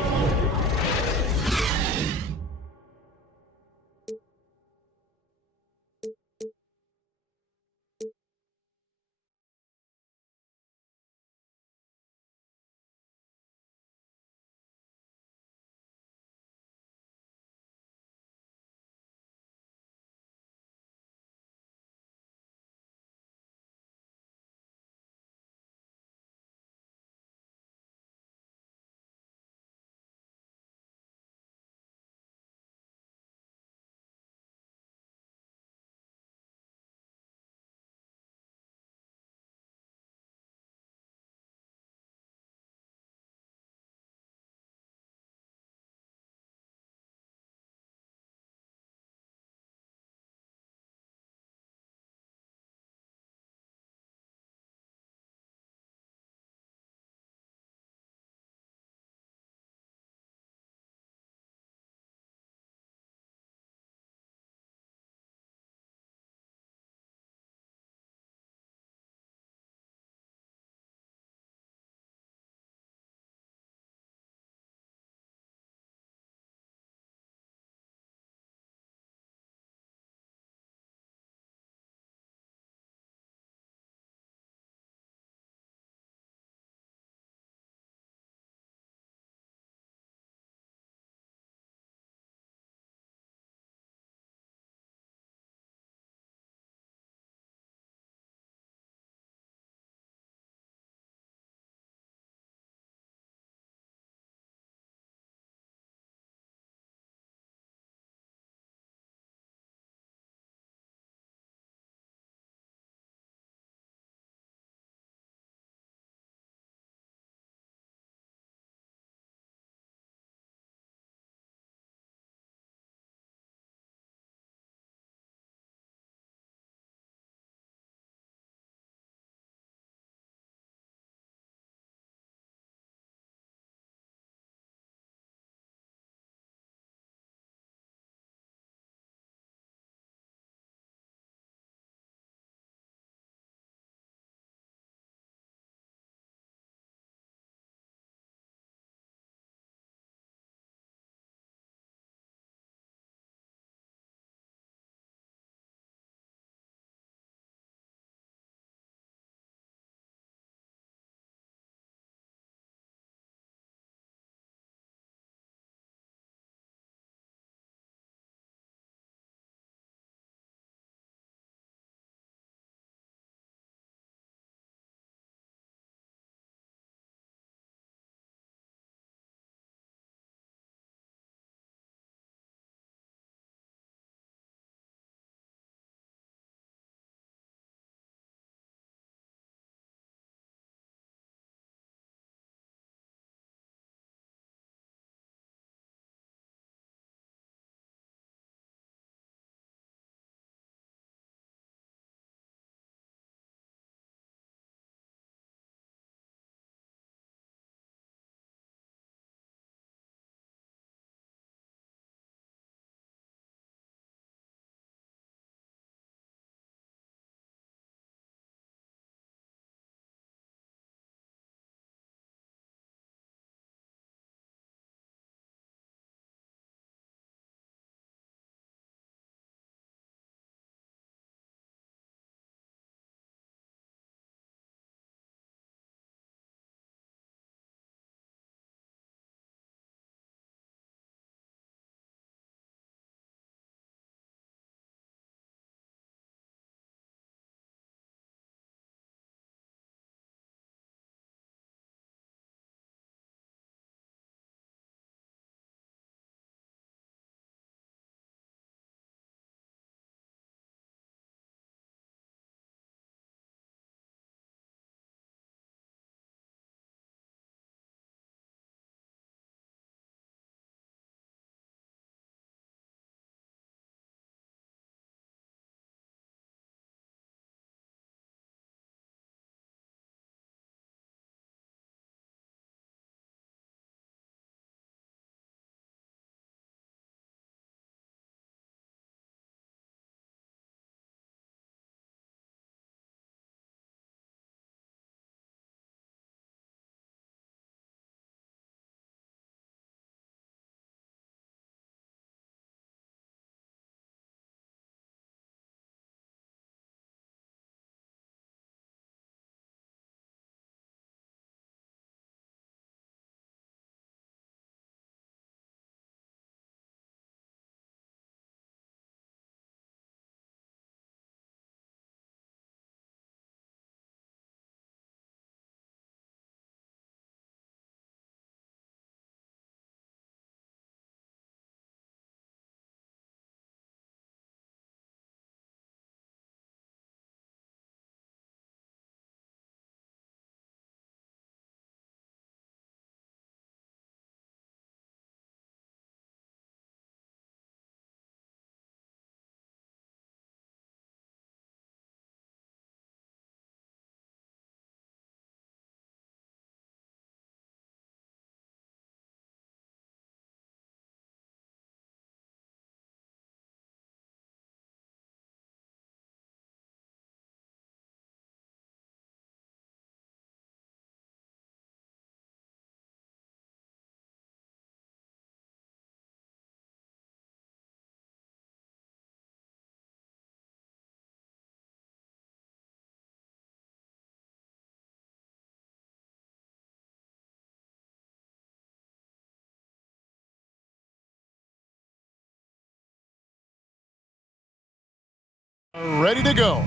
Ready to go.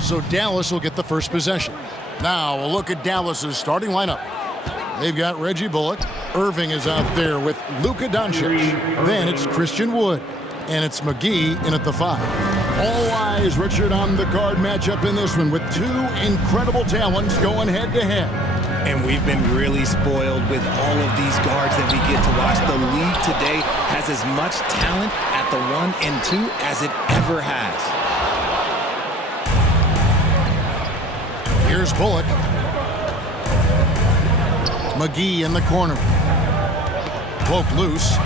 So Dallas will get the first possession. Now a look at Dallas's starting lineup. They've got Reggie Bullock. Irving is out there with Luka Doncic. Then it's Christian Wood. And it's McGee in at the 5. All eyes, Richard, on the guard matchup in this one with two incredible talents going head-to-head. And we've been really spoiled with all of these guards that we get to watch. The league today has as much talent at the 1 and 2 as it ever has. Here's Bullock. McGee in the corner. Broke loose.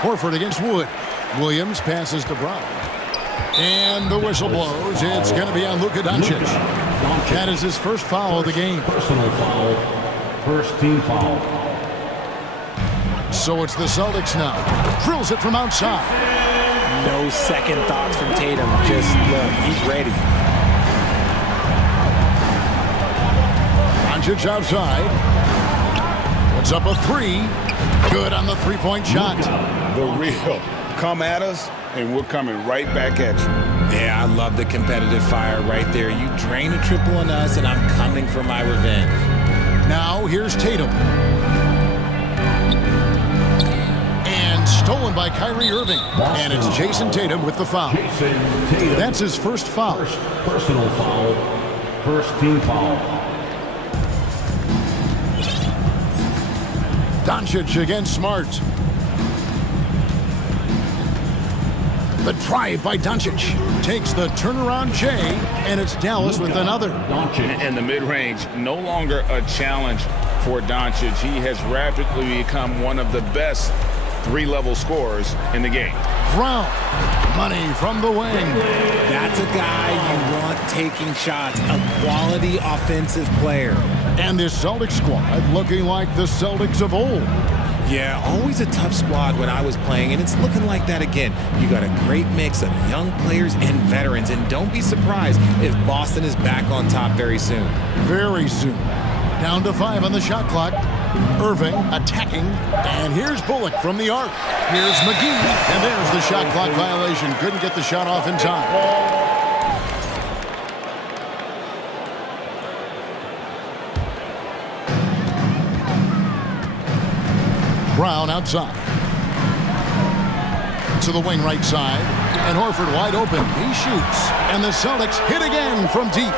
Horford against Wood. Williams passes to Brown. And the whistle blows. It's going to be on Luka Doncic. That is his first foul of the game. Personal foul. First team foul. So it's the Celtics now. Drills it from outside. No second thoughts from Tatum. Just look, he's ready. Doncic outside. Puts up a 3. Good on the three-point shot. The real. Come at us, and we're coming right back at you. Yeah, I love the competitive fire right there. You drain a triple on us, and I'm coming for my revenge. Now here's Tatum. And stolen by Kyrie Irving. And it's Jason Tatum with the foul. That's his first foul. Personal foul. First team foul. Doncic against Smart. The drive by Doncic takes the turnaround J, and it's Dallas with another. And the mid-range, no longer a challenge for Doncic. He has rapidly become one of the best three-level scorers in the game. Brown, money from the wing. That's a guy you want taking shots, a quality offensive player. And this Celtics squad looking like the Celtics of old. Yeah, always a tough squad when I was playing, and it's looking like that again. You got a great mix of young players and veterans, and don't be surprised if Boston is back on top very soon. Very soon. Down to 5 on the shot clock. Irving attacking, and here's Bullock from the arc. Here's McGee, and there's the shot clock violation. Couldn't get the shot off in time. Brown outside. To the wing right side. And Horford wide open. He shoots. And the Celtics hit again from deep.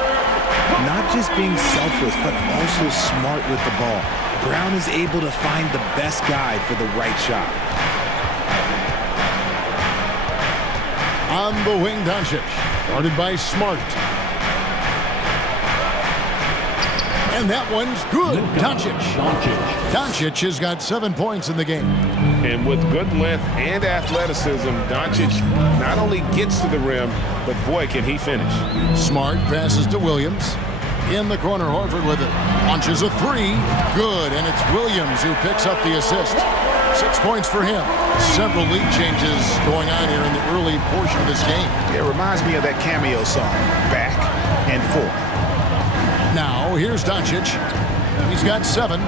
Not just being selfless, but also smart with the ball. Brown is able to find the best guy for the right shot. On the wing, Doncic. Guarded by Smart. And that one's good. Doncic. Doncic has got 7 points in the game. And with good length and athleticism, Doncic not only gets to the rim, but boy, can he finish. Smart passes to Williams. In the corner, Horford with it. Launches a 3. Good, and it's Williams who picks up the assist. 6 points for him. Several lead changes going on here in the early portion of this game. It reminds me of that cameo song, Back and Forth. Now, here's Doncic. He's got 7.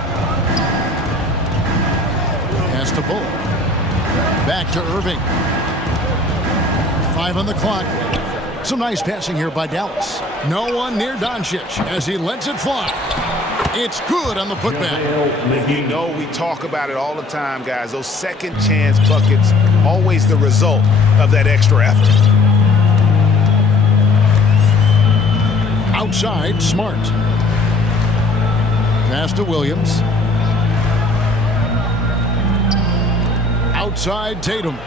Pass to Bullock. Back to Irving. 5 on the clock. Some nice passing here by Dallas. No one near Doncic as he lets it fly. It's good on the putback. You know, we talk about it all the time, guys. Those second chance buckets, always the result of that extra effort. Outside, Smart. Pass to Williams. Outside, Tatum.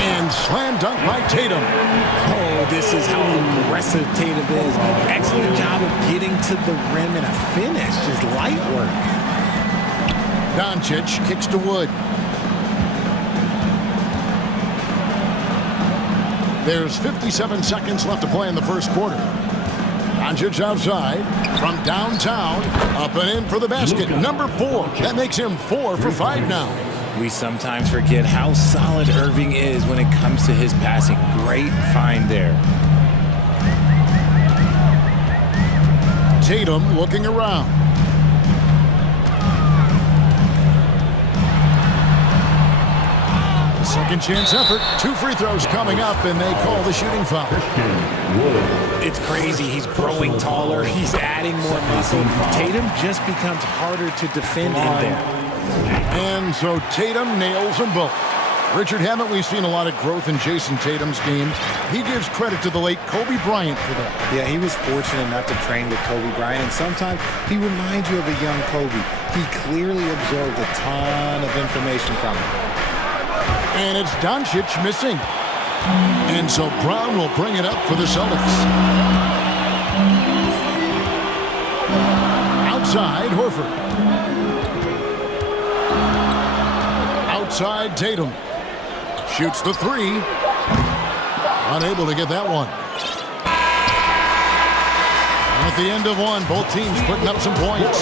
And slam dunk by Tatum. Oh, this is how aggressive Tatum is. Excellent job of getting to the rim and a finish. Just light work. Doncic kicks to Wood. There's 57 seconds left to play in the first quarter. Doncic outside from downtown, up and in for the basket. Number 4. That makes him 4 for 5 now. We sometimes forget how solid Irving is when it comes to his passing. Great find there. Tatum looking around. Second chance effort. 2 free throws coming up, and they call the shooting foul. It's crazy. He's growing taller. He's adding more muscle. Tatum just becomes harder to defend in there. And so Tatum nails them both. Richard, haven't we seen a lot of growth in Jason Tatum's game? He gives credit to the late Kobe Bryant for that. Yeah, he was fortunate enough to train with Kobe Bryant, and sometimes he reminds you of a young Kobe. He clearly absorbed a ton of information from him. And it's Doncic missing. And so Brown will bring it up for the Celtics. Outside, Horford. Outside, Tatum. Shoots the 3. Unable to get that one. At the end of one, both teams putting up some points.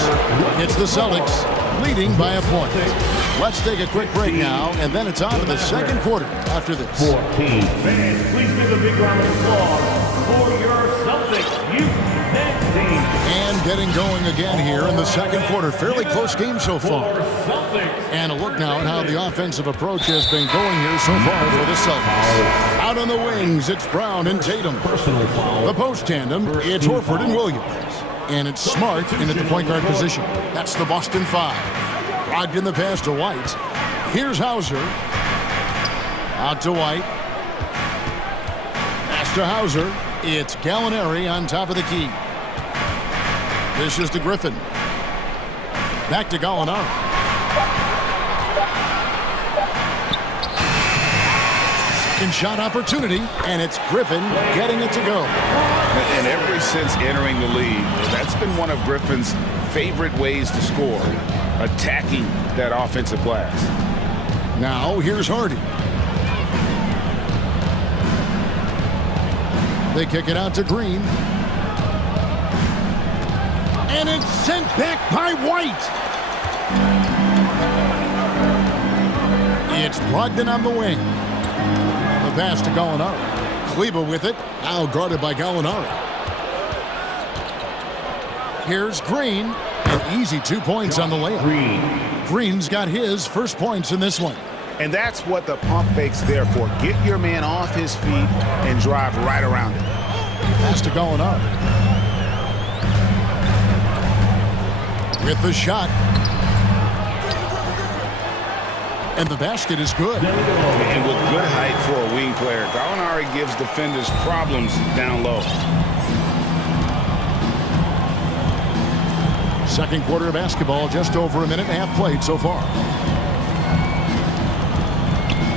It's the Celtics leading by a point. Let's take a quick break now, and then it's on to the second quarter after this. Fans, please give a big round of applause for your Celtics youth men's team. And getting going again here in the second quarter. Fairly close game so far. And a look now at how the offensive approach has been going here so far for the Celtics. Out on the wings, it's Brown and Tatum. The post tandem, it's Horford and Williams. And it's Smart in at the point guard position. That's the Boston 5. Logged in the pass to White. Here's Hauser. Out to White. Pass to Hauser. It's Gallinari on top of the key. This is to Griffin. Back to Gallinari. Second shot opportunity, and it's Griffin getting it to go. And ever since entering the league, that's been one of Griffin's favorite ways to score, attacking that offensive glass. Now here's Hardy. They kick it out to Green. And it's sent back by White. It's Brogdon on the wing. The pass to Gallinari. Kleber with it. Now guarded by Gallinari. Here's Green. An easy 2 points on the layup. Green's got his first points in this one. And that's what the pump fake's there for. Get your man off his feet and drive right around it. Pass to Gallinari. With the shot. And the basket is good. And with good height for a wing player, Gallinari gives defenders problems down low. Second quarter of basketball, just over a minute and a half played so far.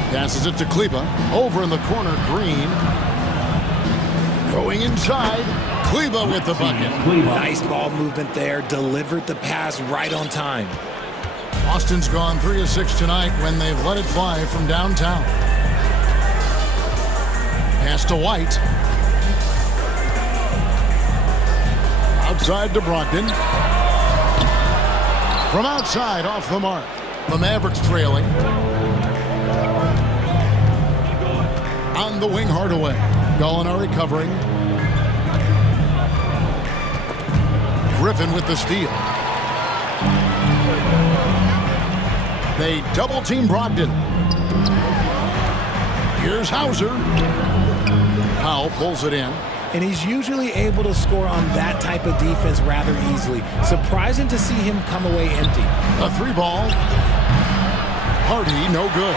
Passes it to Kleber. Over in the corner, Green. Going inside. Kleber with the bucket. Nice ball movement there. Delivered the pass right on time. Boston's gone 3 of 6 tonight when they've let it fly from downtown. Pass to White. Outside to Brogdon. From outside, off the mark. The Mavericks trailing. On the wing, Hardaway. Gallinari covering. Griffin with the steal. They double-team Brogdon. Here's Hauser. Powell pulls it in. And he's usually able to score on that type of defense rather easily. Surprising to see him come away empty. A 3-ball. Hardy, no good.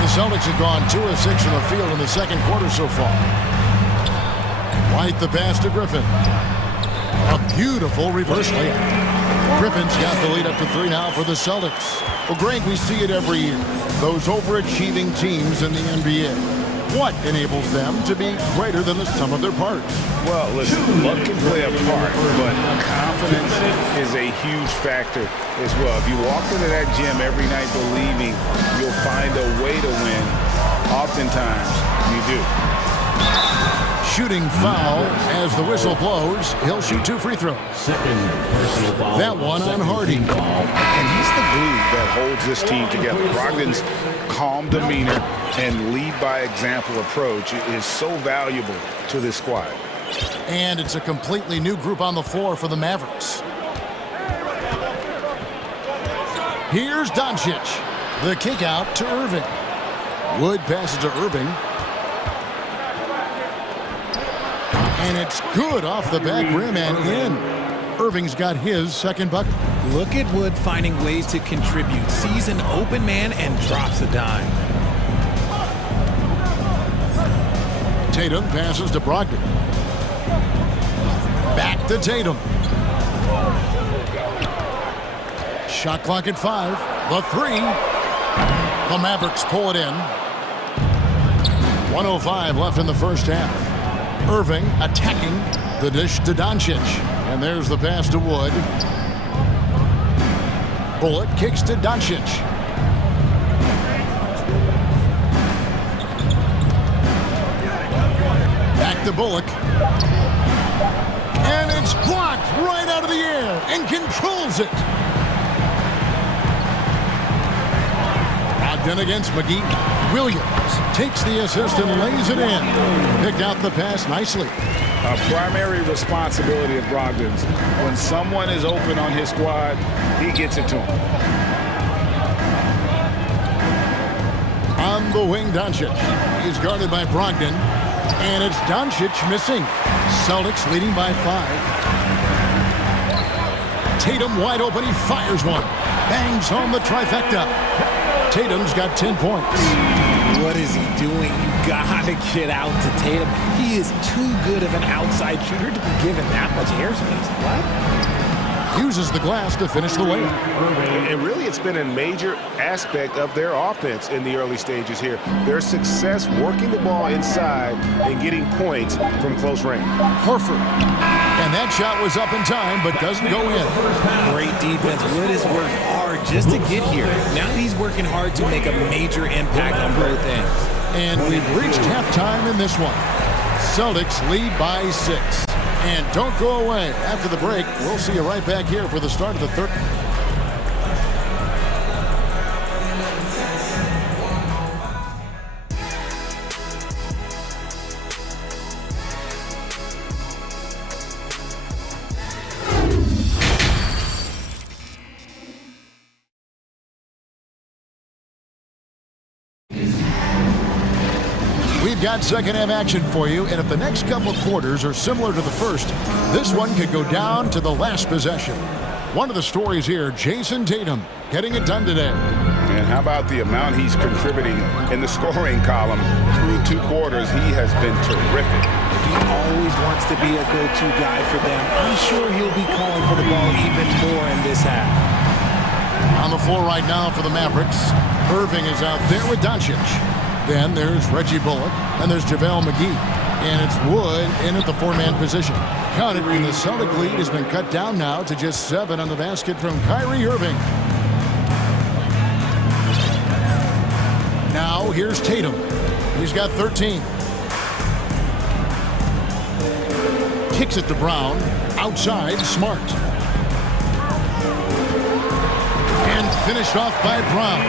The Celtics have gone 2 of 6 from the field in the second quarter so far. White the pass to Griffin. A beautiful reverse layup. Griffin's got the lead up to 3 now for the Celtics. Well, Greg, we see it every year. Those overachieving teams in the NBA. What enables them to be greater than the sum of their parts? Well, listen, luck can play a part, but confidence is a huge factor as well. If you walk into that gym every night believing you'll find a way to win, oftentimes you do. Shooting foul as the whistle blows. He'll shoot 2 free throws. That one on Hardy. And he's the glue that holds this team together. Brogdon's calm demeanor and lead by example approach is so valuable to this squad. And it's a completely new group on the floor for the Mavericks. Here's Doncic. The kick out to Irving. Wood passes to Irving. And it's good off the back rim and in. Irving's got his second bucket. Look at Wood finding ways to contribute. Sees an open man and drops a dime. Tatum passes to Brogdon. Back to Tatum. Shot clock at 5. The 3. The Mavericks pull it in. 1:05 left in the first half. Irving attacking. The dish to Doncic. And there's the pass to Wood. Bullock kicks to Doncic. Back to Bullock. And it's blocked right out of the air and controls it. Brogdon against McGee. Williams takes the assist and lays it in. Picked out the pass nicely. A primary responsibility of Brogdon's. When someone is open on his squad, he gets it to him. On the wing, Doncic. He's guarded by Brogdon. And it's Doncic missing. Celtics leading by 5. Tatum wide open. He fires one. Bangs home the trifecta. Tatum's got 10 points. What is he doing? You gotta get out to Tatum. He is too good of an outside shooter to be given that much airspace. What? Uses the glass to finish the layup. And really, it's been a major aspect of their offense in the early stages here. Their success working the ball inside and getting points from close range. Horford. And that shot was up in time, but doesn't go in. Great defense. Wood has worked hard just to get here. Now he's working hard to make a major impact on both ends. And we've reached halftime in this one. Celtics lead by 6. And don't go away. After the break, we'll see you right back here for the start of the third. We've got second half action for you, and if the next couple of quarters are similar to the first, this one could go down to the last possession. One of the stories here, Jason Tatum getting it done today. And how about the amount he's contributing in the scoring column through 2 quarters? He has been terrific. He always wants to be a go-to guy for them. I'm sure he'll be calling for the ball even more in this half. On the floor right now for the Mavericks, Irving is out there with Doncic. Then there's Reggie Bullock, and there's JaVale McGee. And it's Wood in at the 4-man position. Counted, and the Celtic lead has been cut down now to just 7 on the basket from Kyrie Irving. Now here's Tatum. He's got 13. Kicks it to Brown. Outside, Smart. And finished off by Brown.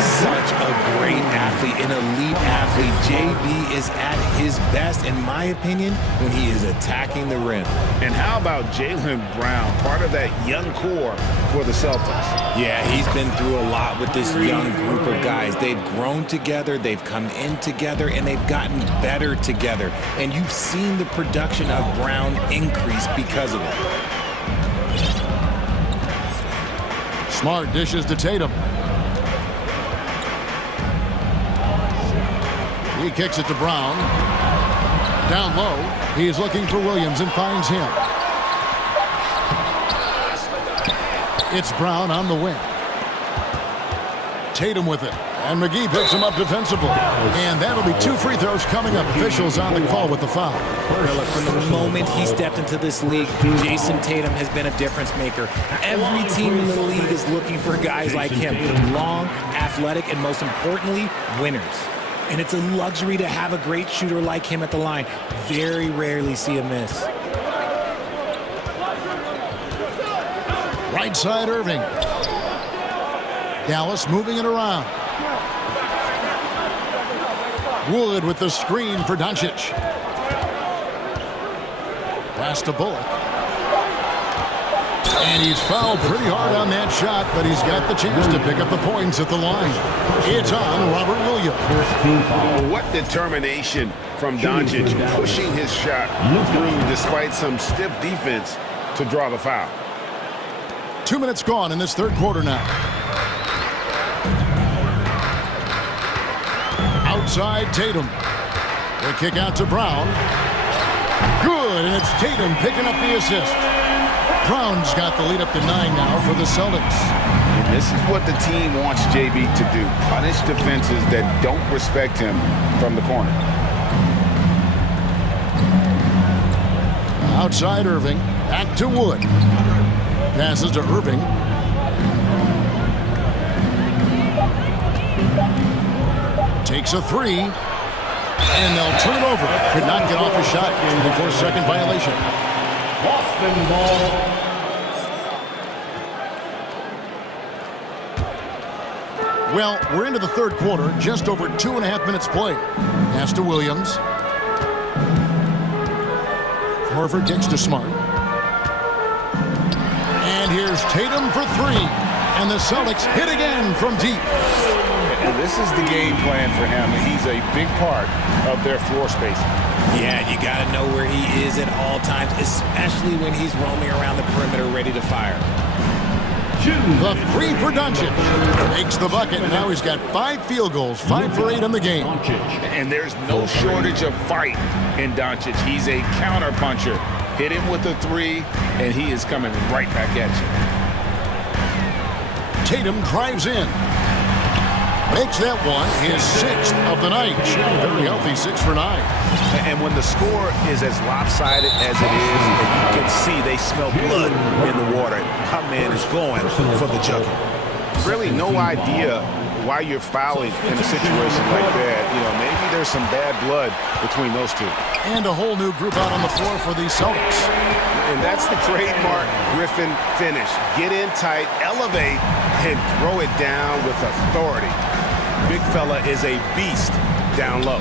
Such a great athlete, an elite athlete. JB is at his best, in my opinion, when he is attacking the rim. And how about Jaylen Brown, part of that young core for the Celtics? Yeah, he's been through a lot with this young group of guys. They've grown together, they've come in together, and they've gotten better together. And you've seen the production of Brown increase because of it. Smart dishes to Tatum. He kicks it to Brown. Down low, he's looking for Williams and finds him. It's Brown on the wing. Tatum with it. And McGee picks him up defensively. And that'll be 2 free throws coming up. Officials on the call with the foul. From the moment he stepped into this league, Jason Tatum has been a difference maker. Every team in the league is looking for guys like him. Long, athletic, and most importantly, winners. And it's a luxury to have a great shooter like him at the line. Very rarely see a miss. Right side, Irving. Dallas moving it around. Wood with the screen for Doncic. Pass to Bullock. And he's fouled pretty hard on that shot, but he's got the chance to pick up the points at the line. It's on Robert Williams. What determination from Doncic, pushing his shot through despite some stiff defense to draw the foul. 2 minutes gone in this third quarter now. Outside Tatum. The kick out to Brown. Good, and it's Tatum picking up the assist. Brown's got the lead up to 9 now for the Celtics. And this is what the team wants JB to do. Punish defenses that don't respect him from the corner. Outside Irving. Back to Wood. Passes to Irving. Takes a three. And they'll turn it over. Could not get off a shot before second violation. Boston ball. Well, we're into the third quarter. Just over 2.5 minutes played. Pass to Williams. Horford kicks to Smart. And here's Tatum for three. And the Celtics hit again from deep. And this is the game plan for him. He's a big part of their floor spacing. Yeah, you got to know where he is at all times, especially when he's roaming around the perimeter ready to fire. The three for Doncic. Makes the bucket. Now he's got 5 field goals, 5 for 8 in the game. And there's no shortage of fight in Doncic. He's a counter puncher. Hit him with a three, and he is coming right back at you. Tatum drives in. Makes that one his 6th of the night. Shooting very healthy, 6 for 9. And when the score is as lopsided as it is, and you can see they smell blood in the water, my man is going for the jugular. Really no idea why you're fouling in a situation like that. You know, maybe there's some bad blood between those two. And a whole new group out on the floor for the Celtics. And that's the trademark Griffin finish. Get in tight, elevate, and throw it down with authority. Big fella is a beast down low.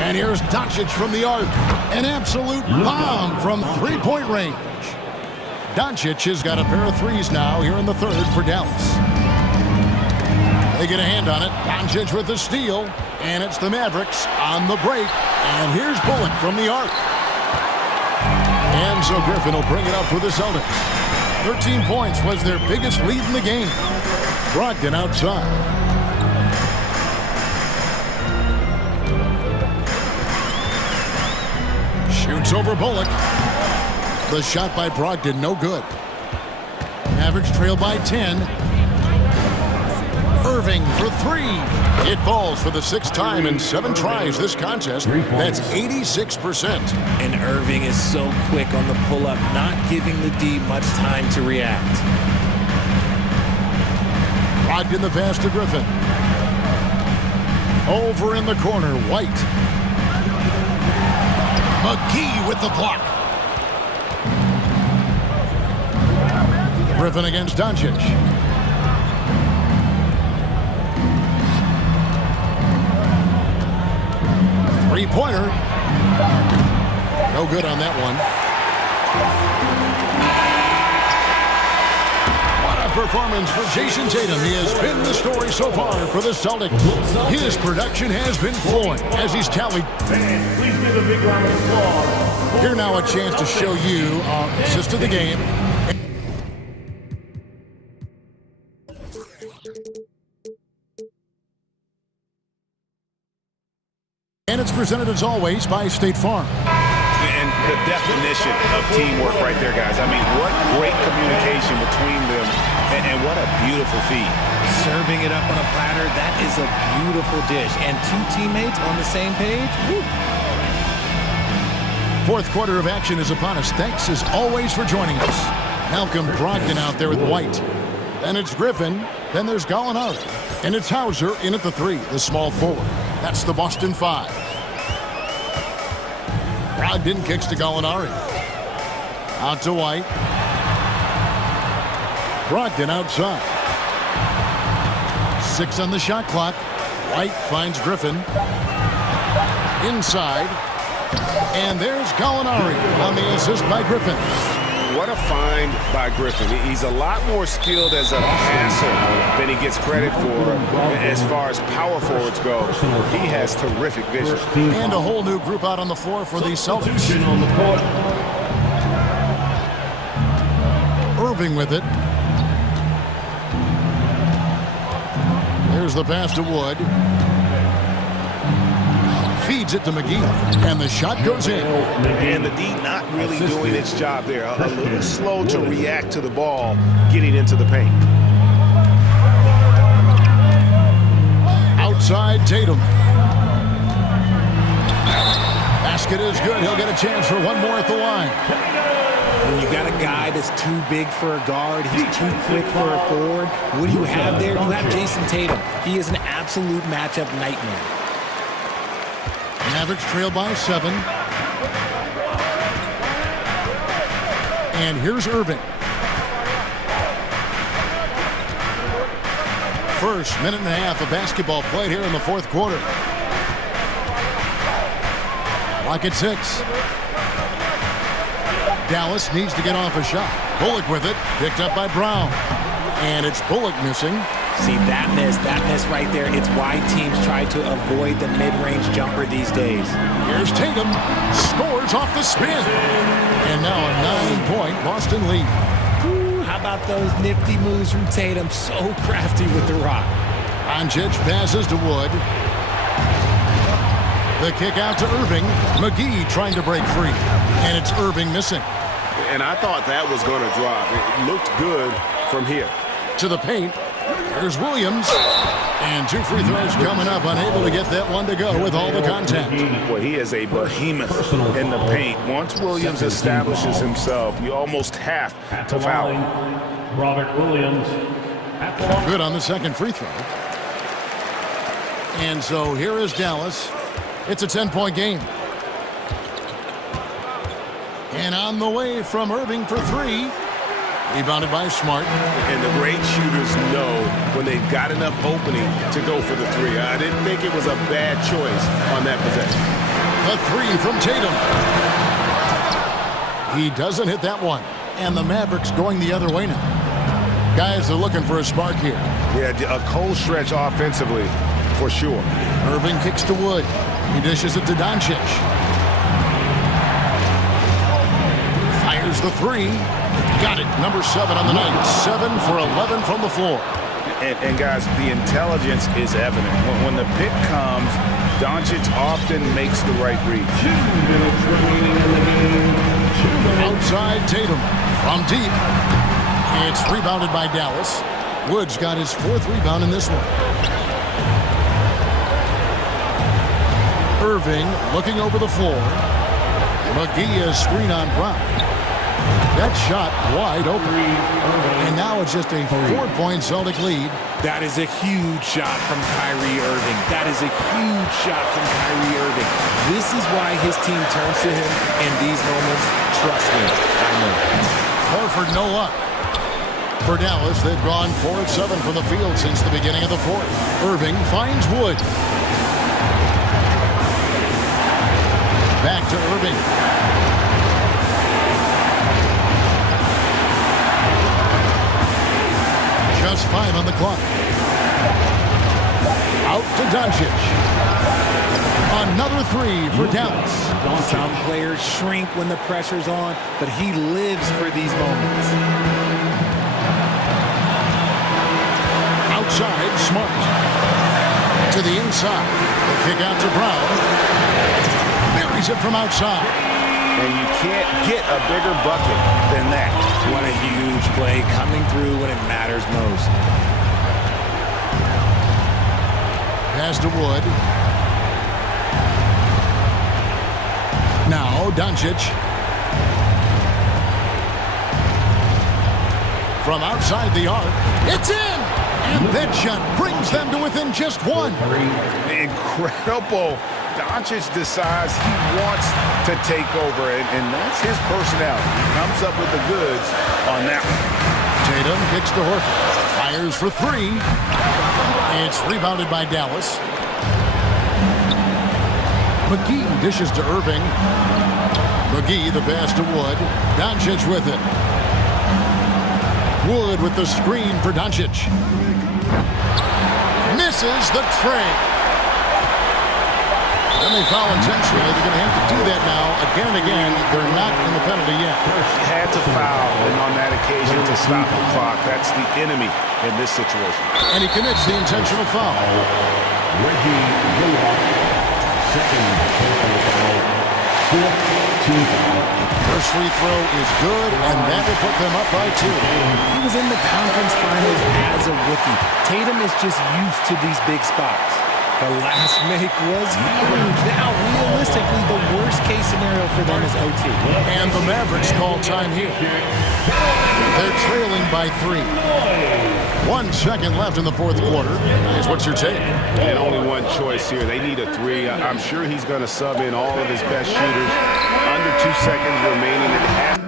And here's Doncic from the arc. An absolute bomb from three-point range. Doncic has got a pair of threes now here in the third for Dallas. They get a hand on it. Doncic with the steal. And it's the Mavericks on the break. And here's Bullock from the arc. And so Griffin will bring it up for the Celtics. 13 points was their biggest lead in the game. Brogdon outside. Shoots over Bullock. The shot by Brogdon, no good. Mavericks trail by 10. Irving for three. It falls for the 6th time in 7 tries this contest. That's 86%. And Irving is so quick on the pull-up, not giving the D much time to react. Brogdon the pass to Griffin. Over in the corner, White. McGee with the block. Griffin against Doncic. Three-pointer. No good on that one. What a performance for Jason Tatum. He has been the story so far for the Celtics. His production has been flowing as he's tallied. Please give a big round of applause. Here now a chance to show you our assist of the game. And it's presented as always by State Farm. And the definition of teamwork right there, guys. I mean, what great communication between them, and what a beautiful feed. Serving it up on a platter, that is a beautiful dish. And 2 teammates on the same page. Woo. Fourth quarter of action is upon us. Thanks as always for joining us. Malcolm Brogdon out there with White. Then it's Griffin. Then there's Gallinari. And it's Hauser in at the 3, the small forward. That's the Boston 5. Brogdon kicks to Gallinari. Out to White. Brogdon outside. 6 on the shot clock. White finds Griffin. Inside. And there's Gallinari on the assist by Griffin. what a find by Griffin. He's a lot more skilled as a passer than he gets credit for. As far as power forwards go, he has terrific vision. And a whole new group out on the floor for the Celtics. Irving with it. Here's the pass to Wood. Feeds it to McGee, and the shot goes in. And the D not really doing its job there. A little slow to react to the ball getting into the paint. Outside Tatum. Basket is good. He'll get a chance for one more at the line. When you got a guy that's too big for a guard, he's too quick for a forward, what do you have there? You have Jason Tatum. He is an absolute matchup nightmare. Mavericks trail by 7. And here's Irving. First minute and a half of basketball played here in the fourth quarter. Clock at 6. Dallas needs to get off a shot. Bullock with it, picked up by Brown. And it's Bullock missing. See, that miss right there, it's why teams try to avoid the mid-range jumper these days. Here's Tatum, scores off the spin. And now a 9-point Boston lead. Ooh, how about those nifty moves from Tatum? So crafty with the rock. Doncic passes to Wood. The kick out to Irving. McGee trying to break free. And it's Irving missing. And I thought that was going to drop. It looked good from here. To the paint. Here's Williams. And 2 free throws coming up. Unable to get that one to go with all the contact. Well, he is a behemoth in the paint. Once Williams establishes himself, you almost have to foul him. Robert Williams. Good on the second free throw. And so here is Dallas. It's a 10-point game. And on the way from Irving for 3. Rebounded by Smart. And the great shooters know when they've got enough opening to go for the 3. I didn't think it was a bad choice on that possession. The 3 from Tatum. He doesn't hit that one. And the Mavericks going the other way now. Guys are looking for a spark here. Yeah, a cold stretch offensively for sure. Irving kicks to Wood. He dishes it to Doncic. Fires the 3. Got it. Number 7 on the night. 7 for 11 from the floor. And guys, the intelligence is evident. When the pick comes, Doncic often makes the right read. Outside Tatum from deep. It's rebounded by Dallas. Woods got his 4th rebound in this one. Irving looking over the floor. McGee is screen on Brown. That shot wide open. And now it's just a 4-point Celtic lead. That is a huge shot from Kyrie Irving. That is a huge shot from Kyrie Irving. This is why his team turns to him in these moments. Trust me, I know. Horford no luck. For Dallas, they've gone 4 of 7 from the field since the beginning of the fourth. Irving finds Wood. Back to Irving. Just 5 on the clock. Out to Doncic. Another 3 for Dallas. Some players shrink when the pressure's on, but he lives for these moments. Outside, Smart. To the inside. The kick out to Brown. Buries it from outside. And you can't get a bigger bucket than that. What a huge play coming through when it matters most. Pass to Wood. Now Doncic. From outside the arc. It's in! And that shot brings them to within just 1. Incredible. Doncic decides he wants to take over, and that's his personality. He comes up with the goods on that one. Tatum kicks to Horford. Fires for 3. It's rebounded by Dallas. McGee dishes to Irving. McGee, the pass to Wood. Doncic with it. Wood with the screen for Doncic. Misses the tray. And they foul intentionally. They're going to have to do that now again and again. They're not in the penalty yet. Had to foul, and on that occasion to stop the clock. That's the enemy in this situation. And he commits the intentional foul. Reggie Bullock, second personal foul. Fourth team foul. First free throw is good, and that will put them up by 2. He was in the conference finals as a rookie. Tatum is just used to these big spots. The last make was huge. Now, realistically, the worst-case scenario for them is OT. And the Mavericks call time here. They're trailing by 3. 1 second left in the fourth quarter. Guys, what's your take? And only one choice here. They need a 3. I'm sure he's going to sub in all of his best shooters. Under 2 seconds remaining at half.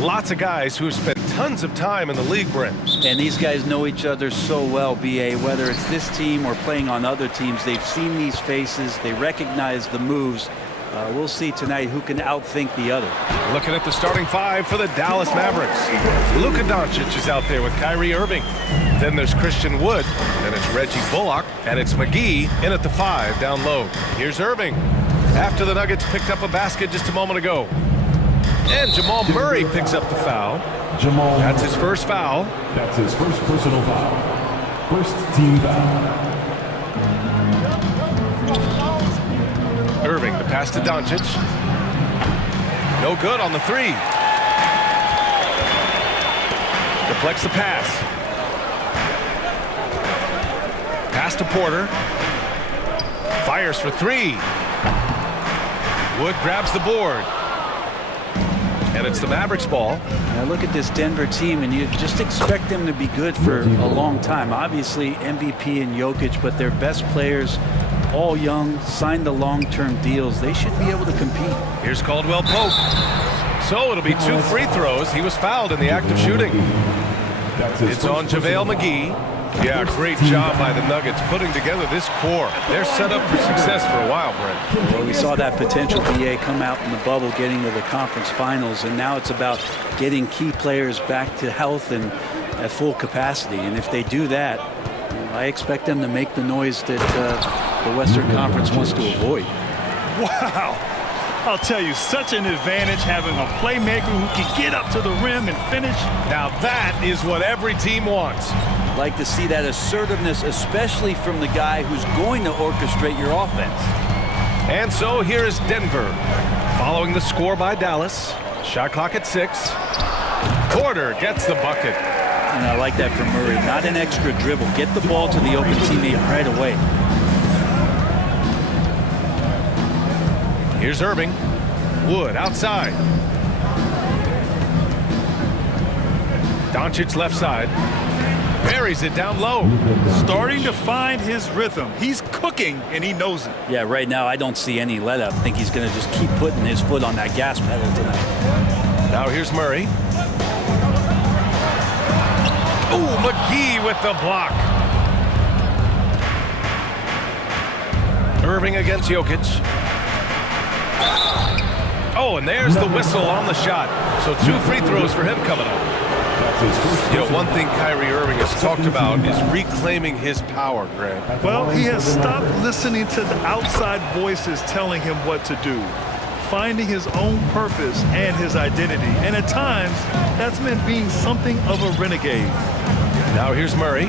Lots of guys who have spent tons of time in the league, Brent. And these guys know each other so well, BA. Whether it's this team or playing on other teams, they've seen these faces. They recognize the moves. We'll see tonight who can outthink the other. Looking at the starting five for the Dallas Mavericks. Luka Doncic is out there with Kyrie Irving. Then there's Christian Wood. Then it's Reggie Bullock. And it's McGee in at the 5 down low. Here's Irving. After the Nuggets picked up a basket just a moment ago. And Jamal Murray picks up the foul. That's his first foul. That's his first personal foul. First team foul. Irving, the pass to Doncic. No good on the 3. Deflects the pass. Pass to Porter. Fires for 3. Wood grabs the board. And it's the Mavericks ball. Now look at this Denver team, and you just expect them to be good for a long time. Obviously, MVP and Jokic, but their best players, all young, signed the long-term deals. They should be able to compete. Here's Caldwell Pope. So it'll be 2 free throws. He was fouled in the act of shooting. It's on JaVale McGee. Yeah, great job by the Nuggets putting together this core. They're set up for success for a while, Brent. Well, we saw that potential BA come out in the bubble, getting to the conference finals, and now it's about getting key players back to health and at full capacity. And if they do that, I expect them to make the noise that the Western Conference wants to avoid. Wow. I'll tell you, such an advantage having a playmaker who can get up to the rim and finish. Now that is what every team wants. Like to see that assertiveness, especially from the guy who's going to orchestrate your offense. And so here is Denver, following the score by Dallas. Shot clock at 6. Porter gets the bucket. And I like that from Murray. Not an extra dribble. Get the ball to the open teammate right away. Here's Irving. Wood outside. Doncic left side. Buries it down low. Starting to find his rhythm. He's cooking, and he knows it. Yeah, right now I don't see any let up. I think he's going to just keep putting his foot on that gas pedal tonight. Now here's Murray. Ooh, McGee with the block. Irving against Jokic. Oh, and there's the whistle on the shot. So 2 free throws for him coming up. You know, one thing Kyrie Irving has talked about is reclaiming his power, Grant. Well, he has stopped listening to the outside voices telling him what to do, finding his own purpose and his identity. And at times, that's meant being something of a renegade. Now here's Murray.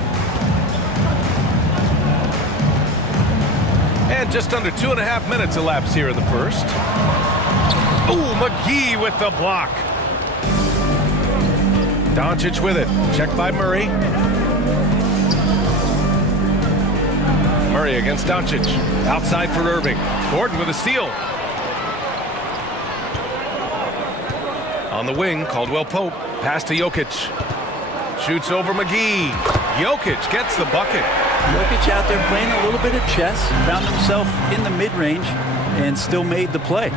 And just under 2.5 minutes elapsed here in the first. Ooh, McGee with the block. Doncic with it. Checked by Murray. Murray against Doncic. Outside for Irving. Gordon with a steal. On the wing, Caldwell Pope. Pass to Jokic. Shoots over McGee. Jokic gets the bucket. Jokic out there playing a little bit of chess. Found himself in the mid-range and still made the play.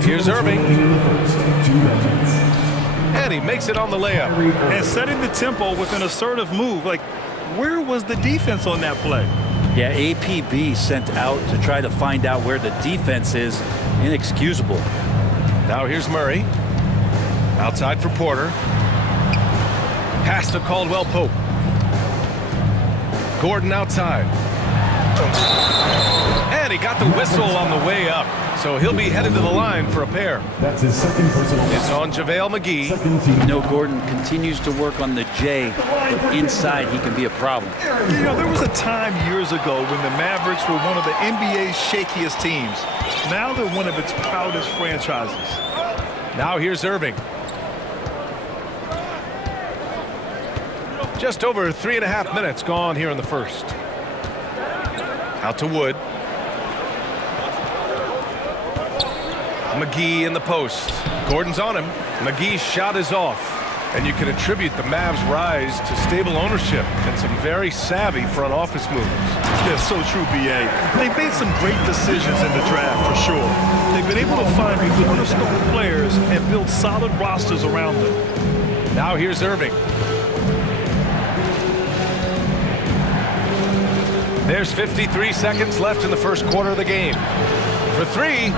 Here's Irving. And he makes it on the layup. And setting the tempo with an assertive move. Like, where was the defense on that play? Yeah, APB sent out to try to find out where the defense is. Inexcusable. Now here's Murray. Outside for Porter. Pass to Caldwell Pope. Gordon outside. And he got the whistle on the way up. So he'll be headed to the line for a pair. That's his second personal foul. It's on JaVale McGee. You know, Gordon continues to work on the J, but inside he can be a problem. You know, there was a time years ago when the Mavericks were one of the NBA's shakiest teams. Now they're one of its proudest franchises. Now here's Irving. Just over 3.5 minutes gone here in the first. Out to Wood. McGee in the post. Gordon's on him. McGee's shot is off. And you can attribute the Mavs' rise to stable ownership and some very savvy front office moves. Yeah, so true, B.A. They've made some great decisions in the draft, for sure. They've been able to find cornerstone players and build solid rosters around them. Now here's Irving. There's 53 seconds left in the first quarter of the game. For three,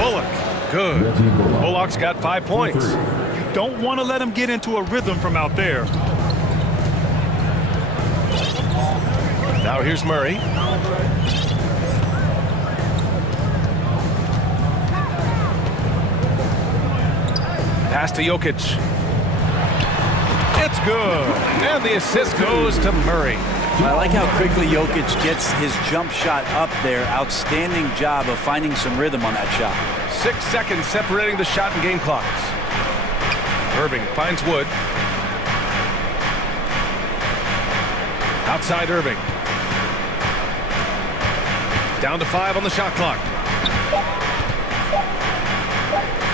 Bullock. Good. Bullock's got 5 points. You don't want to let him get into a rhythm from out there. Now here's Murray. Pass to Jokic. It's good. And the assist goes to Murray. I like how quickly Jokic gets his jump shot up there. Outstanding job of finding some rhythm on that shot. 6 seconds separating the shot and game clocks. Irving finds Wood. Outside Irving. Down to 5 on the shot clock.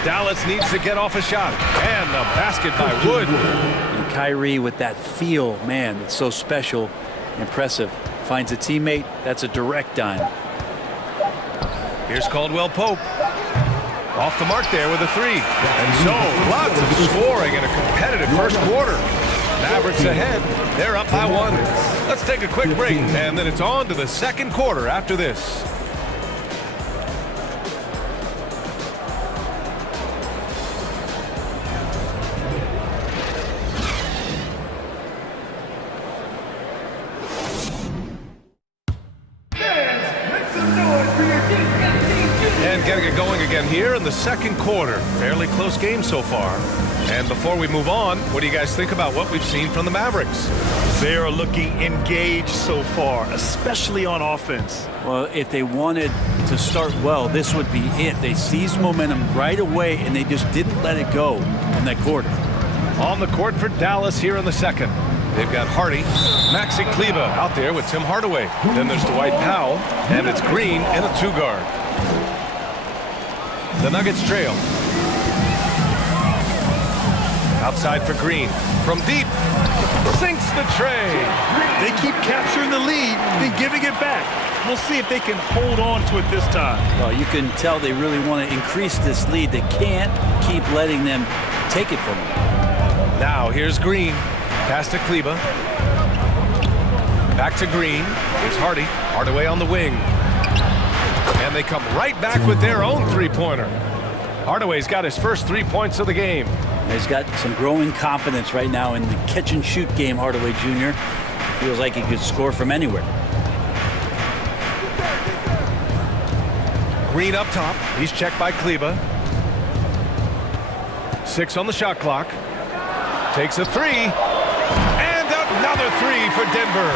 Dallas needs to get off a shot. And the basket by Wood. And Kyrie with that feel, man, it's so special. Impressive. Finds a teammate. That's a direct dime. Here's Caldwell Pope. Off the mark there with a three. And so, lots of scoring in a competitive first quarter. Mavericks ahead. They're up by 1. Let's take a quick break, and then it's on to the second quarter after this. Getting it going again here in the second quarter. Fairly close game so far. And before we move on, what do you guys think about what we've seen from the Mavericks? They are looking engaged so far, especially on offense. Well, if they wanted to start well, this would be it. They seized momentum right away, and they just didn't let it go in that quarter. On the court for Dallas here in the second. They've got Hardy, Maxi Kleber out there with Tim Hardaway. Then there's Dwight Powell, and it's Green and a 2-guard. The Nuggets trail. Outside for Green. From deep. Sinks the tray. They keep capturing the lead, then giving it back. We'll see if they can hold on to it this time. Well, you can tell they really want to increase this lead. They can't keep letting them take it from them. Now here's Green. Pass to Kleber. Back to Green. Here's Hardy. Hardaway on the wing. And they come right back with their own three-pointer. Hardaway's got his first 3 points of the game. He's got some growing confidence right now in the catch-and-shoot game, Hardaway Jr. Feels like he could score from anywhere. Green up top. He's checked by Kleber. 6 on the shot clock. Takes a 3. And another 3 for Denver.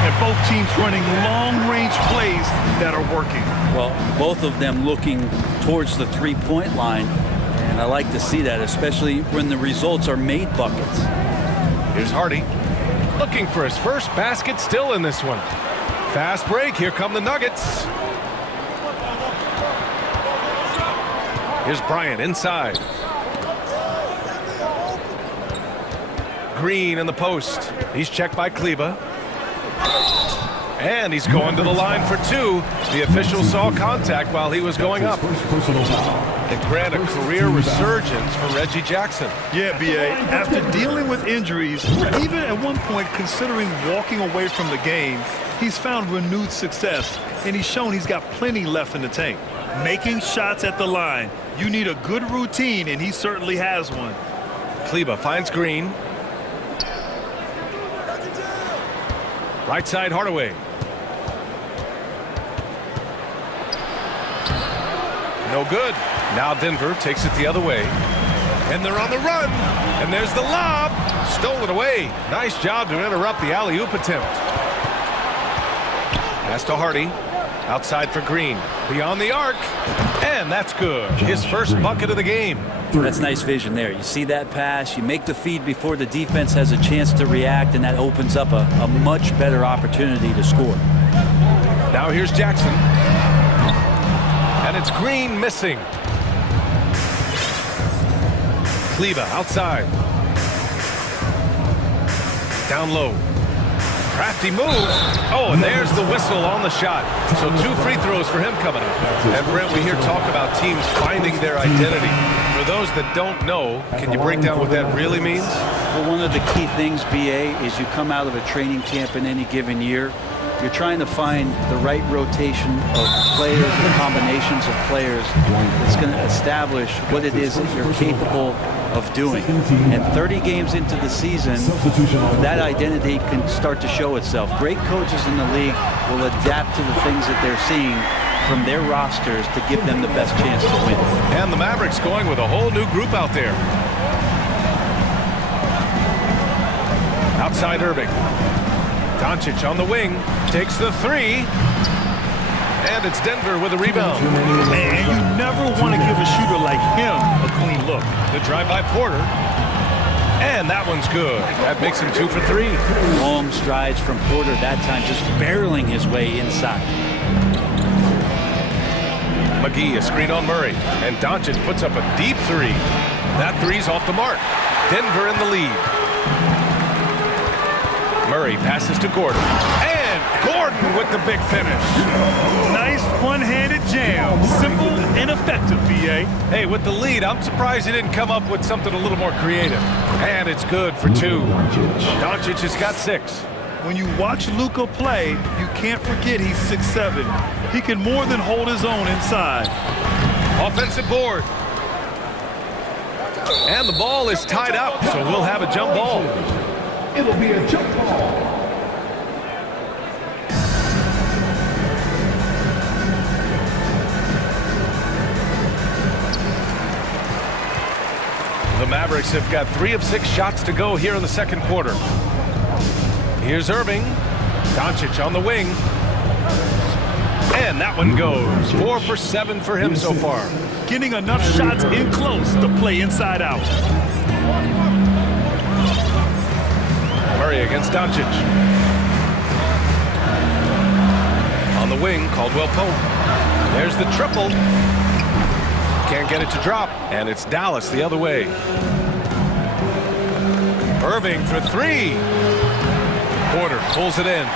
And both teams running long-range plays that are working. Well, both of them looking towards the three-point line. And I like to see that, especially when the results are made buckets. Here's Hardy. Looking for his first basket still in this one. Fast break. Here come the Nuggets. Here's Bryant inside. Green in the post. He's checked by Kleber. And he's going to the line for 2. The official saw contact while he was going up. And grant a career resurgence for Reggie Jackson. Yeah, B.A. After dealing with injuries, even at one point considering walking away from the game, he's found renewed success, and he's shown he's got plenty left in the tank. Making shots at the line. You need a good routine, and he certainly has one. Kleber finds Green. Right side, Hardaway. No good. Now Denver takes it the other way. And they're on the run. And there's the lob. Stolen away. Nice job to interrupt the alley-oop attempt. Pass to Hardy. Outside for Green. Beyond the arc. And that's good. His first bucket of the game. That's nice vision there. You see that pass, you make the feed before the defense has a chance to react, and that opens up a much better opportunity to score. Now here's Jackson. And it's Green missing. Kleber outside. Down low. Crafty move. Oh, and there's the whistle on the shot. So 2 free throws for him coming up. And Brent, we hear talk about teams finding their identity. For those that don't know, can you break down what that really means? Well, one of the key things, BA, is you come out of a training camp in any given year. You're trying to find the right rotation of players and combinations of players that's going to establish what it is that you're capable of doing. And 30 games into the season, that identity can start to show itself. Great coaches in the league will adapt to the things that they're seeing from their rosters to give them the best chance to win. And the Mavericks going with a whole new group out there. Outside Irving. Doncic on the wing, takes the 3. And it's Denver with a rebound. And you never want to give a shooter like him a clean look. The drive by Porter. And that one's good. That makes him 2 for 3. Long strides from Porter, that time just barreling his way inside. McGee, a screen on Murray. And Doncic puts up a deep 3. That 3's off the mark. Denver in the lead. Murray passes to Gordon. And Gordon with the big finish. Nice one-handed jam. Simple and effective, BA. Hey, with the lead, I'm surprised he didn't come up with something a little more creative. And it's good for 2. Doncic has got 6. When you watch Luka play, you can't forget he's 6'7". He can more than hold his own inside. Offensive board. And the ball is tied up, so we'll have a jump ball. It'll be a jump ball. The Mavericks have got 3 of 6 shots to go here in the second quarter. Here's Irving. Doncic on the wing. And that one goes. 4 for 7 for him so far. Getting enough shots in close to play inside out. Murray against Doncic. On the wing, Caldwell Pope. There's the triple. Can't get it to drop, and it's Dallas the other way. Irving for 3. Porter pulls it in.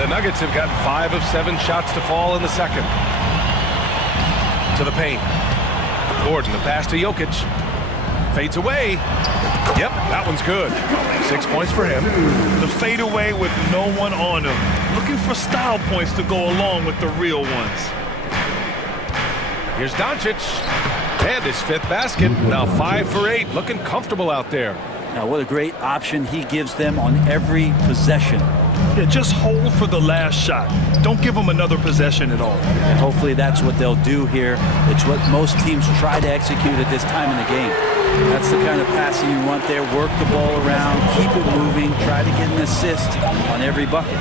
The Nuggets have gotten 5 of 7 shots to fall in the second. To the paint. Gordon, the pass to Jokic. Fades away. Yep, that one's good. 6 points for him. The fadeaway with no one on him. Looking for style points to go along with the real ones. Here's Doncic. And his 5th basket. Now 5 for 8. Looking comfortable out there. Now what a great option he gives them on every possession. Yeah, just hold for the last shot. Don't give them another possession at all. And hopefully that's what they'll do here. It's what most teams try to execute at this time in the game. That's the kind of passing you want there. Work the ball around, keep it moving, try to get an assist on every bucket.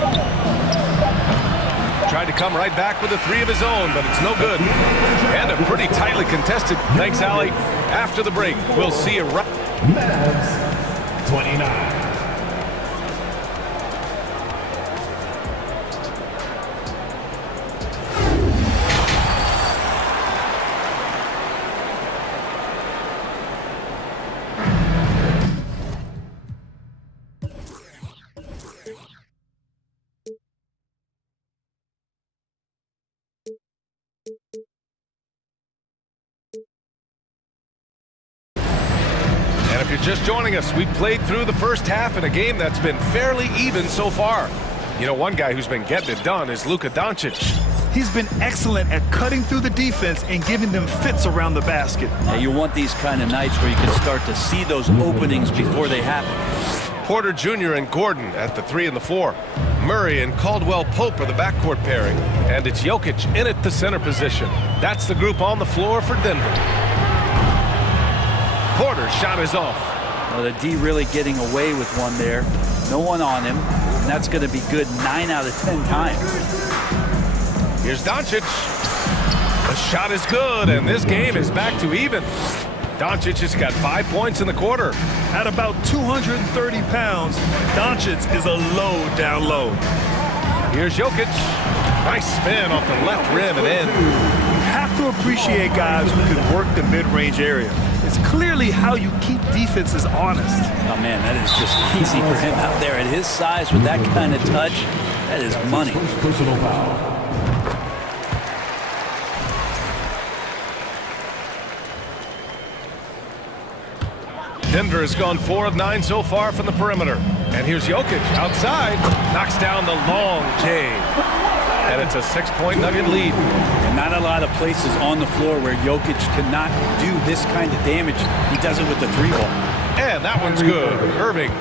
Tried to come right back with a 3 of his own, but it's no good. And a pretty tightly contested. Thanks, Allie. After the break, we'll see you right. Mavs 29. If you're just joining us, we played through the first half in a game that's been fairly even so far. You know, one guy who's been getting it done is Luka Doncic. He's been excellent at cutting through the defense and giving them fits around the basket. Yeah, you want these kind of nights where you can start to see those openings before they happen. Porter Jr. and Gordon at the 3 and the 4. Murray and Caldwell Pope are the backcourt pairing. And it's Jokic in at the center position. That's the group on the floor for Denver. Porter's shot is off. Well, the D really getting away with one there. No one on him. And that's going to be good 9 out of 10 times. Here's Doncic. The shot is good, and this game is back to even. Doncic has got 5 points in the quarter. At about 230 pounds, Doncic is a low down low. Here's Jokic. Nice spin off the left rim and in. You have to appreciate guys who can work the mid-range area. It's clearly how you keep defenses honest. Oh, man, that is just easy for him out there at his size with that kind of touch. That is money. First personal foul. Denver has gone 4 of 9 so far from the perimeter. And here's Jokic outside, knocks down the long J. And it's a 6-point Nugget lead. And not a lot of places on the floor where Jokic cannot do this kind of damage. He does it with the 3-ball. And that one's good. Irving.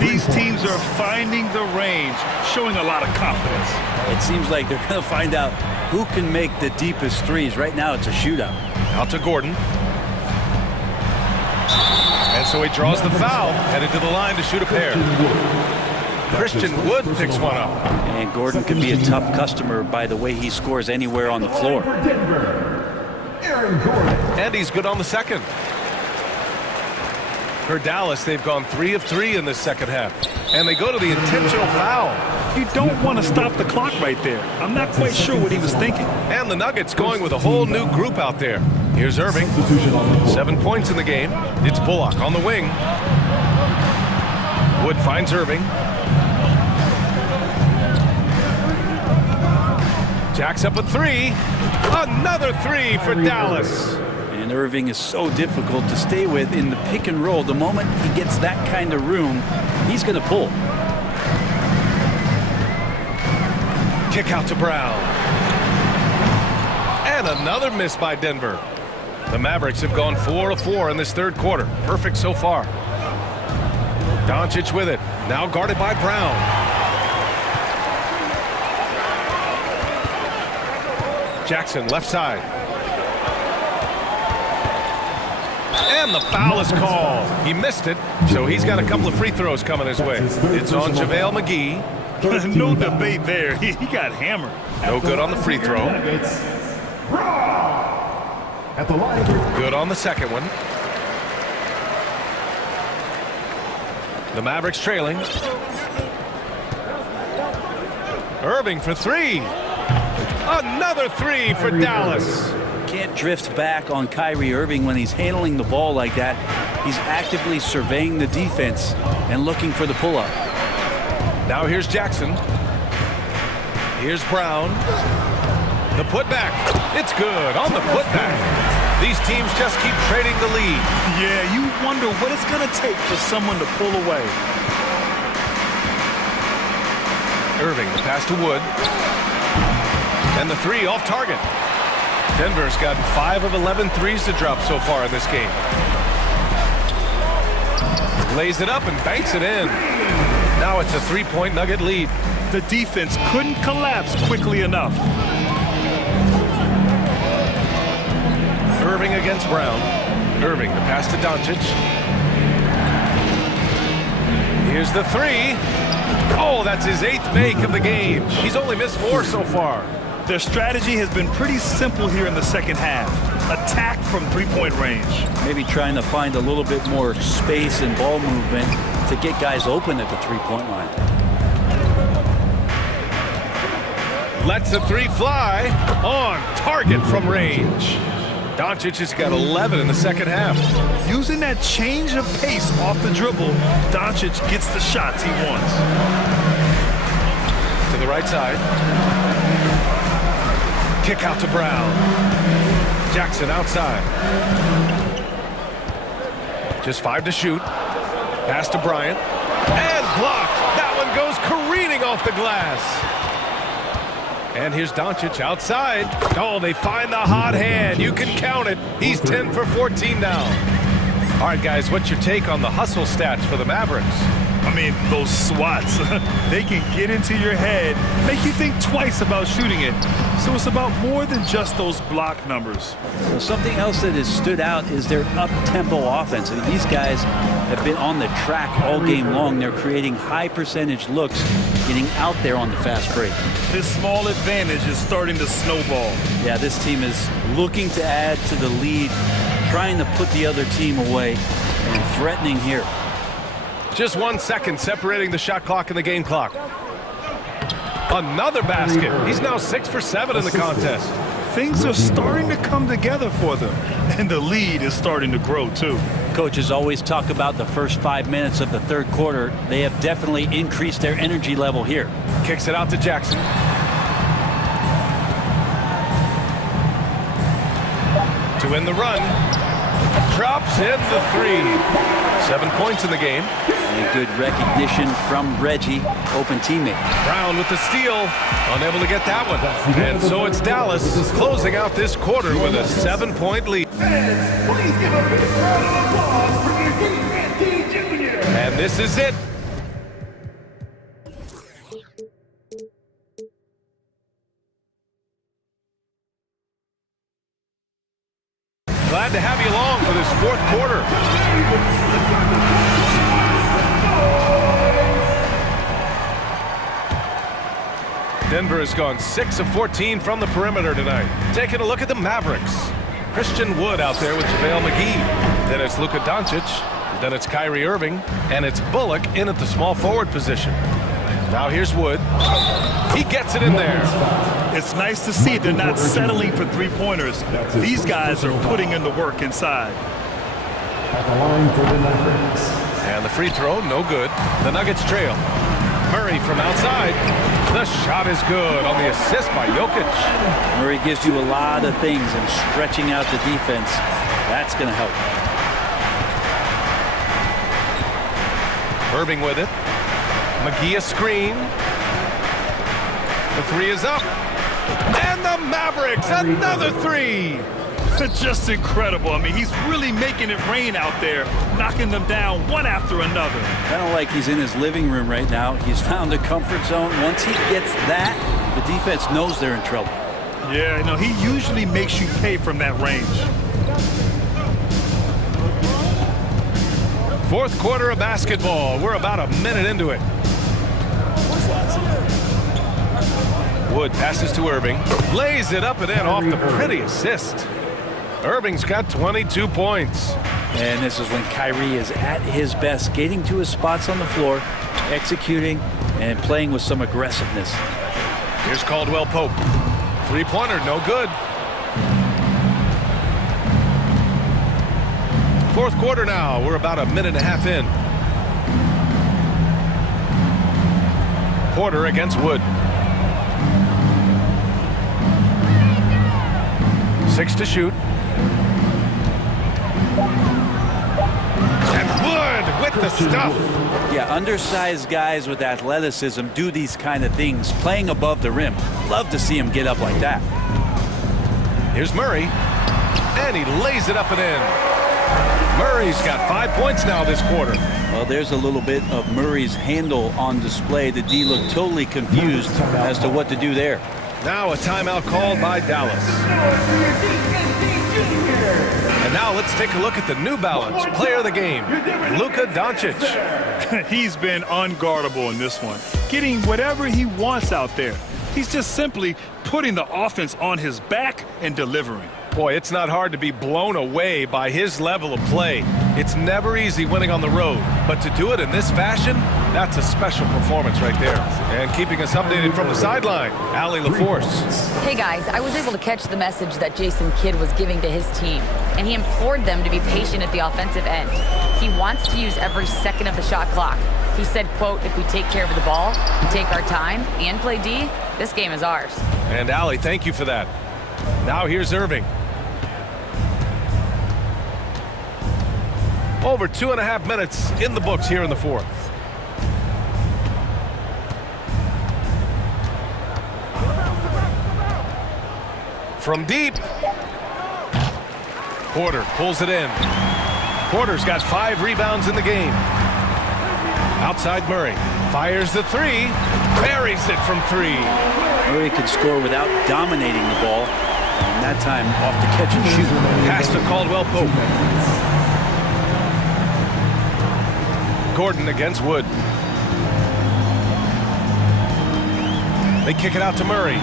These teams are finding the range, showing a lot of confidence. It seems like they're going to find out who can make the deepest threes. Right now, it's a shootout. Out to Gordon. And so he draws the foul, headed to the line to shoot a pair. Christian Wood picks one up. And Gordon could be a tough customer by the way he scores anywhere on the floor. And he's good on the second. For Dallas, they've gone 3 of 3 in this second half. And they go to the intentional foul. You don't want to stop the clock right there. I'm not quite sure what he was thinking. And the Nuggets going with a whole new group out there. Here's Irving. 7 points in the game. It's Bullock on the wing. Wood finds Irving. Jacks up a 3. Another 3 for Dallas. And Irving is so difficult to stay with in the pick and roll. The moment he gets that kind of room, he's going to pull. Kick out to Brown. And another miss by Denver. The Mavericks have gone 4 of 4 in this third quarter. Perfect so far. Doncic with it. Now guarded by Brown. Jackson left side. And the foul is called. He missed it, so he's got a couple of free throws coming his way. It's on JaVale McGee. No debate there. He got hammered. No good on the free throw. At the line. Good on the second one. The Mavericks trailing. Irving for 3. Another 3 for Dallas. Can't drift back on Kyrie Irving when he's handling the ball like that. He's actively surveying the defense and looking for the pull-up. Now here's Jackson. Here's Brown. The putback. It's good on the putback. These teams just keep trading the lead. Yeah, you wonder what it's going to take for someone to pull away. Irving, the pass to Wood. And the 3 off target. Denver's gotten 5 of 11 threes to drop so far in this game. Lays it up and banks it in. Now it's a 3-point Nugget lead. The defense couldn't collapse quickly enough. Irving against Brown. Irving, the pass to Doncic. Here's the 3. Oh, that's his 8th make of the game. He's only missed 4 so far. Their strategy has been pretty simple here in the second half. Attack from 3-point range. Maybe trying to find a little bit more space and ball movement to get guys open at the 3-point line. Lets the 3 fly on target from range. Doncic has got 11 in the second half. Using that change of pace off the dribble, Doncic gets the shots he wants. To the right side. Kick out to Brown. Jackson outside. Just 5 to shoot. Pass to Bryant. And blocked. That one goes careening off the glass. And here's Doncic outside. Oh, they find the hot hand. You can count it. He's 10 for 14 now. All right, guys, what's your take on the hustle stats for the Mavericks? I mean, those swats, they can get into your head, make you think twice about shooting it. So it's about more than just those block numbers. Well, something else that has stood out is their up-tempo offense. I mean, these guys have been on the track all game long. They're creating high-percentage looks, getting out there on the fast break. This small advantage is starting to snowball. Yeah, this team is looking to add to the lead, trying to put the other team away, and threatening here. Just 1 second separating the shot clock and the game clock. Another basket. He's now 6 for 7 in the contest. things are starting to come together for them. And the lead is starting to grow, too. Coaches always talk about the first 5 minutes of the third quarter. They have definitely increased their energy level here. Kicks it out to Jackson. To win the run. Drops in the three. 7 points in the game. A good recognition from Reggie, open teammate. Brown with the steal, unable to get that one. And so it's Dallas closing out this quarter with a 7-point lead. Please give a big round of applause for your Junior. And this is it. Glad to have you along for this fourth quarter. Denver has gone 6 of 14 from the perimeter tonight. Taking a look at the Mavericks. Christian Wood out there with JaVale McGee. Then it's Luka Doncic. Then it's Kyrie Irving. And it's Bullock in at the small forward position. Now here's Wood. He gets it in there. It's nice to see they're not settling for three-pointers. These guys are putting in the work inside. At the line for the Nuggets. And the free throw, no good. The Nuggets trail. Murray from outside. The shot is good on the assist by Jokic. Murray gives you a lot of things, and stretching out the defense, that's going to help. Irving with it. McGee a screen. The three is up. And the Mavericks, another three. Just incredible. I mean, he's really making it rain out there, knocking them down one after another. Kind of like he's in his living room right now. He's found a comfort zone. Once he gets that, the defense knows they're in trouble. Yeah, no, he usually makes you pay from that range. Fourth quarter of basketball. We're about a minute into it. Wood passes to Irving. Lays it up and in off the pretty assist. Irving's got 22 points. And this is when Kyrie is at his best, getting to his spots on the floor, executing, and playing with some aggressiveness. Here's Caldwell Pope. Three-pointer, no good. Fourth quarter now. We're about a minute and a half in. Porter against Wood. 6 to shoot. And Wood with the stuff. Yeah, undersized guys with athleticism do these kind of things, playing above the rim. Love to see him get up like that. Here's Murray. And he lays it up and in. Murray's got 5 points now this quarter. Well, there's a little bit of Murray's handle on display. The D looked totally confused as to what to do there. Now a timeout called by Dallas. And now let's take a look at the New Balance player of the game, Luka Doncic. He's been unguardable in this one, getting whatever he wants out there. He's just simply putting the offense on his back and delivering. Boy, it's not hard to be blown away by his level of play. It's never easy winning on the road, but to do it in this fashion, that's a special performance right there. And keeping us updated from the sideline, Allie LaForce. Hey guys, I was able to catch the message that Jason Kidd was giving to his team, and he implored them to be patient at the offensive end. He wants to use every second of the shot clock. He said, quote, if we take care of the ball, take our time, and play D, this game is ours. And Allie, thank you for that. Now here's Irving. Over 2.5 minutes in the books here in the fourth. From deep. Porter pulls it in. Porter's got 5 rebounds in the game. Outside Murray. Fires the three. Buries it from 3. Murray could score without dominating the ball. And that time off the catch and shoot. Pass to Caldwell Pope. Gordon against Wood. They kick it out to Murray.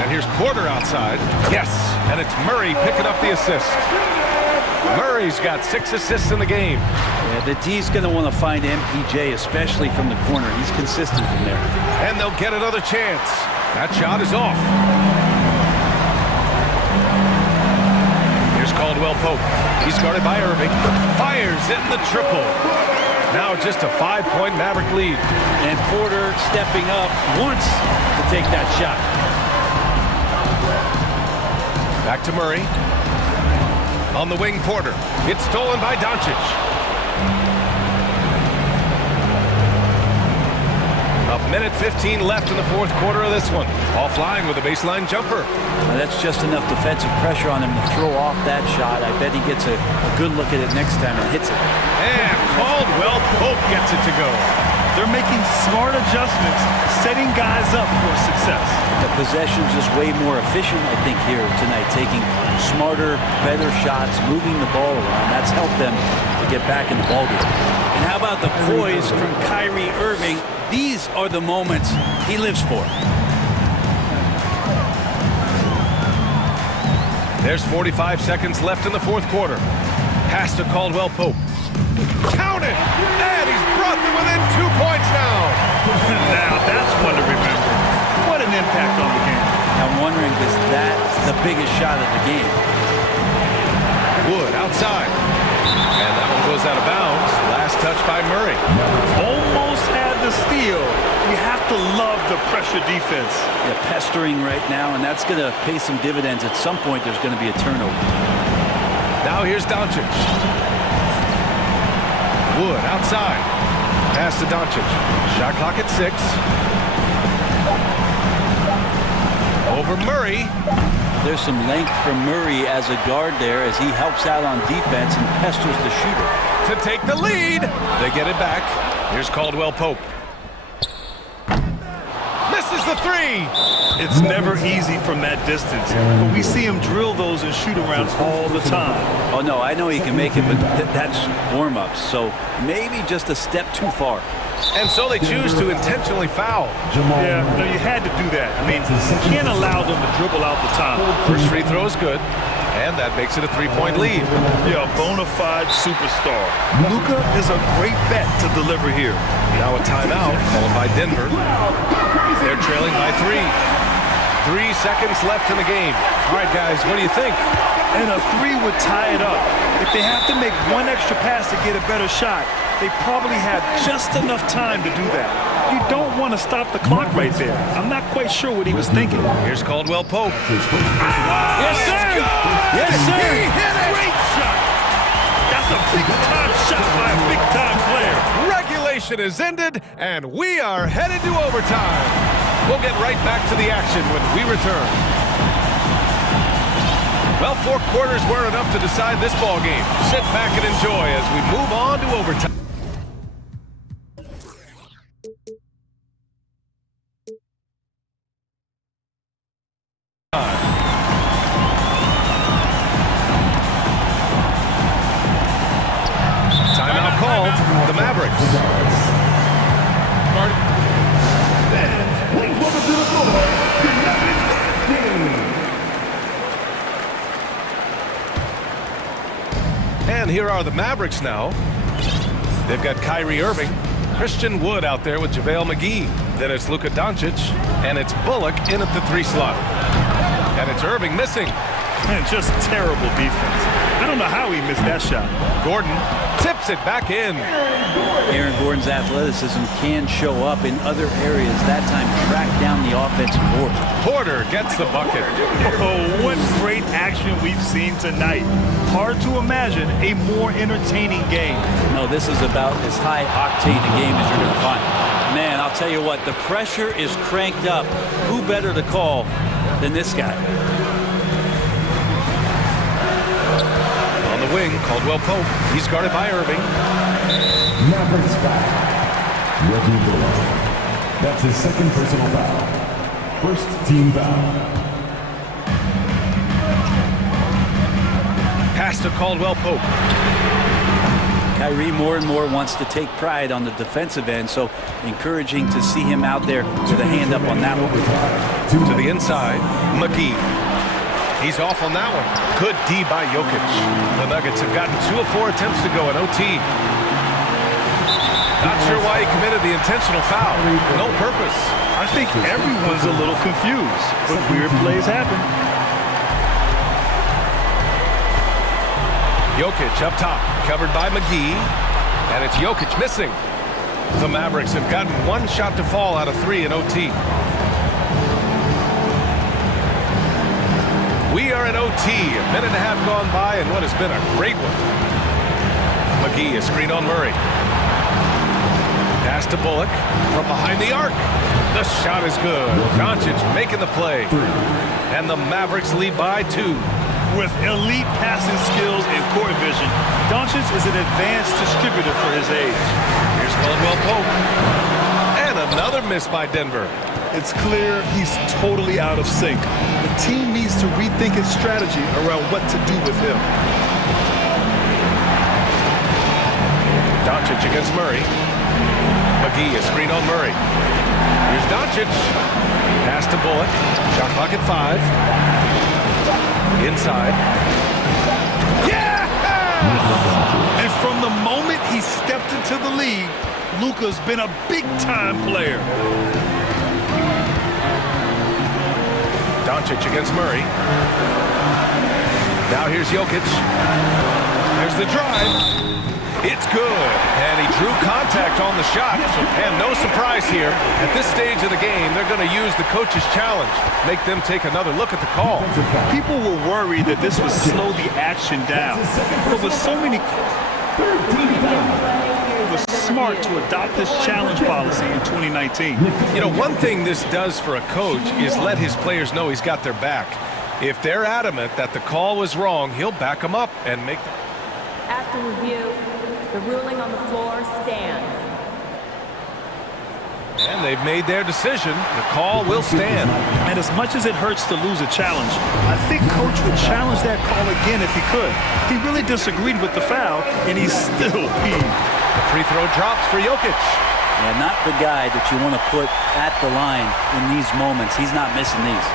And here's Porter outside. Yes, and it's Murray picking up the assist. Murray's got 6 assists in the game. Yeah, the D's going to want to find MPJ, especially from the corner. He's consistent from there. And they'll get another chance. That shot is off. Caldwell Pope. He's guarded by Irving. Fires in the triple. Now just a 5-point Maverick lead. And Porter stepping up once to take that shot. Back to Murray. On the wing, Porter. It's stolen by Doncic. A minute 15 left in the fourth quarter of this one. Offline with a baseline jumper. Now that's just enough defensive pressure on him to throw off that shot. I bet he gets a good look at it next time and hits it. And Caldwell Pope gets it to go. They're making smart adjustments, setting guys up for success. The possession's just way more efficient, I think, here tonight, taking smarter, better shots, moving the ball around. That's helped them to get back in the ballgame. And how about the poise from Kyrie Irving? These are the moments he lives for. There's 45 seconds left in the fourth quarter. Pass to Caldwell Pope. Count it! And he's brought them within 2 points now. Now that's one to remember. What an impact on the game. I'm wondering, is that the biggest shot of the game? Wood outside. And that one goes out of bounds. Last touch by Murray. Almost had the steal. You have to love the pressure defense. Yeah, pestering right now, and that's going to pay some dividends. At some point, there's going to be a turnover. Now here's Doncic. Wood outside. Pass to Doncic. Shot clock at 6. Over Murray. There's some length from Murray as a guard there as he helps out on defense and pesters the shooter. To take the lead. They get it back. Here's Caldwell Pope. Misses the 3. It's never easy from that distance, but we see him drill those and shoot around all the time. Oh, no, I know he can make it, but that's warm-ups, so maybe just a step too far. And so they choose to intentionally foul. Yeah, no, you had to do that. I mean, you can't allow them to dribble out the top. First free throw is good, and that makes it a 3-point lead. Yeah, a bona fide superstar. Luka is a great bet to deliver here. Now a timeout, followed by Denver. They're trailing by 3. 3 seconds left in the game. All right, guys, what do you think? And a 3 would tie it up. If they have to make one extra pass to get a better shot, they probably have just enough time to do that. You don't want to stop the clock right there. I'm not quite sure what he was thinking. Here's Caldwell Pope. Yes, sir! Yes, sir! He hit it! Great shot! That's a big-time shot by a big-time player. Regulation is ended, and we are headed to overtime. We'll get right back to the action when we return. Well, 4 quarters were enough to decide this ball game. Sit back and enjoy as we move on to overtime. Timeout called. The Mavericks. And here are the Mavericks now. They've got Kyrie Irving, Christian Wood out there with JaVale McGee. Then it's Luka Doncic, and it's Bullock in at the 3 slot. And it's Irving missing. Man, just terrible defense. I don't know how he missed that shot. Gordon tips it back in. Aaron Gordon's athleticism can show up in other areas. That time, track down the offensive board. Porter gets the bucket. Oh, what great action we've seen tonight. Hard to imagine a more entertaining game. No, this is about as high octane a game as you're going to find. Man, I'll tell you what, the pressure is cranked up. Who better to call than this guy? On the wing, Caldwell Pope. He's guarded by Irving. Mavericks foul. Reggie Bullock. That's his second personal foul. First team foul. Pass to Caldwell Pope. Kyrie more and more wants to take pride on the defensive end, so encouraging to see him out there with a hand up on that one. To the inside, McGee. He's off on that one. Good D by Jokic. The Nuggets have gotten 2 of 4 attempts to go in OT. Not sure why he committed the intentional foul. No purpose. I think everyone's a little confused, but weird plays happen. Jokic up top, covered by McGee, and it's Jokic missing. The Mavericks have gotten one shot to fall out of 3 in OT. We are at OT, a minute and a half gone by, and what has been a great one. McGee, a screen on Murray. Pass to Bullock from behind the arc. The shot is good. Doncic making the play. And the Mavericks lead by 2. With elite passing skills and court vision, Doncic is an advanced distributor for his age. Here's Caldwell Pope. And another miss by Denver. It's clear he's totally out of sync. The team needs to rethink its strategy around what to do with him. Doncic against Murray. McGee, a screen on Murray. Here's Doncic. Pass to Bullock. Shot clock at 5. Inside. Yeah! And from the moment he stepped into the league, Luka's been a big-time player. Doncic against Murray. Now here's Jokic. There's the drive. It's good. And he drew contact on the shot. And no surprise here. At this stage of the game, they're going to use the coach's challenge. Make them take another look at the call. People were worried that this would slow the action down. But with so many... It was smart to adopt this challenge policy in 2019. You know, one thing this does for a coach is let his players know he's got their back. If they're adamant that the call was wrong, he'll back them up and make them. After review, the ruling on the floor stands. And they've made their decision. The call will stand. And as much as it hurts to lose a challenge, I think Coach would challenge that call again if he could. He really disagreed with the foul, and he's still peeved. The free throw drops for Jokic. Yeah, not the guy that you want to put at the line in these moments. He's not missing these.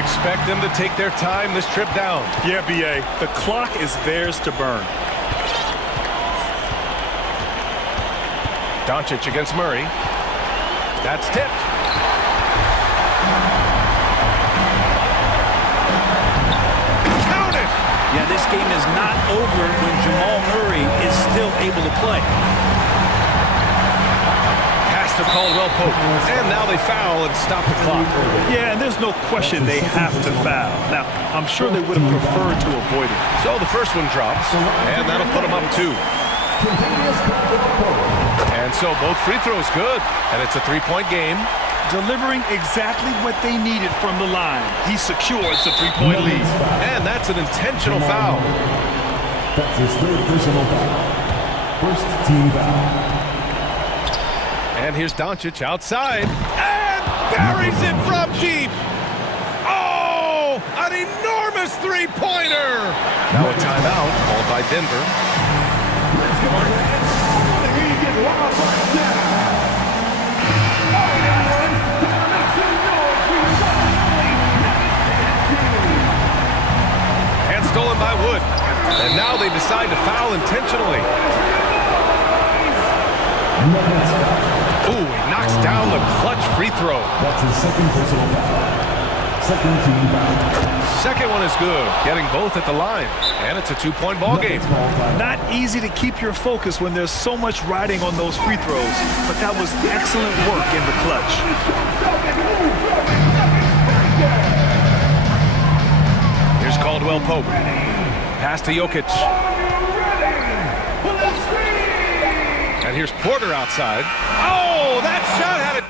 Expect them to take their time this trip down. Yeah, B.A. The clock is theirs to burn. Doncic against Murray. That's tipped. Count it! Yeah, this game is not over when Jamal Murray is still able to play. Pass to Caldwell Pope. And now they foul and stop the clock. Yeah, and there's no question they have to foul. Now, I'm sure they would have preferred to avoid it. So the first one drops, and that'll put them up 2. And so both free throws good, and it's a 3-point game. Delivering exactly what they needed from the line. He secures the 3-point lead. And that's an intentional foul. That's his 3rd personal foul. First team foul. And here's Doncic outside. And buries it from deep. Oh, an enormous 3-pointer. Now a timeout called by Denver. And stolen by Wood. And now they decide to foul intentionally. Ooh, he knocks down the clutch free throw. That's his 2nd personal foul. 2nd team foul. Second one is good, getting both at the line. And it's a 2-point ball game. Not easy to keep your focus when there's so much riding on those free throws, but that was excellent work in the clutch. Here's Caldwell Pope. Pass to Jokic. And here's Porter outside. Oh, that shot had it.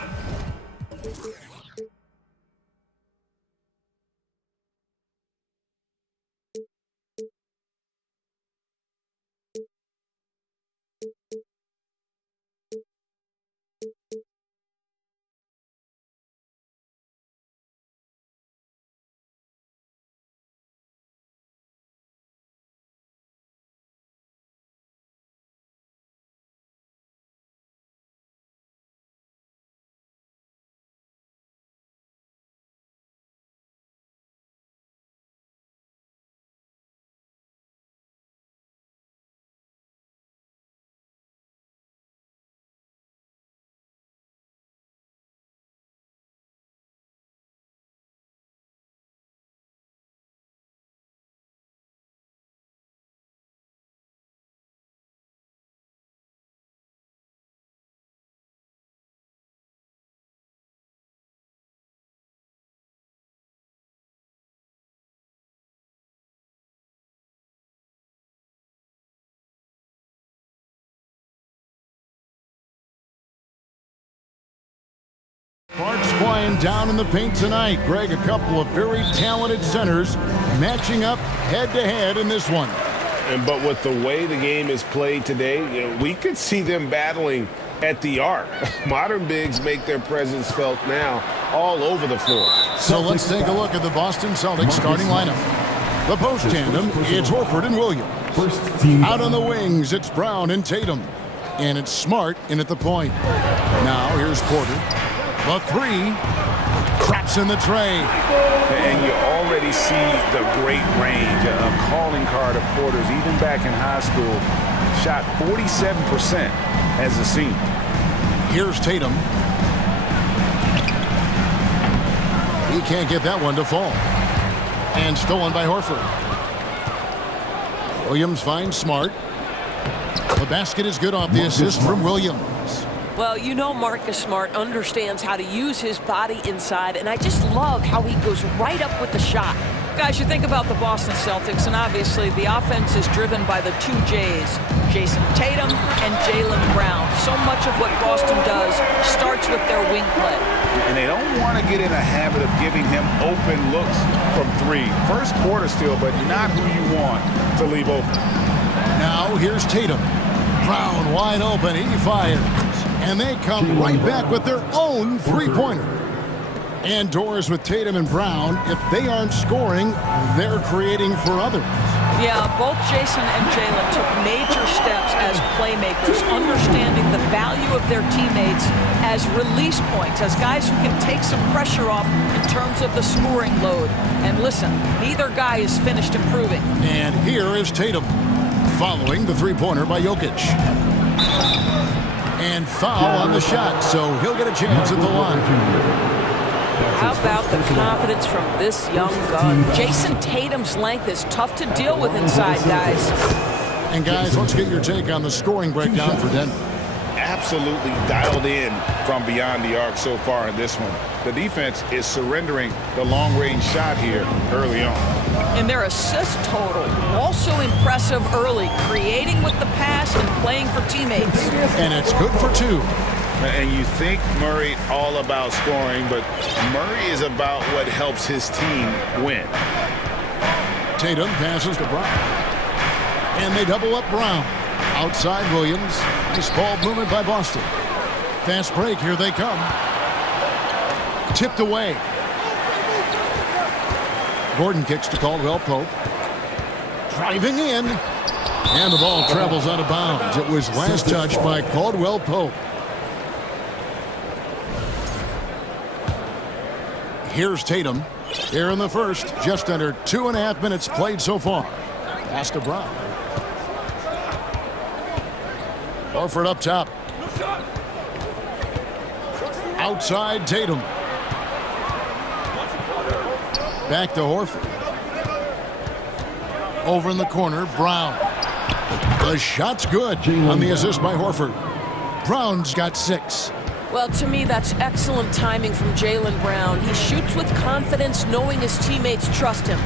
Sparks flying down in the paint tonight. Greg, a couple of very talented centers matching up head-to-head in this one. But with the way the game is played today, we could see them battling at the arc. Modern bigs make their presence felt now all over the floor. So let's take a look at the Boston Celtics starting lineup. The post tandem, it's Horford and Williams. Out on the wings, it's Brown and Tatum. And it's Smart in at the point. Now here's Porter. The three. Traps in the tray. And you already see the great range, a calling card of Porter's. Even back in high school, shot 47% as a senior. Here's Tatum. He can't get that one to fall. And stolen by Horford. Williams finds Smart. The basket is good off the assist from Williams. Well, you know Marcus Smart understands how to use his body inside, and I just love how he goes right up with the shot. Guys, you think about the Boston Celtics, and obviously the offense is driven by the two J's, Jason Tatum and Jaylen Brown. So much of what Boston does starts with their wing play. And they don't want to get in a habit of giving him open looks from three. First quarter still, but not who you want to leave open. Now here's Tatum. Brown wide open, he fires. And they come right back with their own three-pointer. And doors with Tatum and Brown, if they aren't scoring, they're creating for others. Yeah, both Jason and Jaylen took major steps as playmakers, understanding the value of their teammates as release points, as guys who can take some pressure off in terms of the scoring load. And listen, neither guy is finished improving. And here is Tatum, following the three-pointer by Jokic. And foul on the shot, so he'll get a chance at the line. How about the confidence from this young gun? Jason Tatum's length is tough to deal with inside, guys. And guys, let's get your take on the scoring breakdown for Denver. Absolutely dialed in from beyond the arc so far in this one. The defense is surrendering the long-range shot here early on. And their assist total, also impressive early, creating with the pass and playing for teammates. And it's good for two. And you think Murray all about scoring, but Murray is about what helps his team win. Tatum passes to Brown. And they double up Brown. Outside Williams. Nice ball movement by Boston. Fast break, here they come. Tipped away. Gordon kicks to Caldwell Pope. Driving in. And the ball travels out of bounds. It was last touched by Caldwell Pope. Here's Tatum. Here in the first, just under 2.5 minutes played so far. Pass to Brown. Horford up top. Outside Tatum. Back to Horford. Over in the corner, Brown. The shot's good on the assist by Horford. Brown's got 6. Well, to me, that's excellent timing from Jaylen Brown. He shoots with confidence, knowing his teammates trust him.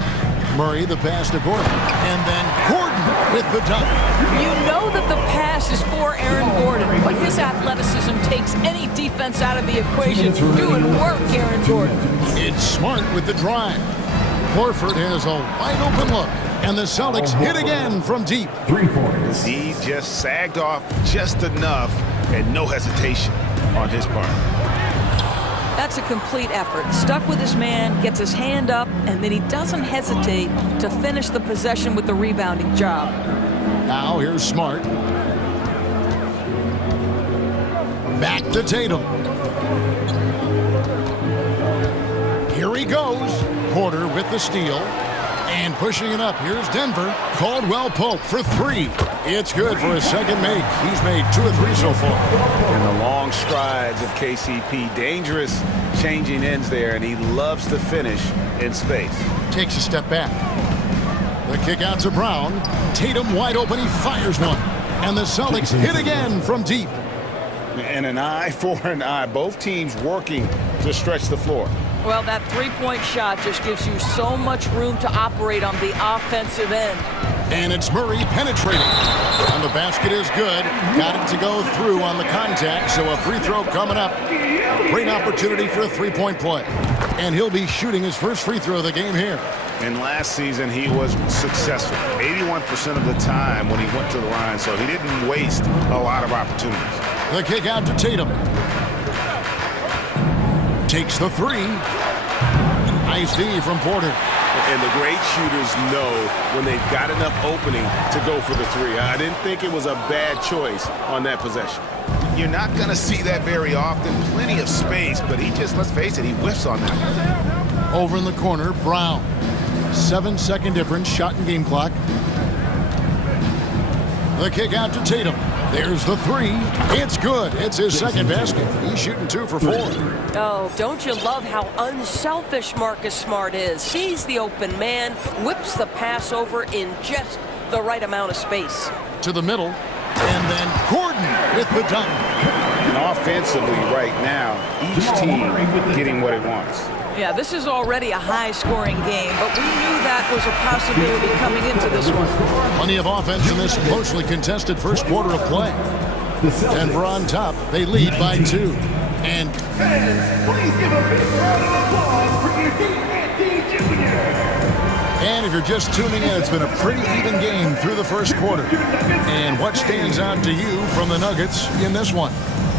Murray, the pass to Gordon. And then Gordon with the dunk. You know that the pass is for Aaron Gordon, but his athleticism takes any defense out of the equation. Doing work, Aaron Gordon. It's Smart with the drive. Horford has a wide open look. And the Celtics hit again from deep. 3 points. He just sagged off just enough and no hesitation on his part. That's a complete effort. Stuck with his man, gets his hand up, and then he doesn't hesitate to finish the possession with the rebounding job. Now here's Smart. Back to Tatum. Here he goes. Porter with the steal. And pushing it up, here's Denver. Caldwell Pope for 3. It's good for his second make. He's made 2 or 3 so far. And the long strides of KCP. Dangerous changing ends there, and he loves to finish in space. Takes a step back. The kick out to Brown. Tatum wide open, he fires one. And the Celtics hit again from deep. And an eye for an eye. Both teams working to stretch the floor. Well, that three-point shot just gives you so much room to operate on the offensive end. And it's Murray penetrating. And the basket is good. Got it to go through on the contact, so a free throw coming up. A great opportunity for a three-point play. And he'll be shooting his first free throw of the game here. And last season, he was successful 81% of the time when he went to the line, so he didn't waste a lot of opportunities. The kick out to Tatum. Takes the three. Nice D from Porter. And the great shooters know when they've got enough opening to go for the three. I didn't think it was a bad choice on that possession. You're not going to see that very often. Plenty of space, but he just, let's face it, he whiffs on that. Over in the corner, Brown. 7-second difference, shot and game clock. The kick out to Tatum. There's the three. It's good. It's his second basket. He's shooting 2 for 4. Oh, don't you love how unselfish Marcus Smart is? Sees the open man, whips the pass over in just the right amount of space. To the middle, and then Gordon with the dunk. And offensively right now, each team getting what it wants. Yeah, this is already a high-scoring game, but we knew that was a possibility coming into this one. Plenty of offense in this closely contested first quarter of play. Denver on top. They lead by 2. And Please give a big round of applause for your D Jr. And if you're just tuning in, it's been a pretty even game through the first quarter. And what stands out to you from the Nuggets in this one?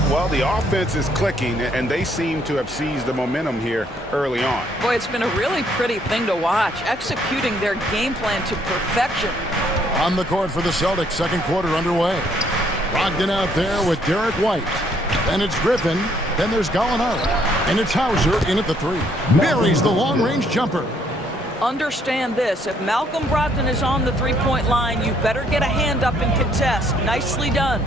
Well, the offense is clicking, and they seem to have seized the momentum here early on. Boy, it's been a really pretty thing to watch, executing their game plan to perfection. On the court for the Celtics, second quarter underway. Brogdon out there with Derek White. Then it's Griffin. Then there's Gallinari. And it's Hauser in at the 3. Buries the long-range jumper. Understand this. If Malcolm Brogdon is on the three-point line, you better get a hand up and contest. Nicely done.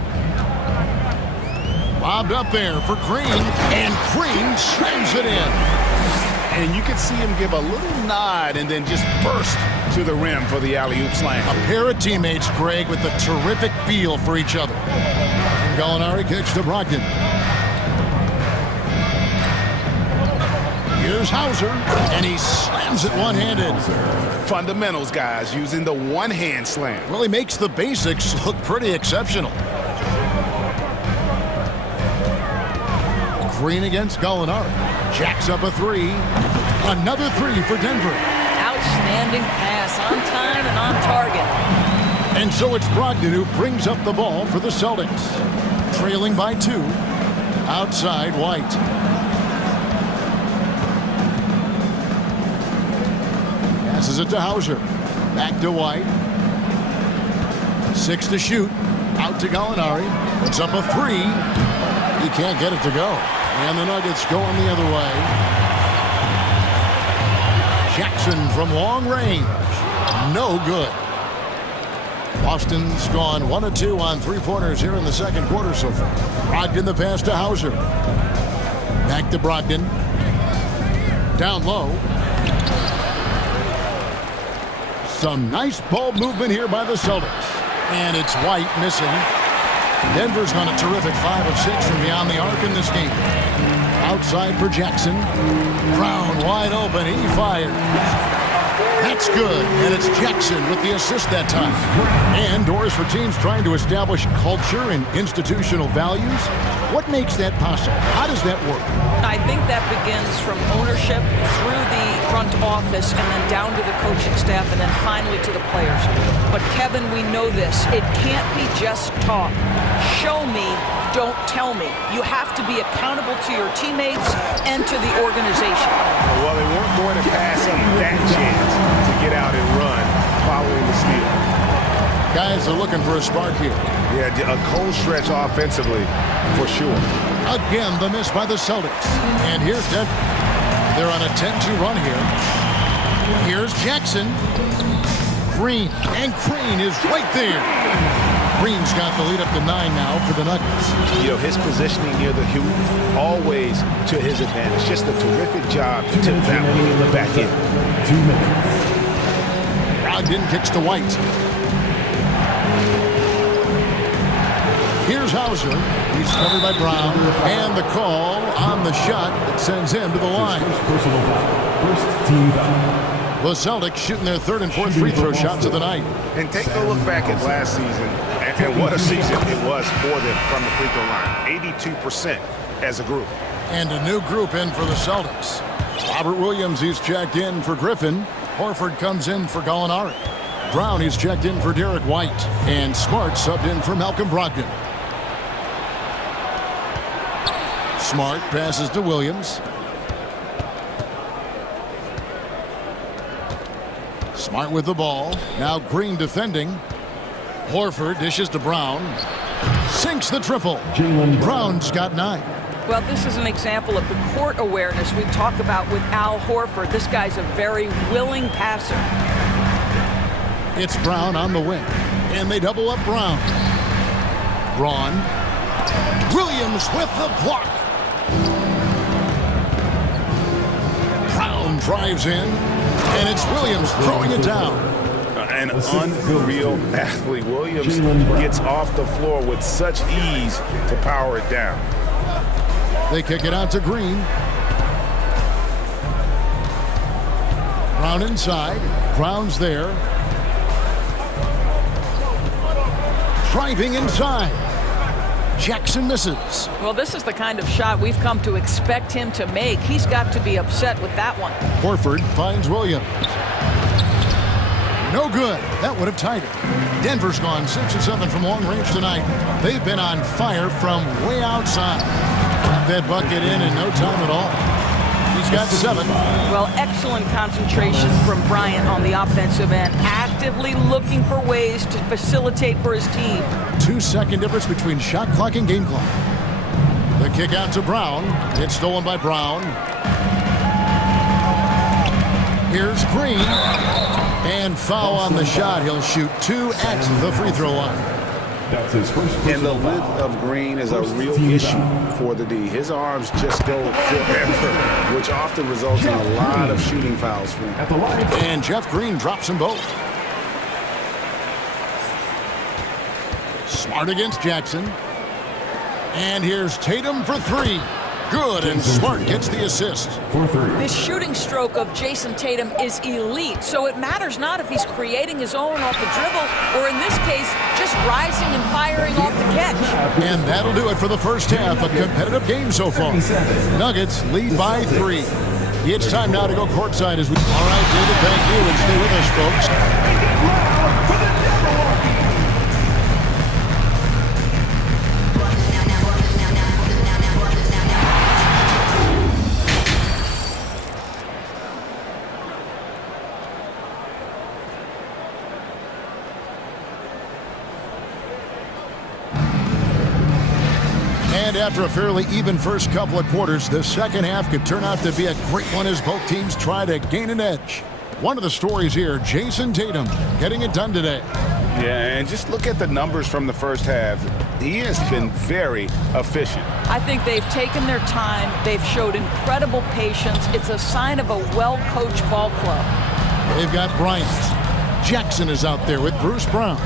Lobbed up there for Green, and Green slams it in. And you can see him give a little nod and then just burst to the rim for the alley-oop slam. A pair of teammates, Greg, with a terrific feel for each other. And Gallinari kicks to Brogdon. Here's Hauser, and he slams it one-handed. Fundamentals, guys, using the one-hand slam. Well, he makes the basics look pretty exceptional. Green against Gallinari. Jacks up a 3. Another 3 for Denver. Outstanding pass, on time and on target. And so it's Brogdon who brings up the ball for the Celtics. Trailing by 2. Outside White. Passes it to Hauser. Back to White. 6 to shoot. Out to Gallinari. Puts up a 3. He can't get it to go. And the Nuggets going the other way. Jackson from long range. No good. Boston's gone 1 of 2 on three-pointers here in the second quarter so far. Brogdon the pass to Hauser. Back to Brogdon. Down low. Some nice ball movement here by the Celtics. And it's White missing. Denver's on a terrific 5 of 6 from beyond the arc in this game. Outside for Jackson. Brown wide open. He fires. That's good. And it's Jackson with the assist that time. And doors for teams trying to establish culture and institutional values. What makes that possible? How does that work? I think that begins from ownership through the front office and then down to the coaching staff and then finally to the players. But Kevin, we know this. It can't be just talk. Show me, don't tell me. You have to be accountable to your teammates and to the organization. Well, they weren't going to pass up that chance to get out and run following the steal. Guys are looking for a spark here. Yeah, a cold stretch offensively, for sure. Again, the miss by the Celtics. And here's Denver. They're on a 10-2 run here. Here's Jackson. Green. And Green is right there. Green's got the lead up to 9 now for the Nuggets. You know, his positioning near the hoop, always to his advantage. Just a terrific job to tip that one back in. 2 minutes. Brogdon kicks to White. Here's Hauser. He's covered by Brown. And the call on the shot that sends him to the line. Personal foul. First team foul. The Celtics shooting their third and fourth free throw shots of the night. And take a look back at last season, and what a season it was for them from the free throw line. 82% as a group. And a new group in for the Celtics. Robert Williams, he's checked in for Griffin. Horford comes in for Gallinari. Brown, he's checked in for Derek White. And Smart subbed in for Malcolm Brogdon. Smart passes to Williams. Smart with the ball. Now Green defending. Horford dishes to Brown. Sinks the triple. Brown's got 9. Well, this is an example of the court awareness we talk about with Al Horford. This guy's a very willing passer. It's Brown on the wing. And they double up Brown. Braun. Williams with the block. Brown drives in. And it's Williams throwing it down. An unreal athlete. Williams gets off the floor with such ease to power it down. They kick it out to Green. Brown inside. Brown's there. Driving inside. Jackson misses. Well, this is the kind of shot we've come to expect him to make. He's got to be upset with that one. Horford finds Williams. No good. That would have tied it. Denver's gone 6 of 7 from long range tonight. They've been on fire from way outside. Got that bucket in no time at all. He's got 7. Well, excellent concentration from Bryant on the offensive end. Actively looking for ways to facilitate for his team. 2-second difference between shot clock and game clock. The kick out to Brown. It's stolen by Brown. Here's Green. And foul on the shot. He'll shoot 2 at the free throw line. That's his first. And the width of Green is a real issue for the D. His arms just go forever, which often results in a lot of shooting fouls for him. And Jeff Green drops them both. Smart against Jackson. And here's Tatum for 3. Good, and Smart gets the assist. This shooting stroke of Jason Tatum is elite, so it matters not if he's creating his own off the dribble, or in this case, just rising and firing off the catch. And that'll do it for the first half. A competitive game so far. Nuggets lead by 3. It's time now to go courtside as we... All right, David, thank you, and stay with us, folks. And after a fairly even first couple of quarters, the second half could turn out to be a great one as both teams try to gain an edge. One of the stories here, Jason Tatum getting it done today. Yeah, and just look at the numbers from the first half. He has been very efficient. I think they've taken their time. They've showed incredible patience. It's a sign of a well-coached ball club. They've got Bryant. Jackson is out there with Bruce Brown.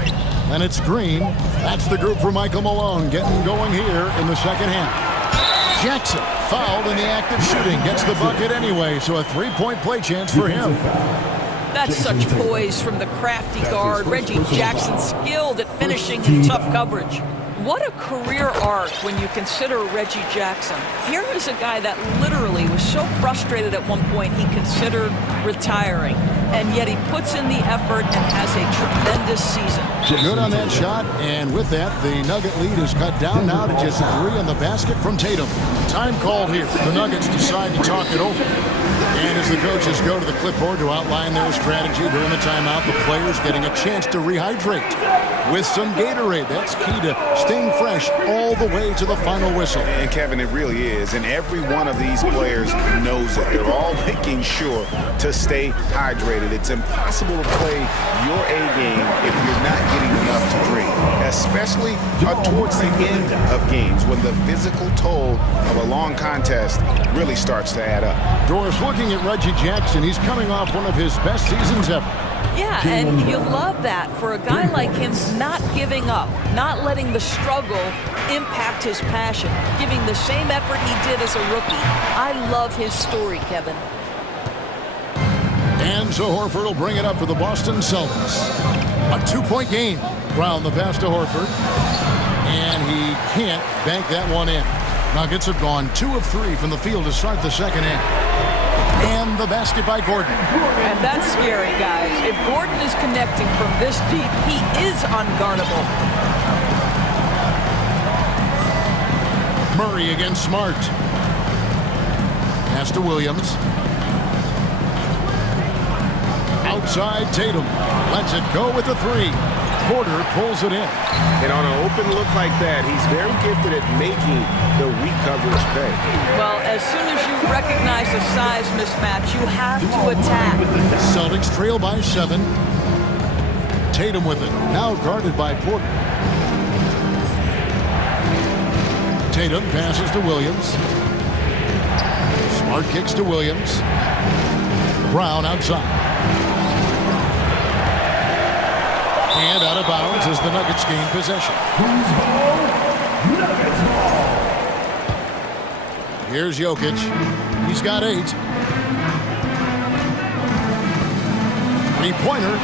And it's Green. That's the group for Michael Malone getting going here in the second half. Jackson fouled in the act of shooting. Gets the bucket anyway, so a 3-point play chance for him. That's such poise from the crafty guard. Reggie Jackson skilled at finishing in tough coverage. What a career arc when you consider Reggie Jackson. Here is a guy that literally was so frustrated at one point he considered retiring. And yet he puts in the effort and has a tremendous season. Good on that shot, and with that, the Nugget lead is cut down now to just 3 on the basket from Tatum. Time called here. The Nuggets decide to talk it over. And as the coaches go to the clipboard to outline their strategy during the timeout, the players getting a chance to rehydrate with some Gatorade. That's key to staying fresh all the way to the final whistle. And Kevin, it really is. And every one of these players knows it. They're all making sure to stay hydrated. It's impossible to play your A game if you're not getting enough to drink, especially towards the end of games when the physical toll of a long contest really starts to add up. Doris, looking at Reggie Jackson, he's coming off one of his best seasons ever. Yeah, and you love that for a guy like him, not giving up, not letting the struggle impact his passion, giving the same effort he did as a rookie. I love his story, Kevin. And so Horford will bring it up for the Boston Celtics. A 2-point game. Brown the pass to Horford. And he can't bank that one in. Nuggets have gone 2 of 3 from the field to start the second half. And the basket by Gordon. And that's scary, guys. If Gordon is connecting from this deep, he is unguardable. Murray against Smart. Pass to Williams. Outside Tatum. Lets it go with the 3. Porter pulls it in. And on an open look like that, he's very gifted at making the weak coverage pay. Well, as soon as you recognize a size mismatch, you have to attack. Celtics trail by 7. Tatum with it. Now guarded by Porter. Tatum passes to Williams. Smart kicks to Williams. Brown outside. And out of bounds as the Nuggets gain possession. Here's Jokic. He's got 8. 3-pointer.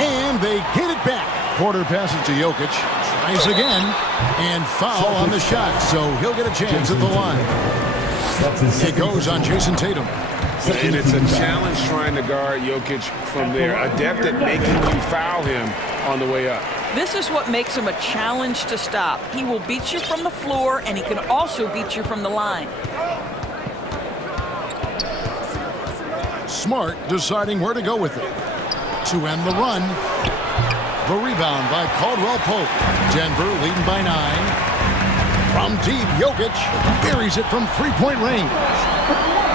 And they get it back. Porter passes to Jokic. Tries again. And foul on the shot. So he'll get a chance at the line. It goes on Jason Tatum. And it's a challenge trying to guard Jokic from there. Adept at making you foul him on the way up. This is what makes him a challenge to stop. He will beat you from the floor, and he can also beat you from the line. Smart deciding where to go with it. To end the run. The rebound by Caldwell Pope. Denver leading by 9. From deep, Jokic buries it from 3-point range.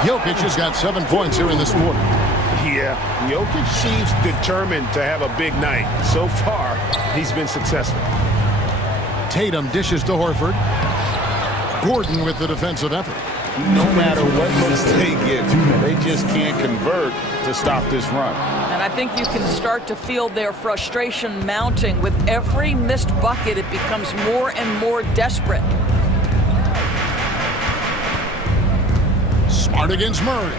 Jokic has got 7 points here in this quarter. Yeah, Jokic seems determined to have a big night. So far, he's been successful. Tatum dishes to Horford. Gordon with the defensive effort. No matter what looks they get, they just can't convert to stop this run. And I think you can start to feel their frustration mounting. With every missed bucket, it becomes more and more desperate. Smart against Murray.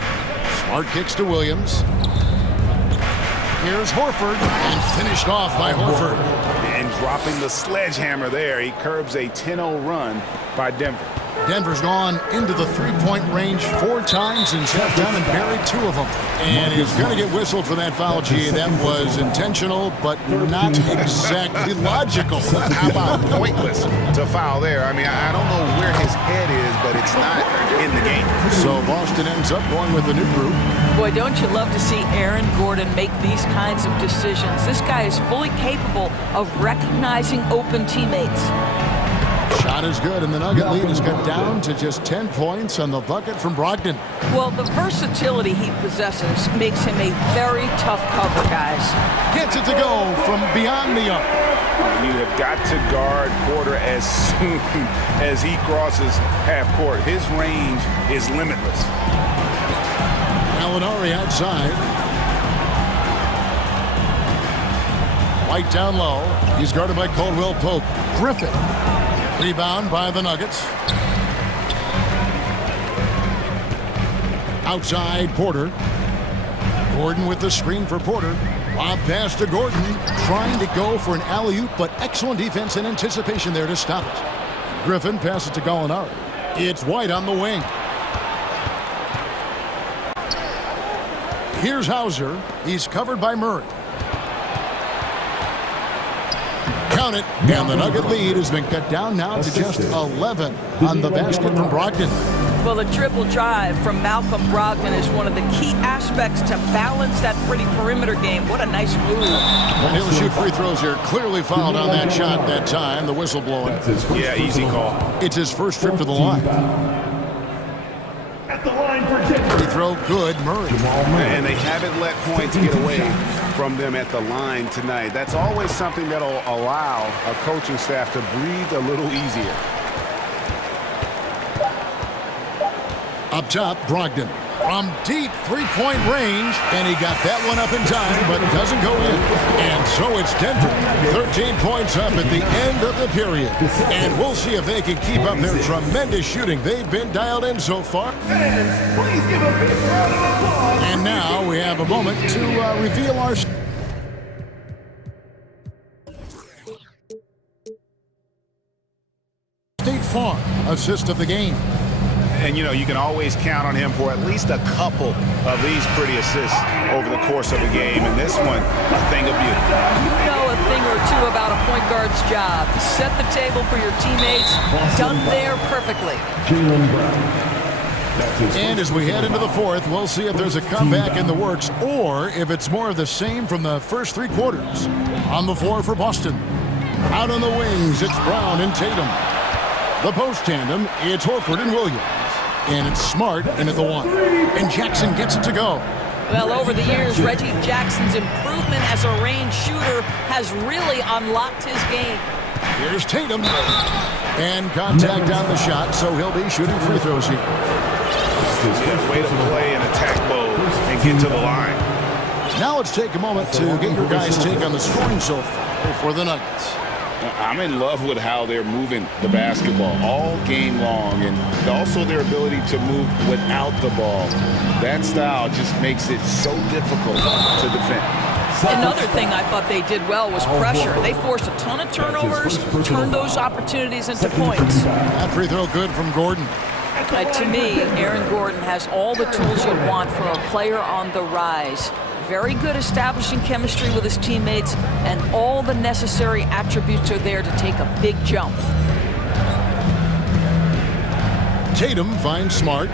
Smart kicks to Williams. Here's Horford, and finished off by Horford. And dropping the sledgehammer there, he curbs a 10-0 run by Denver. Denver's gone into the 3-point range 4 times and stepped down and buried 2 of them. And he's going to get whistled for that foul, G. That was intentional, but not exactly logical. How about pointless to foul there? I mean, I don't know where his head is, but it's not in the game. So Boston ends up going with a new group. Boy, don't you love to see Aaron Gordon make these kinds of decisions. This guy is fully capable of recognizing open teammates. Shot is good, and the Nugget lead is cut down to just 10 points on the bucket from Brogdon. Well, the versatility he possesses makes him a very tough cover, guys. Gets it to go from beyond the arc. You have got to guard Porter as soon as he crosses half court. His range is limitless. Gallinari outside. White down low. He's guarded by Caldwell Pope. Griffin. Rebound by the Nuggets. Outside Porter. Gordon with the screen for Porter. Lob pass to Gordon. Trying to go for an alley-oop, but excellent defense and anticipation there to stop it. Griffin passes to Gallinari. It's White on the wing. Here's Hauser. He's covered by Murray. Count it, and the Nugget lead has been cut down now to just 11 on the basket from Brogdon. Well, the triple drive from Malcolm Brogdon is one of the key aspects to balance that pretty perimeter game. What a nice move. And he'll shoot free throws here. Clearly fouled on that shot that time. The whistle blowing. Yeah, easy call. It's his first trip to the line. At the line for Denver. Free throw, good, Murray. And they haven't let points get away from them at the line tonight. That's always something that'll allow a coaching staff to breathe a little easier. Up top, Brogdon. From deep three-point range, and he got that one up in time, but it doesn't go in. And so it's Denver, 13 points up at the end of the period. And we'll see if they can keep up their tremendous shooting. They've been dialed in so far. And now we have a moment to reveal our... State Farm assist of the game. And, you know, you can always count on him for at least a couple of these pretty assists over the course of a game. And this one, a thing of beauty. You know a thing or two about a point guard's job. Set the table for your teammates. Done there perfectly. And as we head into the fourth, we'll see if there's a comeback in the works or if it's more of the same from the first three quarters. On the floor for Boston. Out on the wings, it's Brown and Tatum. The post tandem, it's Horford and Williams. And it's Smart in at the one. And Jackson gets it to go. Well, over the years, Reggie Jackson's improvement as a range shooter has really unlocked his game. Here's Tatum. And contact on the shot, so he'll be shooting free throws here. Yeah, way to play in attack mode and get to the line. Now let's take a moment to get your guys' take on the scoring so far for the Nuggets. I'm in love with how they're moving the basketball all game long, and also their ability to move without the ball. That style just makes it so difficult to defend. Another thing I thought they did well was pressure. They forced a ton of turnovers, turned those opportunities into points. That free throw good from Gordon. To me, Aaron Gordon has all the tools you'd want from a player on the rise. Very good establishing chemistry with his teammates, and all the necessary attributes are there to take a big jump. Tatum finds Smart.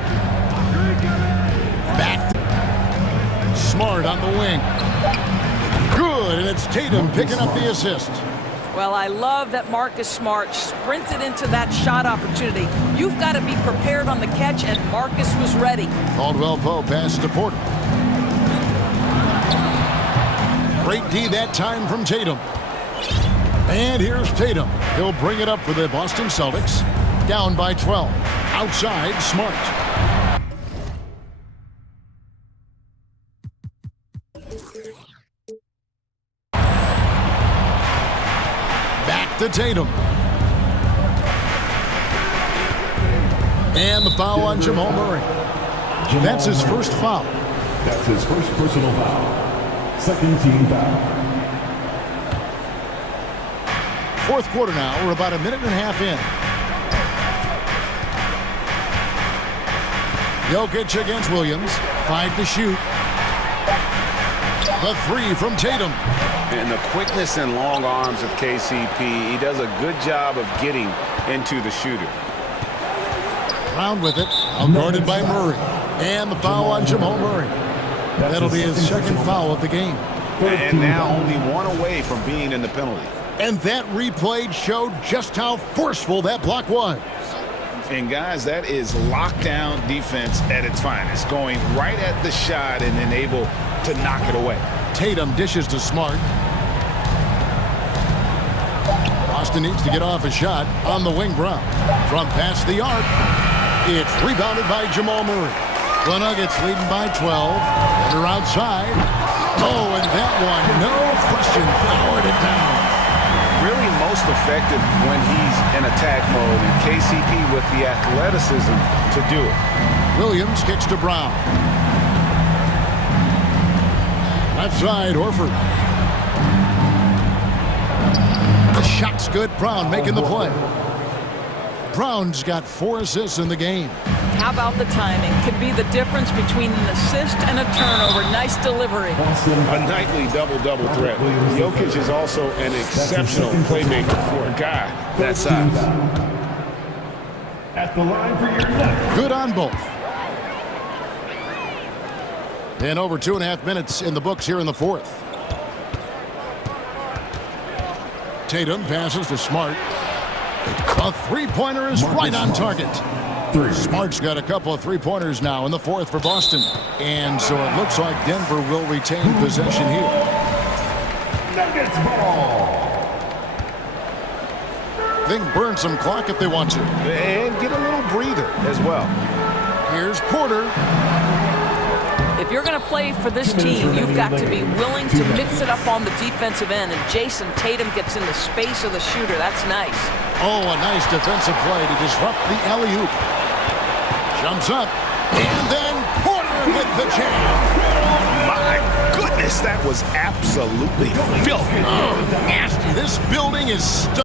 Back. Smart on the wing. Good, and it's Tatum picking up the assist. Well, I love that Marcus Smart sprinted into that shot opportunity. You've got to be prepared on the catch, and Marcus was ready. Caldwell Pope passes to Porter. Great D that time from Tatum. And here's Tatum. He'll bring it up for the Boston Celtics. Down by 12. Outside, Smart. Back to Tatum. And the foul on Jamal Murray. That's his first foul. That's his first personal foul. Second team foul. Fourth quarter now. We're about a minute and a half in. Jokic against Williams. 5 to shoot. The three from Tatum. And the quickness and long arms of KCP, he does a good job of getting into the shooter. Brown with it. Guarded by Murray. And the foul on Jamal Murray. That'll be his second foul of the game. And now only one away from being in the penalty. And that replay showed just how forceful that block was. And guys, that is lockdown defense at its finest. Going right at the shot and then able to knock it away. Tatum dishes to Smart. Boston needs to get off a shot on the wing. Brown. From past the arc. It's rebounded by Jamal Murray. The Nuggets leading by 12. They're outside. Oh, and that one, no question, powered it down. Really most effective when he's in attack mode, and KCP with the athleticism to do it. Williams kicks to Brown. Left side, Horford. The shot's good. Brown making the play. Brown's got 4 assists in the game. How about the timing? Could be the difference between an assist and a turnover. Nice delivery. A nightly double-double threat. Jokic is also an exceptional playmaker for a guy that size. At the line for your next. Good on both. And over 2.5 minutes in the books here in the fourth. Tatum passes to Smart. A three-pointer is right on target. Smart's got a couple of three-pointers now in the fourth for Boston. And so it looks like Denver will retain possession here. Nuggets ball. They can burn some clock if they want to. And get a little breather as well. Here's Porter. If you're going to play for this team, you've got to be willing to mix it up on the defensive end, and Jason Tatum gets in the space of the shooter. That's nice. Oh, a nice defensive play to disrupt the alley-oop. Jumps up, and then Porter with the jam. My goodness, that was absolutely filthy. Oh, nasty. This building is stuck.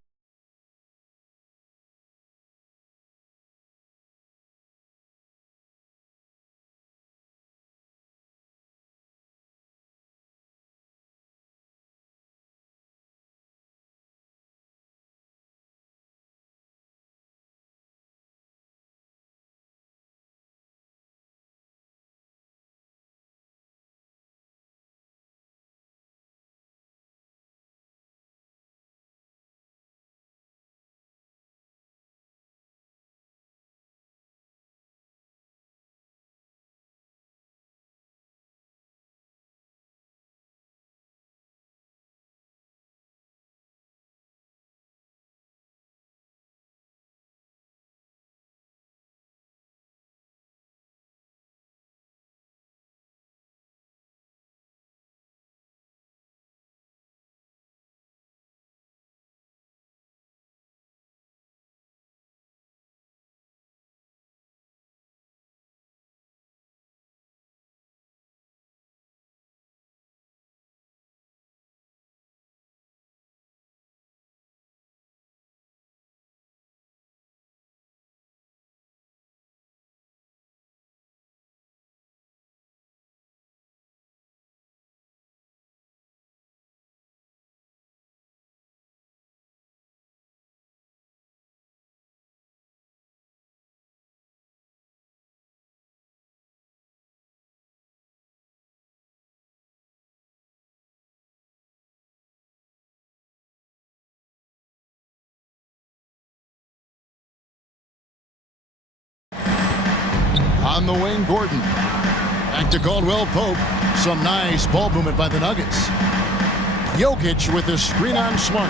On the wing, Gordon. Back to Caldwell Pope. Some nice ball movement by the Nuggets. Jokic with a screen on Smart.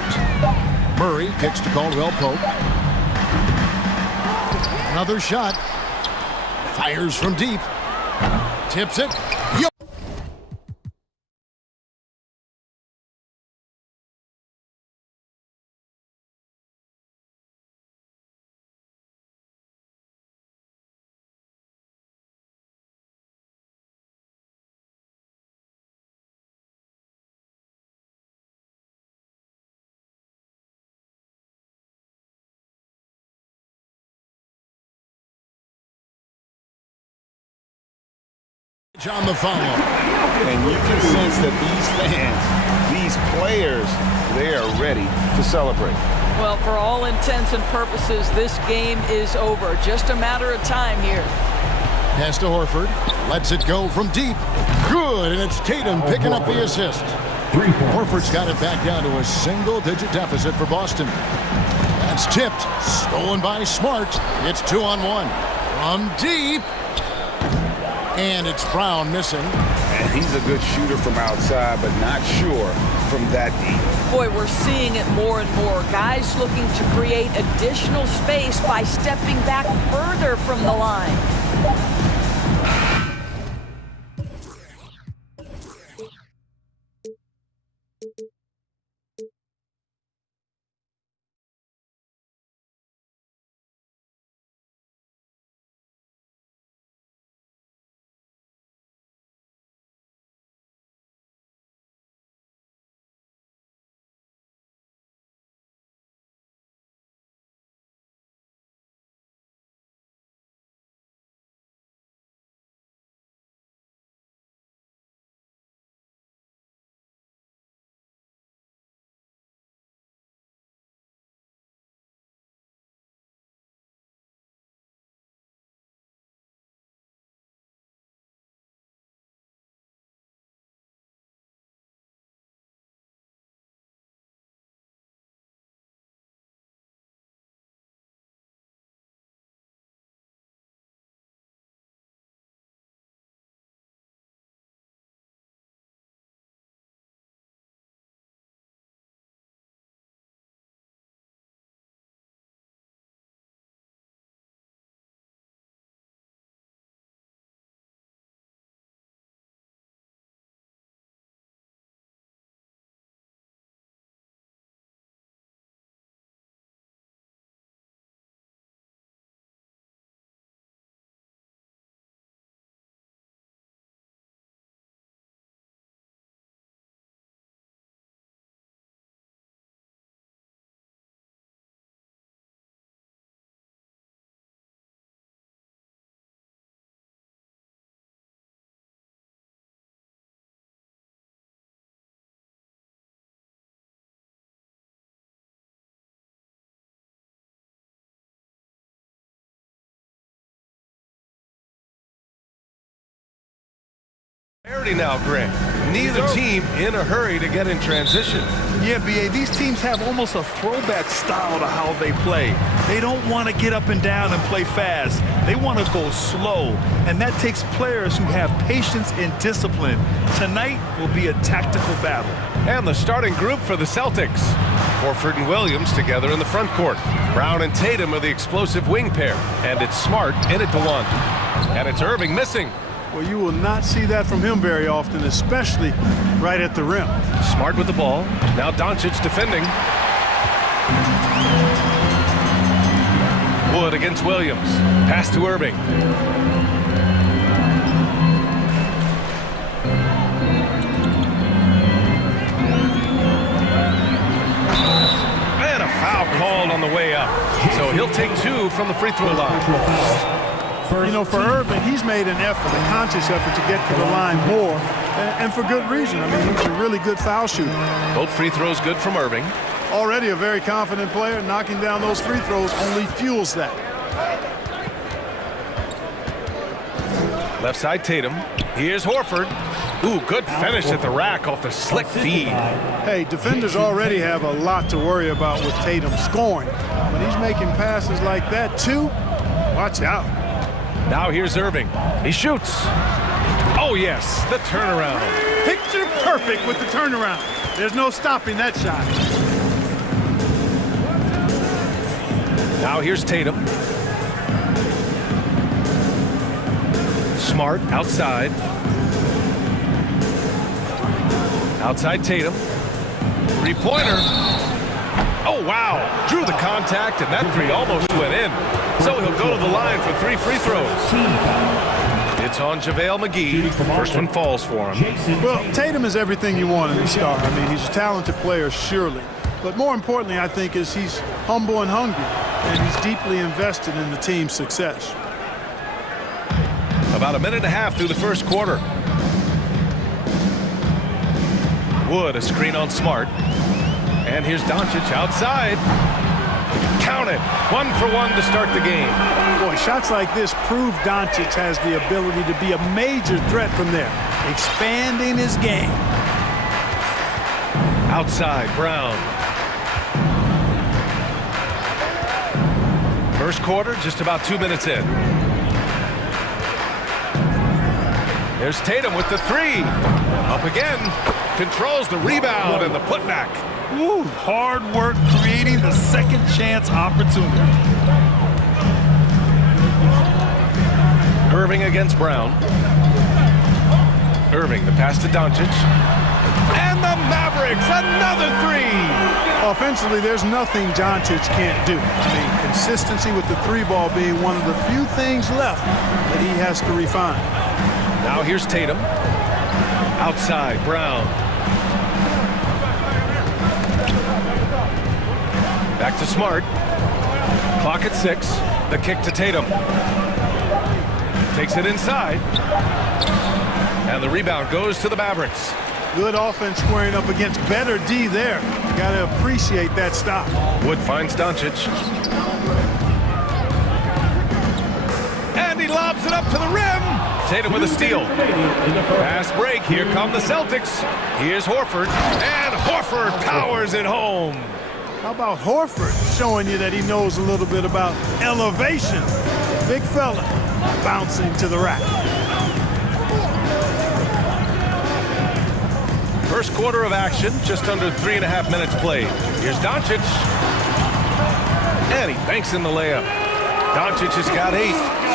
Murray kicks to Caldwell Pope. Another shot. Fires from deep. Tips it. On the follow. And you can sense that these fans, these players, they are ready to celebrate. Well, for all intents and purposes, this game is over. Just a matter of time here. Pass to Horford. Lets it go from deep. Good, and it's Tatum picking up the assist. Horford's got it back down to a single-digit deficit for Boston. That's tipped. Stolen by Smart. It's 2-on-1. From deep. And it's Brown missing. And he's a good shooter from outside, but not sure from that deep. Boy, we're seeing it more and more. Guys looking to create additional space by stepping back further from the line. Now, Greg. Neither team in a hurry to get in transition. Yeah, BA, these teams have almost a throwback style to how they play. They don't want to get up and down and play fast. They want to go slow, and that takes players who have patience and discipline. Tonight will be a tactical battle. And the starting group for the Celtics. Horford and Williams together in the front court. Brown and Tatum are the explosive wing pair, and it's Smart in at the one. And it's Irving missing. Well, you will not see that from him very often, especially right at the rim. Smart with the ball. Now Doncic defending. Wood against Williams. Pass to Irving. And a foul called on the way up. So he'll take 2 from the free throw line. You know, for Irving, he's made an effort, a conscious effort to get to the line more, and for good reason. I mean, he's a really good foul shooter. Both free throws good from Irving. Already a very confident player. Knocking down those free throws only fuels that. Left side Tatum. Here's Horford. Ooh, good finish at the rack off the slick feed. Hey, defenders already have a lot to worry about with Tatum scoring. When he's making passes like that, too, watch out. Now here's Irving. He shoots. Oh, yes, the turnaround. Picture perfect with the turnaround. There's no stopping that shot. Now here's Tatum. Smart outside. Outside Tatum. Three-pointer. Oh, wow. Drew the contact, and that three almost went in. So he'll go to the line for 3 free throws. It's on JaVale McGee. First one falls for him. Well, Tatum is everything you want in a star. I mean, he's a talented player, surely. But more importantly, I think, is he's humble and hungry, and he's deeply invested in the team's success. About a minute and a half through the first quarter. Wood, a screen on Smart. And here's Doncic outside. Count it. 1 for 1 to start the game. Boy, shots like this prove Doncic has the ability to be a major threat from there, expanding his game. Outside, Brown. First quarter, just about 2 minutes in. There's Tatum with the 3. Up again. Controls the rebound and the putback. Woo, hard work creating the second chance opportunity. Irving against Brown. Irving, the pass to Doncic. And the Mavericks, another 3. Offensively, there's nothing Doncic can't do. I mean, consistency with the 3 ball being one of the few things left that he has to refine. Now here's Tatum. Outside, Brown. Back to Smart. Clock at 6. The kick to Tatum. Takes it inside. And the rebound goes to the Mavericks. Good offense squaring up against better D there. Got to appreciate that stop. Wood finds Doncic. And he lobs it up to the rim. Tatum with a steal. Fast break. Here come the Celtics. Here's Horford. And Horford powers it home. How about Horford showing you that he knows a little bit about elevation? Big fella bouncing to the rack. First quarter of action, just under 3.5 minutes played. Here's Doncic. And he banks in the layup. Doncic has got 8.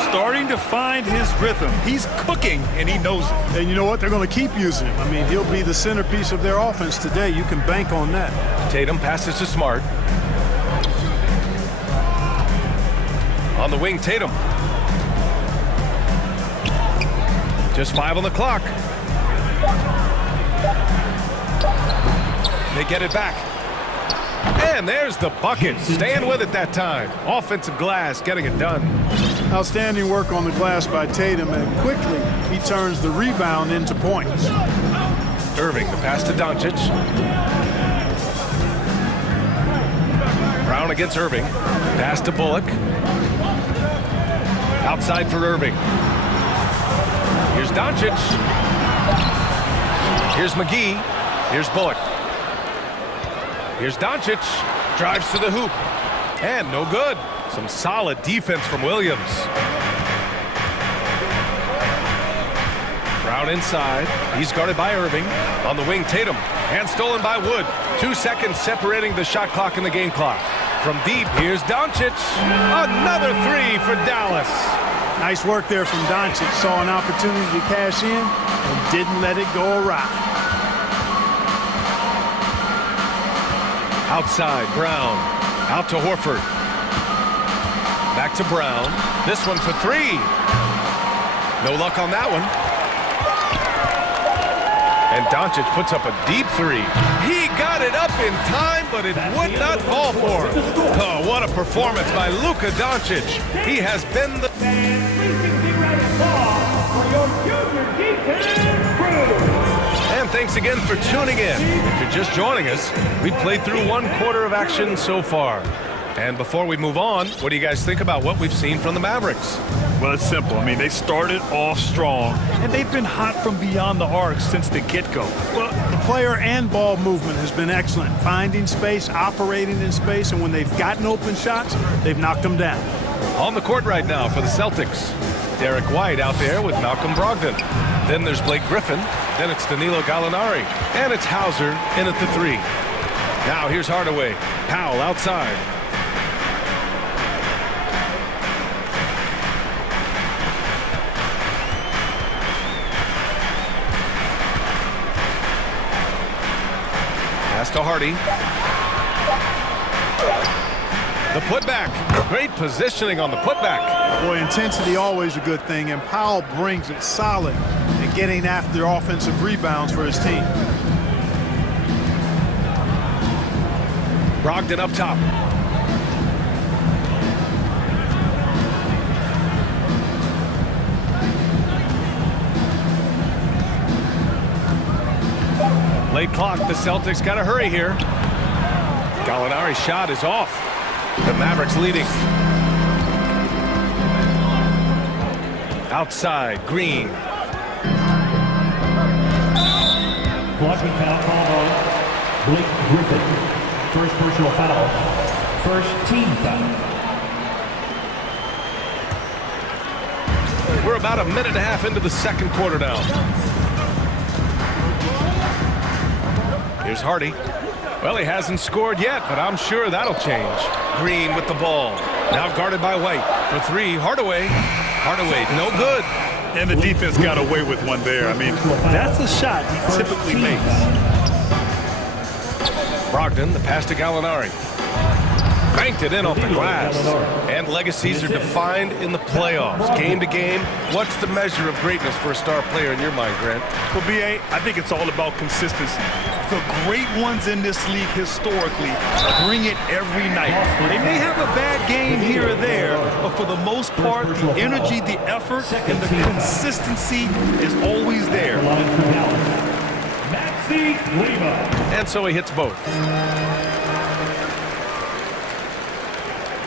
Starting to find his rhythm. He's cooking, and he knows it. And you know what? They're going to keep using him. I mean, he'll be the centerpiece of their offense today. You can bank on that. Tatum passes to Smart. On the wing, Tatum. Just 5 on the clock. They get it back. And there's the bucket. Staying with it that time. Offensive glass getting it done. Outstanding work on the glass by Tatum, and quickly he turns the rebound into points. Irving, the pass to Doncic. Brown against Irving. Pass to Bullock. Outside for Irving. Here's Doncic. Here's McGee. Here's Bullock. Here's Doncic. Drives to the hoop. And no good. Some solid defense from Williams. Brown inside. He's guarded by Irving. On the wing, Tatum. And stolen by Wood. 2 seconds separating the shot clock and the game clock. From deep, here's Doncic. Another three for Dallas. Nice work there from Doncic. Saw an opportunity to cash in and didn't let it go awry. Outside, Brown. Out to Horford. Back to Brown. This one for three. No luck on that one. And Doncic puts up a deep three. He got it up in time, but it would not fall for him. Oh, what a performance by Luka Doncic. He has been the... And thanks again for tuning in. If you're just joining us, we've played through 1 quarter of action so far. And before we move on, what do you guys think about what we've seen from the Mavericks? Well, it's simple. I mean, they started off strong, and they've been hot from beyond the arc since the get-go. Well, the player and ball movement has been excellent. Finding space, operating in space, and when they've gotten open shots, they've knocked them down. On the court right now for the Celtics. Derek White out there with Malcolm Brogdon. Then there's Blake Griffin. Then it's Danilo Gallinari. And it's Hauser in at the three. Now here's Hardaway. Powell outside. Pass to Hardy. The putback. Great positioning on the putback. Boy, intensity always a good thing, and Powell brings it solid in getting after offensive rebounds for his team. Brogdon up top. Late clock, the Celtics got to hurry here. Gallinari's shot is off. The Mavericks leading. Outside, Green. Blocking foul called on Blake Griffin. First personal foul. First team foul. We're about a minute and a half into the second quarter now. Here's Hardy. Well, he hasn't scored yet, but I'm sure that'll change. Green with the ball. Now guarded by White. For three, Hardaway. Hardaway, no good. And the defense got away with one there. I mean, that's a shot he typically makes. Brogdon, the pass to Gallinari. Banked it in off the glass. And legacies are defined in the playoffs. Game to game, what's the measure of greatness for a star player in your mind, Grant? Well, B.A., I think it's all about consistency. The great ones in this league historically bring it every night. They may have a bad game here or there, but for the most part, the energy, the effort, and the consistency is always there. And so he hits both.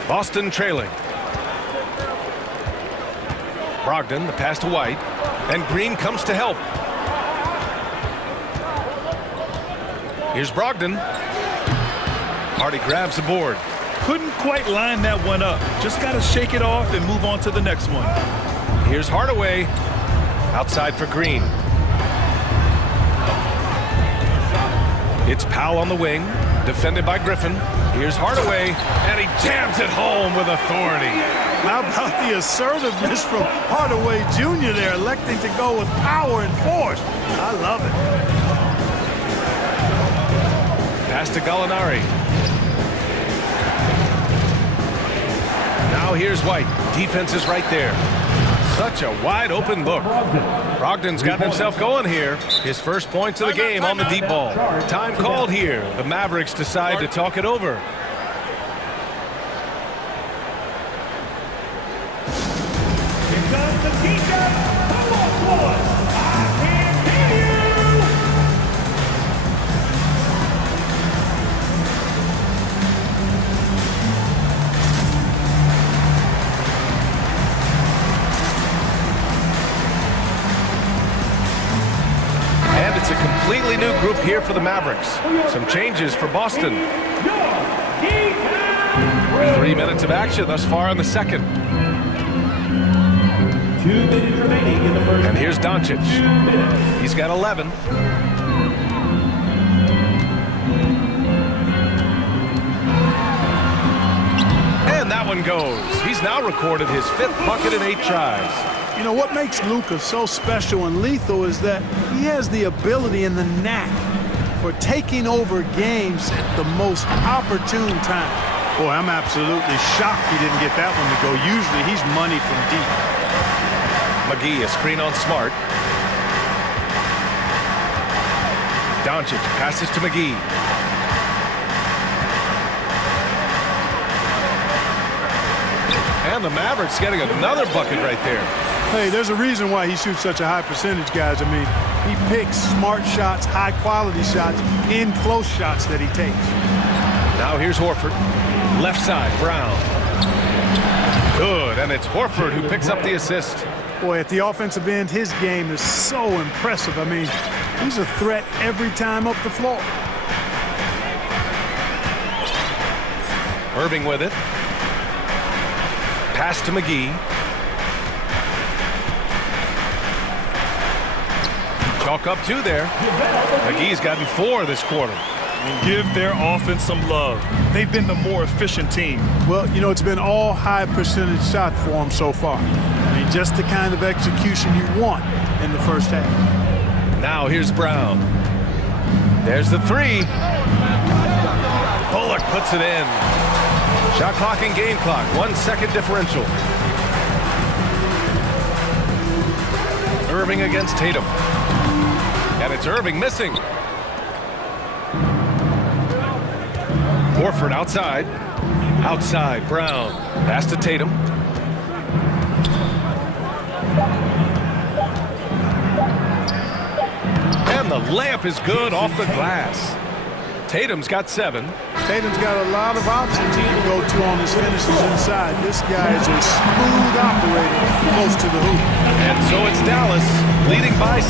Boston trailing. Brogdon, the pass to White. And Green comes to help. Here's Brogdon. Hardy grabs the board. Couldn't quite line that one up. Just got to shake it off and move on to the next one. Here's Hardaway. Outside for Green. It's Powell on the wing. Defended by Griffin. Here's Hardaway. And he jams it home with authority. How about the assertiveness from Hardaway Jr. there, electing to go with power and force. I love it. Pass to Gallinari. Now here's White. Defense is right there. Such a wide open look. Brogdon's gotten himself going here. His first points of the game on the deep ball. Time called here. The Mavericks decide to talk it over. Here comes the teacher. Come on, boys. I can't hear you. And it's a completely new group here for the Mavericks. Some changes for Boston. 3 minutes of action thus far in the second. 2 minutes remaining in the first. And here's Doncic. He's got 11. And that one goes. He's now recorded his 5th bucket in 8 tries. You know, what makes Luka so special and lethal is that he has the ability and the knack for taking over games at the most opportune time. Boy, I'm absolutely shocked he didn't get that one to go. Usually he's money from deep. McGee, a screen on Smart. Doncic passes to McGee. And the Mavericks getting another bucket right there. Hey, there's a reason why he shoots such a high percentage, guys. I mean, he picks smart shots, high-quality shots, in close shots that he takes. Now here's Horford. Left side, Brown. Good, and it's Horford who picks up the assist. Boy, at the offensive end, his game is so impressive. I mean, he's a threat every time up the floor. Irving with it. Pass to McGee. Chalk up 2 there. McGee's gotten 4 this quarter. And give their offense some love. They've been the more efficient team. Well, you know, it's been all high percentage shot for them so far. I mean, just the kind of execution you want in the first half. Now here's Brown. There's the 3. Bullock puts it in. Shot clock and game clock, 1 second differential. Irving against Tatum. And it's Irving missing. Horford outside. Outside, Brown. Pass to Tatum. And the layup is good off the glass. Tatum's got 7. Tatum's got a lot of options he can go to on his finishes inside. This guy is a smooth operator close to the hoop. And so it's Dallas leading by.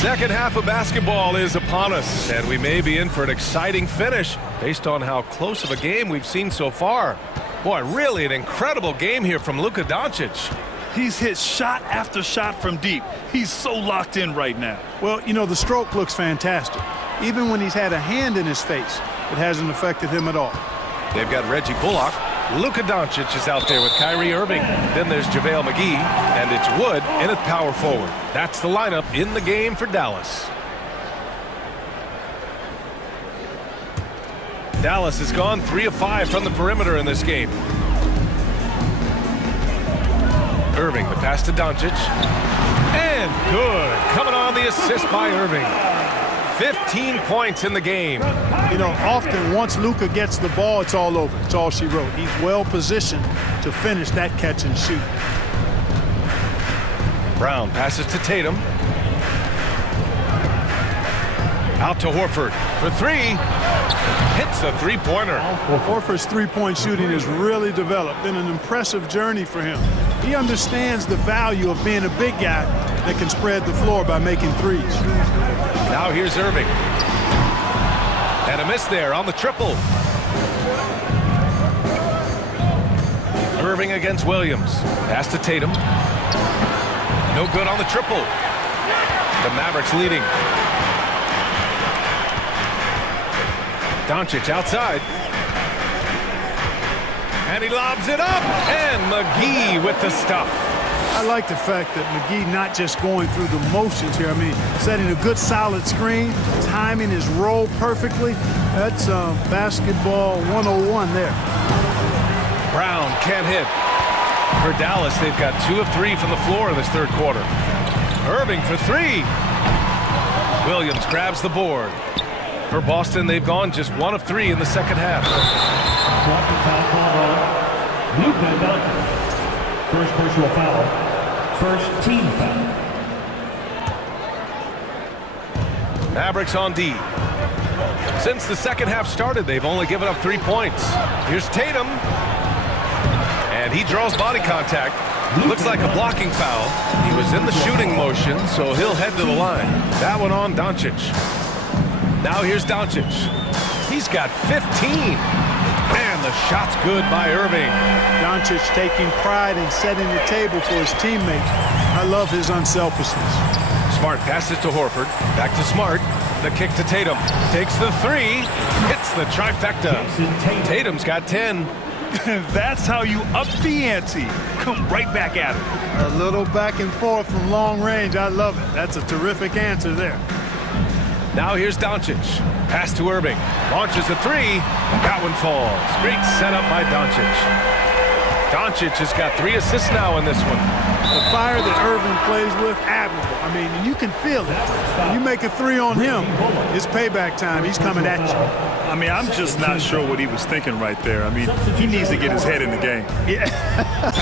Second half of basketball is upon us, and we may be in for an exciting finish based on how close of a game we've seen so far. Boy, really an incredible game here from Luka Doncic. He's hit shot after shot from deep. He's so locked in right now. Well, you know, the stroke looks fantastic. Even when he's had a hand in his face, it hasn't affected him at all. They've got Reggie Bullock. Luka Doncic is out there with Kyrie Irving. Then there's JaVale McGee, and it's Wood in at power forward. That's the lineup in the game for Dallas. Dallas has gone 3 of 5 from the perimeter in this game. Irving, the pass to Doncic. And good. Coming on the assist by Irving. 15 points in the game. You know, often once Luka gets the ball, it's all over. It's all she wrote. He's well positioned to finish that catch and shoot. Brown passes to Tatum. Out to Horford for 3. Hits the three-pointer. Well, Horford's three-point shooting has really developed. Been an impressive journey for him. He understands the value of being a big guy that can spread the floor by making threes. Now here's Irving. And a miss there on the triple. Irving against Williams. Pass to Tatum. No good on the triple. The Mavericks leading. Doncic outside. And he lobs it up. And McGee with the stuff. I like the fact that McGee not just going through the motions here. I mean, setting a good solid screen, timing his roll perfectly. That's basketball 101 there. Brown can't hit. For Dallas, they've got 2 of 3 from the floor in this third quarter. Irving for 3. Williams grabs the board. For Boston, they've gone just 1 of 3 in the second half. Luka Doncic. First personal foul. First team foul. Mavericks on D. Since the second half started, they've only given up 3 points. Here's Tatum. And he draws body contact. Looks like a blocking foul. He was in the shooting motion, so he'll head to the line. That one on Doncic. Now here's Doncic. He's got 15. And the shot's good by Irving. Doncic taking pride in setting the table for his teammates. I love his unselfishness. Smart passes to Horford. Back to Smart. The kick to Tatum. Takes the three. Hits the trifecta. Tatum's got 10. That's how you up the ante. Come right back at it. A little back and forth from long range. I love it. That's a terrific answer there. Now here's Doncic. Pass to Irving. Launches a three. That one falls. Great setup by Doncic. Doncic has got 3 assists now in this one. The fire that Irving plays with, admirable. I mean, you can feel it. When you make a 3 on him, it's payback time. He's coming at you. I mean, I'm just not sure what he was thinking right there. I mean, he needs to get his head in the game. Yeah,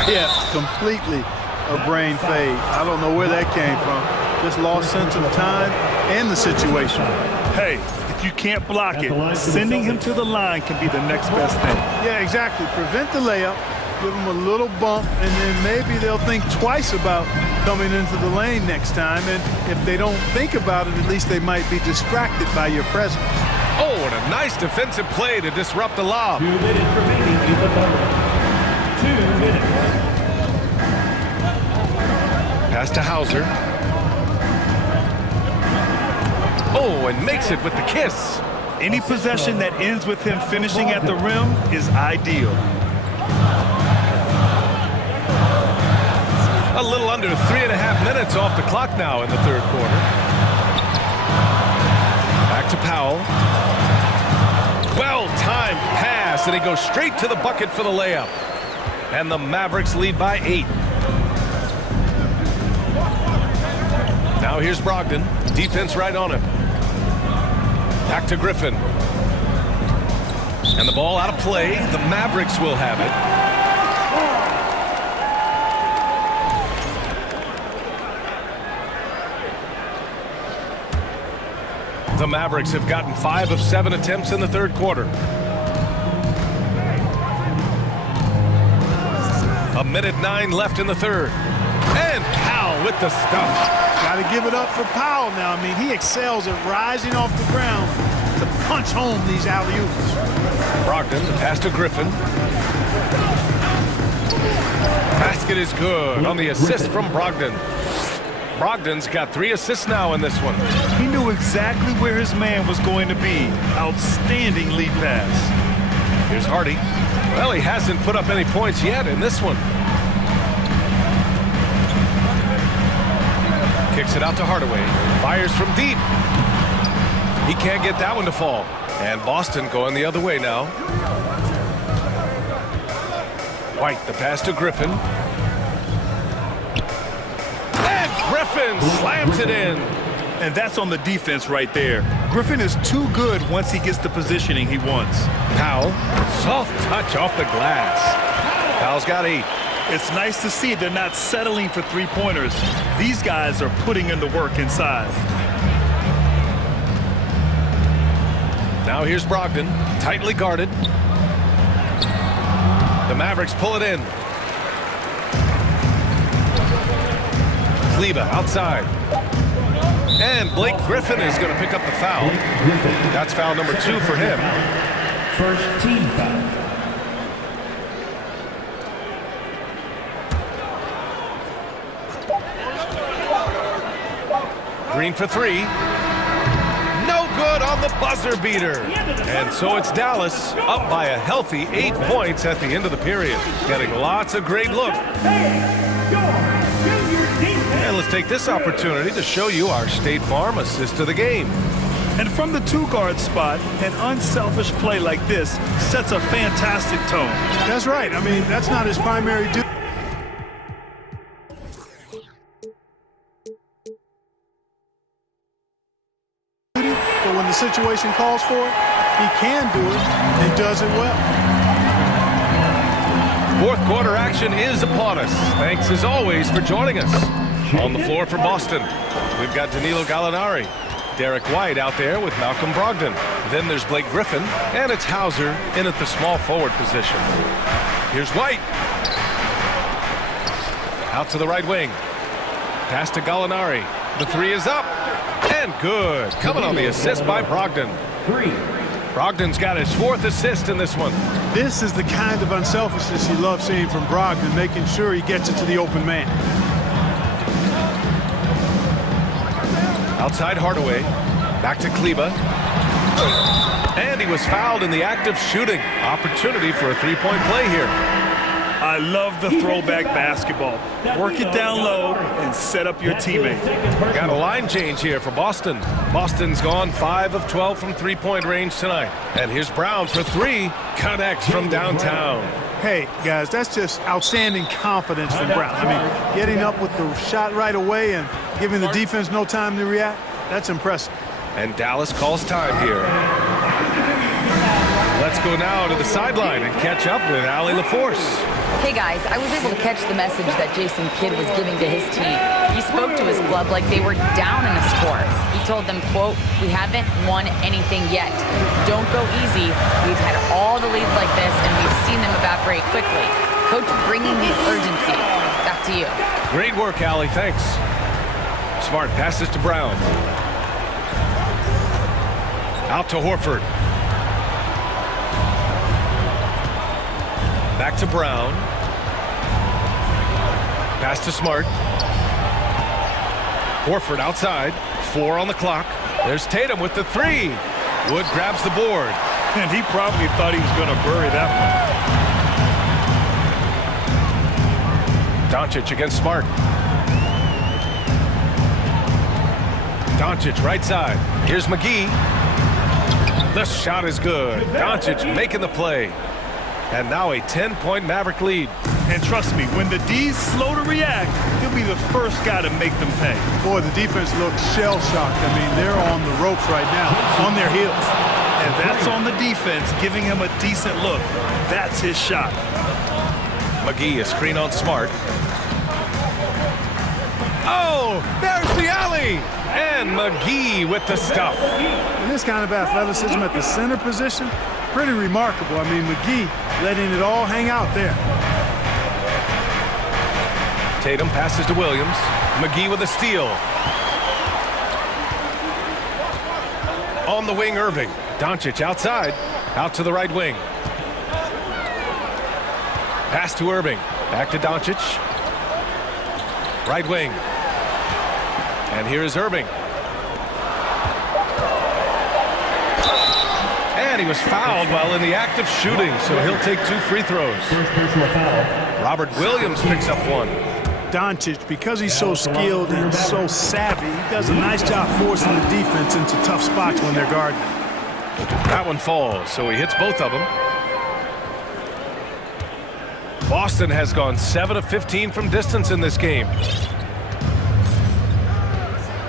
yeah, completely a brain fade. I don't know where that came from. Just lost sense of time and the situation. Hey, if you can't block it, sending him to the line can be the next best thing. Yeah, exactly. Prevent the layup, give them a little bump, and then maybe they'll think twice about coming into the lane next time. And if they don't think about it, at least they might be distracted by your presence. Oh, and a nice defensive play to disrupt the lob. 2 minutes remaining in the third. 2 minutes. Pass to Hauser. Oh, and makes it with the kiss. Any possession that ends with him finishing at the rim is ideal. A little under 3.5 minutes off the clock now in the third quarter. Back to Powell. Well-timed pass, and he goes straight to the bucket for the layup. And the Mavericks lead by 8. Now here's Brogdon. Defense right on him. Back to Griffin. And the ball out of play. The Mavericks will have it. The Mavericks have gotten 5 of 7 attempts in the third quarter. A minute 9 left in the third. And Powell with the stuff. Got to give it up for Powell now. I mean, he excels at rising off the ground to punch home these alley-oops. Brogdon, the pass to Griffin. Basket is good on the assist from Brogdon. Brogdon's got 3 assists now in this one. He knew exactly where his man was going to be. Outstanding lead pass. Here's Hardy. Well, he hasn't put up any points yet in this one. Kicks it out to Hardaway. Fires from deep. He can't get that one to fall. And Boston going the other way now. White, the pass to Griffin. And Griffin slams it in. And that's on the defense right there. Griffin is too good once he gets the positioning he wants. Powell, soft touch off the glass. Powell's got 8. It's nice to see they're not settling for 3-pointers. These guys are putting in the work inside. Now here's Brogdon, tightly guarded. The Mavericks pull it in. Kleba outside. And Blake Griffin is going to pick up the foul. That's foul number 2 for him. First team foul. Green for 3. No good on the buzzer beater. And so it's Dallas up by a healthy 8 points at the end of the period. Getting lots of great looks. And let's take this opportunity to show you our State Farm assist of the game. And from the 2-guard spot, an unselfish play like this sets a fantastic tone. That's right. I mean, that's not his primary duty. But when the situation calls for it, he can do it, and he does it well. Fourth quarter action is upon us. Thanks as always for joining us. On the floor for Boston, we've got Danilo Gallinari. Derek White out there with Malcolm Brogdon. Then there's Blake Griffin, and it's Hauser in at the small forward position. Here's White. Out to the right wing. Pass to Gallinari. The three is up. And good. Coming on the assist by Brogdon. Brogdon's got his 4th assist in this one. This is the kind of unselfishness you love seeing from Brogdon, making sure he gets it to the open man. Outside Hardaway. Back to Kleba. And he was fouled in the act of shooting. Opportunity for a three-point play here. I love the throwback basketball. Work it down low and set up your teammate. Got a line change here for Boston. Boston's gone 5 of 12 from three-point range tonight. And here's Brown for 3. Connects from downtown. Hey, guys, that's just outstanding confidence from Brown. I mean, getting up with the shot right away and giving the defense no time to react, that's impressive. And Dallas calls time here. Let's go now to the sideline and catch up with Allie LaForce. Hey guys, I was able to catch the message that Jason Kidd was giving to his team. He spoke to his club like they were down in a score. He told them, quote, "We haven't won anything yet. Don't go easy. We've had all the leads like this and we've seen them evaporate quickly." Coach bringing the urgency. Back to you. Great work, Allie. Thanks. Smart passes to Brown. Out to Horford. Back to Brown. Pass to Smart. Horford outside. 4 on the clock. There's Tatum with the 3. Wood grabs the board. And he probably thought he was going to bury that one. Doncic against Smart. Doncic right side. Here's McGee. The shot is good. Doncic making the play. And now a 10-point Maverick lead. And trust me, when the D's slow to react, he'll be the first guy to make them pay. Boy, the defense looks shell-shocked. I mean, they're on the ropes right now, on their heels. And that's on the defense, giving him a decent look. That's his shot. McGee, a screen on Smart. Oh, there's the alley! And McGee with the stuff. And this kind of athleticism at the center position, pretty remarkable. I mean, McGee letting it all hang out there. Tatum passes to Williams. McGee with a steal. On the wing, Irving. Doncic outside. Out to the right wing. Pass to Irving. Back to Doncic. Right wing. And here is Irving. And he was fouled while in the act of shooting, so he'll take 2 free throws. First personal foul. Robert Williams picks up 1. Doncic, because he's so skilled and so savvy, he does a nice job forcing the defense into tough spots when they're guarding. That one falls, so he hits both of them. Boston has gone 7 of 15 from distance in this game.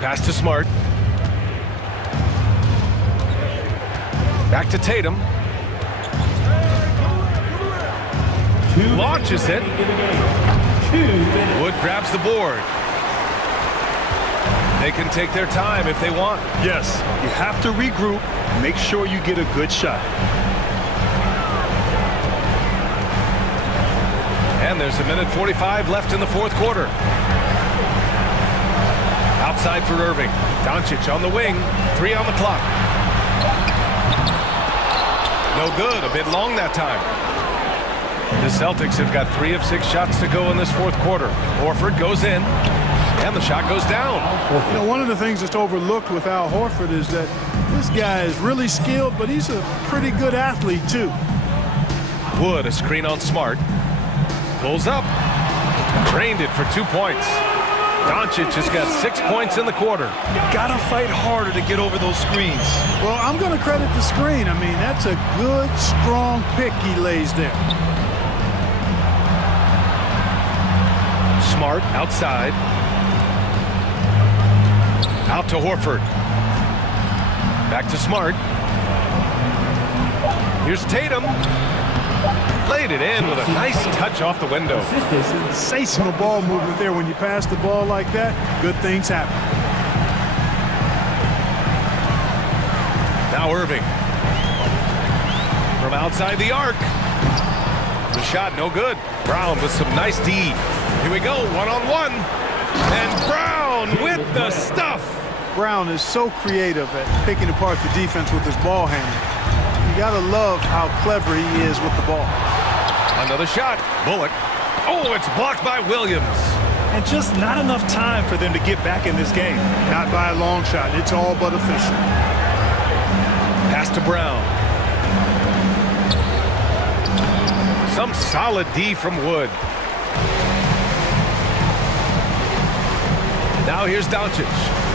Pass to Smart. Back to Tatum. Launches it. Wood grabs the board. They can take their time if they want. Yes, you have to regroup. Make sure you get a good shot. And there's 1:45 left in the 4th quarter. Outside for Irving. Doncic on the wing. 3 on the clock. No good. A bit long that time. The Celtics have got 3 of 6 shots to go in this 4th quarter. Horford goes in, and the shot goes down. You know, one of the things that's overlooked with Al Horford is that this guy is really skilled, but he's a pretty good athlete, too. Wood, a screen on Smart. Pulls up. Drained it for 2 points. Doncic has got 6 points in the quarter. Gotta fight harder to get over those screens. Well, I'm going to credit the screen. I mean, that's a good, strong pick he lays there. Smart outside. Out to Horford. Back to Smart. Here's Tatum. Laid it in with a nice touch off the window. Sensational ball movement there. When you pass the ball like that, good things happen. Now Irving. From outside the arc. The shot no good. Brown with some nice D. Here we go, one-on-one. And Brown with the stuff. Brown is so creative at picking apart the defense with his ball handling. You gotta love how clever he is with the ball. Another shot. Bullock. Oh, it's blocked by Williams. And just not enough time for them to get back in this game. Not by a long shot. It's all but official. Pass to Brown. Some solid D from Wood. Now here's Doncic.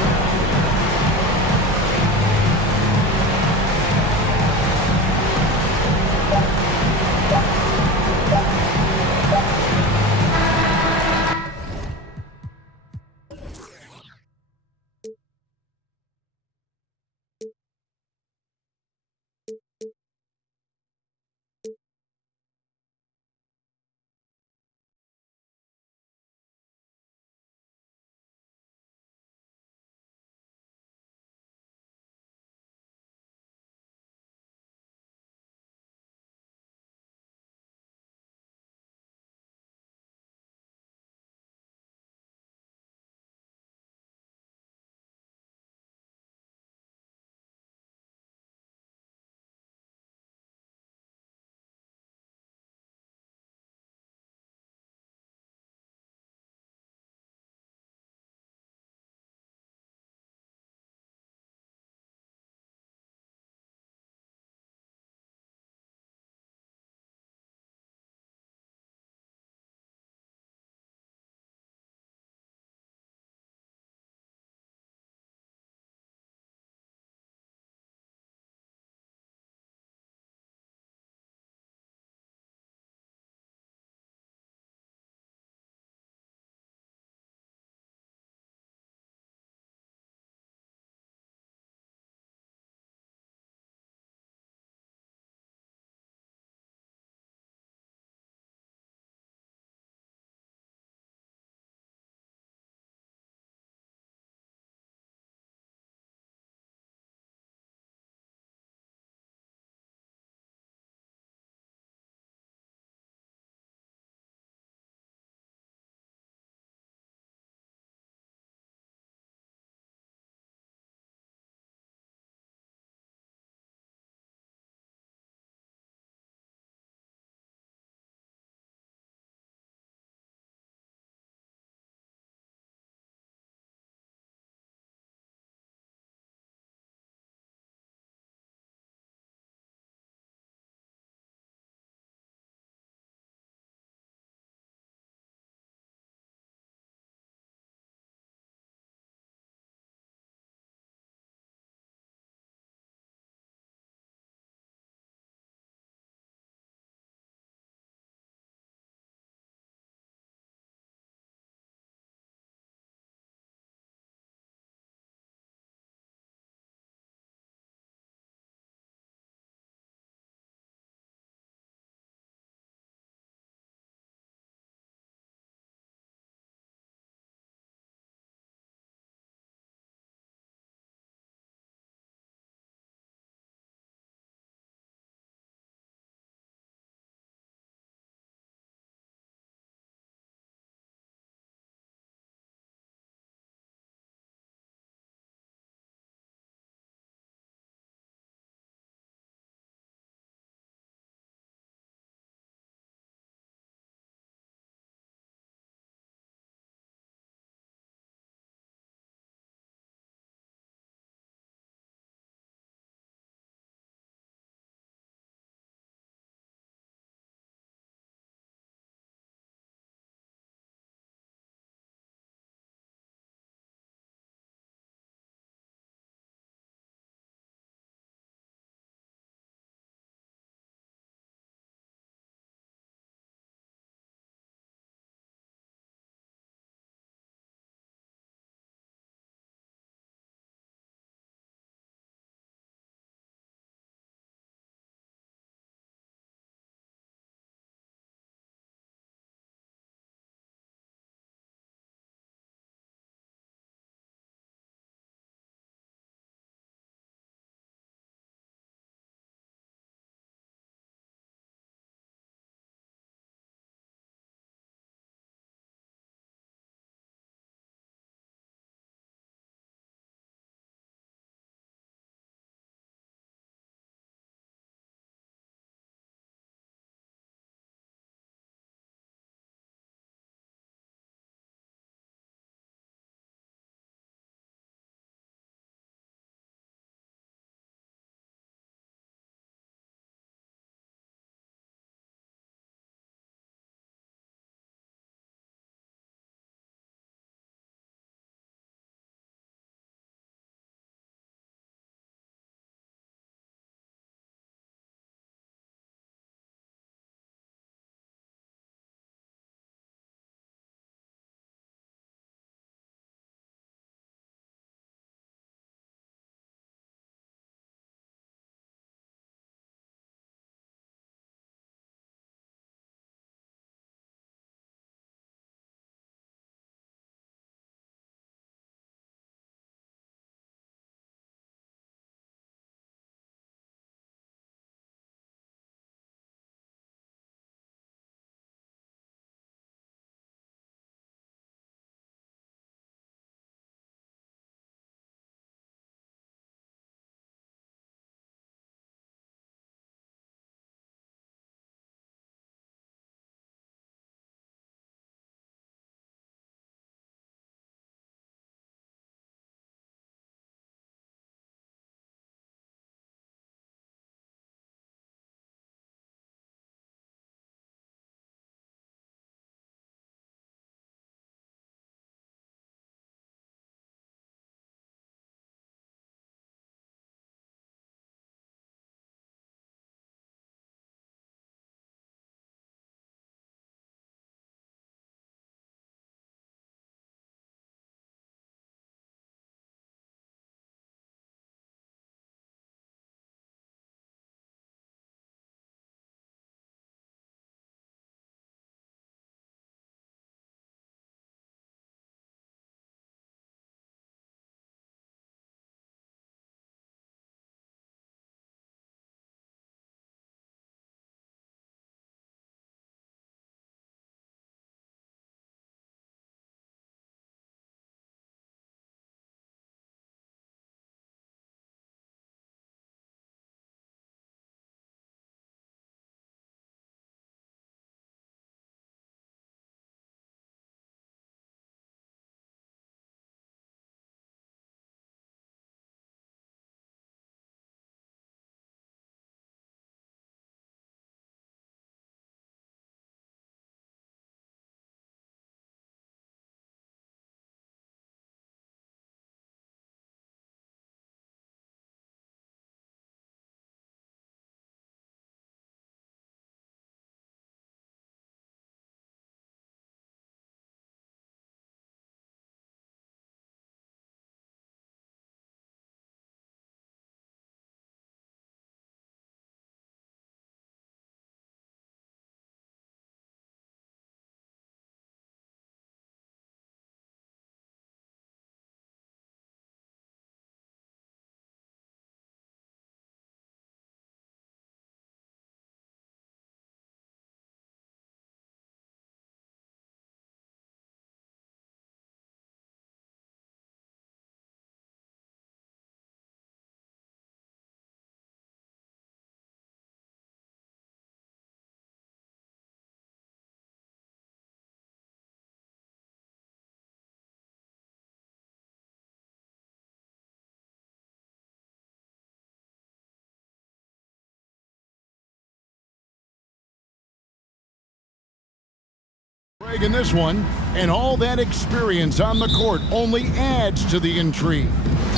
In this one, and all that experience on the court only adds to the intrigue.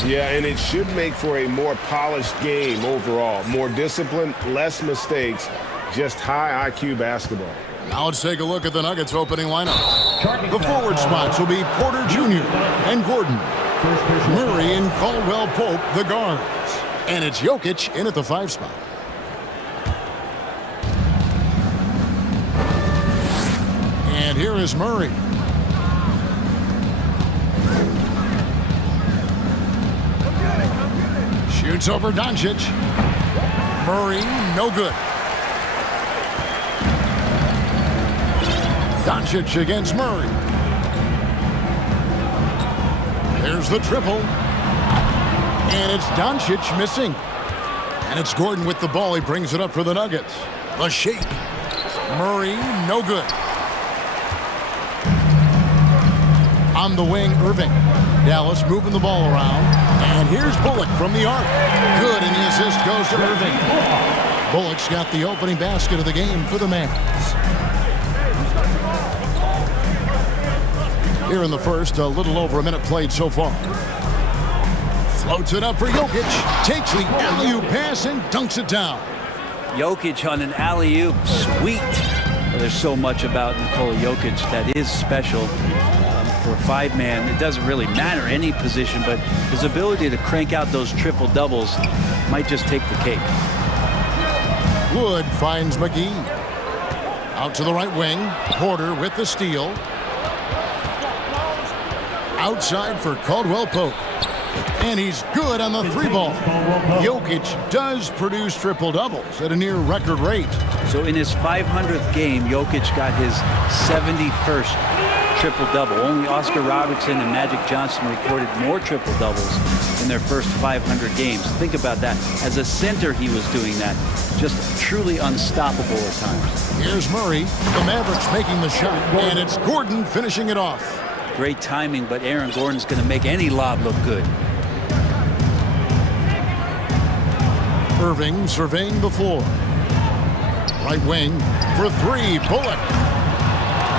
Yeah, and it should make for a more polished game overall. More discipline, less mistakes, just high IQ basketball. Now let's take a look at the Nuggets opening lineup. The forward spots will be Porter Jr. and Gordon. Murray and Caldwell Pope, the guards. And it's Jokic in at the 5 spot. And here is Murray. Shoots over Doncic. Murray, no good. Doncic against Murray. There's the triple. And it's Doncic missing. And it's Gordon with the ball. He brings it up for the Nuggets. The shake. Murray, no good. On the wing, Irving. Dallas moving the ball around. And here's Bullock from the arc. Good, and the assist goes to Irving. Bullock's got the opening basket of the game for the Mavs. Here in the first, a little over a minute played so far. Floats it up for Jokic. Takes the alley-oop pass and dunks it down. Jokic on an alley-oop. Sweet. Well, there's so much about Nikola Jokic that is special. For a 5-man, it doesn't really matter any position, but his ability to crank out those triple doubles might just take the cake. Wood finds McGee. Out to the right wing. Porter with the steal. Outside for Caldwell Pope. And he's good on the 3-ball. Jokic does produce triple doubles at a near record rate. So in his 500th game, Jokic got his 71st triple-double. Only Oscar Robertson and Magic Johnson recorded more triple-doubles in their first 500 games. Think about that. As a center, he was doing that. Just truly unstoppable at times. Here's Murray. The Mavericks making the shot. And it's Gordon finishing it off. Great timing, but Aaron Gordon's going to make any lob look good. Irving surveying the floor. Right wing for 3. Bullock.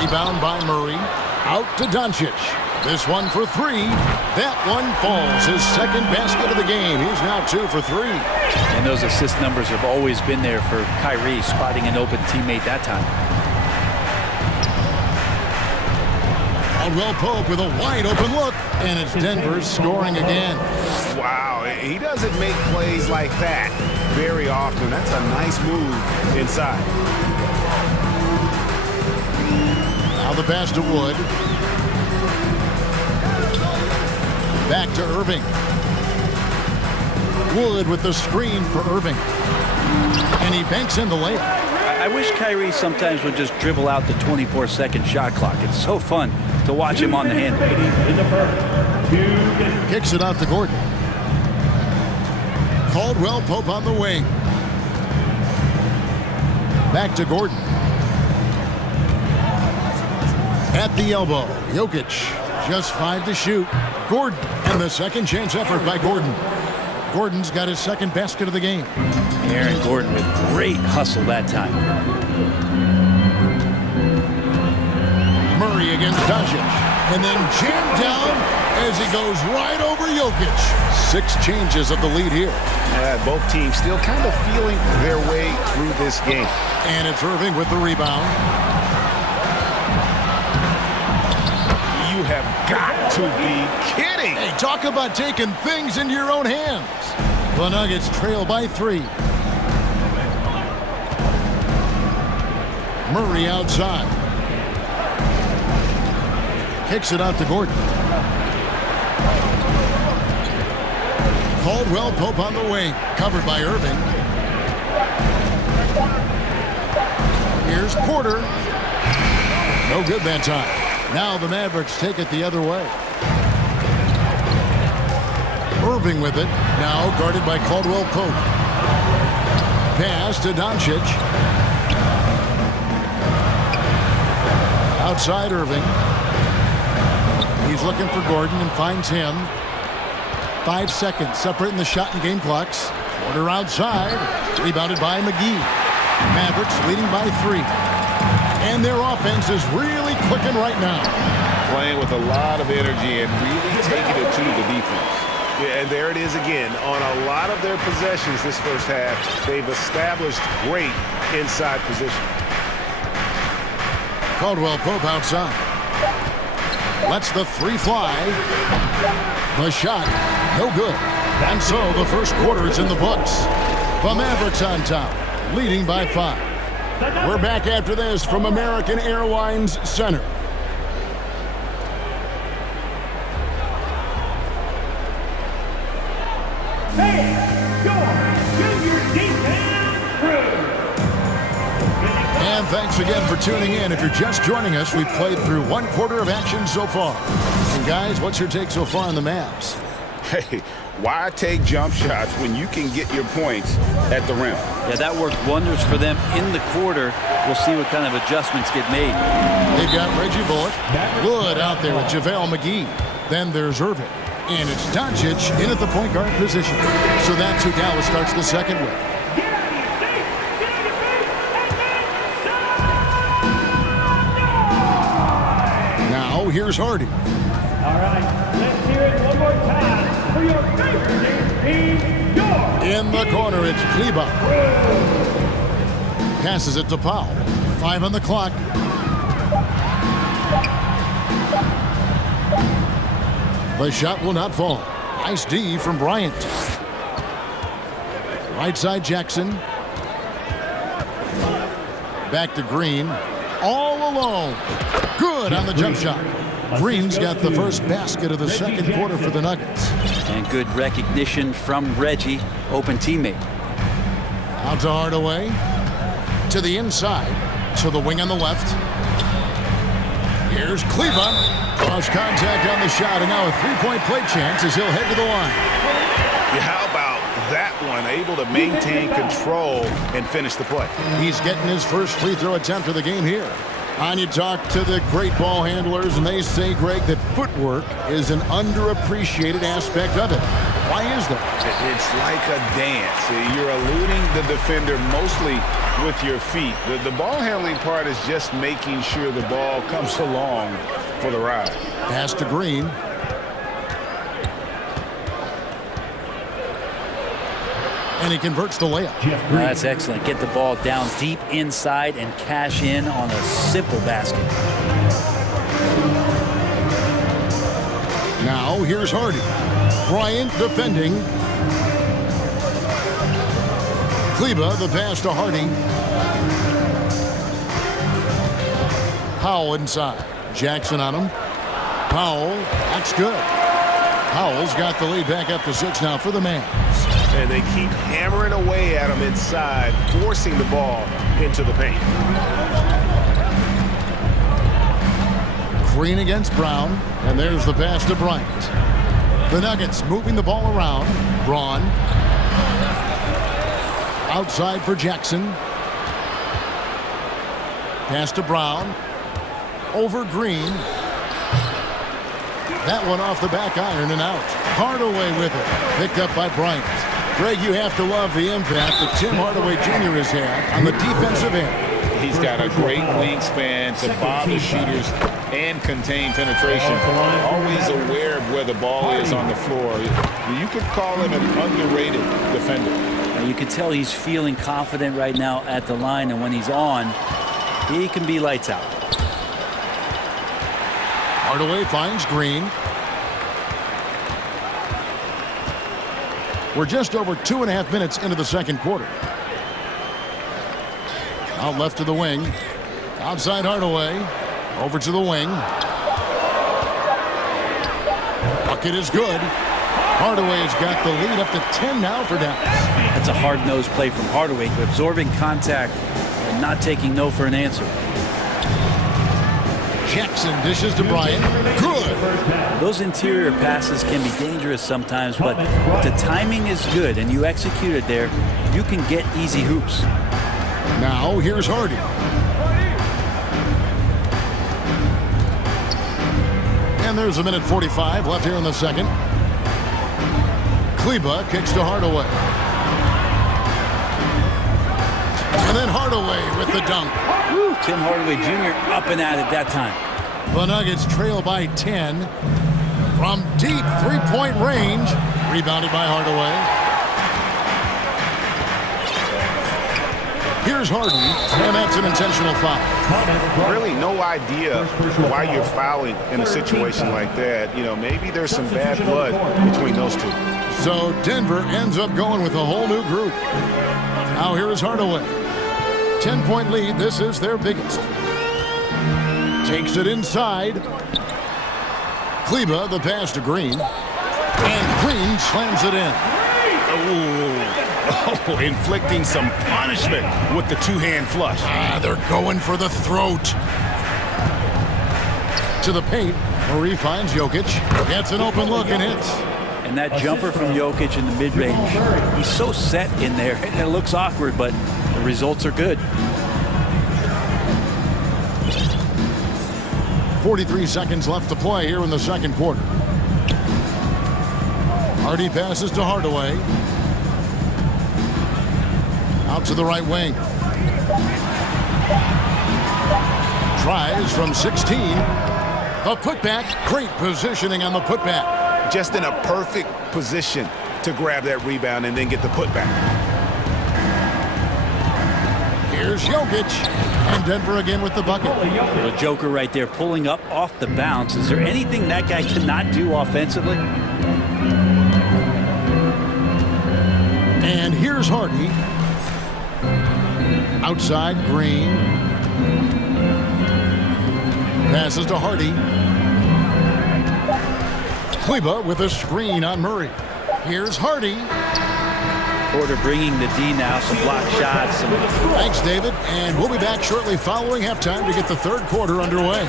Rebound by Murray. Out to Doncic. This one for 3. That one falls. His second basket of the game. He's now 2 for 3. And those assist numbers have always been there for Kyrie, spotting an open teammate that time. Caldwell Pope with a wide open look. And it's Denver scoring again. Wow, he doesn't make plays like that very often. That's a nice move inside. Now the pass to Wood. Back to Irving. Wood with the screen for Irving. And he banks in the layup. I wish Kyrie sometimes would just dribble out the 24-second shot clock. It's so fun to watch him on the handle. Kicks it out to Gordon. Caldwell Pope on the wing. Back to Gordon. At the elbow, Jokic, just 5 to shoot. Gordon, and the second chance effort by Gordon. Gordon's got his second basket of the game. Aaron Gordon with great hustle that time. Murray against Doncic, and then jammed down as he goes right over Jokic. 6 changes of the lead here. Both teams still kind of feeling their way through this game. And it's Irving with the rebound. You have got to be kidding. Hey, talk about taking things into your own hands. The Nuggets trail by 3. Murray outside. Kicks it out to Gordon. Caldwell Pope on the wing. Covered by Irving. Here's Porter. No good that time. Now the Mavericks take it the other way. Irving with it. Now guarded by Caldwell Pope. Pass to Doncic. Outside Irving. He's looking for Gordon and finds him. 5 seconds separating the shot and game clocks. Porter outside. Rebounded by McGee. Mavericks leading by 3. And their offense is really clicking right now. Playing with a lot of energy and really taking it to the defense. Yeah, and there it is again. On a lot of their possessions this first half, they've established great inside position. Caldwell Pope outside. Lets the three fly. The shot, no good. And so the first quarter is in the books. The Mavericks on top, leading by 5. We're back after this from American Airlines Center. And thanks again for tuning in. If you're just joining us, we've played through one quarter of action so far. And guys, what's your take so far on the Mavs? Hey, why take jump shots when you can get your points at the rim? Yeah, that worked wonders for them in the quarter. We'll see what kind of adjustments get made. They've got Reggie Bullock. Wood out there with JaVale McGee. Then there's Irvin. And it's Doncic in at the point guard position. So that's who Dallas starts the second with. Now here's Hardy. All right, let's hear it one more time for your favorite team, York. In the corner, it's Kleba. Passes it to Powell. 5 on the clock. The shot will not fall. Nice D from Bryant. Right side Jackson. Back to Green. All alone. Good on the jump shot. Green's got the first basket of the second quarter for the Nuggets. And good recognition from Reggie, open teammate. Out to Hardaway. To the inside. To the wing on the left. Here's Kleba. Cross contact on the shot, and now a three-point play chance as he'll head to the line. Yeah, how about that one? Able to maintain control and finish the play. He's getting his first free throw attempt of the game here. And you talk to the great ball handlers, and they say, Greg, that footwork is an underappreciated aspect of it. Why is that? It's like a dance. You're eluding the defender mostly with your feet. The ball handling part is just making sure the ball comes along for the ride. Pass to Green. And he converts the layup. That's excellent. Get the ball down deep inside and cash in on a simple basket. Now here's Hardy. Bryant defending. Kleba, the pass to Hardy. Powell inside. Jackson on him. Powell, that's good. Powell's got the lead back up to 6 now for the Mavs. And they keep hammering away at him inside, forcing the ball into the paint. Green against Brown, and there's the pass to Bryant. The Nuggets moving the ball around. Braun. Outside for Jackson. Pass to Brown. Over Green. That one off the back iron and out. Hardaway with it. Picked up by Bryant. Greg, you have to love the impact that Tim Hardaway Jr. has had on the defensive end. He's got a great wingspan to bother shooters and contain penetration. Always aware of where the ball is on the floor. You could call him an underrated defender. And you can tell he's feeling confident right now at the line, and when he's on, he can be lights out. Hardaway finds Green. We're just over 2.5 minutes into the second quarter. Out left to the wing. Outside Hardaway. Over to the wing. Bucket is good. Hardaway's got the lead up to 10 now for Dallas. That's a hard-nosed play from Hardaway, absorbing contact and not taking no for an answer. Jackson dishes to Bryant. Good. Those interior passes can be dangerous sometimes, but if the timing is good and you execute it there, you can get easy hoops. Now here's Hardy. And there's 1:45 left here in the second. Kleba kicks to Hardaway. And then Hardaway with the dunk. Woo, Tim Hardaway Jr. up and at it that time. The Nuggets trail by 10 from deep three-point range. Rebounded by Hardaway. Here's Harden, and that's an intentional foul. Really no idea why you're fouling in a situation like that. You know, maybe there's some bad blood between those two. So Denver ends up going with a whole new group. Now here is Hardaway. 10-point lead. This is their biggest. Takes it inside. Kleba, the pass to Green. And Green slams it in. Oh, inflicting some punishment with the two-hand flush. They're going for the throat. To the paint. Murray finds Jokic. Gets an open look and hits. And that jumper from Jokic in the mid-range, he's so set in there. It looks awkward, but the results are good. 43 seconds left to play here in the second quarter. Hardy passes to Hardaway. Out to the right wing. Tries from 16. The putback. Great positioning on the putback. Just in a perfect position to grab that rebound and then get the putback. Here's Jokic. And Denver again with the bucket. The Joker right there pulling up off the bounce. Is there anything that guy cannot do offensively? And here's Hardy. Outside, Green. Passes to Hardy. Kleba with a screen on Murray. Here's Hardy. Porter bringing the D now, some block shots. Thanks, David. And we'll be back shortly following halftime to get the third quarter underway.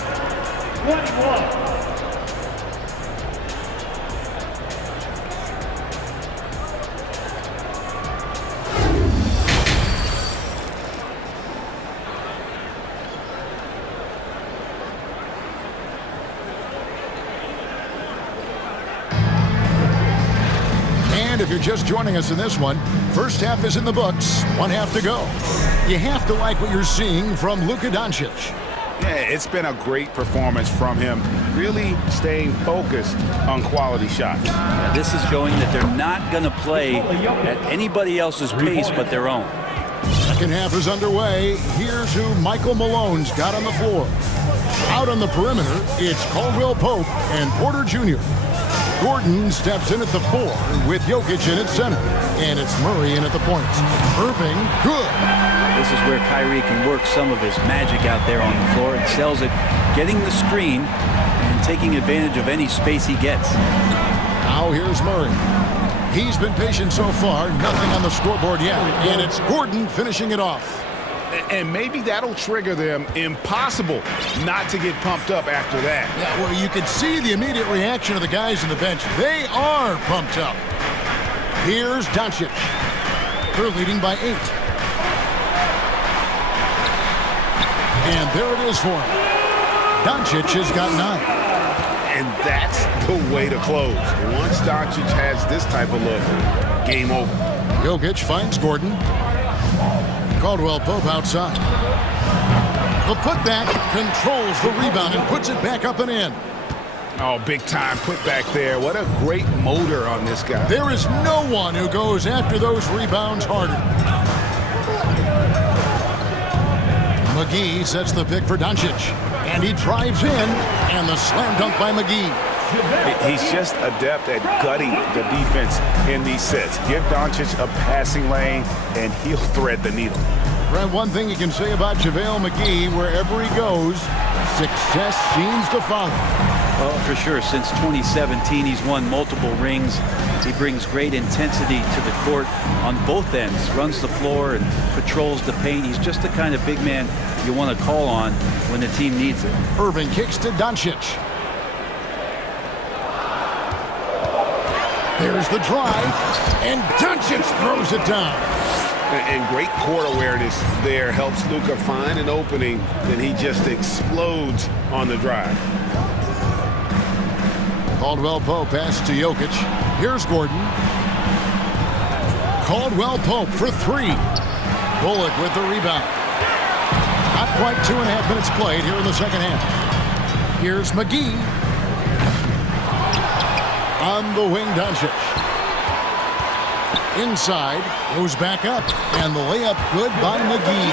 If you're just joining us in this one, first half is in the books, one half to go. You have to like what you're seeing from Luka Doncic. Yeah, it's been a great performance from him, really staying focused on quality shots. Yeah, this is showing that they're not going to play at anybody else's pace but their own. Second half is underway. Here's who Michael Malone's got on the floor. Out on the perimeter, it's Caldwell Pope and Porter Jr. Gordon steps in at the 4 with Jokic in at center. And it's Murray in at the points. Irving, good. This is where Kyrie can work some of his magic out there on the floor. Excels at getting the screen and taking advantage of any space he gets. Now here's Murray. He's been patient so far. Nothing on the scoreboard yet. And it's Gordon finishing it off. And maybe that'll trigger them. Impossible not to get pumped up after that. Yeah, well, you can see the immediate reaction of the guys on the bench. They are pumped up. Here's Doncic. They're leading by 8. And there it is for him. Doncic has got 9. And that's the way to close. Once Doncic has this type of look, game over. Jokic finds Gordon. Caldwell Pope outside. The putback controls the rebound and puts it back up and in. Oh, big time putback there. What a great motor on this guy. There is no one who goes after those rebounds harder. McGee sets the pick for Doncic. And he drives in. And the slam dunk by McGee. He's just adept at gutting the defense in these sets. Give Doncic a passing lane, and he'll thread the needle. Brad, one thing you can say about JaVale McGee, wherever he goes, success seems to follow. Well, for sure. Since 2017, he's won multiple rings. He brings great intensity to the court on both ends. Runs the floor and patrols the paint. He's just the kind of big man you want to call on when the team needs it. Irving kicks to Doncic. There's the drive, and Doncic throws it down. And great court awareness there helps Luka find an opening, then he just explodes on the drive. Caldwell Pope passes to Jokic. Here's Gordon. Caldwell Pope for 3. Bullock with the rebound. Not quite 2.5 minutes played here in the second half. Here's McGee. On the wing, Doncic. Inside, goes back up, and the layup good by McGee.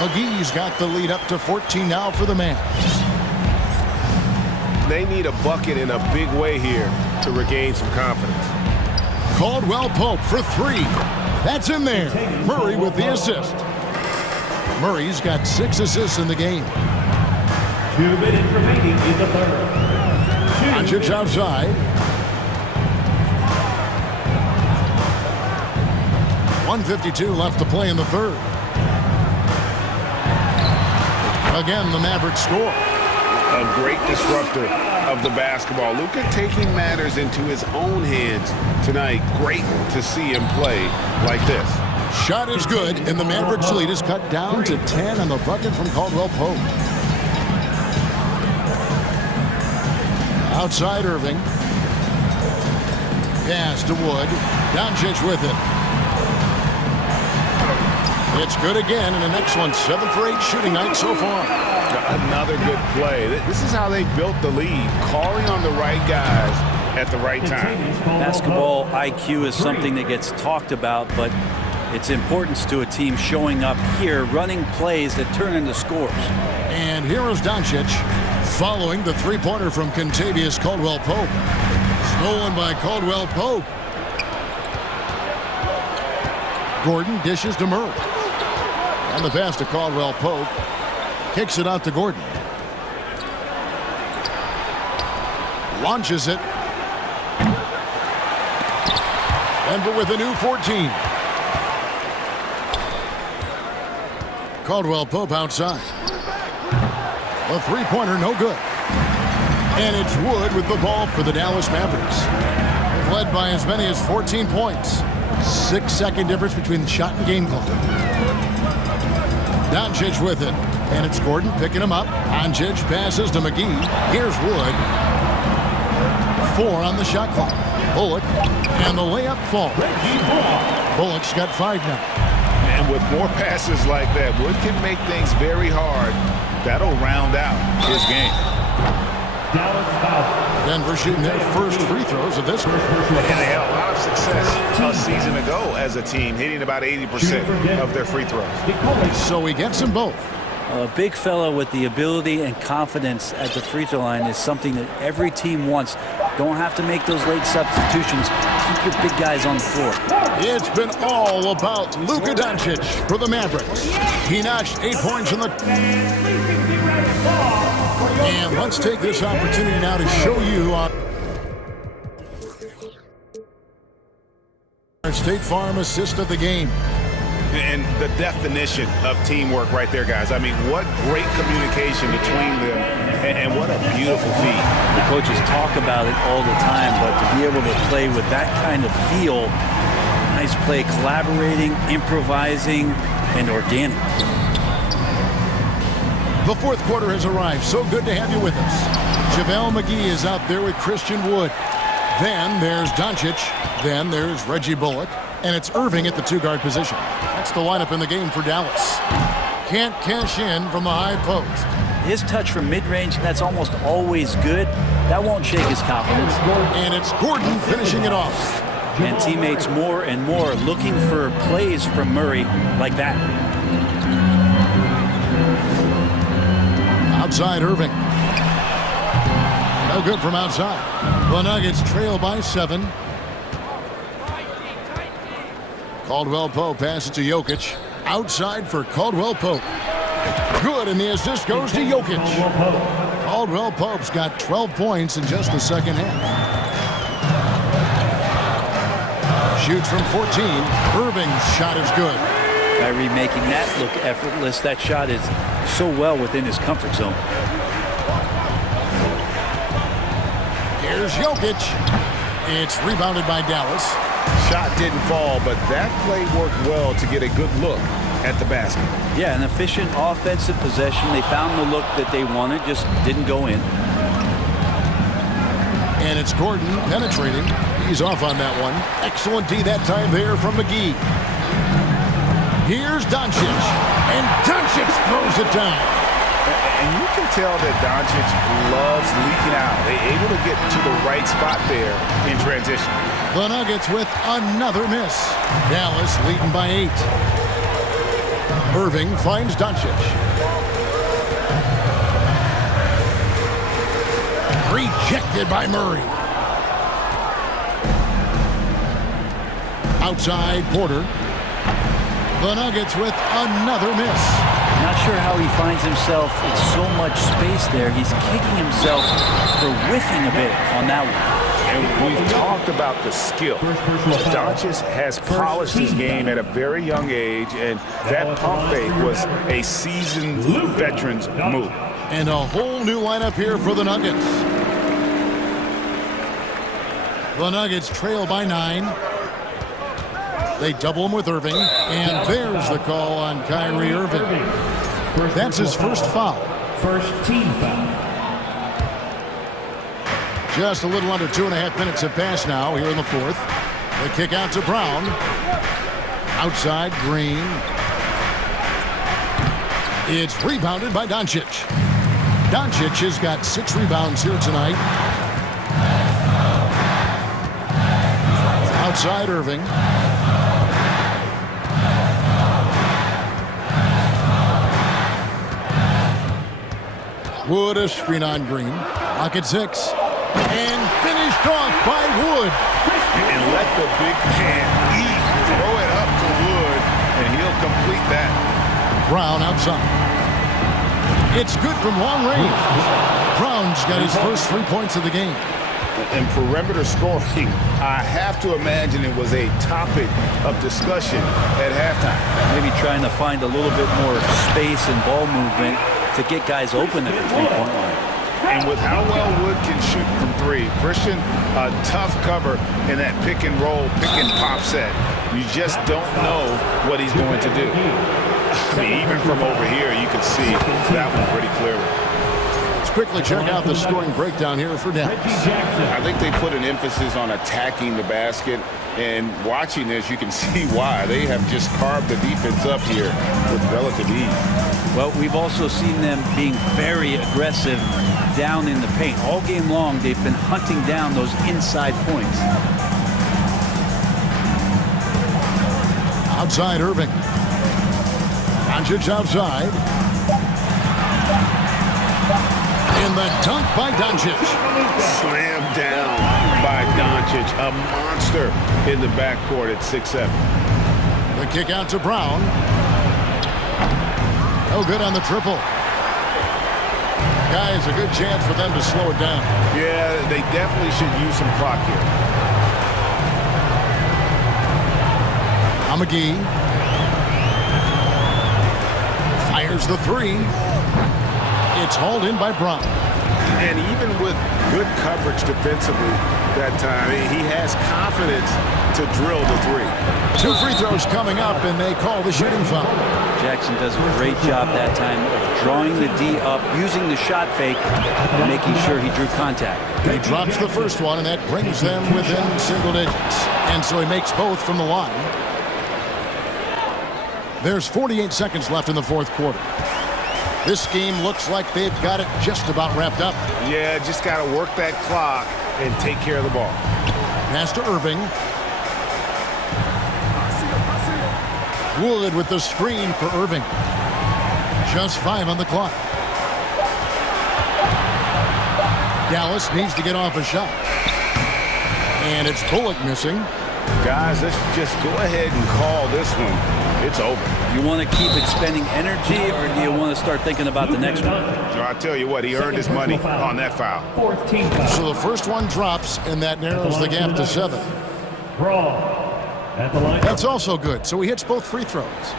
McGee's got the lead up to 14 now for the Mavs. They need a bucket in a big way here to regain some confidence. Caldwell Pope for 3. That's in there. Murray with the assist. Murray's got 6 assists in the game. 2 minutes remaining in the third. Doncic outside. 1:52 left to play in the third. Again, the Mavericks score. A great disruptor of the basketball. Luka taking matters into his own hands tonight. Great to see him play like this. Shot is good, and the Mavericks lead is cut down to 10 on the bucket from Caldwell Pope. Outside Irving. Pass to Wood. Doncic with it. It's good again, and the next one, 7 for 8 shooting night so far. Another good play. This is how they built the lead, calling on the right guys at the right time. Basketball IQ is something that gets talked about, but its importance to a team showing up here, running plays that turn into scores. And here is Doncic following the three-pointer from Kentavious Caldwell-Pope. Stolen by Caldwell-Pope. Gordon dishes to Murray. And the pass to Caldwell-Pope. Kicks it out to Gordon. Launches it. Denver with a new 14. Caldwell-Pope outside. A three-pointer, no good. And it's Wood with the ball for the Dallas Mavericks. They've led by as many as 14 points. 6-second difference between the shot and game clock. Doncic with it. And it's Gordon picking him up. Doncic passes to McGee. Here's Wood. 4 on the shot clock. Bullock. And the layup falls. Bullock's got 5 now. And with more passes like that, Wood can make things very hard. That'll round out his game. Denver shooting their first free throws of this one. And they had a lot of success a season ago as a team, hitting about 80% of their free throws. So he gets them both. A big fella with the ability and confidence at the free throw line is something that every team wants. Don't have to make those late substitutions. Keep your big guys on the floor. It's been all about Luka Doncic for the Mavericks. He notched 8 points in the... And let's take this opportunity now to show you on our State Farm assist of the game. And the definition of teamwork right there, guys. I mean, what great communication between them, and what a beautiful feat. The coaches talk about it all the time, but to be able to play with that kind of feel, nice play, collaborating, improvising, and organic. The fourth quarter has arrived. So good to have you with us. JaVale McGee is out there with Christian Wood. Then there's Doncic. Then there's Reggie Bullock. And it's Irving at the 2-guard position. That's the lineup in the game for Dallas. Can't cash in from the high post. His touch from mid-range, that's almost always good. That won't shake his confidence. And it's Gordon finishing it off. And teammates more and more looking for plays from Murray like that. Outside Irving. No good from outside. The Nuggets trail by 7. Caldwell-Pope passes to Jokic. Outside for Caldwell-Pope. Good, and the assist goes to Jokic. Caldwell-Pope's got 12 points in just the second half. Shoots from 14. Irving's shot is good. Kyrie making that look effortless. That shot is so well within his comfort zone. Here's Jokic. It's rebounded by Dallas. Shot didn't fall, but that play worked well to get a good look at the basket. Yeah, an efficient offensive possession. They found the look that they wanted, just didn't go in. And it's Gordon penetrating. He's off on that one. Excellent D that time there from McGee. Here's Doncic. And Doncic throws it down. And you can tell that Doncic loves leaking out. They're able to get to the right spot there in transition. The Nuggets with another miss. Dallas leading by 8. Irving finds Doncic. Rejected by Murray. Outside Porter. The Nuggets with another miss. Not sure how he finds himself in so much space there. He's kicking himself for whiffing a bit on that one. And we've talked about the skill. Doncic has polished his game at a very young age, and that pump fake was a seasoned veteran's move. And a whole new lineup here for the Nuggets. The Nuggets trail by 9. They double him with Irving, and there's the call on Kyrie Irving. That's his first foul. First team foul. Just a little under 2.5 minutes have passed now here in the fourth. The kick out to Brown. Outside Green. It's rebounded by Doncic. Doncic has got 6 rebounds here tonight. Outside Irving. Wood a screen on Green. Lock at 6. And finished off by Wood. And let the big man eat. Throw it up to Wood, and he'll complete that. Brown outside. It's good from long range. Brown's got his first 3 points of the game. And perimeter scoring, I have to imagine it was a topic of discussion at halftime. Maybe trying to find a little bit more space and ball movement to get guys open at the three-point line. And with how well Wood can shoot from 3, Christian, a tough cover in that pick and roll, pick and pop set. You just don't know what he's going to do. I mean, even from over here, you can see that one pretty clearly. Let's quickly check out the scoring breakdown here for Dallas. I think they put an emphasis on attacking the basket, and watching this, you can see why. They have just carved the defense up here with relative ease. Well, we've also seen them being very aggressive down in the paint. All game long, they've been hunting down those inside points. Outside Irving. Doncic outside. And the dunk by Doncic. Slam down by Doncic. A monster in the backcourt at 6'7". The kick out to Brown. No good on the triple. Guys, a good chance for them to slow it down. Yeah, they definitely should use some clock here. McGee fires the 3. It's hauled in by Brown. And even with good coverage defensively that time, he has confidence to drill the 3. 2 free throws coming up, and they call the shooting foul. Jackson does a great job that time of drawing the D up, using the shot fake, and making sure he drew contact. He drops the first one, and that brings them within single digits. And so he makes both from the line. There's 48 seconds left in the fourth quarter. This game looks like they've got it just about wrapped up. Yeah, just got to work that clock and take care of the ball. Pass to Irving. Wood with the screen for Irving. Just 5 on the clock. Dallas needs to get off a shot. And it's Bullock missing. Guys, let's just go ahead and call this one. It's over. You want to keep expending energy, or do you want to start thinking about the next one? I'll tell you what, he earned his money on that foul. So the first one drops, and that narrows the gap to 7. That's also good. So he hits both free throws.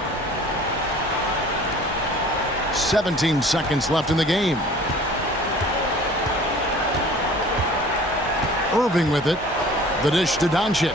17 seconds left in the game. Irving with it. The dish to Doncic.